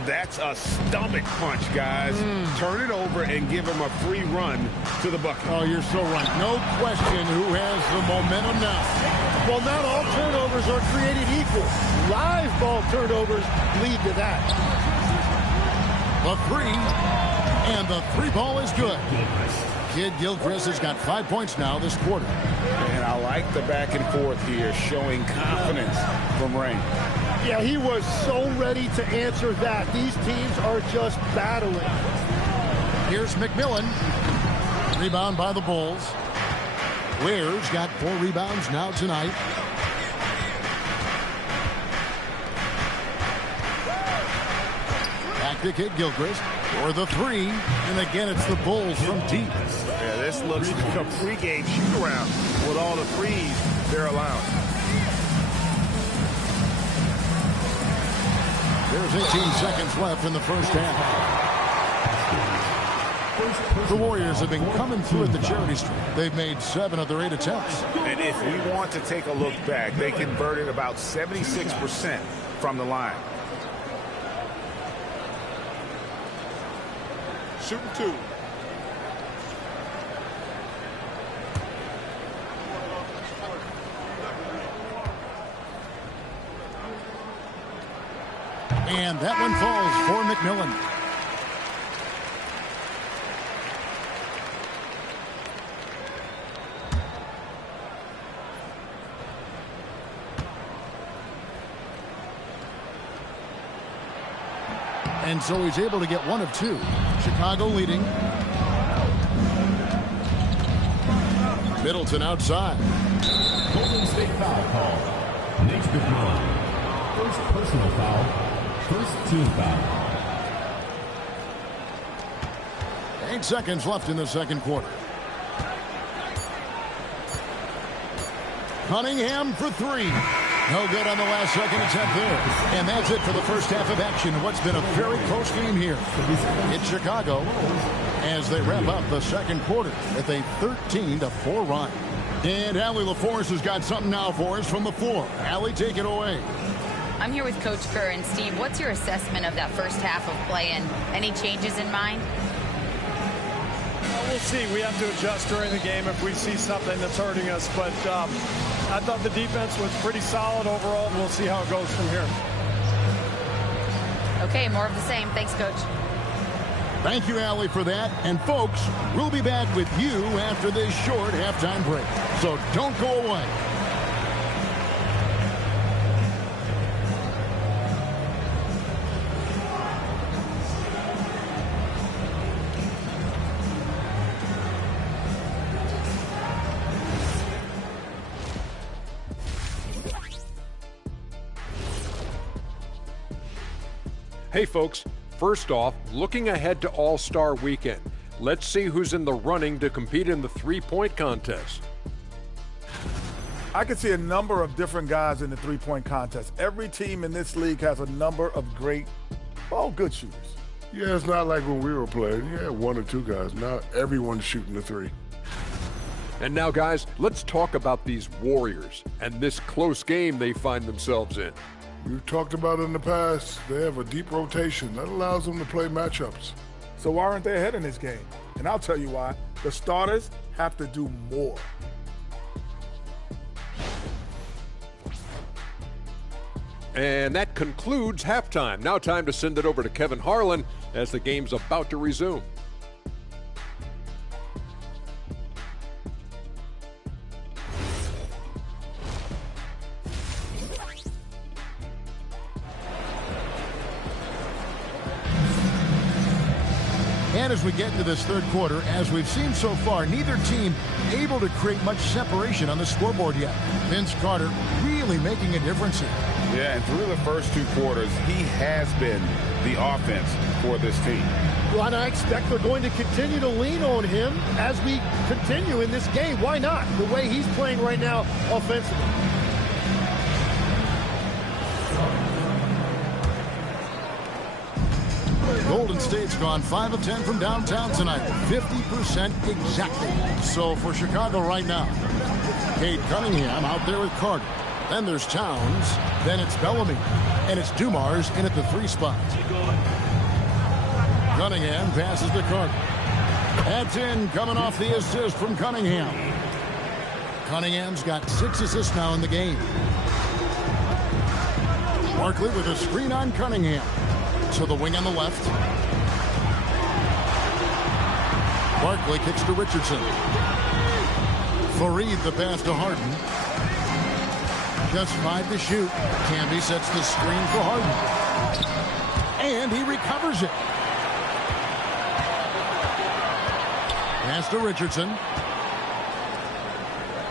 That's a stomach punch, guys. Turn it over and give him a free run to the bucket. Oh, you're so right. No question who has the momentum now. Well, not all turnovers are created equal. Live ball turnovers lead to that. The three, and the three ball is good. Kid Gilchrist has got 5 points now this quarter. And I like the back and forth here, showing confidence from Rain. Yeah, he was so ready to answer that. These teams are just battling. Here's McMillan. Rebound by the Bulls. Ware's got 4 rebounds now tonight. Back to Kid Gilchrist for the 3. And again, it's the Bulls from deep. Yeah, this looks like a pregame shoot-around with all the threes they're allowing. There's 18 seconds left in the first half. The Warriors have been coming through at the charity stripe. They've made 7 of their 8 attempts. And if we want to take a look back, they converted about 76% from the line. Shooting 2. And that one falls for McMillan. And so he's able to get 1 of 2. Chicago leading. Middleton outside. Golden State foul call. Next to foul. First personal foul. First team foul. 8 seconds left in the second quarter. Cunningham for three. No good on the last second attempt there. And that's it for the first half of action. What's been a very close game here. It's Chicago as they wrap up the second quarter with a 13-4 run. And Allie LaForce has got something now for us from the floor. Allie, take it away. I'm here with Coach Kerr. And Steve, what's your assessment of that first half of play and any changes in mind? We'll see. We have to adjust during the game if we see something that's hurting us. But I thought the defense was pretty solid overall. We'll see how it goes from here. Okay, more of the same. Thanks, Coach. Thank you, Allie, for that. And, folks, we'll be back with you after this short halftime break. So don't go away. Hey folks, first off, looking ahead to All-Star Weekend, let's see who's in the running to compete in the three-point contest. I can see a number of different guys in the three-point contest. Every team in this league has a number of great, good shooters. Yeah, it's not like when we were playing. You had one or two guys. Now everyone's shooting the three. And now, guys, let's talk about these Warriors and this close game they find themselves in. We've talked about it in the past. They have a deep rotation. That allows them to play matchups. So why aren't they ahead in this game? And I'll tell you why. The starters have to do more. And that concludes halftime. Now time to send it over to Kevin Harlan as the game's about to resume. And as we get into this third quarter, as we've seen so far, neither team able to create much separation on the scoreboard yet. Vince Carter really making a difference here. Yeah, and through the first two quarters, he has been the offense for this team. Well, and I expect they're going to continue to lean on him as we continue in this game. Why not? The way he's playing right now offensively. Golden State's gone 5 of 10 from downtown tonight. 50% exactly. So for Chicago right now, Cade Cunningham out there with Carter. Then there's Towns. Then it's Bellamy. And it's Dumars in at the 3 spot. Cunningham passes to Carter. That's in, coming off the assist from Cunningham. Cunningham's got 6 assists now in the game. Barkley with a screen on Cunningham. To the wing on the left. Barkley kicks to Richardson. Fareed the pass to Harden. Just 5 to shoot. Camby sets the screen for Harden. And he recovers it. Pass to Richardson.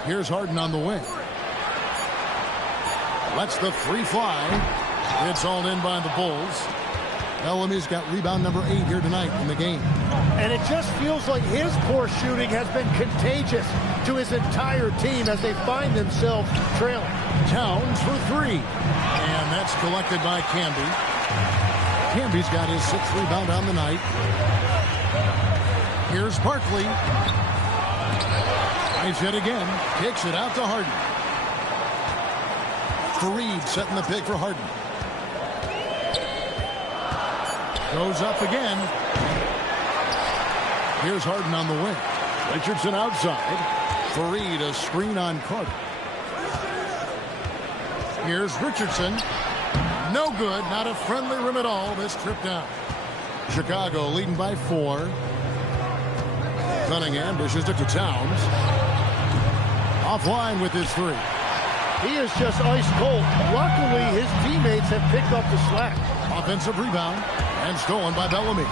Here's Harden on the wing. Lets the 3 fly. It's hauled in by the Bulls. Bellamy's got rebound number 8 here tonight in the game. And it just feels like his poor shooting has been contagious to his entire team as they find themselves trailing. Towns for 3. And that's collected by Camby. Camby's got his 6th rebound on the night. Here's Barkley. Nice hit again. Kicks it out to Harden. Fareed setting the pick for Harden. Goes up again. Here's Harden on the wing. Richardson outside. Fareed a screen on Carter. Here's Richardson. No good. Not a friendly rim at all this trip down. Chicago leading by 4. Cunningham dishes it to Towns. Offline with his 3. He is just ice cold. Luckily, his teammates have picked up the slack. Offensive rebound and stolen by Bellamy.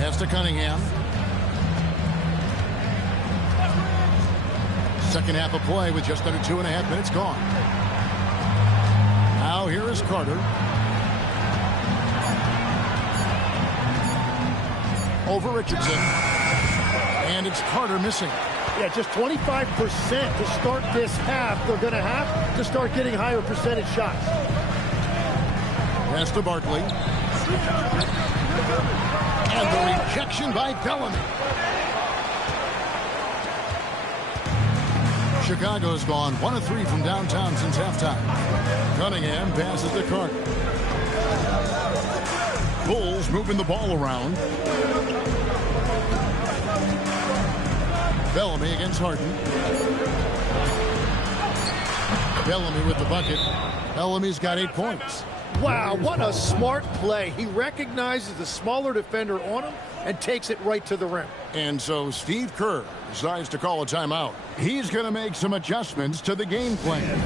Pass to Cunningham. Second half of play with just under 2.5 minutes gone. Now here is Carter. Over Richardson. And it's Carter missing. Yeah, just 25% to start this half. They're going to have to start getting higher percentage shots. Pass to Barkley. And the rejection by Bellamy. Chicago's gone 1 of 3 from downtown since halftime. Cunningham passes to Carter. Bulls moving the ball around. Bellamy against Harden. Bellamy with the bucket. Bellamy's got 8 points. Wow, what a smart play. He recognizes the smaller defender on him and takes it right to the rim. And so Steve Kerr decides to call a timeout. He's going to make some adjustments to the game plan.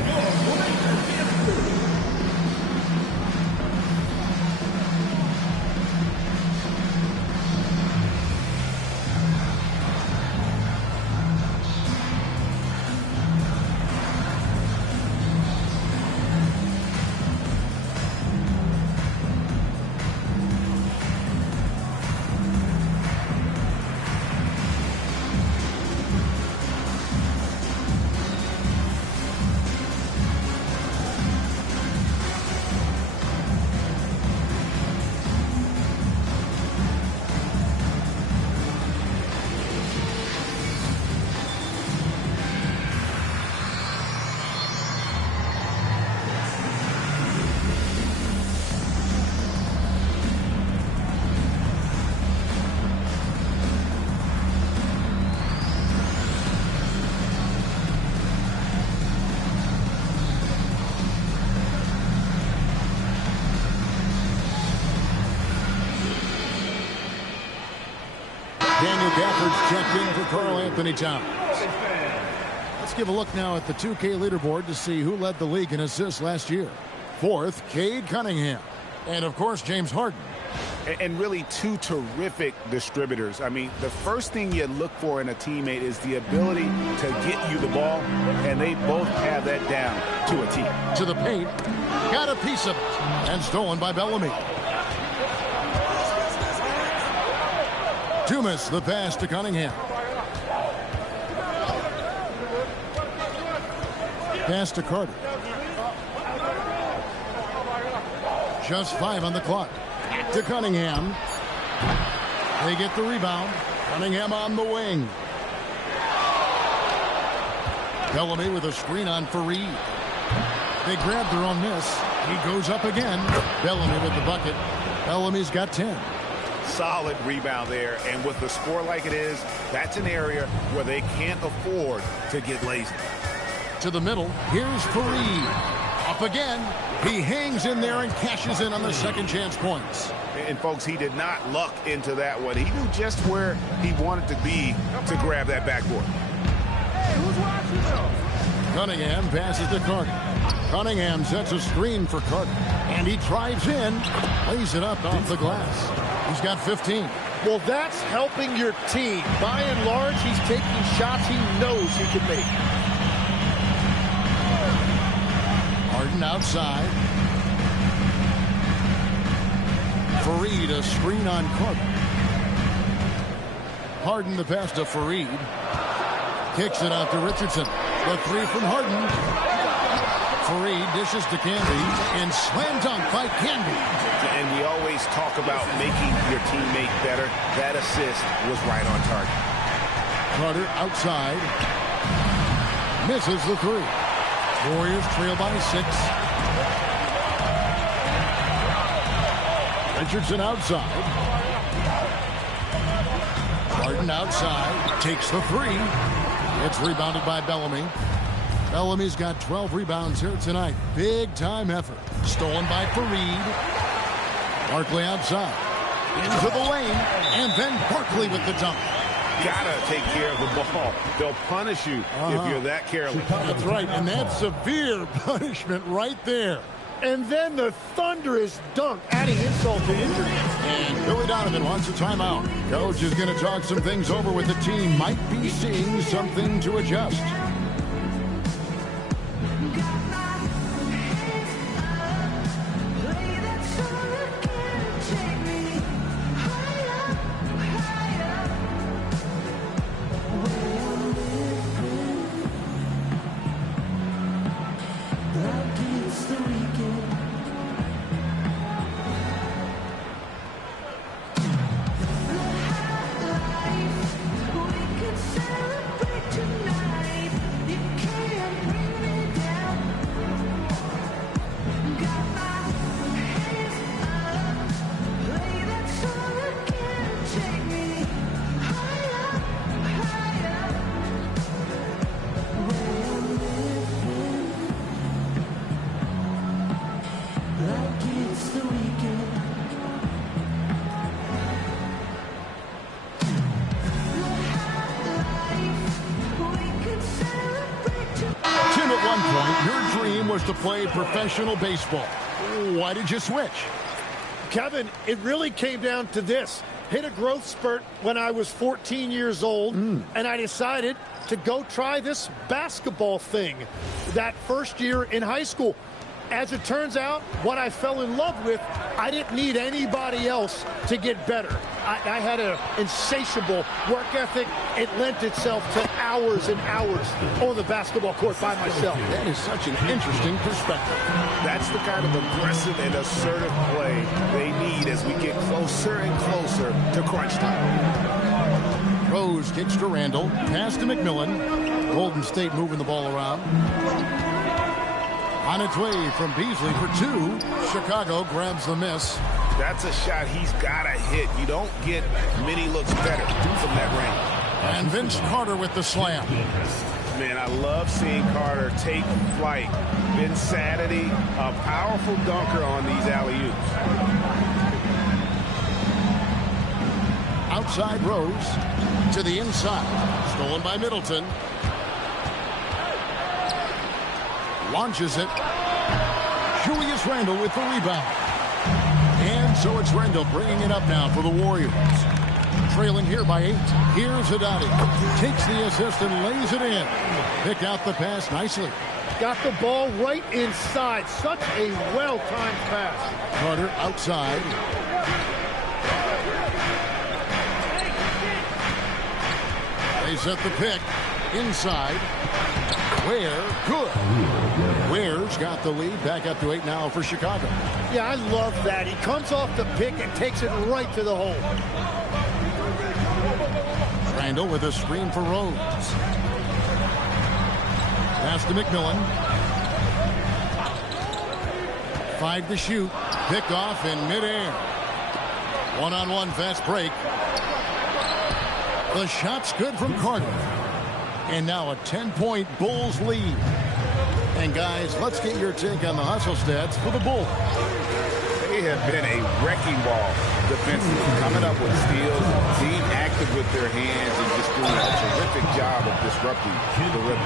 Daniel Gafford's checked in for Karl Anthony Towns. Let's give a look now at the 2K leaderboard to see who led the league in assists last year. 4th, Cade Cunningham. And, of course, James Harden. And really 2 terrific distributors. I mean, the first thing you look for in a teammate is the ability to get you the ball, and they both have that down to a T. To the paint. Got a piece of it. And stolen by Bellamy. Dumas, the pass to Cunningham. Pass to Carter. Just 5 on the clock. To Cunningham. They get the rebound. Cunningham on the wing. Bellamy with a screen on Fareed. They grab their own miss. He goes up again. Bellamy with the bucket. Bellamy's got 10. Solid rebound there, and with the score like it is, that's an area where they can't afford to get lazy. To the middle, here's Fareed. Up again. He hangs in there and cashes in on the second chance points. And folks, he did not luck into that one. He knew just where he wanted to be to grab that backboard. Cunningham passes to Carter. Cunningham sets a screen for Carter. And he drives in, lays it up off the glass. He's got 15. Well, that's helping your team. By and large, he's taking shots he knows he can make. Harden outside. Fareed, a screen on Carter. Harden the pass to Fareed. Kicks it out to Richardson. The 3 from Harden. Fareed dishes to Canby, and slam dunk by Canby. And we always talk about making your teammate better. That assist was right on target. Carter outside. Misses the 3. Warriors trail by 6. Richardson outside. Harden outside. Takes the 3. It's rebounded by Bellamy. Bellamy's got 12 rebounds here tonight. Big time effort. Stolen by Fareed. Barkley outside. Into the lane. And then Barkley with the dunk. Gotta take care of the ball. They'll punish you if you're that careless. That's right. And that's severe punishment right there. And then the thunderous dunk, adding insult to injury. And Billy Donovan wants a timeout. Coach is going to talk some things over with the team. Might be seeing something to adjust. one point, your dream was to play professional baseball. Why did you switch? Kevin, it really came down to this. Hit a growth spurt when I was 14 years old, and I decided to go try this basketball thing that first year in high school. As it turns out, what I fell in love with, I didn't need anybody else to get better. I had an insatiable work ethic. It lent itself to hours and hours on the basketball court by myself. That is such an interesting perspective. That's the kind of aggressive and assertive play they need as we get closer and closer to crunch time. Rose kicks to Randall, pass to McMillan. Golden State moving the ball around. On its way from Beasley for two. Chicago grabs the miss. That's a shot he's got to hit. You don't get many looks better from that range. And Vince Carter with the slam. Man, I love seeing Carter take flight. Insanity, a powerful dunker on these alley-oops. Outside Rose to the inside. Stolen by Middleton. Launches it. Julius Randle with the rebound. And so it's Randle bringing it up now for the Warriors. Trailing here by 8. Here's Haddadi. Takes the assist and lays it in. Pick out the pass nicely. Got the ball right inside. Such a well-timed pass. Carter outside. They set the pick. Inside. Ware, good. Ware's got the lead. Back up to 8 now for Chicago. Yeah, I love that. He comes off the pick and takes it right to the hole. Randall with a screen for Rose. Pass to McMillan. 5 to shoot. Picked off in midair. One-on-one fast break. The shot's good from Carter. And now a 10-point Bulls lead. And guys, let's get your take on the hustle stats for the Bulls. They have been a wrecking ball defensively, coming up with steals, being active with their hands, and just doing a terrific job of disrupting the rhythm.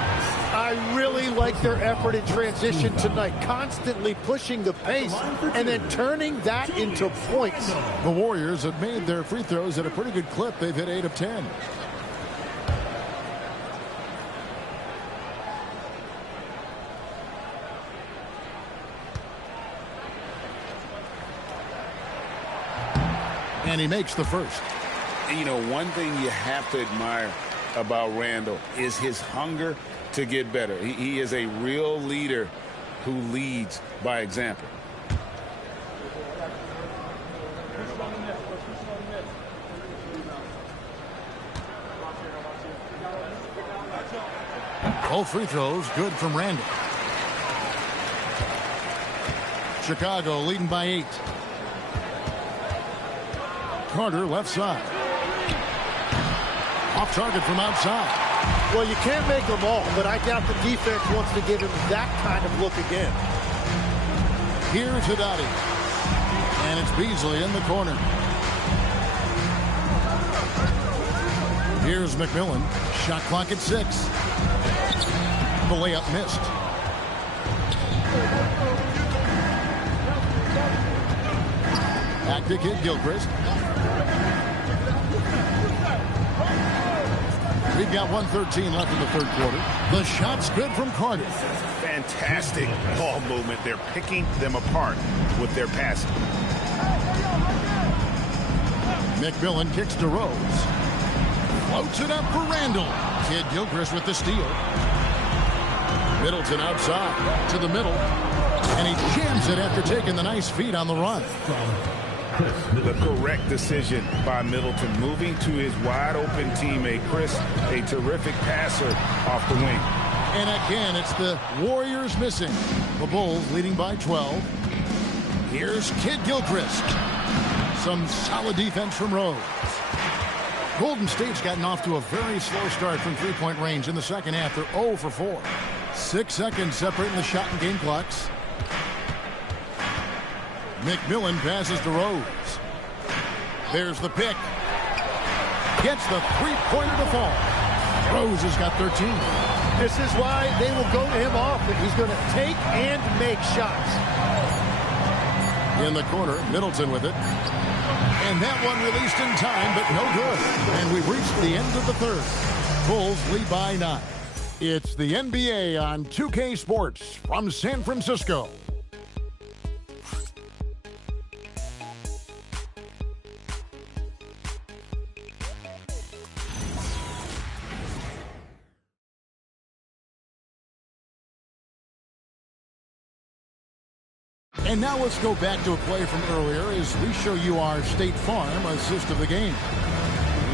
I really like their effort in transition tonight, constantly pushing the pace and then turning that into points. The Warriors have made their free throws at a pretty good clip. They've hit 8 of 10. And he makes the first. And you know, one thing you have to admire about Randall is his hunger to get better. He is a real leader who leads by example. Both free throws good from Randall. Chicago leading by 8. Carter left side. Off target from outside. Well, you can't make them all, but I doubt the defense wants to give him that kind of look again. Here's Haddadi. And it's Beasley in the corner. Here's McMillan. Shot clock at 6. The layup missed. Back to Kid Gilchrist. We've got 1:13 left in the third quarter. The shot's good from Carter. Fantastic ball movement. They're picking them apart with their passing. McMillan kicks to Rose. Floats it up for Randall. Kid Gilchrist with the steal. Middleton outside to the middle. And he jams it after taking the nice feed on the run. The correct decision by Middleton, moving to his wide-open teammate, Chris, a terrific passer off the wing. And again, it's the Warriors missing. The Bulls leading by 12. Here's Kid Gilchrist. Some solid defense from Rose. Golden State's gotten off to a very slow start from three-point range in the second half. They're 0 for 4. 6 seconds separating the shot and game clocks. McMillan passes to Rose. There's the pick. Gets the three-pointer to fall. Rose has got 13. This is why they will go to him often. He's going to take and make shots. In the corner, Middleton with it. And that one released in time, but no good. And we've reached the end of the third. Bulls lead by 9. It's the NBA on 2K Sports from San Francisco. And now let's go back to a play from earlier as we show you our State Farm assist of the game.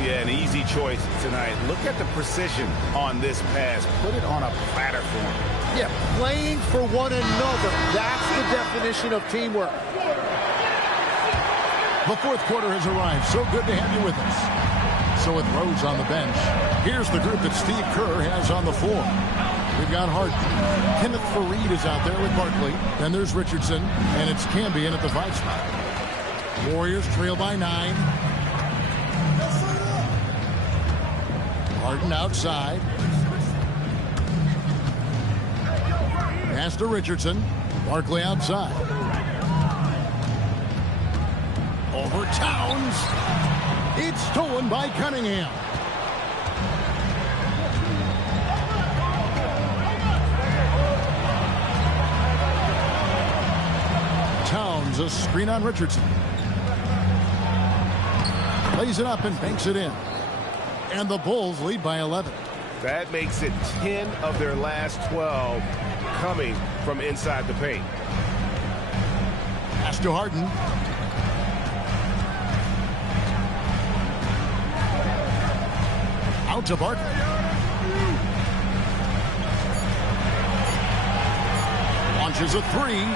Yeah, an easy choice tonight. Look at the precision on this pass. Put it on a platter for him. Yeah, playing for one another. That's the definition of teamwork. The fourth quarter has arrived. So good to have you with us. So with Rose on the bench, here's the group that Steve Kerr has on the floor. We've got Harden. Kenneth Faried is out there with Barkley. Then there's Richardson, and it's Cambian at the 5 spot. Warriors trail by 9. Harden outside. Pass to Richardson. Barkley outside. Over Towns. It's stolen by Cunningham. Towns, a screen on Richardson. Lays it up and banks it in. And the Bulls lead by 11. That makes it 10 of their last 12 coming from inside the paint. Pass to Harden. Out to Barkley. Launches a 3.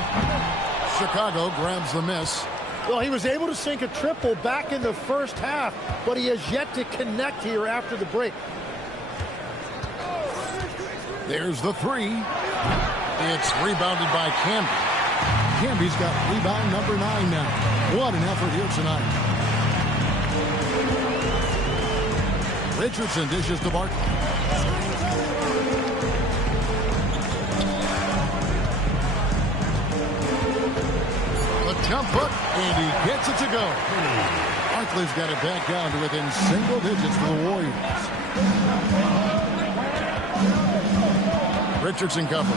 Chicago grabs the miss. Well, he was able to sink a triple back in the first half, but he has yet to connect here after the break. There's the 3. It's rebounded by Camby. Camby's got rebound number 9 now. What an effort here tonight. Richardson dishes to Barkley. Jump hook, and he gets it to go. Barkley's got it back down to within single digits for the Warriors. Richardson cover.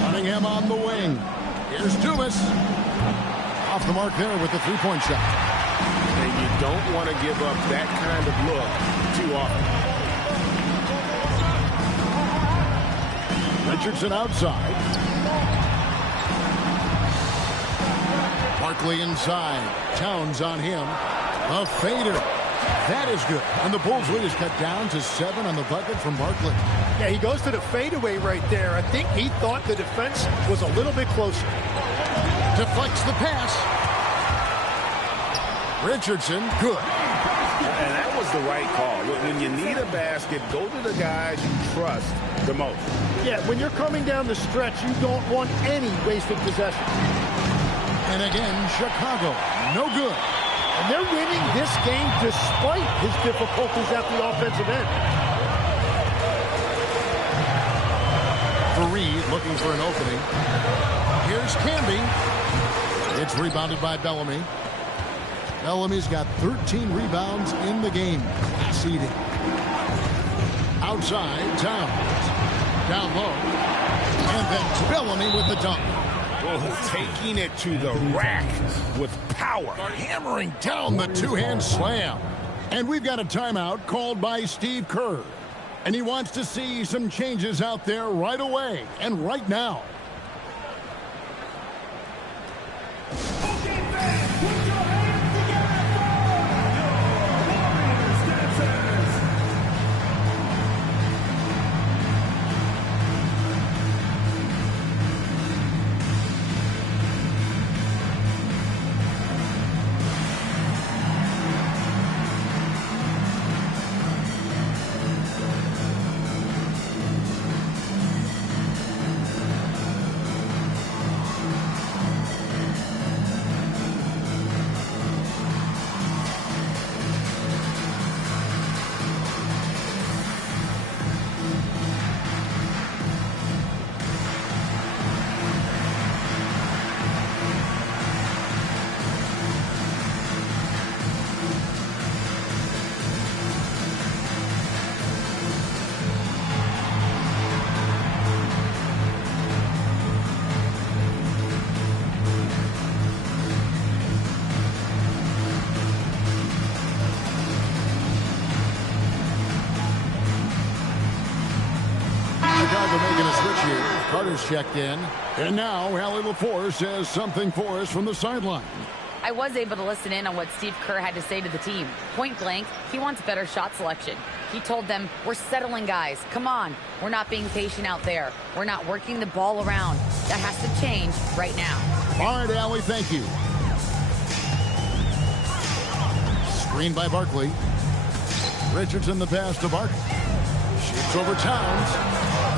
Cunningham on the wing. Here's Dumas. Off the mark there with the three-point shot. And you don't want to give up that kind of look too often. Richardson outside. Barkley inside. Towns on him. A fader. That is good. And the Bulls lead is cut down to 7 on the bucket from Barkley. Yeah, he goes to the fadeaway right there. I think he thought the defense was a little bit closer. Deflects the pass. Richardson, good. And that was the right call. When you need a basket, go to the guys you trust the most. Yeah, when you're coming down the stretch, you don't want any wasted possession. And again, Chicago, no good. And they're winning this game despite his difficulties at the offensive end. Faried looking for an opening. Here's Camby. It's rebounded by Bellamy. Bellamy's got 13 rebounds in the game. Seeding. Outside, Towns. Down low. And then Bellamy with the dunk. Oh, taking it to the rack with power. Hammering down the two-hand slam. And we've got a timeout called by Steve Kerr. And he wants to see some changes out there right away and right now. here. Carter's checked in. And now Allie LaForce has something for us from the sideline. I was able to listen in on what Steve Kerr had to say to the team. Point blank, he wants better shot selection. He told them, we're settling, guys. Come on. We're not being patient out there. We're not working the ball around. That has to change right now. All right, Allie, thank you. Screen by Barkley. Richardson the pass to Barkley. Shoots over Towns.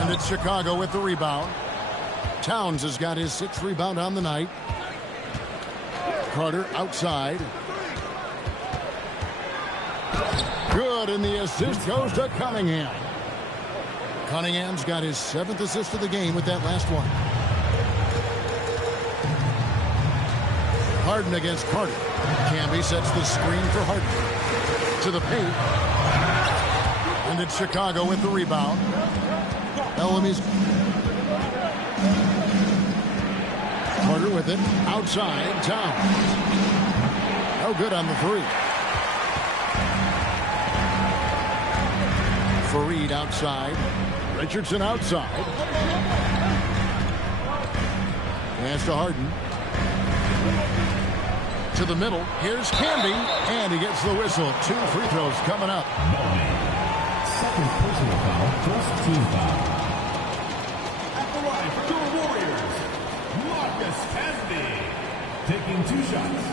And it's Chicago with the rebound. Towns has got his 6th rebound on the night. Carter outside. Good, and the assist goes to Cunningham. Cunningham's got his 7th assist of the game with that last one. Harden against Carter. Camby sets the screen for Harden. To the paint. And it's Chicago with the rebound. Bellamy's. Carter with it. Outside. Towns. No good on the 3. Fareed outside. Richardson outside. Pass to Harden. To the middle. Here's Camby. And he gets the whistle. 2 free throws coming up. Second personal foul, plus team foul. At the line for your Warriors, Marcus Camby, taking 2 shots.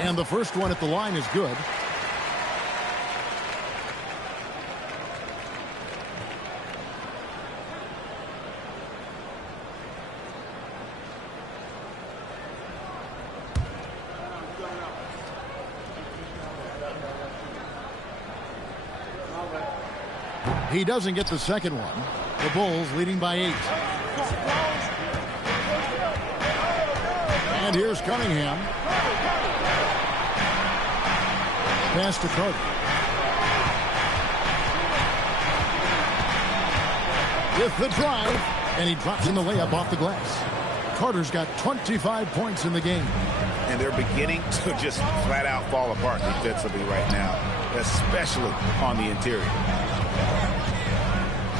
And the first one at the line is good. He doesn't get the second one. The Bulls leading by 8. And here's Cunningham. Pass to Carter. With the drive, and he drops in the layup off the glass. Carter's got 25 points in the game. And they're beginning to just flat out fall apart defensively right now, especially on the interior.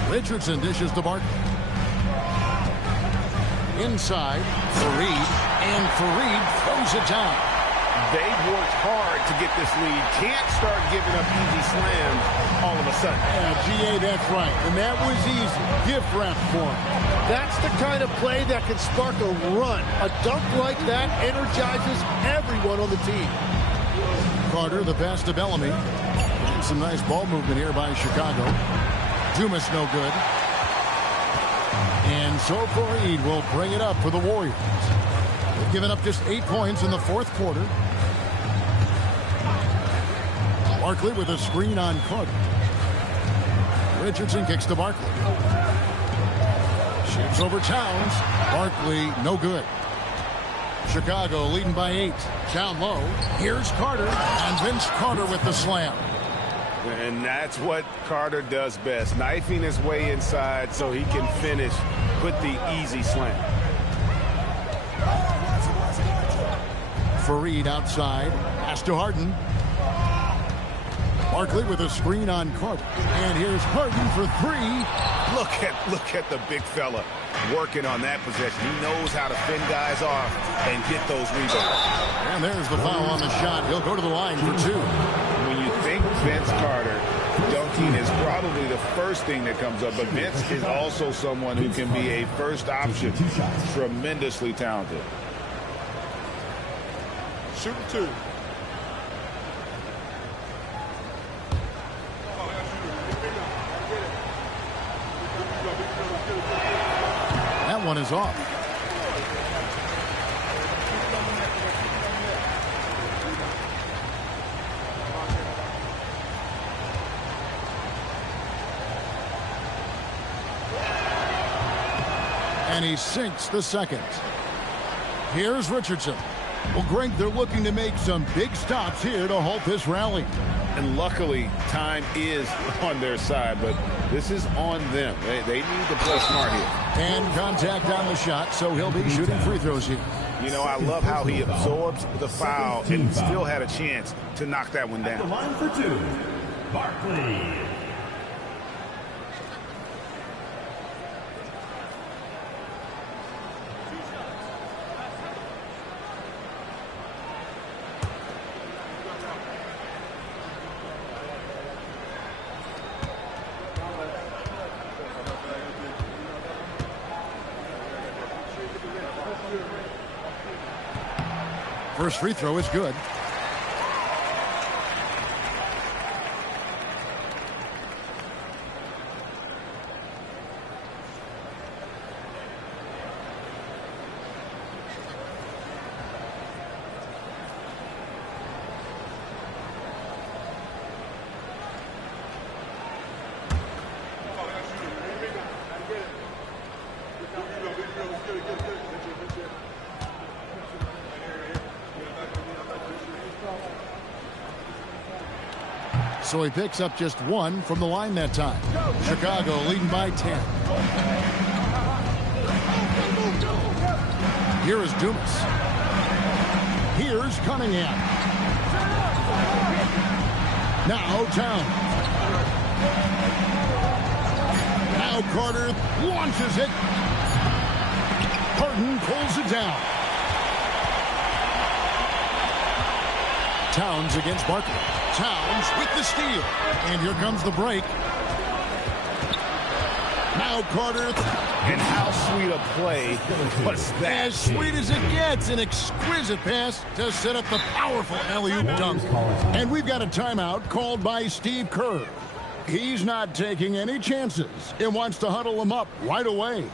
Richardson dishes to Barkley. Inside, Fareed, and Fareed throws it down. They've worked hard to get this lead. Can't start giving up easy slams all of a sudden. Yeah, G.A., that's right. And that was easy. Gift wrap for him. That's the kind of play that can spark a run. A dunk like that energizes everyone on the team. Carter, the pass to Bellamy. And some nice ball movement here by Chicago. Dumas no good. And so Fareed will bring it up for the Warriors. They've given up just 8 points in the 4th quarter. Barkley with a screen on Carter. Richardson kicks to Barkley. Shoots over Towns. Barkley no good. Chicago leading by 8. Down low. Here's Carter. And Vince Carter with the slam. And that's what Carter does best, knifing his way inside so he can finish, put the easy slam. Fareed outside, pass to Harden. Barkley with a screen on Carter. And here's Harden for 3. Look at the big fella working on that possession. He knows how to fend guys off and get those rebounds. And there's the foul on the shot. He'll go to the line for 2. When you think Vince Carter, dunking is probably the first thing that comes up, but Vince is also someone who can be a first option. Tremendously talented. Shooting 2. That one is off. And he sinks the second. Here's Richardson. Well, Greg, they're looking to make some big stops here to halt this rally. And luckily, time is on their side, but this is on them. They need to play smart here. And contact on the shot, so he'll be shooting free throws here. You know, I love how he absorbs the foul and still had a chance to knock that one down. The line for two, Barkley. First free throw is good. So he picks up just one from the line that time. Chicago leading by 10. Here is Dumas. Here's Cunningham. Now Towns. Now Carter launches it. Harden pulls it down. Towns against Barkley. Towns with the steal. And here comes the break. Now Carter. And how sweet a play was that? As sweet as it gets. An exquisite pass to set up the powerful alley-oop dunk. And we've got a timeout called by Steve Kerr. He's not taking any chances and wants to huddle them up right away.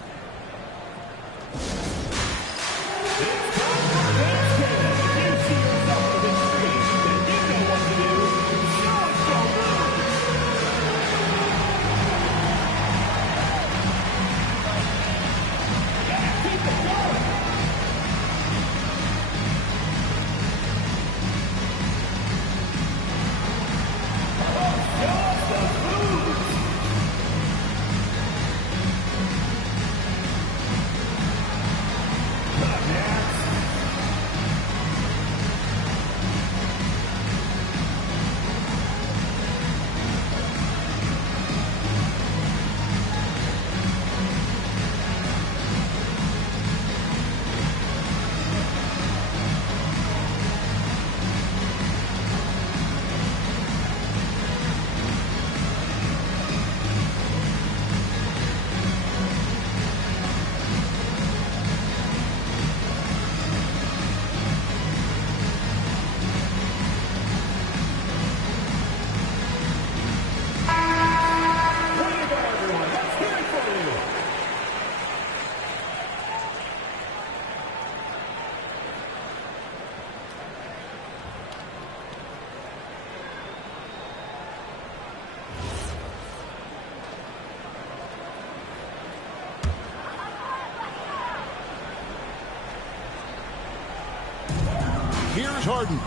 Here's Harden.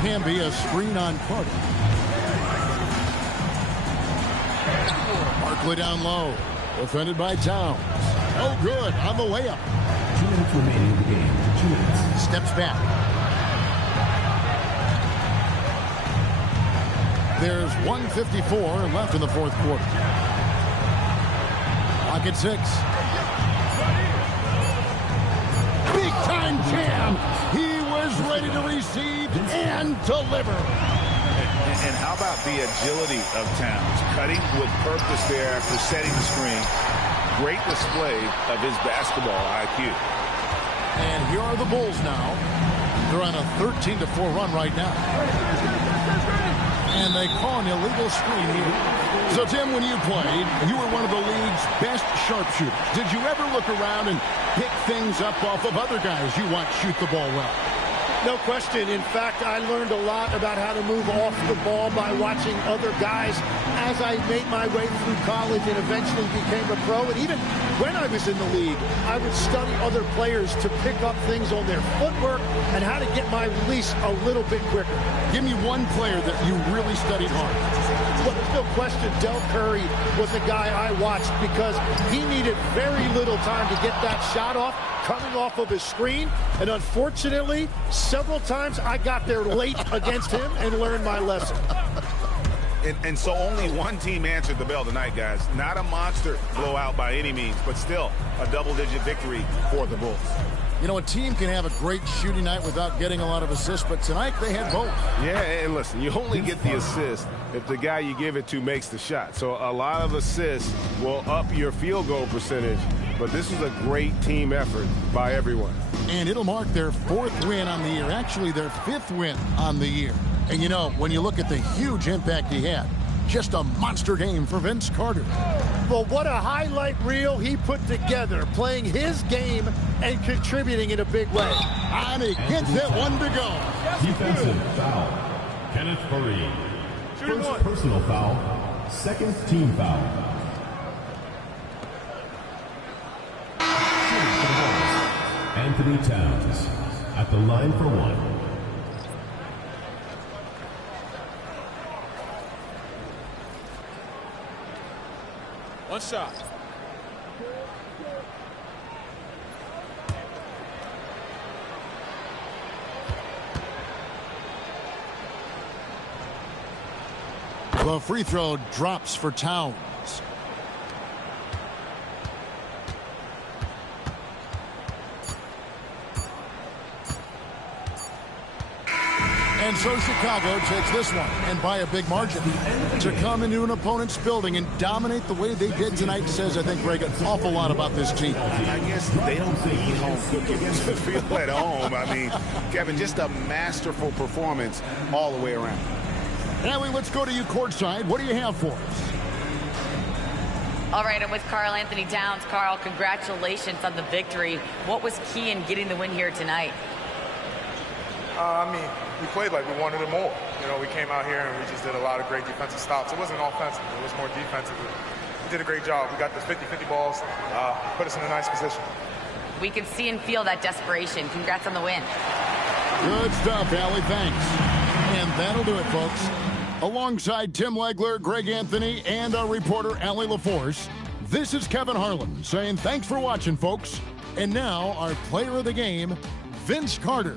Can be a screen on Carter. Barkley down low. Defended by Towns. Oh, good. On the layup. 2 minutes remaining in the game. 2 minutes. Steps back. There's 1:54 left in the fourth quarter. Clock at 6. Big time jam. He was ready to receive and deliver. And how about the agility of Towns? Cutting with purpose there after setting the screen. Great display of his basketball IQ. And here are the Bulls now. They're on a 13-4 run right now. And they call an illegal screen here. So, Tim, when you played, you were one of the league's best sharpshooters. Did you ever look around and pick things up off of other guys you watch shoot the ball well? No question. In fact, I learned a lot about how to move off the ball by watching other guys as I made my way through college and eventually became a pro. And even when I was in the league, I would study other players to pick up things on their footwork and how to get my release a little bit quicker. Give me one player that you really studied hard. Well, there's no question Del Curry was the guy I watched because he needed very little time to get that shot off, coming off of his screen. And unfortunately, several times I got there late against him and learned my lesson. And so only one team answered the bell tonight, guys. Not a monster blowout by any means, but still a double-digit victory for the Bulls. You know, a team can have a great shooting night without getting a lot of assists, but tonight they had both. Yeah, and listen, you only get the assist if the guy you give it to makes the shot. So a lot of assists will up your field goal percentage, but this was a great team effort by everyone. And it'll mark their 4th win on the year, actually their 5th win on the year. And you know, when you look at the huge impact he had, just a monster game for Vince Carter. Well, what a highlight reel he put together, playing his game and contributing in a big way. And he gets that one to go. Defensive foul. Kenneth Furry. First personal foul. Second team foul. Anthony Towns at the line for one. One shot. The free throw drops for Towns. And so Chicago takes this one, and by a big margin. To come into an opponent's building and dominate the way they did tonight says, I think, Greg, an awful lot about this team. I guess they don't need home cooking to feel at home. I mean, Kevin, just a masterful performance all the way around. Allie, let's go to you courtside. What do you have for us? All right, I'm with Karl Anthony Towns. Karl, congratulations on the victory. What was key in getting the win here tonight? We played like we wanted it more. You know, we came out here and we just did a lot of great defensive stops. It wasn't offensive. It was more defensive. We did a great job. We got the 50-50 balls, put us in a nice position. We can see and feel that desperation. Congrats on the win. Good stuff, Allie. Thanks. And that'll do it, folks. Alongside Tim Legler, Greg Anthony, and our reporter, Allie LaForce, this is Kevin Harlan saying thanks for watching, folks. And now, our player of the game, Vince Carter.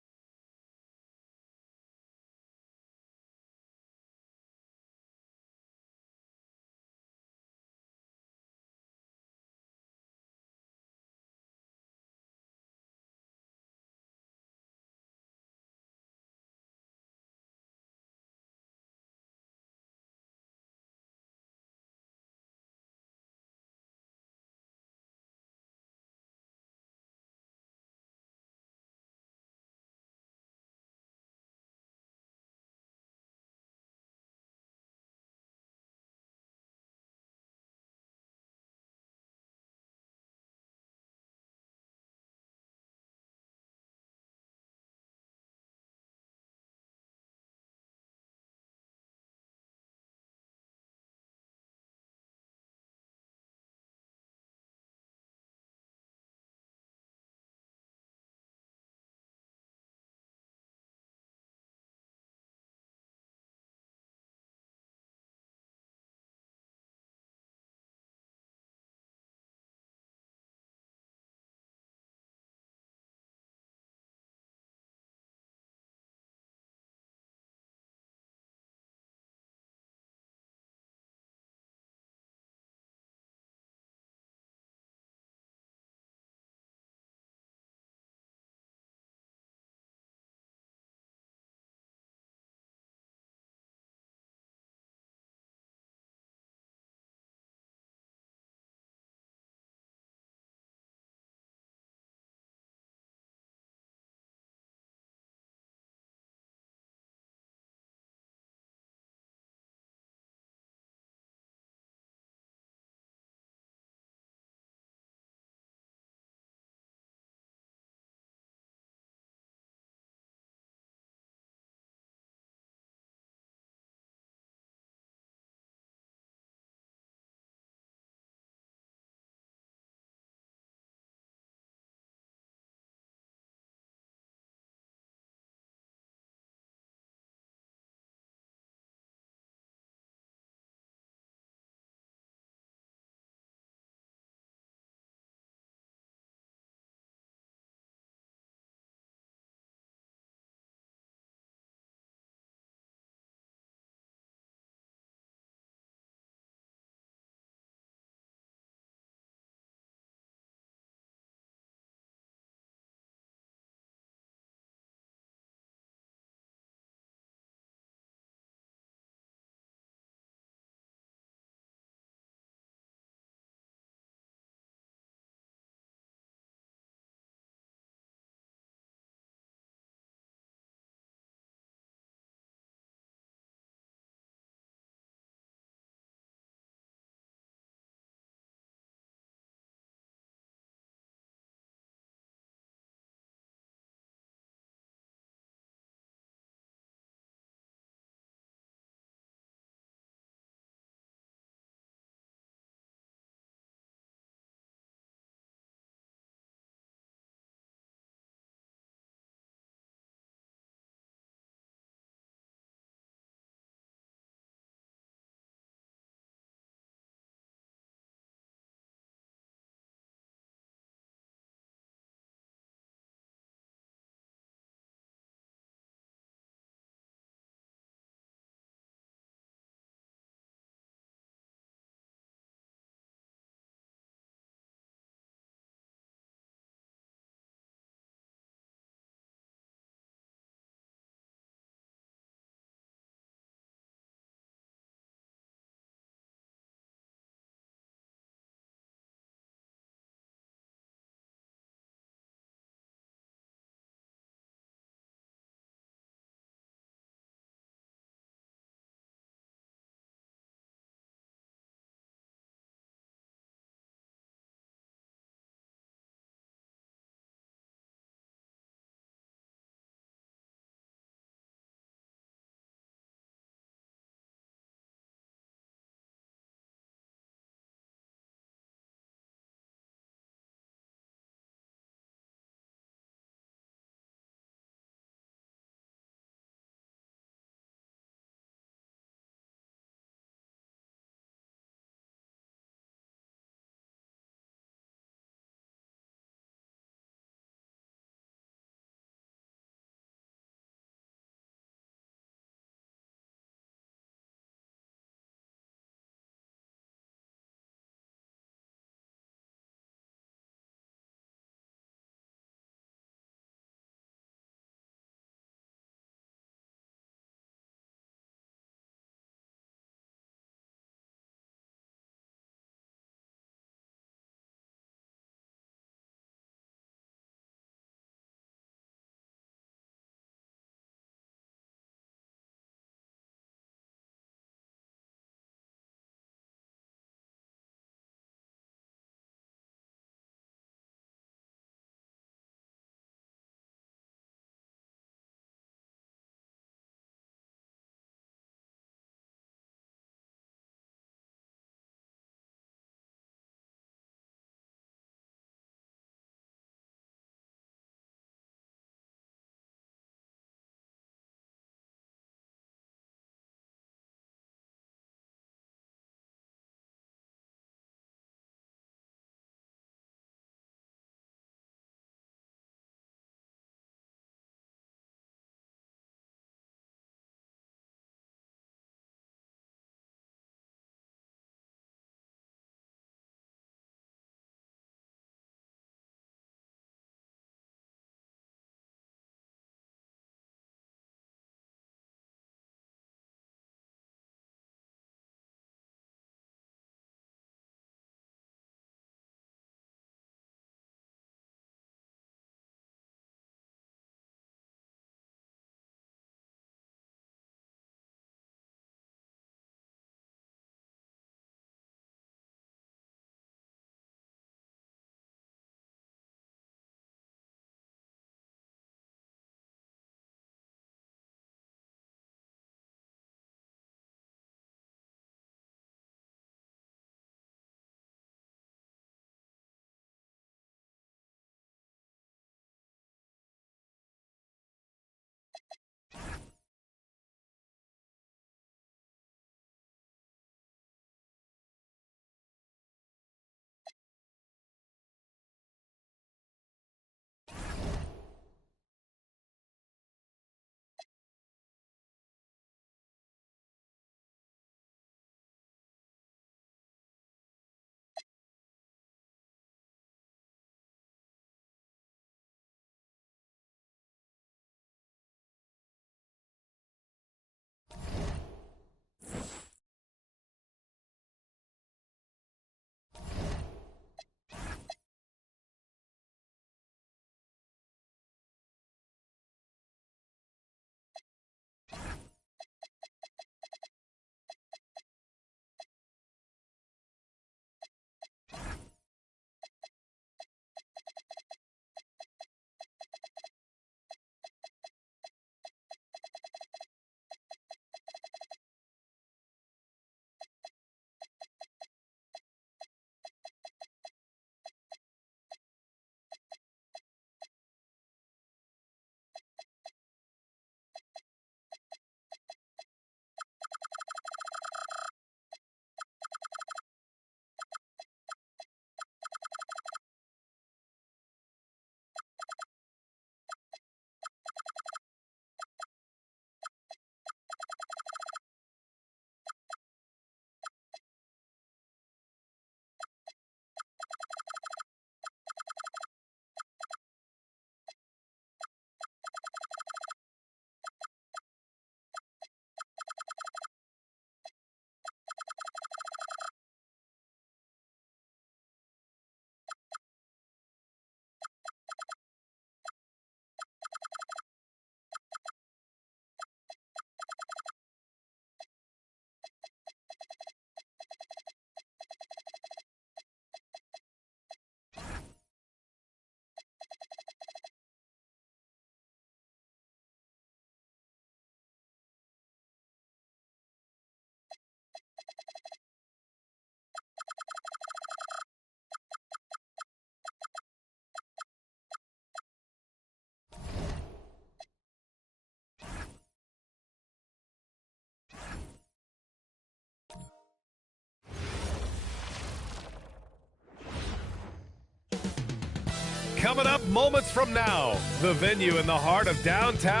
Coming up moments from now, the venue in the heart of downtown.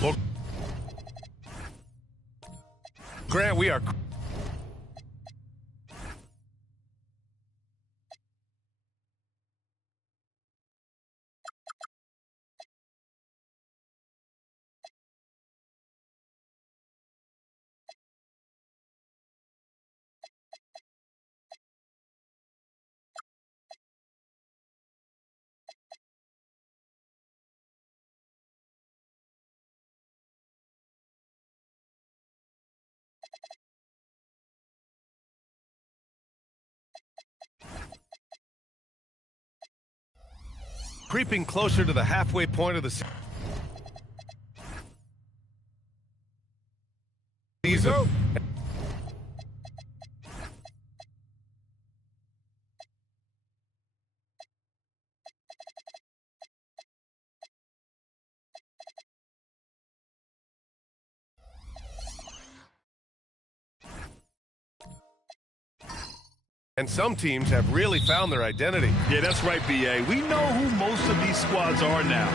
Well, Grant, we are... creeping closer to the halfway point of the season. And some teams have really found their identity. Yeah, that's right, B.A. We know who most of these squads are now.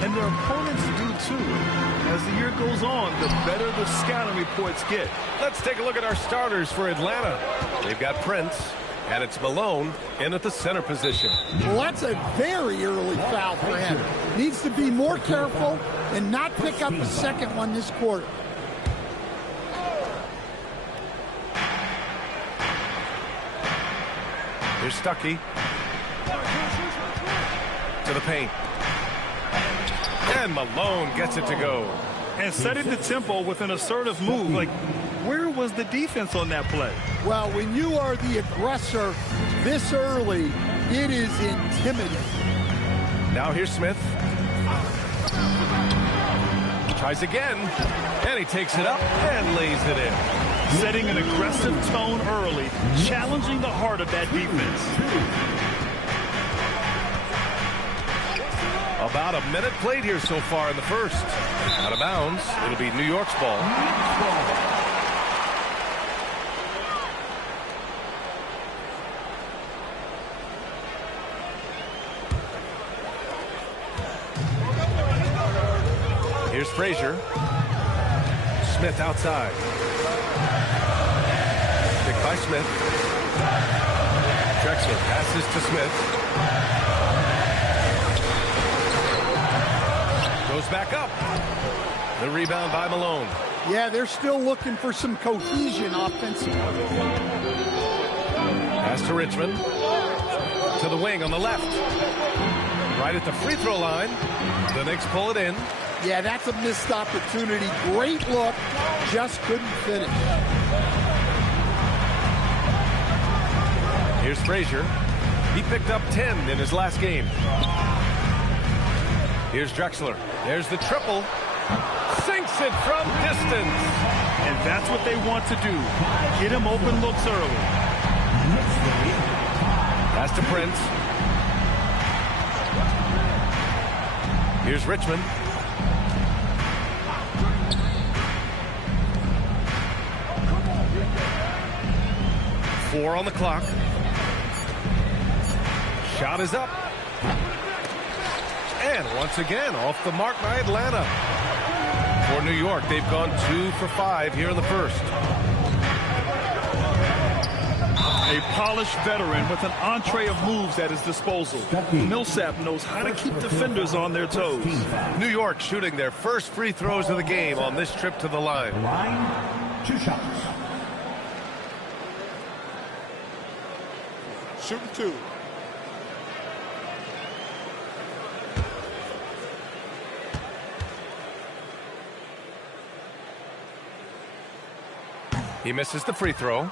And their opponents do, too. As the year goes on, the better the scouting reports get. Let's take a look at our starters for Atlanta. They've got Prince, and it's Malone in at the center position. Well, that's a very early foul for him. Needs to be more careful and not pick up a second one this quarter. Here's Stuckey to the paint. And Malone gets it to go. And setting the tempo with an assertive move. Like, where was the defense on that play? Well, when you are the aggressor this early, it is intimidating. Now here's Smith. Tries again, and he takes it up and lays it in. Setting an aggressive tone early, challenging the heart of that defense. About a minute played here so far in the first. Out of bounds. It'll be New York's ball. Here's Frazier. Smith outside. Picked by Smith. Drexler passes to Smith. Goes back up. The rebound by Malone. Yeah, they're still looking for some cohesion offensively. Pass to Richmond. To the wing on the left. Right at the free throw line. The Knicks pull it in. Yeah, that's a missed opportunity. Great look. Just couldn't finish. Here's Frazier. He picked up 10 in his last game. Here's Drexler. There's the triple. Sinks it from distance. And that's what they want to do. Get him open looks early. Pass to Prince. Here's Richmond. Four on the clock. Shot is up. And once again, off the mark by Atlanta. For New York, they've gone 2 for 5 here in the first. A polished veteran with an entree of moves at his disposal. Millsap knows how to keep defenders on their toes. New York shooting their first free throws of the game on this trip to the line. 2 shots. Shooting 2. He misses the free throw.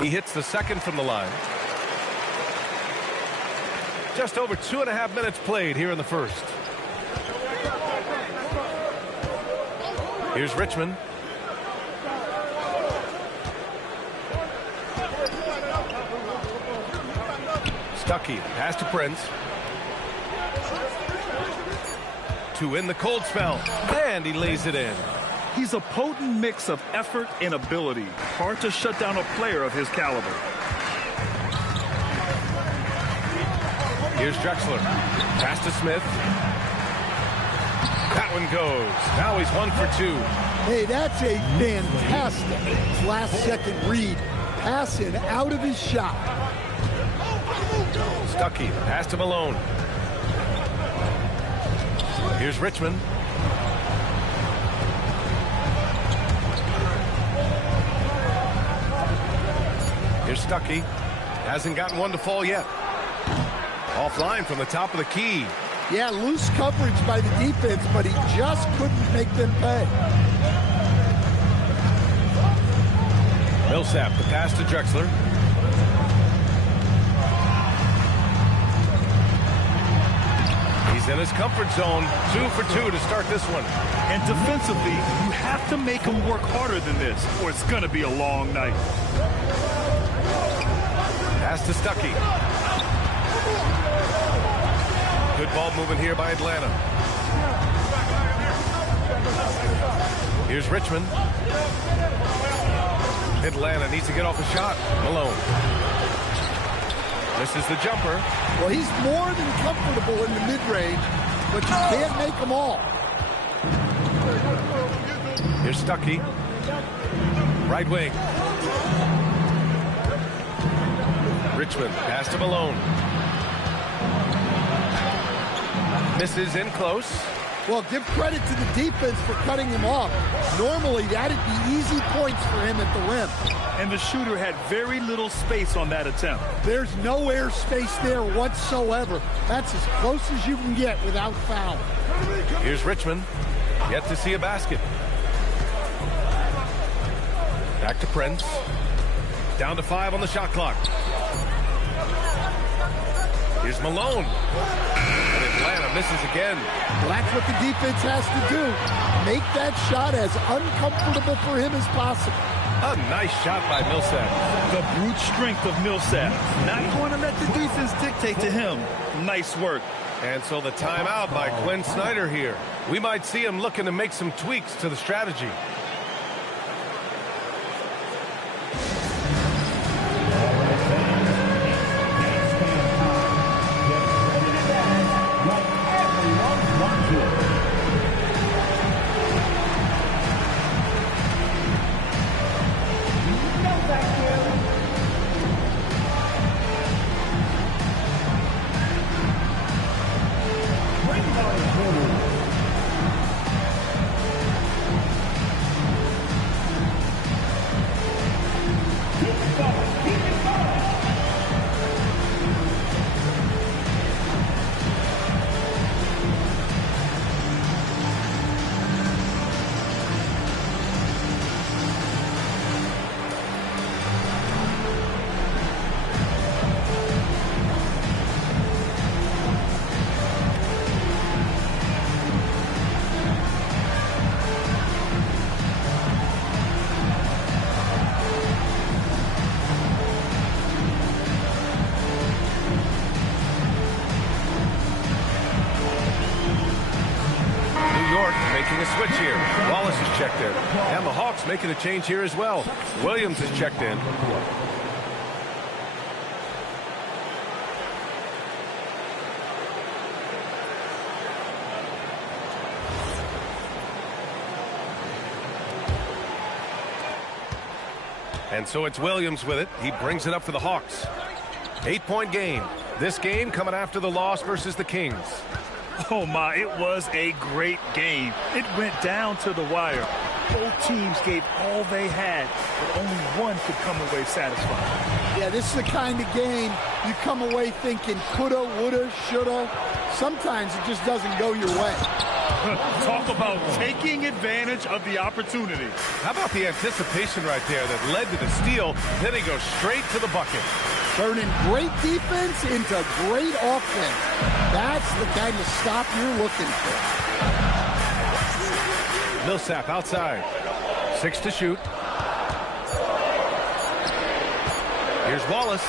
He hits the second from the line. Just over 2.5 minutes played here in the first. Here's Richmond. Stuckey, pass to Prince. To in the cold spell, and he lays it in. He's a potent mix of effort and ability. Hard to shut down a player of his caliber. Here's Drexler. Pass to Smith. That one goes. Now he's 1 for 2. Hey, that's a fantastic last-second read. Passing out of his shot. Stuckey, pass to Malone. Here's Richmond. Here's Stuckey. Hasn't gotten one to fall yet. Offline from the top of the key. Yeah, loose coverage by the defense, but he just couldn't make them pay. Millsap, the pass to Drexler. He's in his comfort zone. 2 for 2 to start this one. And defensively, you have to make him work harder than this, or it's going to be a long night. Pass to Stuckey. Good ball movement here by Atlanta. Here's Richmond. Atlanta needs to get off a shot. Malone. This is the jumper. Well, he's more than comfortable in the mid-range, but you can't make them all. Here's Stuckey. Right wing. Richmond, pass to Malone. Misses in close. Well, give credit to the defense for cutting him off. Normally, that'd be easy points for him at the rim. And the shooter had very little space on that attempt. There's no air space there whatsoever. That's as close as you can get without foul. Here's Richmond. Yet to see a basket. Back to Prince. Down to 5 on the shot clock. Here's Malone. And Atlanta misses again. Well, that's what the defense has to do. Make that shot as uncomfortable for him as possible. A nice shot by Millsap. The brute strength of Millsap. Not going to let the defense dictate to him. Nice work. And so the timeout by Quinn Snyder here. We might see him looking to make some tweaks to the strategy. Switch here. Wallace is checked in. And the Hawks making a change here as well. Williams is checked in. And so it's Williams with it. He brings it up for the Hawks. 8-point game. This game coming after the loss versus the Kings. Oh my, it was a great game. It went down to the wire. Both teams gave all they had, but only one could come away satisfied. Yeah, this is the kind of game you come away thinking coulda, woulda, shoulda. Sometimes it just doesn't go your way. Talk about taking advantage of the opportunity. How about the anticipation right there that led to the steal? Then he goes straight to the bucket. Turning great defense into great offense. That's the kind of stop you're looking for. Millsap outside. 6 to shoot. Here's Wallace.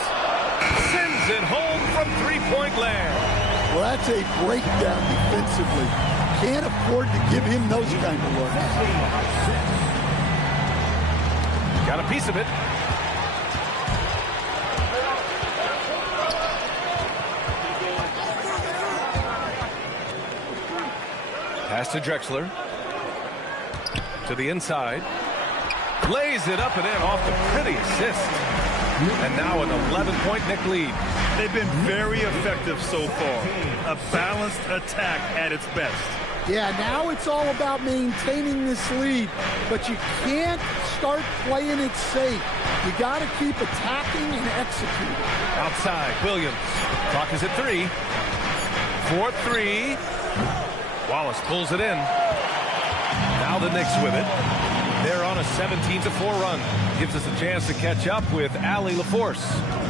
Sends it home from three-point land. Well, that's a breakdown defensively. Can't afford to give him those kind of looks. Got a piece of it. Pass to Drexler. To the inside. Lays it up and in off the pretty assist. And now an 11-point Knick lead. They've been very effective so far. A balanced attack at its best. Yeah, now it's all about maintaining this lead, but you can't start playing it safe. You got to keep attacking and executing. Outside, Williams. Clock is at 3. 4-3. Wallace pulls it in. Now the Knicks with it. They're on a 17-4 run. Gives us a chance to catch up with Allie LaForce.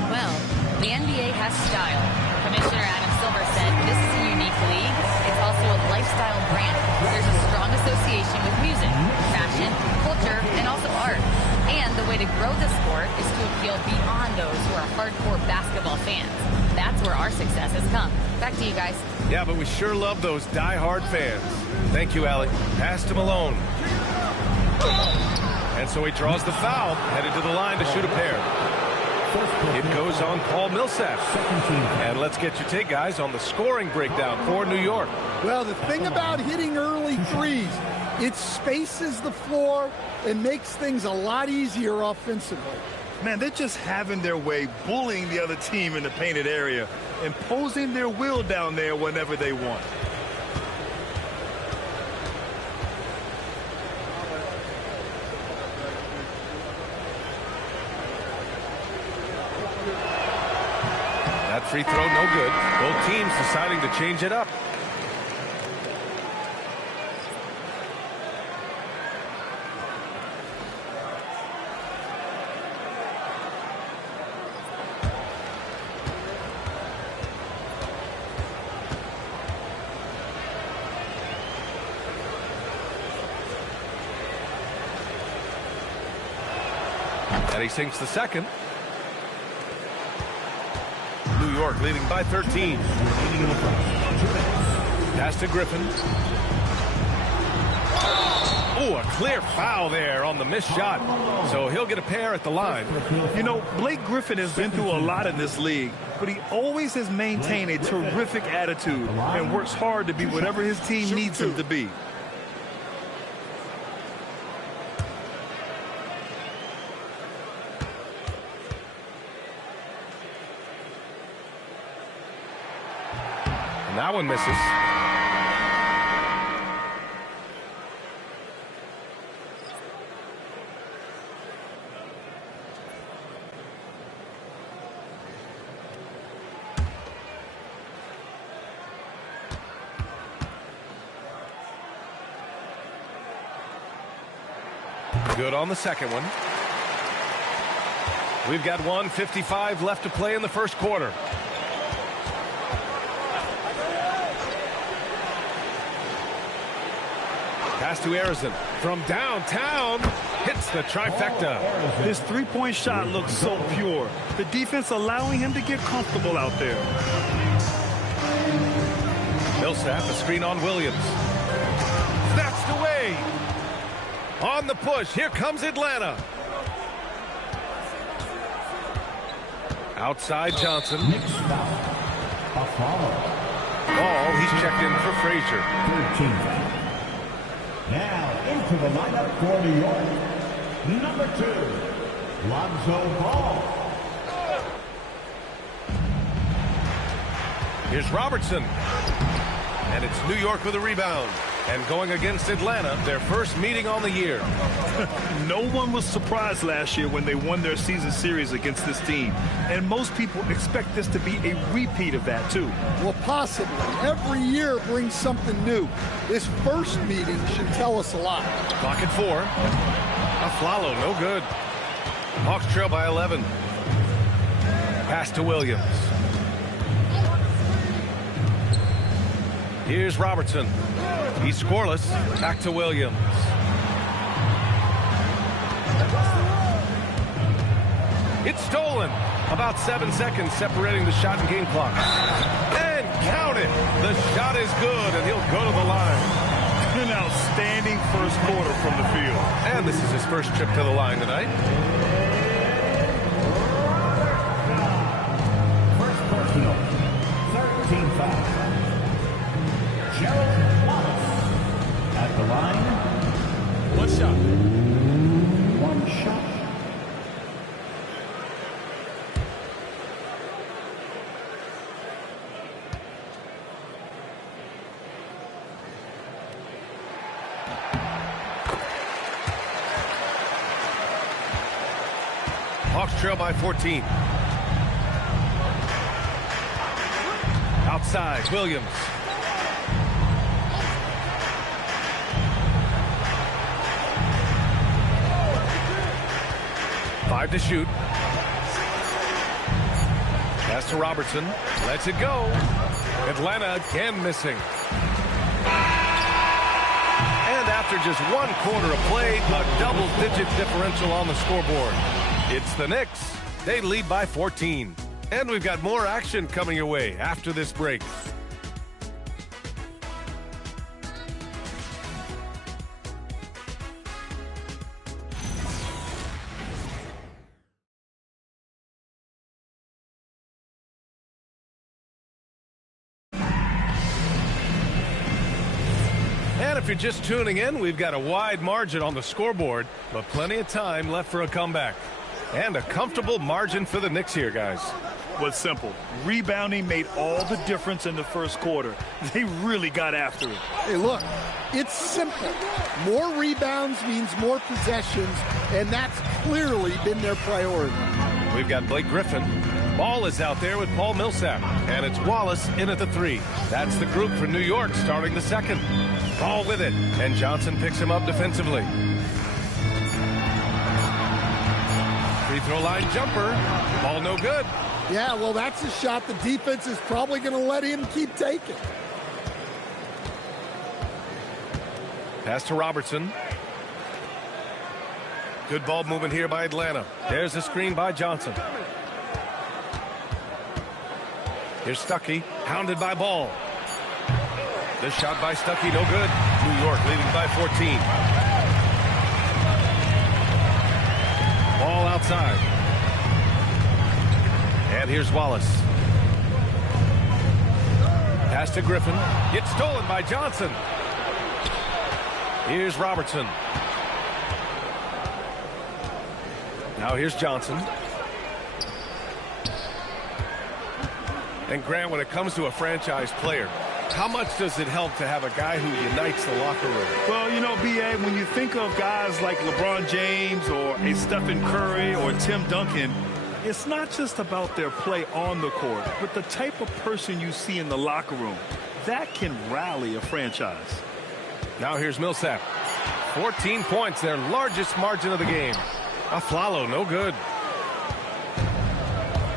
Well, the NBA has style. Commissioner Adam Silver said this is a unique league. It's also a lifestyle brand. There's a strong association with music, fashion, culture, and also art. And the way to grow the sport is to appeal beyond those who are hardcore basketball fans. That's where our success has come. Back to you guys. Yeah, but we sure love those die-hard fans. Thank you, Allie. Pass to Malone. And so he draws the foul, headed to the line to shoot a pair. It goes on Paul Millsap. And let's get your take, guys, on the scoring breakdown for New York. Well, the thing about hitting early threes, it spaces the floor and makes things a lot easier offensively. Man, they're just having their way, bullying the other team in the painted area, imposing their will down there whenever they want. That free throw, no good. Both teams deciding to change it up. And he sinks the second. New York leading by 13. Pass to Griffin. Oh, a clear foul there on the missed shot. So he'll get a pair at the line. You know, Blake Griffin has been through a lot in this league, but he always has maintained a terrific attitude and works hard to be whatever his team needs him to be. And that one misses. Good on the second one. We've got 1:55 left to play in the first quarter. Pass to Arizon from downtown. Hits the trifecta. His three-point shot looks so pure. The defense allowing him to get comfortable out there. Millsap, a screen on Williams. Snatched away. On the push, here comes Atlanta. Outside Johnson. Ball, he's checked in for Frazier. 13. Now into the lineup for New York, number 2, Lonzo Ball. Here's Robertson. And it's New York with a rebound. And going against Atlanta, their first meeting on the year. No one was surprised last year when they won their season series against this team. And most people expect this to be a repeat of that, too. Well, possibly. Every year brings something new. This first meeting should tell us a lot. Clock at 4. Aflalo, no good. Hawks trail by 11. Pass to Williams. Here's Robertson. He's scoreless. Back to Williams. It's stolen. About 7 seconds separating the shot and game clock. And count it. The shot is good, and he'll go to the line. An outstanding first quarter from the field. And this is his first trip to the line tonight. First personal, 13 foul. Gerald Wallace at the line. One shot. One shot. Hawks trail by 14. Outside, Williams. Five to shoot. Pass to Robertson. Lets it go. Atlanta again missing. And after just 1 quarter of play, a double-digit differential on the scoreboard. It's the Knicks. They lead by 14. And we've got more action coming your way after this break. And if you're just tuning in, we've got a wide margin on the scoreboard, but plenty of time left for a comeback. And a comfortable margin for the Knicks here, guys. Was simple. Rebounding made all the difference in the first quarter. They really got after it. Hey, look, it's simple. More rebounds means more possessions, and that's clearly been their priority. We've got Blake Griffin. Ball is out there with Paul Millsap. And it's Wallace in at the 3. That's the group for New York starting the second. Ball with it. And Johnson picks him up defensively. Free throw line jumper. Ball no good. Yeah, well, that's a shot the defense is probably going to let him keep taking. Pass to Robertson. Good ball movement here by Atlanta. There's a screen by Johnson. Here's Stuckey, hounded by Ball. This shot by Stuckey, no good. New York leading by 14. Ball outside. And here's Wallace. Pass to Griffin. Gets stolen by Johnson. Here's Robertson. Now here's Johnson. And Grant, when it comes to a franchise player, how much does it help to have a guy who unites the locker room? Well, you know, B.A., when you think of guys like LeBron James or a Stephen Curry or Tim Duncan, it's not just about their play on the court, but the type of person you see in the locker room. That can rally a franchise. Now here's Millsap. 14 points, their largest margin of the game. Aflalo, no good.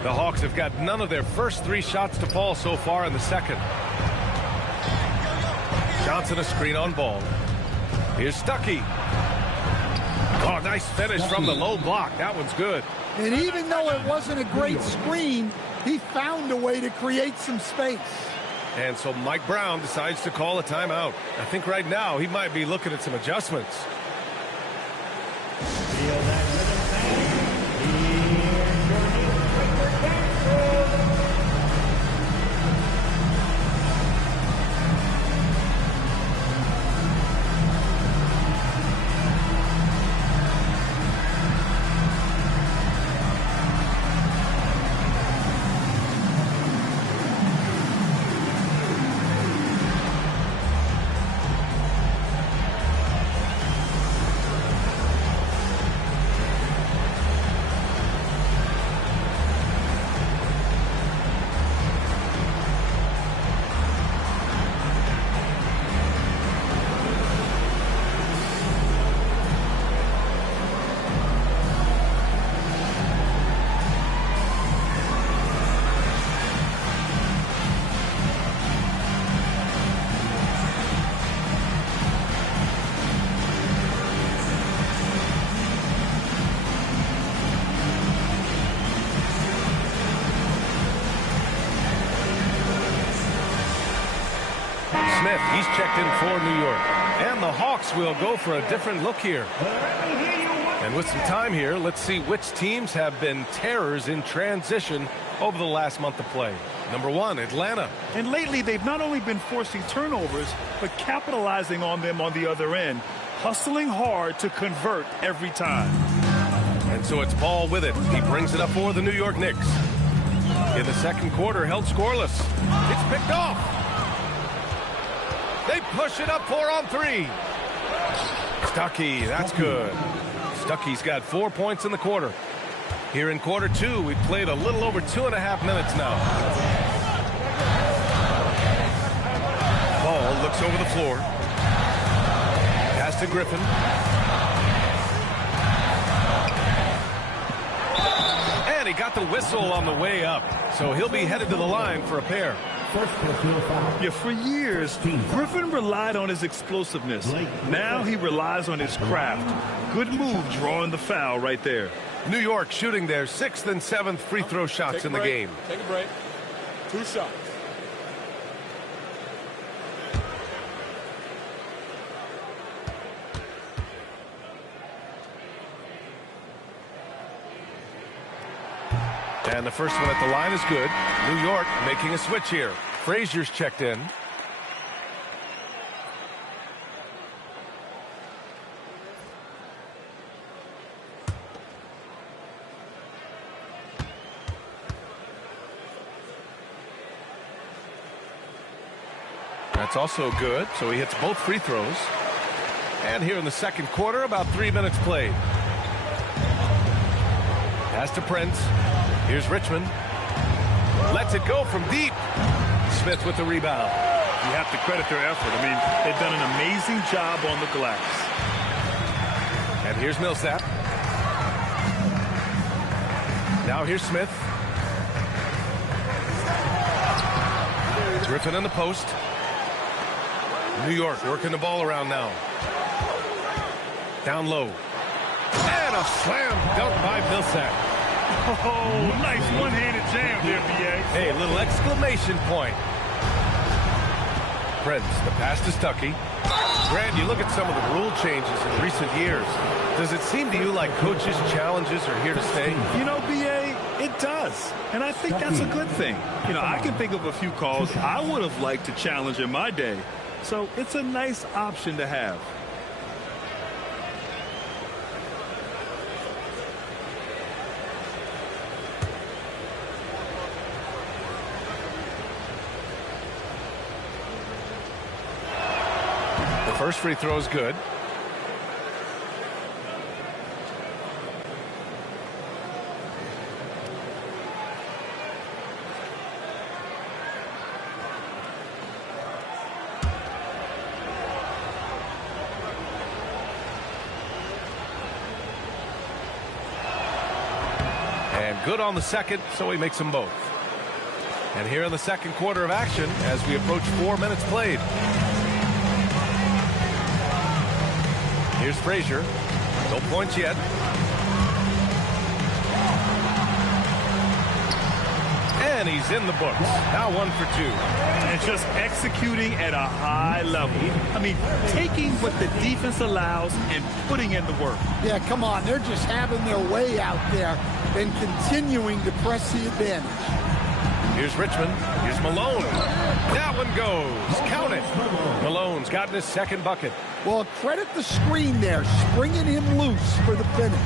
The Hawks have got none of their first 3 shots to fall so far in the second. Johnson a screen on Ball. Here's Stuckey. Oh, nice finish from the low block. That one's good. And even though it wasn't a great screen, he found a way to create some space. And so Mike Brown decides to call a timeout. I think right now he might be looking at some adjustments. Smith, he's checked in for New York. And the Hawks will go for a different look here. And with some time here, let's see which teams have been terrors in transition over the last month of play. Number 1, Atlanta. And lately, they've not only been forcing turnovers, but capitalizing on them on the other end, hustling hard to convert every time. And so it's Paul with it. He brings it up for the New York Knicks. In the second quarter, held scoreless. It's picked off. They push it up 4 on 3. Stuckey, that's good. Stuckey's got 4 points in the quarter. Here in quarter 2, we played a little over 2.5 minutes now. Ball looks over the floor. Pass to Griffin. And he got the whistle on the way up. So he'll be headed to the line for a pair. Yeah, for years, Griffin relied on his explosiveness. Now he relies on his craft. Good move drawing the foul right there. New York shooting their 6th and 7th free throw shots in the game. Take a break. 2 shots. And the first one at the line is good. New York making a switch here. Frazier's checked in. That's also good, so he hits both free throws. And here in the second quarter, about 3 minutes played. Pass to Prince. Here's Richmond. Lets it go from deep. Smith with the rebound. You have to credit their effort. I mean, they've done an amazing job on the glass. And here's Millsap. Now here's Smith. Griffin in the post. New York working the ball around now. Down low. And a slam dunk by Millsap. Oh, nice one-handed jam there, B.A. Hey, a little exclamation point. Prince, the pass to Stuckey. Grant, you look at some of the rule changes in recent years. Does it seem to you like coaches' challenges are here to stay? You know, B.A., it does. And I think that's a good thing. You know, I can think of a few calls I would have liked to challenge in my day. So it's a nice option to have. The first free throw is good. Good on the second, so he makes them both. And here in the second quarter of action, as we approach 4 minutes played. Here's Frazier. No points yet. And he's in the books. Now 1 for 2. And just executing at a high level. I mean, taking what the defense allows and putting in the work. Yeah, come on. They're just having their way out there and continuing to press the advantage. Here's Richmond. Here's Malone. That one goes. Count it. Malone's gotten his second bucket. Well, credit the screen there, springing him loose for the finish.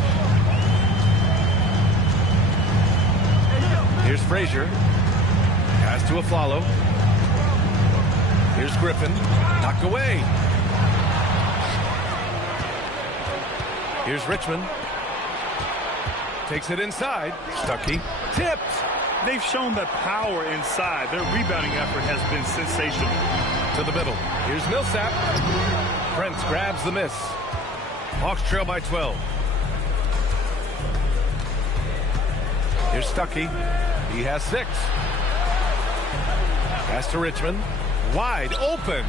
Here's Frazier. Pass to Aflalo. Here's Griffin. Knocked away. Here's Richmond. Takes it inside. Stuckey. Tipped. They've shown that power inside. Their rebounding effort has been sensational. To the middle. Here's Millsap. Prince grabs the miss. Hawks trail by 12. Here's Stuckey. He has 6. Pass to Richmond. Wide open.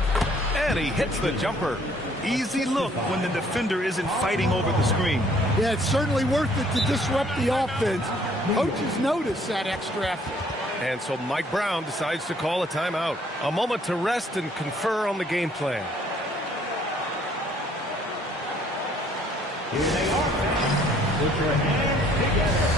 And he hits the jumper. Easy look when the defender isn't fighting over the screen. Yeah, it's certainly worth it to disrupt the offense. Coaches notice that extra effort. And so Mike Brown decides to call a timeout. A moment to rest and confer on the game plan. Here they are, fans. Put your hands together.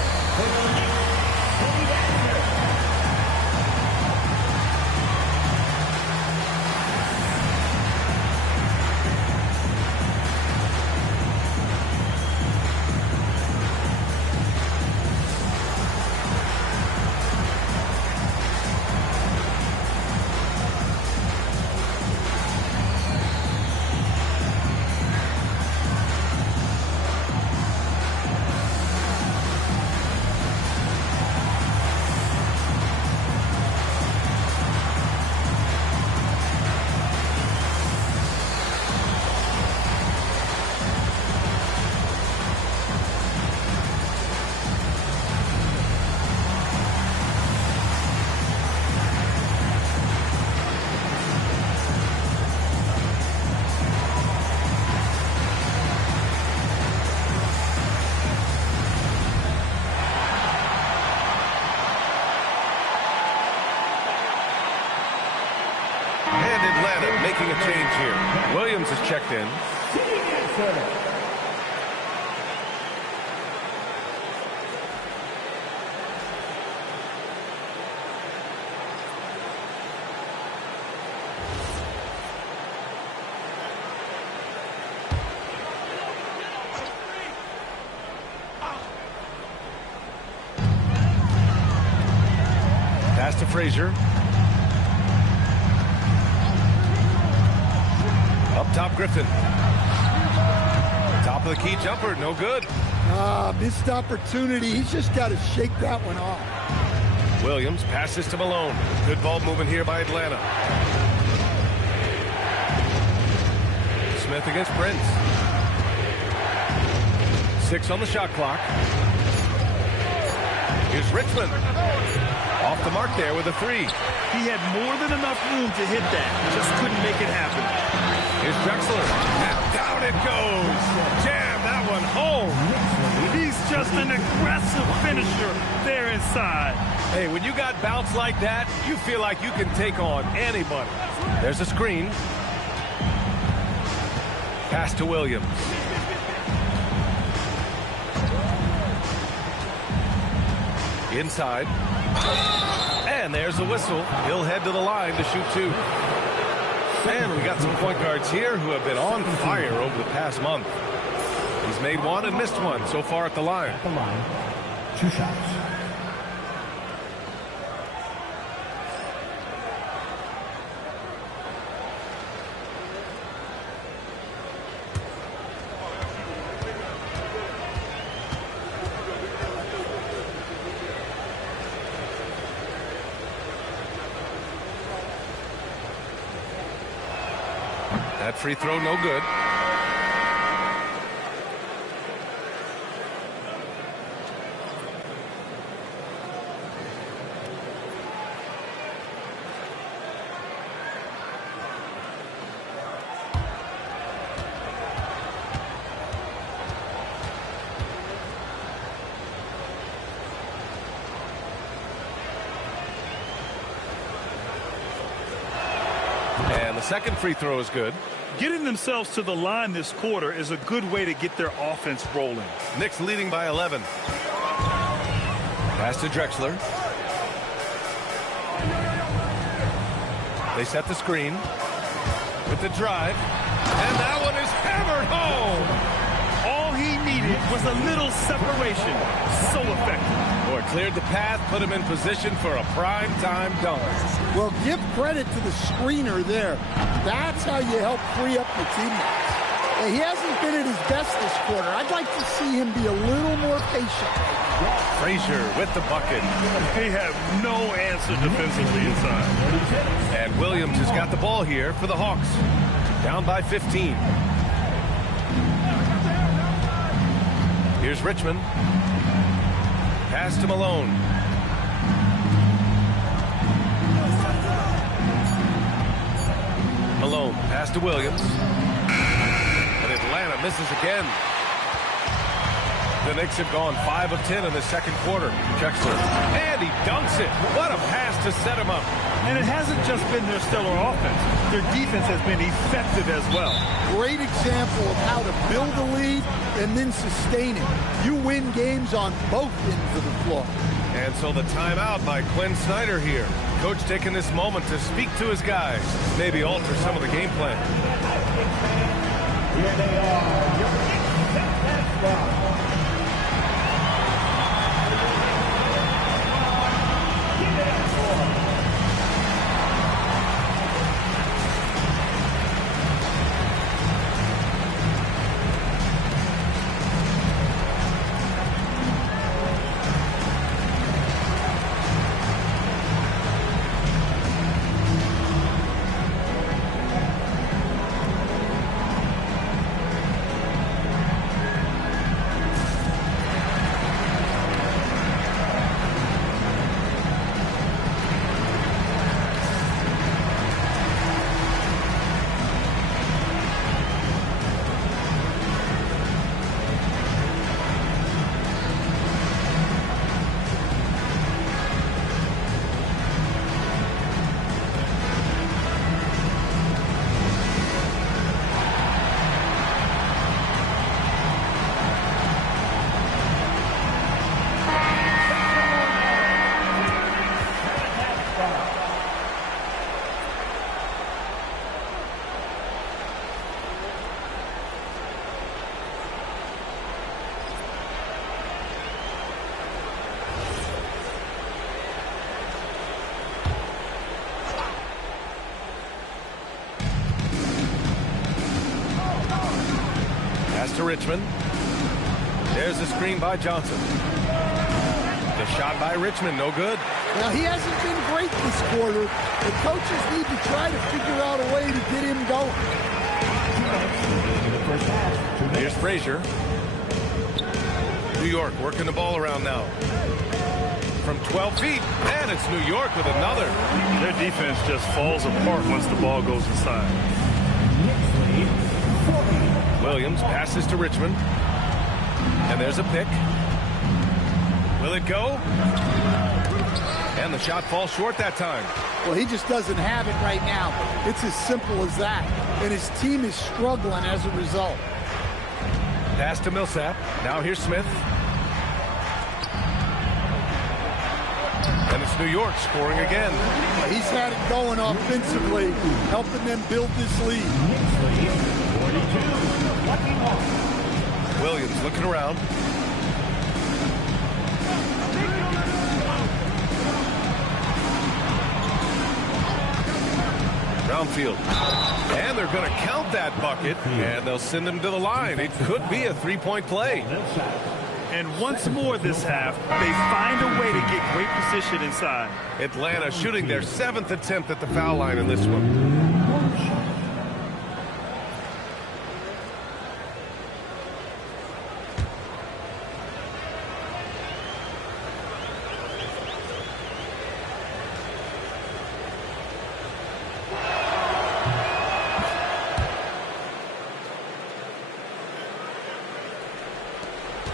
Making a change here. Williams is checked in. Pass to Frazier. Up top, Griffin. Top of the key jumper, no good. Missed opportunity. He's just got to shake that one off. Williams passes to Malone. Good ball movement here by Atlanta. Smith against Prince. 6 on the shot clock. Here's Richmond. Off the mark there with a 3. He had more than enough room to hit that. Just couldn't make it happen. Here's Drexler. And down it goes. Jam that one home. He's just an aggressive finisher there inside. Hey, when you got bounce like that, you feel like you can take on anybody. There's a screen. Pass to Williams. Inside. And there's the whistle. He'll head to the line to shoot 2. And we got some point guards here who have been on fire over the past month. He's made 1 and missed 1 so far at the line. At the line, 2 shots. That free throw, no good. And the second free throw is good. Getting themselves to the line this quarter is a good way to get their offense rolling. Knicks leading by 11. Pass to Drexler. They set the screen with the drive. And that one is hammered home. All he needed was a little separation. So effective. Boy, cleared the path, put him in position for a prime-time dunk. Well, give credit to the screener there. That's how you help free up the teammates. He hasn't been at his best this quarter. I'd like to see him be a little more patient. Frazier with the bucket. They have no answer defensively inside. And Williams has got the ball here for the Hawks. Down by 15. Here's Richmond. Pass to Malone. Malone, pass to Williams. And Atlanta misses again. The Knicks have gone 5 of 10 in the second quarter. Drexler, and he dunks it. What a pass to set him up. And it hasn't just been their stellar offense. Their defense has been effective as well. Great example of how to build a lead and then sustain it. You win games on both ends of the floor. And so the timeout by Quinn Snyder here. Coach taking this moment to speak to his guys, maybe alter some of the game plan. Here they are, your Knicks. To Richmond. There's a screen by Johnson. The shot by Richmond, no good. Now, he hasn't been great this quarter. The coaches need to try to figure out a way to get him going. Here's Frazier. New York working the ball around now. From 12 feet, and it's New York with another. Their defense just falls apart once the ball goes inside. Williams passes to Richmond. And there's a pick. Will it go? And the shot falls short that time. Well, he just doesn't have it right now. It's as simple as that. And his team is struggling as a result. Pass to Millsap. Now here's Smith. And it's New York scoring again. He's had it going offensively, helping them build this lead. Williams looking around. Brownfield. And they're going to count that bucket, and they'll send him to the line. It could be a three-point play. And once more this half, they find a way to get great position inside. Atlanta shooting their 7th attempt at the foul line in this one.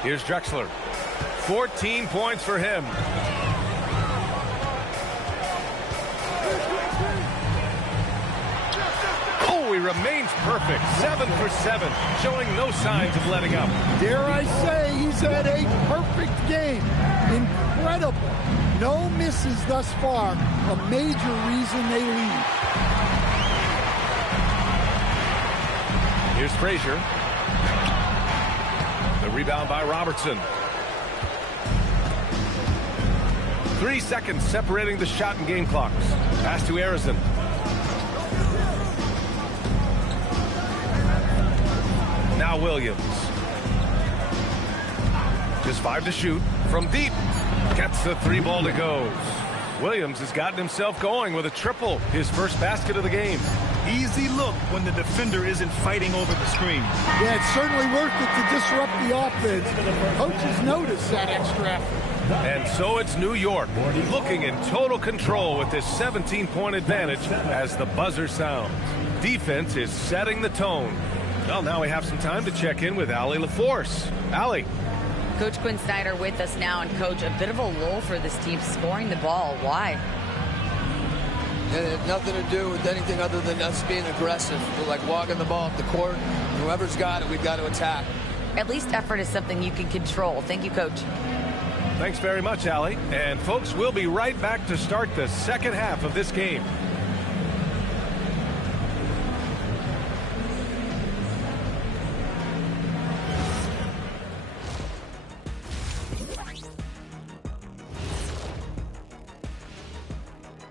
Here's Drexler. 14 points for him. Oh, he remains perfect. 7 for 7, showing no signs of letting up. Dare I say he's had a perfect game. Incredible. No misses thus far. A major reason they lead. Here's Frazier. The rebound by Robertson. 3 seconds separating the shot and game clocks. Pass to Harrison. Now Williams. Just 5 to shoot. From deep. Gets the 3-ball to go. Williams has gotten himself going with a triple. His first basket of the game. Easy look when the defender isn't fighting over the screen. Yeah, it's certainly worth it to disrupt the offense. Coaches notice that extra effort. And so it's New York looking in total control with this 17-point advantage as the buzzer sounds. Defense is setting the tone. Well, now we have some time to check in with Allie LaForce. Allie. Coach Quinn Snyder with us now, and Coach, a bit of a lull for this team scoring the ball. Why? And it had nothing to do with anything other than us being aggressive. We're like walking the ball up the court. Whoever's got it, we've got to attack. At least effort is something you can control. Thank you, Coach. Thanks very much, Allie. And folks, we'll be right back to start the second half of this game.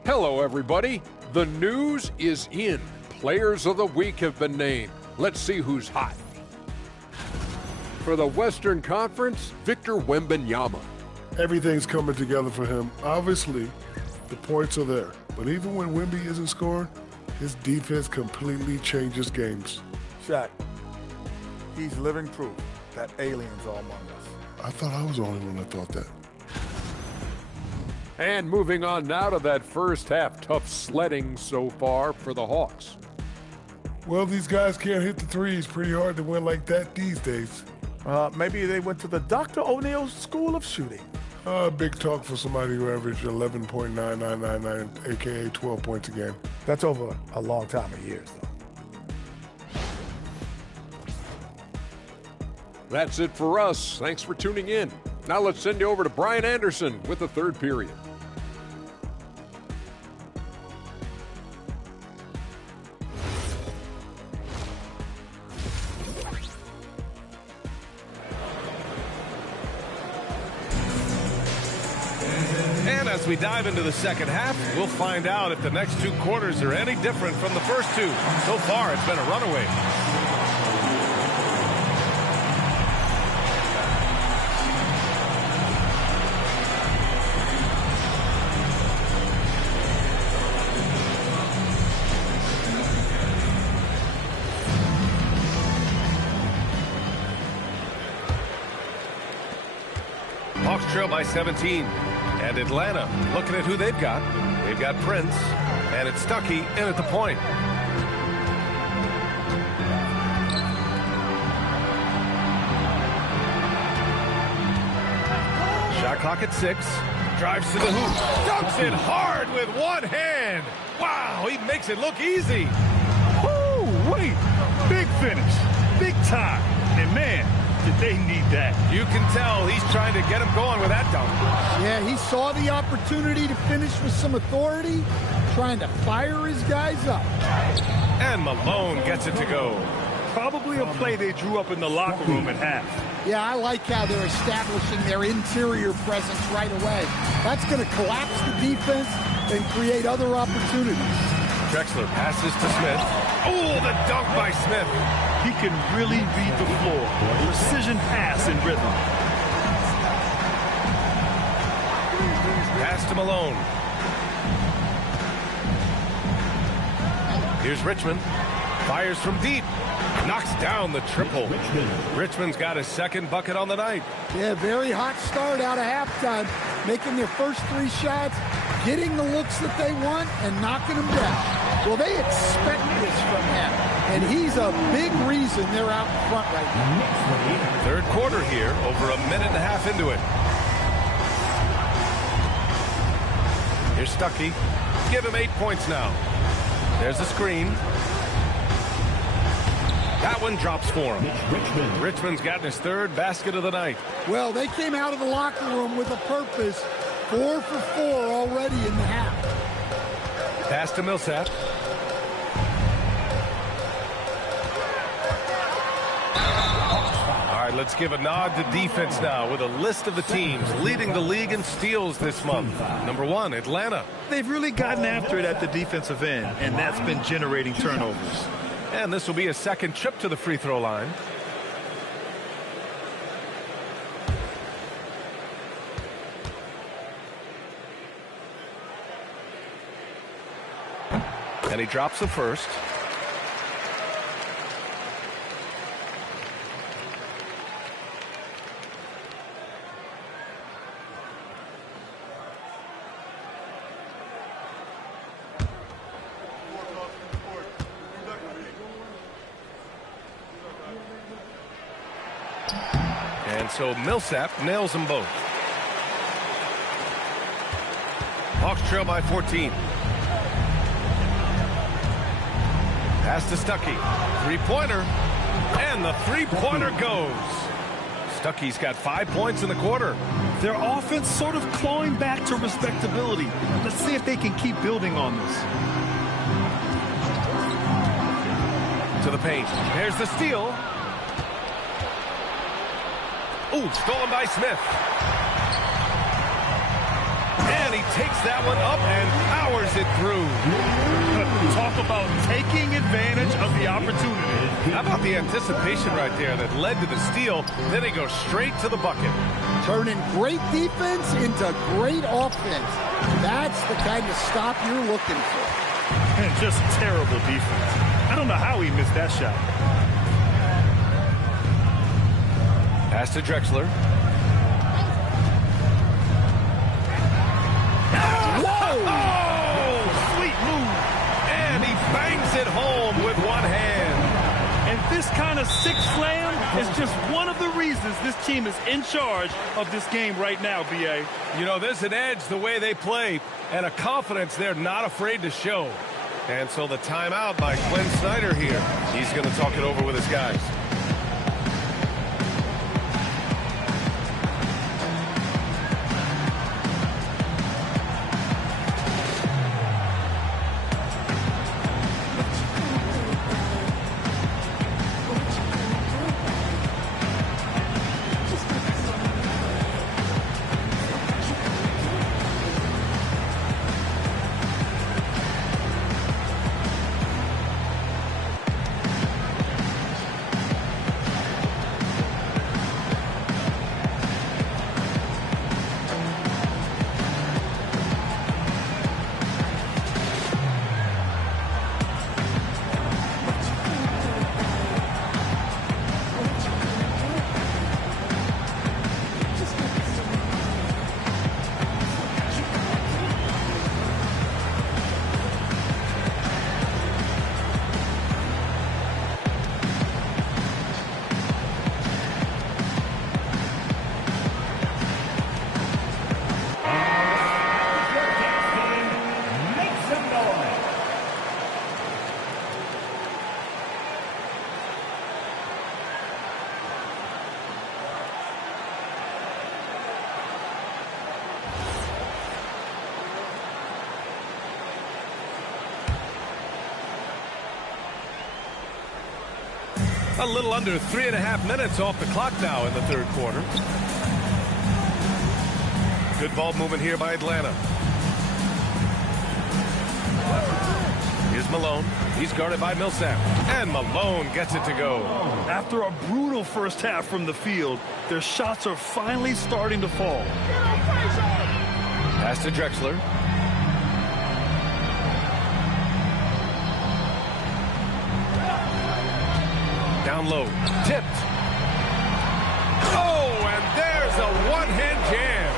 Hello, everybody. The news is in. Players of the week have been named. Let's see who's hot. For the Western Conference, Victor Wembanyama. Everything's coming together for him. Obviously, the points are there. But even when Wemby isn't scoring, his defense completely changes games. Shaq, he's living proof that aliens are among us. I thought I was the only one that thought that. And moving on now to that first half, tough sledding so far for the Hawks. Well, these guys can't hit the threes. Pretty hard to win like that these days. Maybe they went to the Dr. O'Neil School of Shooting. Big talk for somebody who averaged 11.9999, a.k.a. 12 points a game. That's over a long time of years, though. That's it for us. Thanks for tuning in. Now let's send you over to Brian Anderson with the third period. And as we dive into the second half, we'll find out if the next two quarters are any different from the first two. So far, it's been a runaway. Hawks trail by 17. And Atlanta looking at who they've got. They've got Prince, and it's Stuckey in at the point. Shot clock at 6. Drives to the hoop. Dunks it hard with one hand. Wow, he makes it look easy. Woo, wait. Big finish. Big time. And man, did they need that. You can tell he's trying to get him going with that dunk. Yeah, he saw the opportunity to finish with some authority, trying to fire his guys up. And Malone gets it to go. Probably a play they drew up in the locker room at half. Yeah, I like how they're establishing their interior presence right away. That's going to collapse the defense and create other opportunities. Drexler passes to Smith. Oh, the dunk by Smith. He can really read the floor. Precision pass and rhythm. Pass to Malone. Here's Richmond. Fires from deep. Knocks down the triple. Richmond's got his second bucket on the night. Yeah, very hot start out of halftime. Making their first 3 shots, getting the looks that they want, and knocking them down. Well, they expect this from him, and he's a big reason they're out in front right now. Third quarter here, over a minute and a half into it. Here's Stuckey. Give him 8 points now. There's the screen. That one drops for him. Richmond's gotten his third basket of the night. Well, they came out of the locker room with a purpose. 4 for 4 already in the half. Pass to Millsap. All right, let's give a nod to defense now with a list of the teams leading the league in steals this month. Number 1, Atlanta. They've really gotten after it at the defensive end, and that's been generating turnovers. And this will be a second trip to the free throw line. And he drops the first. And And so Millsap nails them both. Hawks trail by 14. Pass to Stuckey. Three-pointer. And the three-pointer goes. Stuckey's got 5 points in the quarter. Their offense sort of clawing back to respectability. Let's see if they can keep building on this. To the paint. There's the steal. Ooh, stolen by Smith. And he takes that one up and powers it through. Talk about taking advantage of the opportunity. How about the anticipation right there that led to the steal? Then he goes straight to the bucket. Turning great defense into great offense. That's the kind of stop you're looking for. And just terrible defense. I don't know how he missed that shot. Pass to Drexler. Oh, sweet move. And he bangs it home with one hand. And this kind of sick slam is just one of the reasons this team is in charge of this game right now, B.A. You know, there's an edge the way they play and a confidence they're not afraid to show. And so the timeout by Quinn Snyder here. He's going to talk it over with his guys. A little under 3.5 minutes off the clock now in the third quarter. Good ball movement here by Atlanta. Here's Malone. He's guarded by Millsap. And Malone gets it to go. After a brutal first half from the field, their shots are finally starting to fall. Pass to Drexler. Down low. Tipped. Oh, and there's a one-hand jam.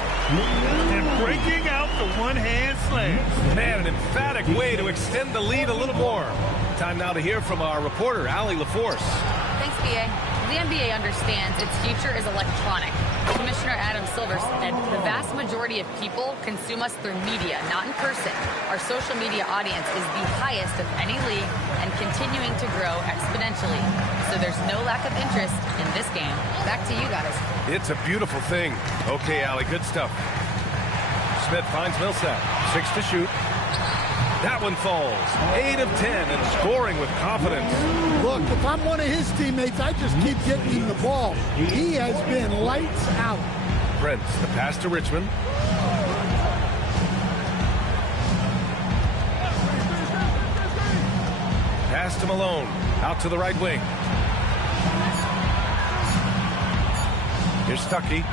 And breaking out the one-hand slam. Man, an emphatic way to extend the lead a little more. Time now to hear from our reporter, Allie LaForce. Thanks, B.A. The NBA understands its future is electronic. Commissioner Adam Silver said the vast majority of people consume us through media, not in person. Our social media audience is the highest of any league and continuing to grow exponentially. So there's no lack of interest in this game. Back to you guys. It's a beautiful thing. Okay, Allie, good stuff. Smith finds Millsap. 6 to shoot. That one falls. 8 of 10 and scoring with confidence. Look, if I'm one of his teammates, I just keep getting him the ball. He has been lights out. Prince, the pass to Richmond. Pass to Malone. Out to the right wing. Here's Stuckey.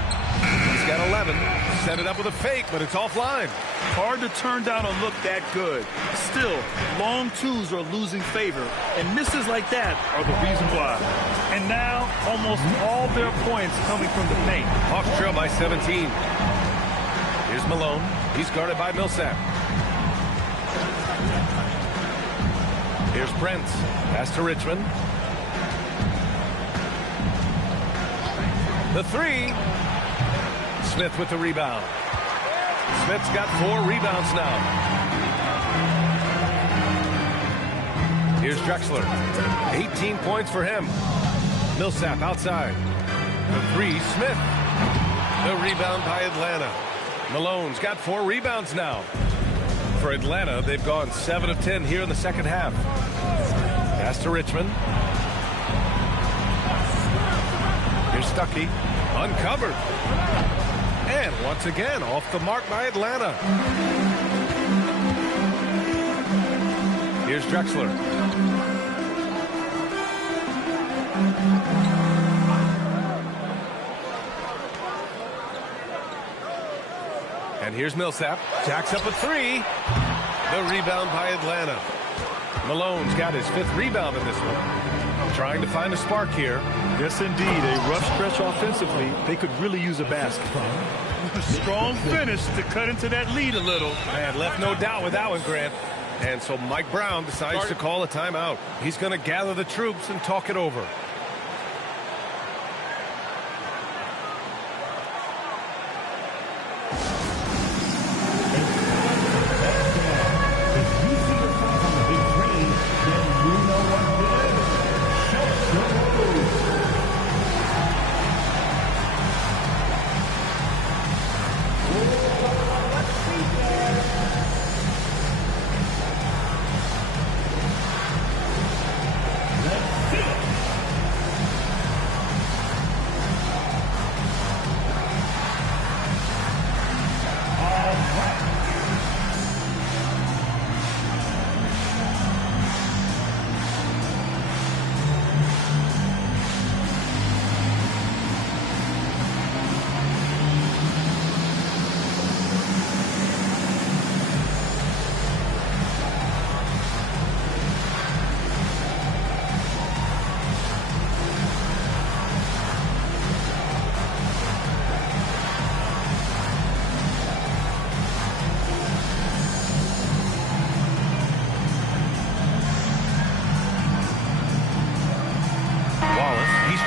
He's got 11. Set it up with a fake, but it's offline. Hard to turn down a look that good. Still, long twos are losing favor, and misses like that are the reason why. And now, almost all their points coming from the paint. Hawks trail by 17. Here's Malone. He's guarded by Millsap. Here's Prince. Pass to Richmond. The three. Smith with the rebound. Smith's got 4 rebounds now. Here's Drexler. 18 points for him. Millsap outside. The three, Smith. The rebound by Atlanta. Malone's got 4 rebounds now. For Atlanta, they've gone 7 of 10 here in the second half. Pass to Richmond. Here's Stuckey. Uncovered. And once again, off the mark by Atlanta. Here's Drexler. And here's Millsap. Jacks up a 3. The rebound by Atlanta. Malone's got his 5th rebound in this one. Trying to find a spark here. Yes, indeed. A rough stretch offensively. They could really use a basket. A strong finish to cut into that lead a little. Man, left no doubt with that one, Grant. And so Mike Brown decides to call a timeout. He's going to gather the troops and talk it over.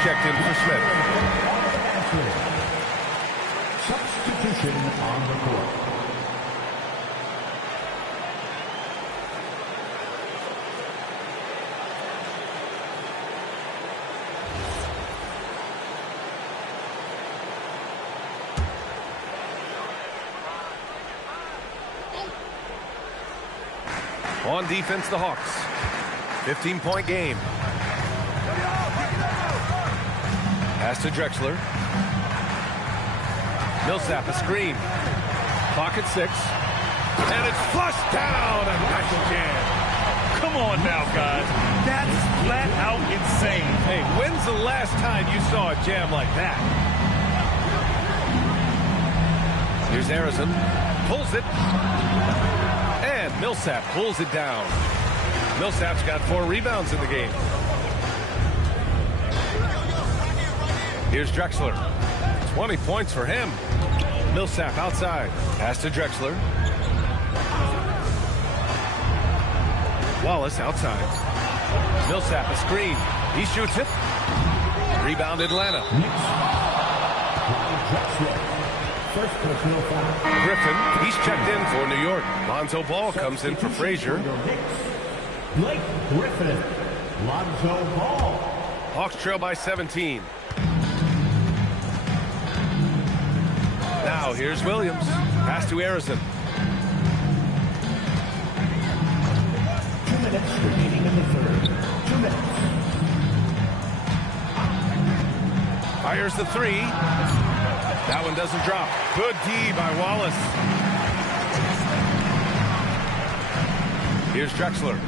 Checked in for Smith. Substitution on the court. On defense, the Hawks. 15-point game. Pass to Drexler. Millsap a screen. Pocket 6. And it's flushed down and back again. Come on now, guys. That's flat out insane. Hey, when's the last time you saw a jam like that? Here's Harrison. Pulls it. And Millsap pulls it down. Millsap's got 4 rebounds in the game. Here's Drexler. 20 points for him. Millsap outside. Pass to Drexler. Wallace outside. Millsap a screen. He shoots it. Rebound Atlanta. Griffin, he's checked in for New York. Lonzo Ball comes in for Frazier. Blake Griffin. Lonzo Ball. Hawks trail by 17. Now here's Williams. Pass to Harrison. 2 minutes remaining in the third. 2 minutes. Fires the 3. That one doesn't drop. Good D by Wallace. Here's Drexler.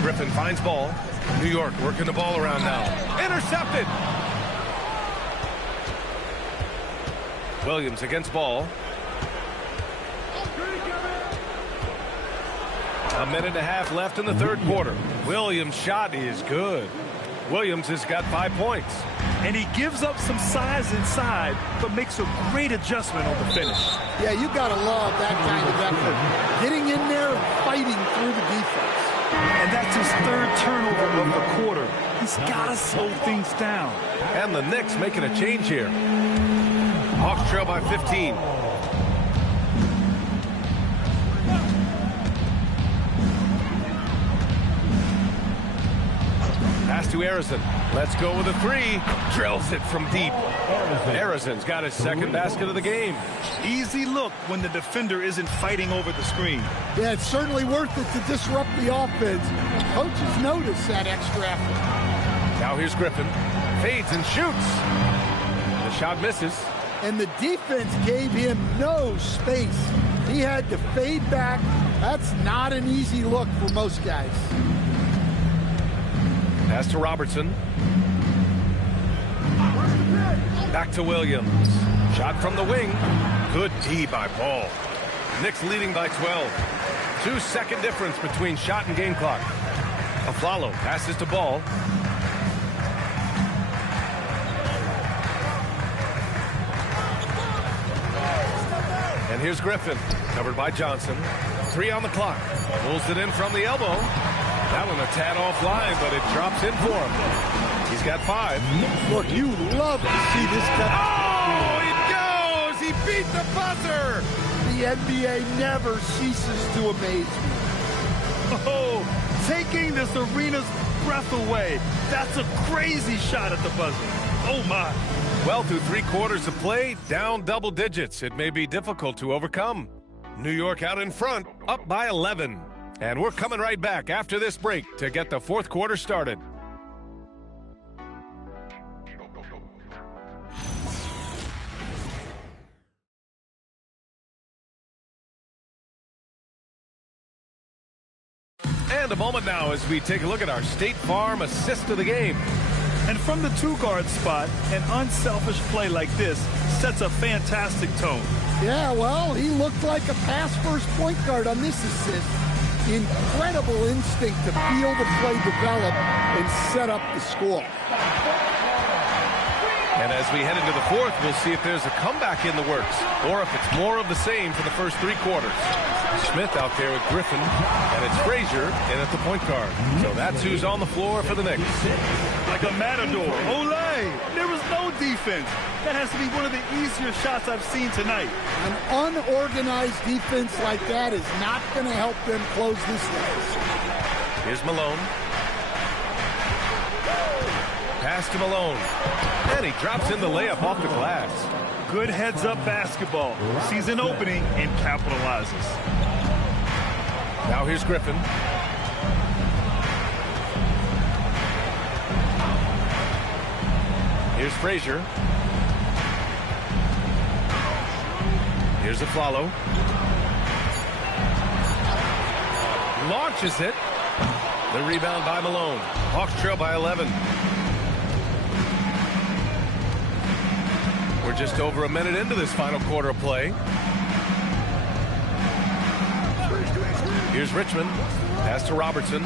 Griffin finds ball. New York working the ball around now. Intercepted. Williams against ball. A minute and a half left in the third quarter. Williams' shot is good. Williams has got 5 points. And he gives up some size inside, but makes a great adjustment on the finish. Yeah, you got to love that kind of effort. Getting in there and fighting through the defense. And that's his third turnover of the quarter. He's got to slow things down. And the Knicks making a change here. Hawks trail by 15. Pass to Arizon. Let's go with a three. Drills it from deep. Arizon's got his second basket of the game. Easy look when the defender isn't fighting over the screen. Yeah, it's certainly worth it to disrupt the offense. Coaches notice that extra effort. Now here's Griffin. Fades and shoots. The shot misses. And the defense gave him no space. He had to fade back. That's not an easy look for most guys. Pass to Robertson. Back to Williams. Shot from the wing. Good D by Ball. Knicks leading by 12. 2-second difference between shot and game clock. Aflalo passes to Ball. And here's Griffin. Covered by Johnson. 3 on the clock. Pulls it in from the elbow. That one a tad offline, but it drops in for him. He's got 5. Look, you love to see this guy. Oh, it goes! He beat the buzzer! The NBA never ceases to amaze me. Oh, taking this arena's breath away. That's a crazy shot at the buzzer. Oh, my. Well, through 3 quarters of play, down double digits. It may be difficult to overcome. New York out in front, up by 11. And we're coming right back after this break to get the fourth quarter started. And a moment now as we take a look at our State Farm assist of the game. And from the 2-guard spot, an unselfish play like this sets a fantastic tone. Yeah, well, he looked like a pass-first point guard on this assist. Incredible instinct to feel the play develop and set up the score. And as we head into the fourth, we'll see if there's a comeback in the works or if it's more of the same for the first 3 quarters. Smith out there with Griffin, and it's Frazier in at the point guard. So that's who's on the floor for the Knicks. Like a matador. Olay! There was no defense. That has to be one of the easier shots I've seen tonight. An unorganized defense like that is not going to help them close this game. Here's Malone. Pass to Malone. And he drops in the layup off the glass. Good heads-up basketball. Sees an opening and capitalizes. Now here's Griffin. Here's Frazier. Here's Aflalo. Launches it. The rebound by Malone. Hawks trail by 11. We're just over a minute into this final quarter of play. Here's Richmond. Pass to Robertson.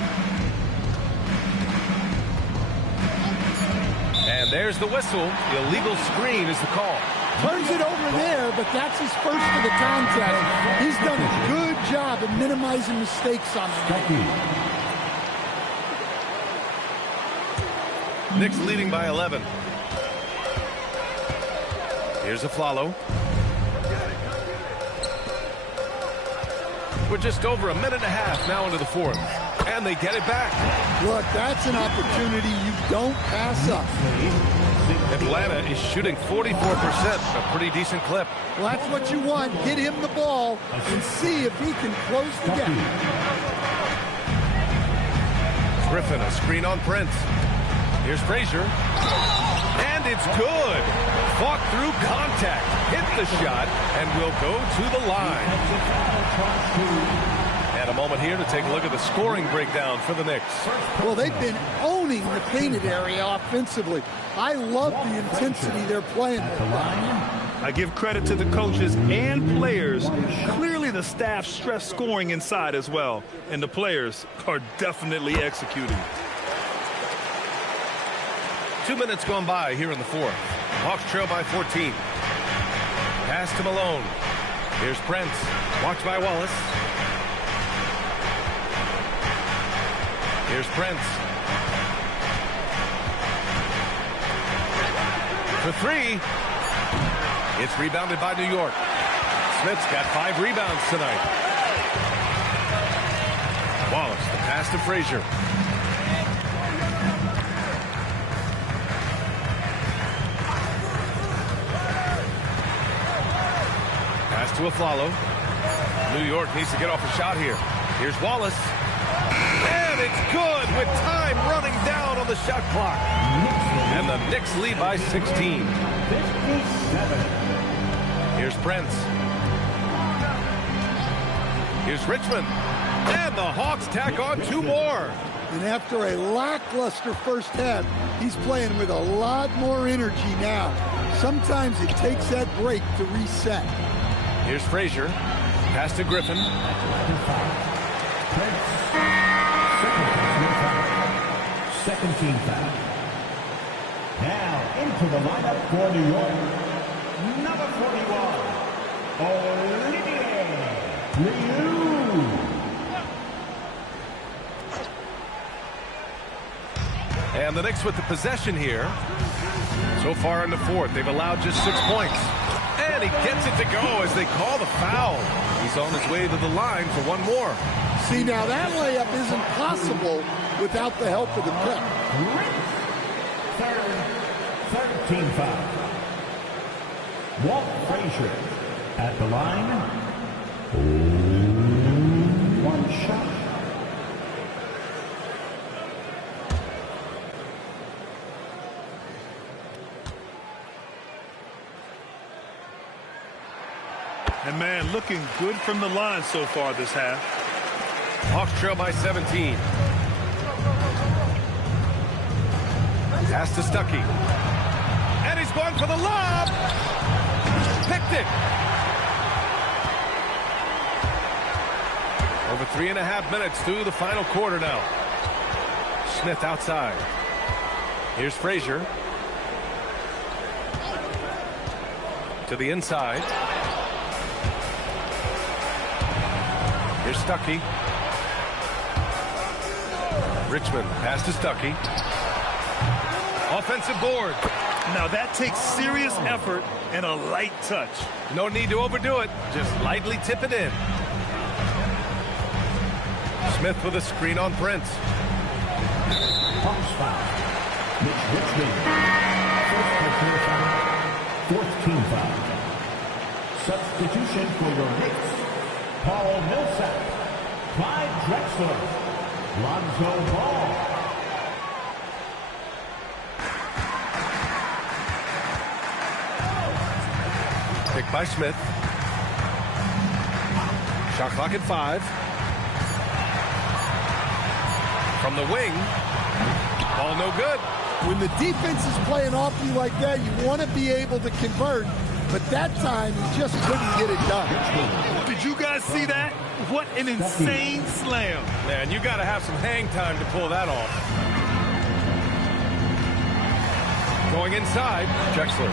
And there's the whistle. The illegal screen is the call. Turns it over there, but that's his first for the contest. He's done a good job of minimizing mistakes on the game. Knicks leading by 11. Here's Aflalo. We're just over a minute and a half now into the fourth. And they get it back. Look, that's an opportunity you don't pass up. Atlanta is shooting 44%, a pretty decent clip. Well, that's what you want. Get him the ball and see if he can close the gap. Griffin, a screen on Prince. Here's Frazier. And it's good. Fought through contact, hit the shot, and will go to the line. And a moment here to take a look at the scoring breakdown for the Knicks. Well, they've been owning the painted area offensively. I love the intensity they're playing with. I give credit to the coaches and players. Clearly the staff stressed scoring inside as well, and the players are definitely executing. 2 minutes gone by here in the fourth. Hawks trail by 14. Pass to Malone. Here's Prince. Watched by Wallace. Here's Prince. For three. It's rebounded by New York. Smith's got 5 rebounds tonight. Wallace, the pass to Frazier. Pass to Aflalo. New York needs to get off a shot here. Here's Wallace. And it's good with time running down on the shot clock. And the Knicks lead by 16. Here's Prince. Here's Richmond. And the Hawks tack on 2 more. And after a lackluster first half, he's playing with a lot more energy now. Sometimes it takes that break to reset. Here's Frazier. Pass to Griffin. Second team foul. Now into the lineup for New York, number 41, Olivier Liu. And the Knicks with the possession here. So far in the fourth, they've allowed just 6 points. And he gets it to go as they call the foul. He's on his way to the line for 1 more. See, now that layup isn't possible without the help of the prep. Third team foul. Walt Frazier at the line. 1 shot. And man, looking good from the line so far this half. Hawks trail by 17. Pass to Stuckey. And he's going for the lob. Picked it. Over 3.5 minutes through the final quarter now. Smith outside. Here's Frazier. To the inside. Here's Stuckey. Richmond, pass to Stuckey. Offensive board. Now that takes serious effort and a light touch. No need to overdo it. Just lightly tip it in. Smith with a screen on Prince. Hawks foul. Mitch Richmond. First personal foul. 4th team foul. Substitution for your Knicks. Paul Millsap, Clyde Drexler, Lonzo Ball. Pick by Smith. Shot clock at 5. From the wing. Ball no good. When the defense is playing off you like that, you want to be able to convert. But that time, he just couldn't get it done. Did you guys see that? What an insane slam. Man, you got to have some hang time to pull that off. Going inside, Drexler.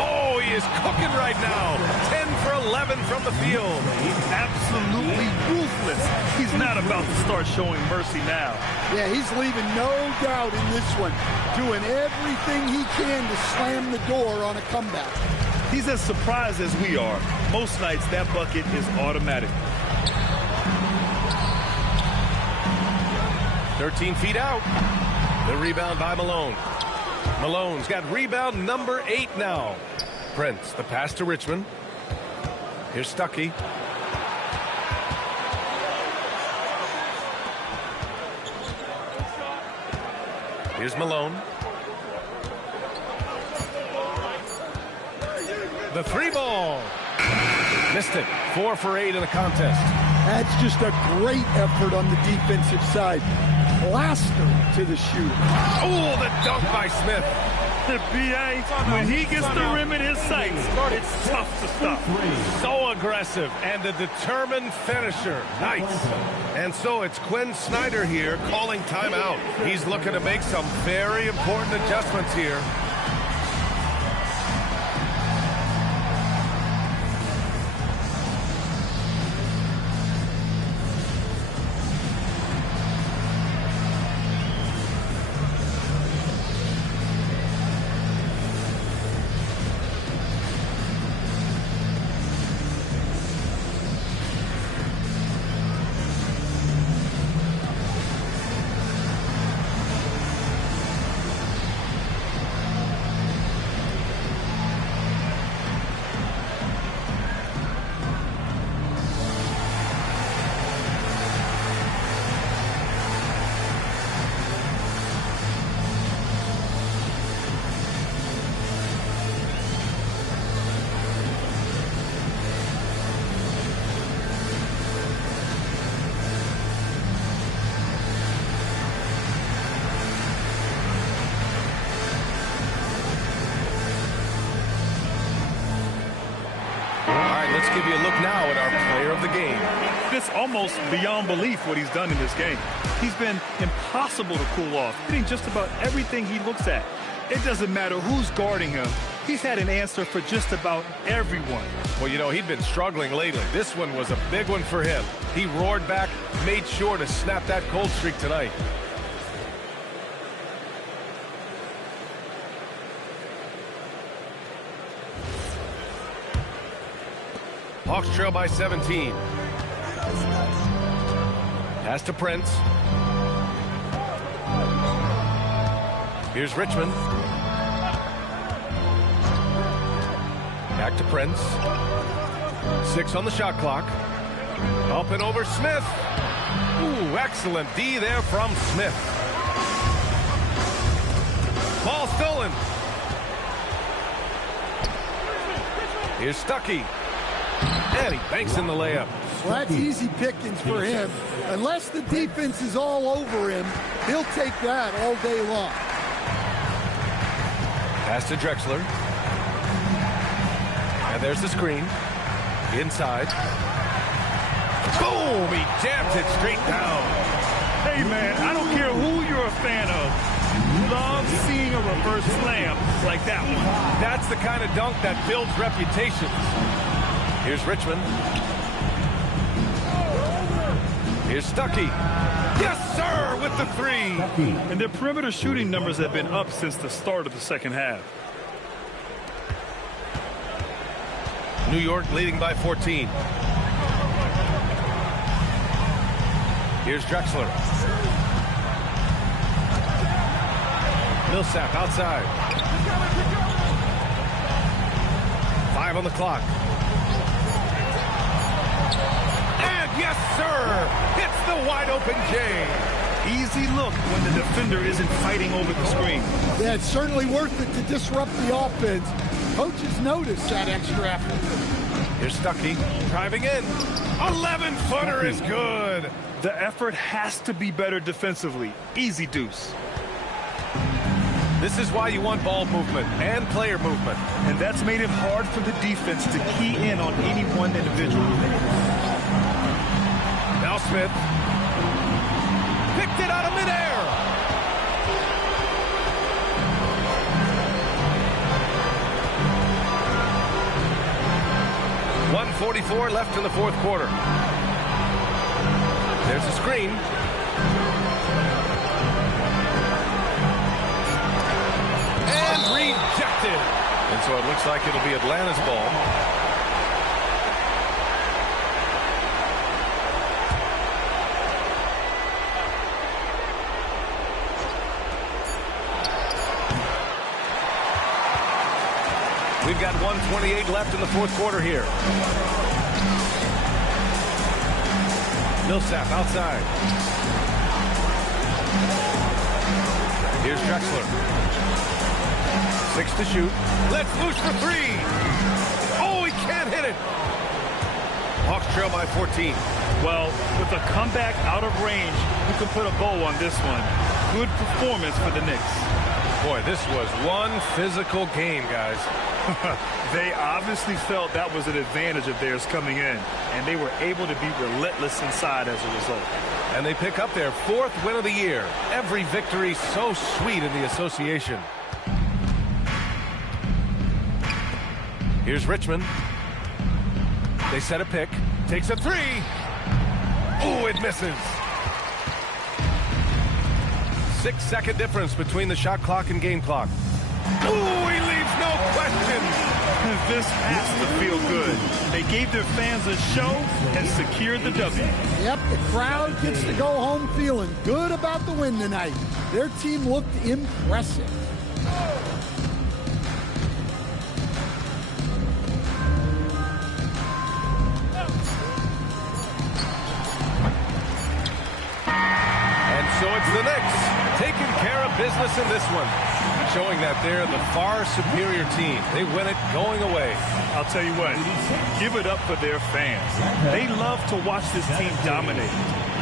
Oh, he is cooking right now. 10 for 11 from the field. He's absolutely ruthless. He's not about to start showing mercy now. Yeah, he's leaving no doubt in this one. Doing everything he can to slam the door on a comeback. He's as surprised as we are. Most nights, that bucket is automatic. 13 feet out. The rebound by Malone. Malone's got rebound number 8 now. Prince, the pass to Richmond. Here's Stuckey. Here's Malone. The 3 ball. Missed it. 4 for 8 in the contest. That's just a great effort on the defensive side. Plaster to the shooter. Oh, the dunk by Smith. The BA, when he gets the rim in his sights, it's tough to stop. So aggressive and a determined finisher. Nice. And so it's Quinn Snyder here calling timeout. He's looking to make some very important adjustments here. give you a look now at our player of the game. It's almost beyond belief what he's done in this game. He's been impossible to cool off, hitting just about everything he looks at. It doesn't matter who's guarding him. He's had an answer for just about everyone. Well, you know, he'd been struggling lately. This one was a big one for him. He roared back, made sure to snap that cold streak tonight. Hawks trail by 17. Pass to Prince. Here's Richmond. Back to Prince. 6 on the shot clock. Up and over Smith. Ooh, excellent D there from Smith. Ball stolen. Here's Stuckey. And he banks in the layup. Well, that's easy pickings for him. Unless the defense is all over him, he'll take that all day long. Pass to Drexler. And there's the screen. Inside. Boom! He jams it straight down. Hey, man, I don't care who you're a fan of. Love seeing a reverse slam like that one. That's the kind of dunk that builds reputations. Here's Richmond. Here's Stuckey. Yes, sir, with the 3. And their perimeter shooting numbers have been up since the start of the second half. New York leading by 14. Here's Drexler. Millsap outside. 5 on the clock. And yes, sir! Hits the wide open J. Easy look when the defender isn't fighting over the screen. Yeah, it's certainly worth it to disrupt the offense. Coaches notice that extra effort. Here's Stuckey driving in. 11-footer is good. The effort has to be better defensively. Easy deuce. This is why you want ball movement and player movement. And that's made it hard for the defense to key in on any one individual. Now Smith. Picked it out of midair. .144 left in the fourth quarter. There's a screen. And rejected. And so it looks like it'll be Atlanta's ball. We've got 1:28 left in the fourth quarter here. Millsap outside. Here's Drexler. 6 to shoot. Let's loose for 3. Oh, he can't hit it. Hawks trail by 14. Well, with a comeback out of range, you can put a bow on this one. Good performance for the Knicks. Boy, this was one physical game, guys. They obviously felt that was an advantage of theirs coming in, and they were able to be relentless inside as a result. And they pick up their 4th win of the year. Every victory so sweet in the association. Here's Richmond. They set a pick. Takes a 3. Oh, it misses. 6-second difference between the shot clock and game clock. Ooh, he leaves no question. This has to feel good. They gave their fans a show and secured the W. Yep, the crowd gets to go home feeling good about the win tonight. Their team looked impressive. And so it's the Knicks taking care of business in this one. showing that they're the far superior team. They win it going away. I'll tell you what, give it up for their fans. They love to watch this team dominate.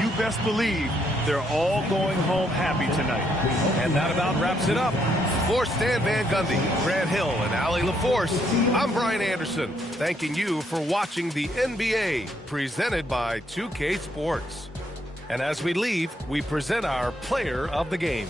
You best believe they're all going home happy tonight. And that about wraps it up. For Stan Van Gundy, Grant Hill, and Allie LaForce, I'm Brian Anderson, thanking you for watching the NBA, presented by 2K Sports. And as we leave, we present our player of the game.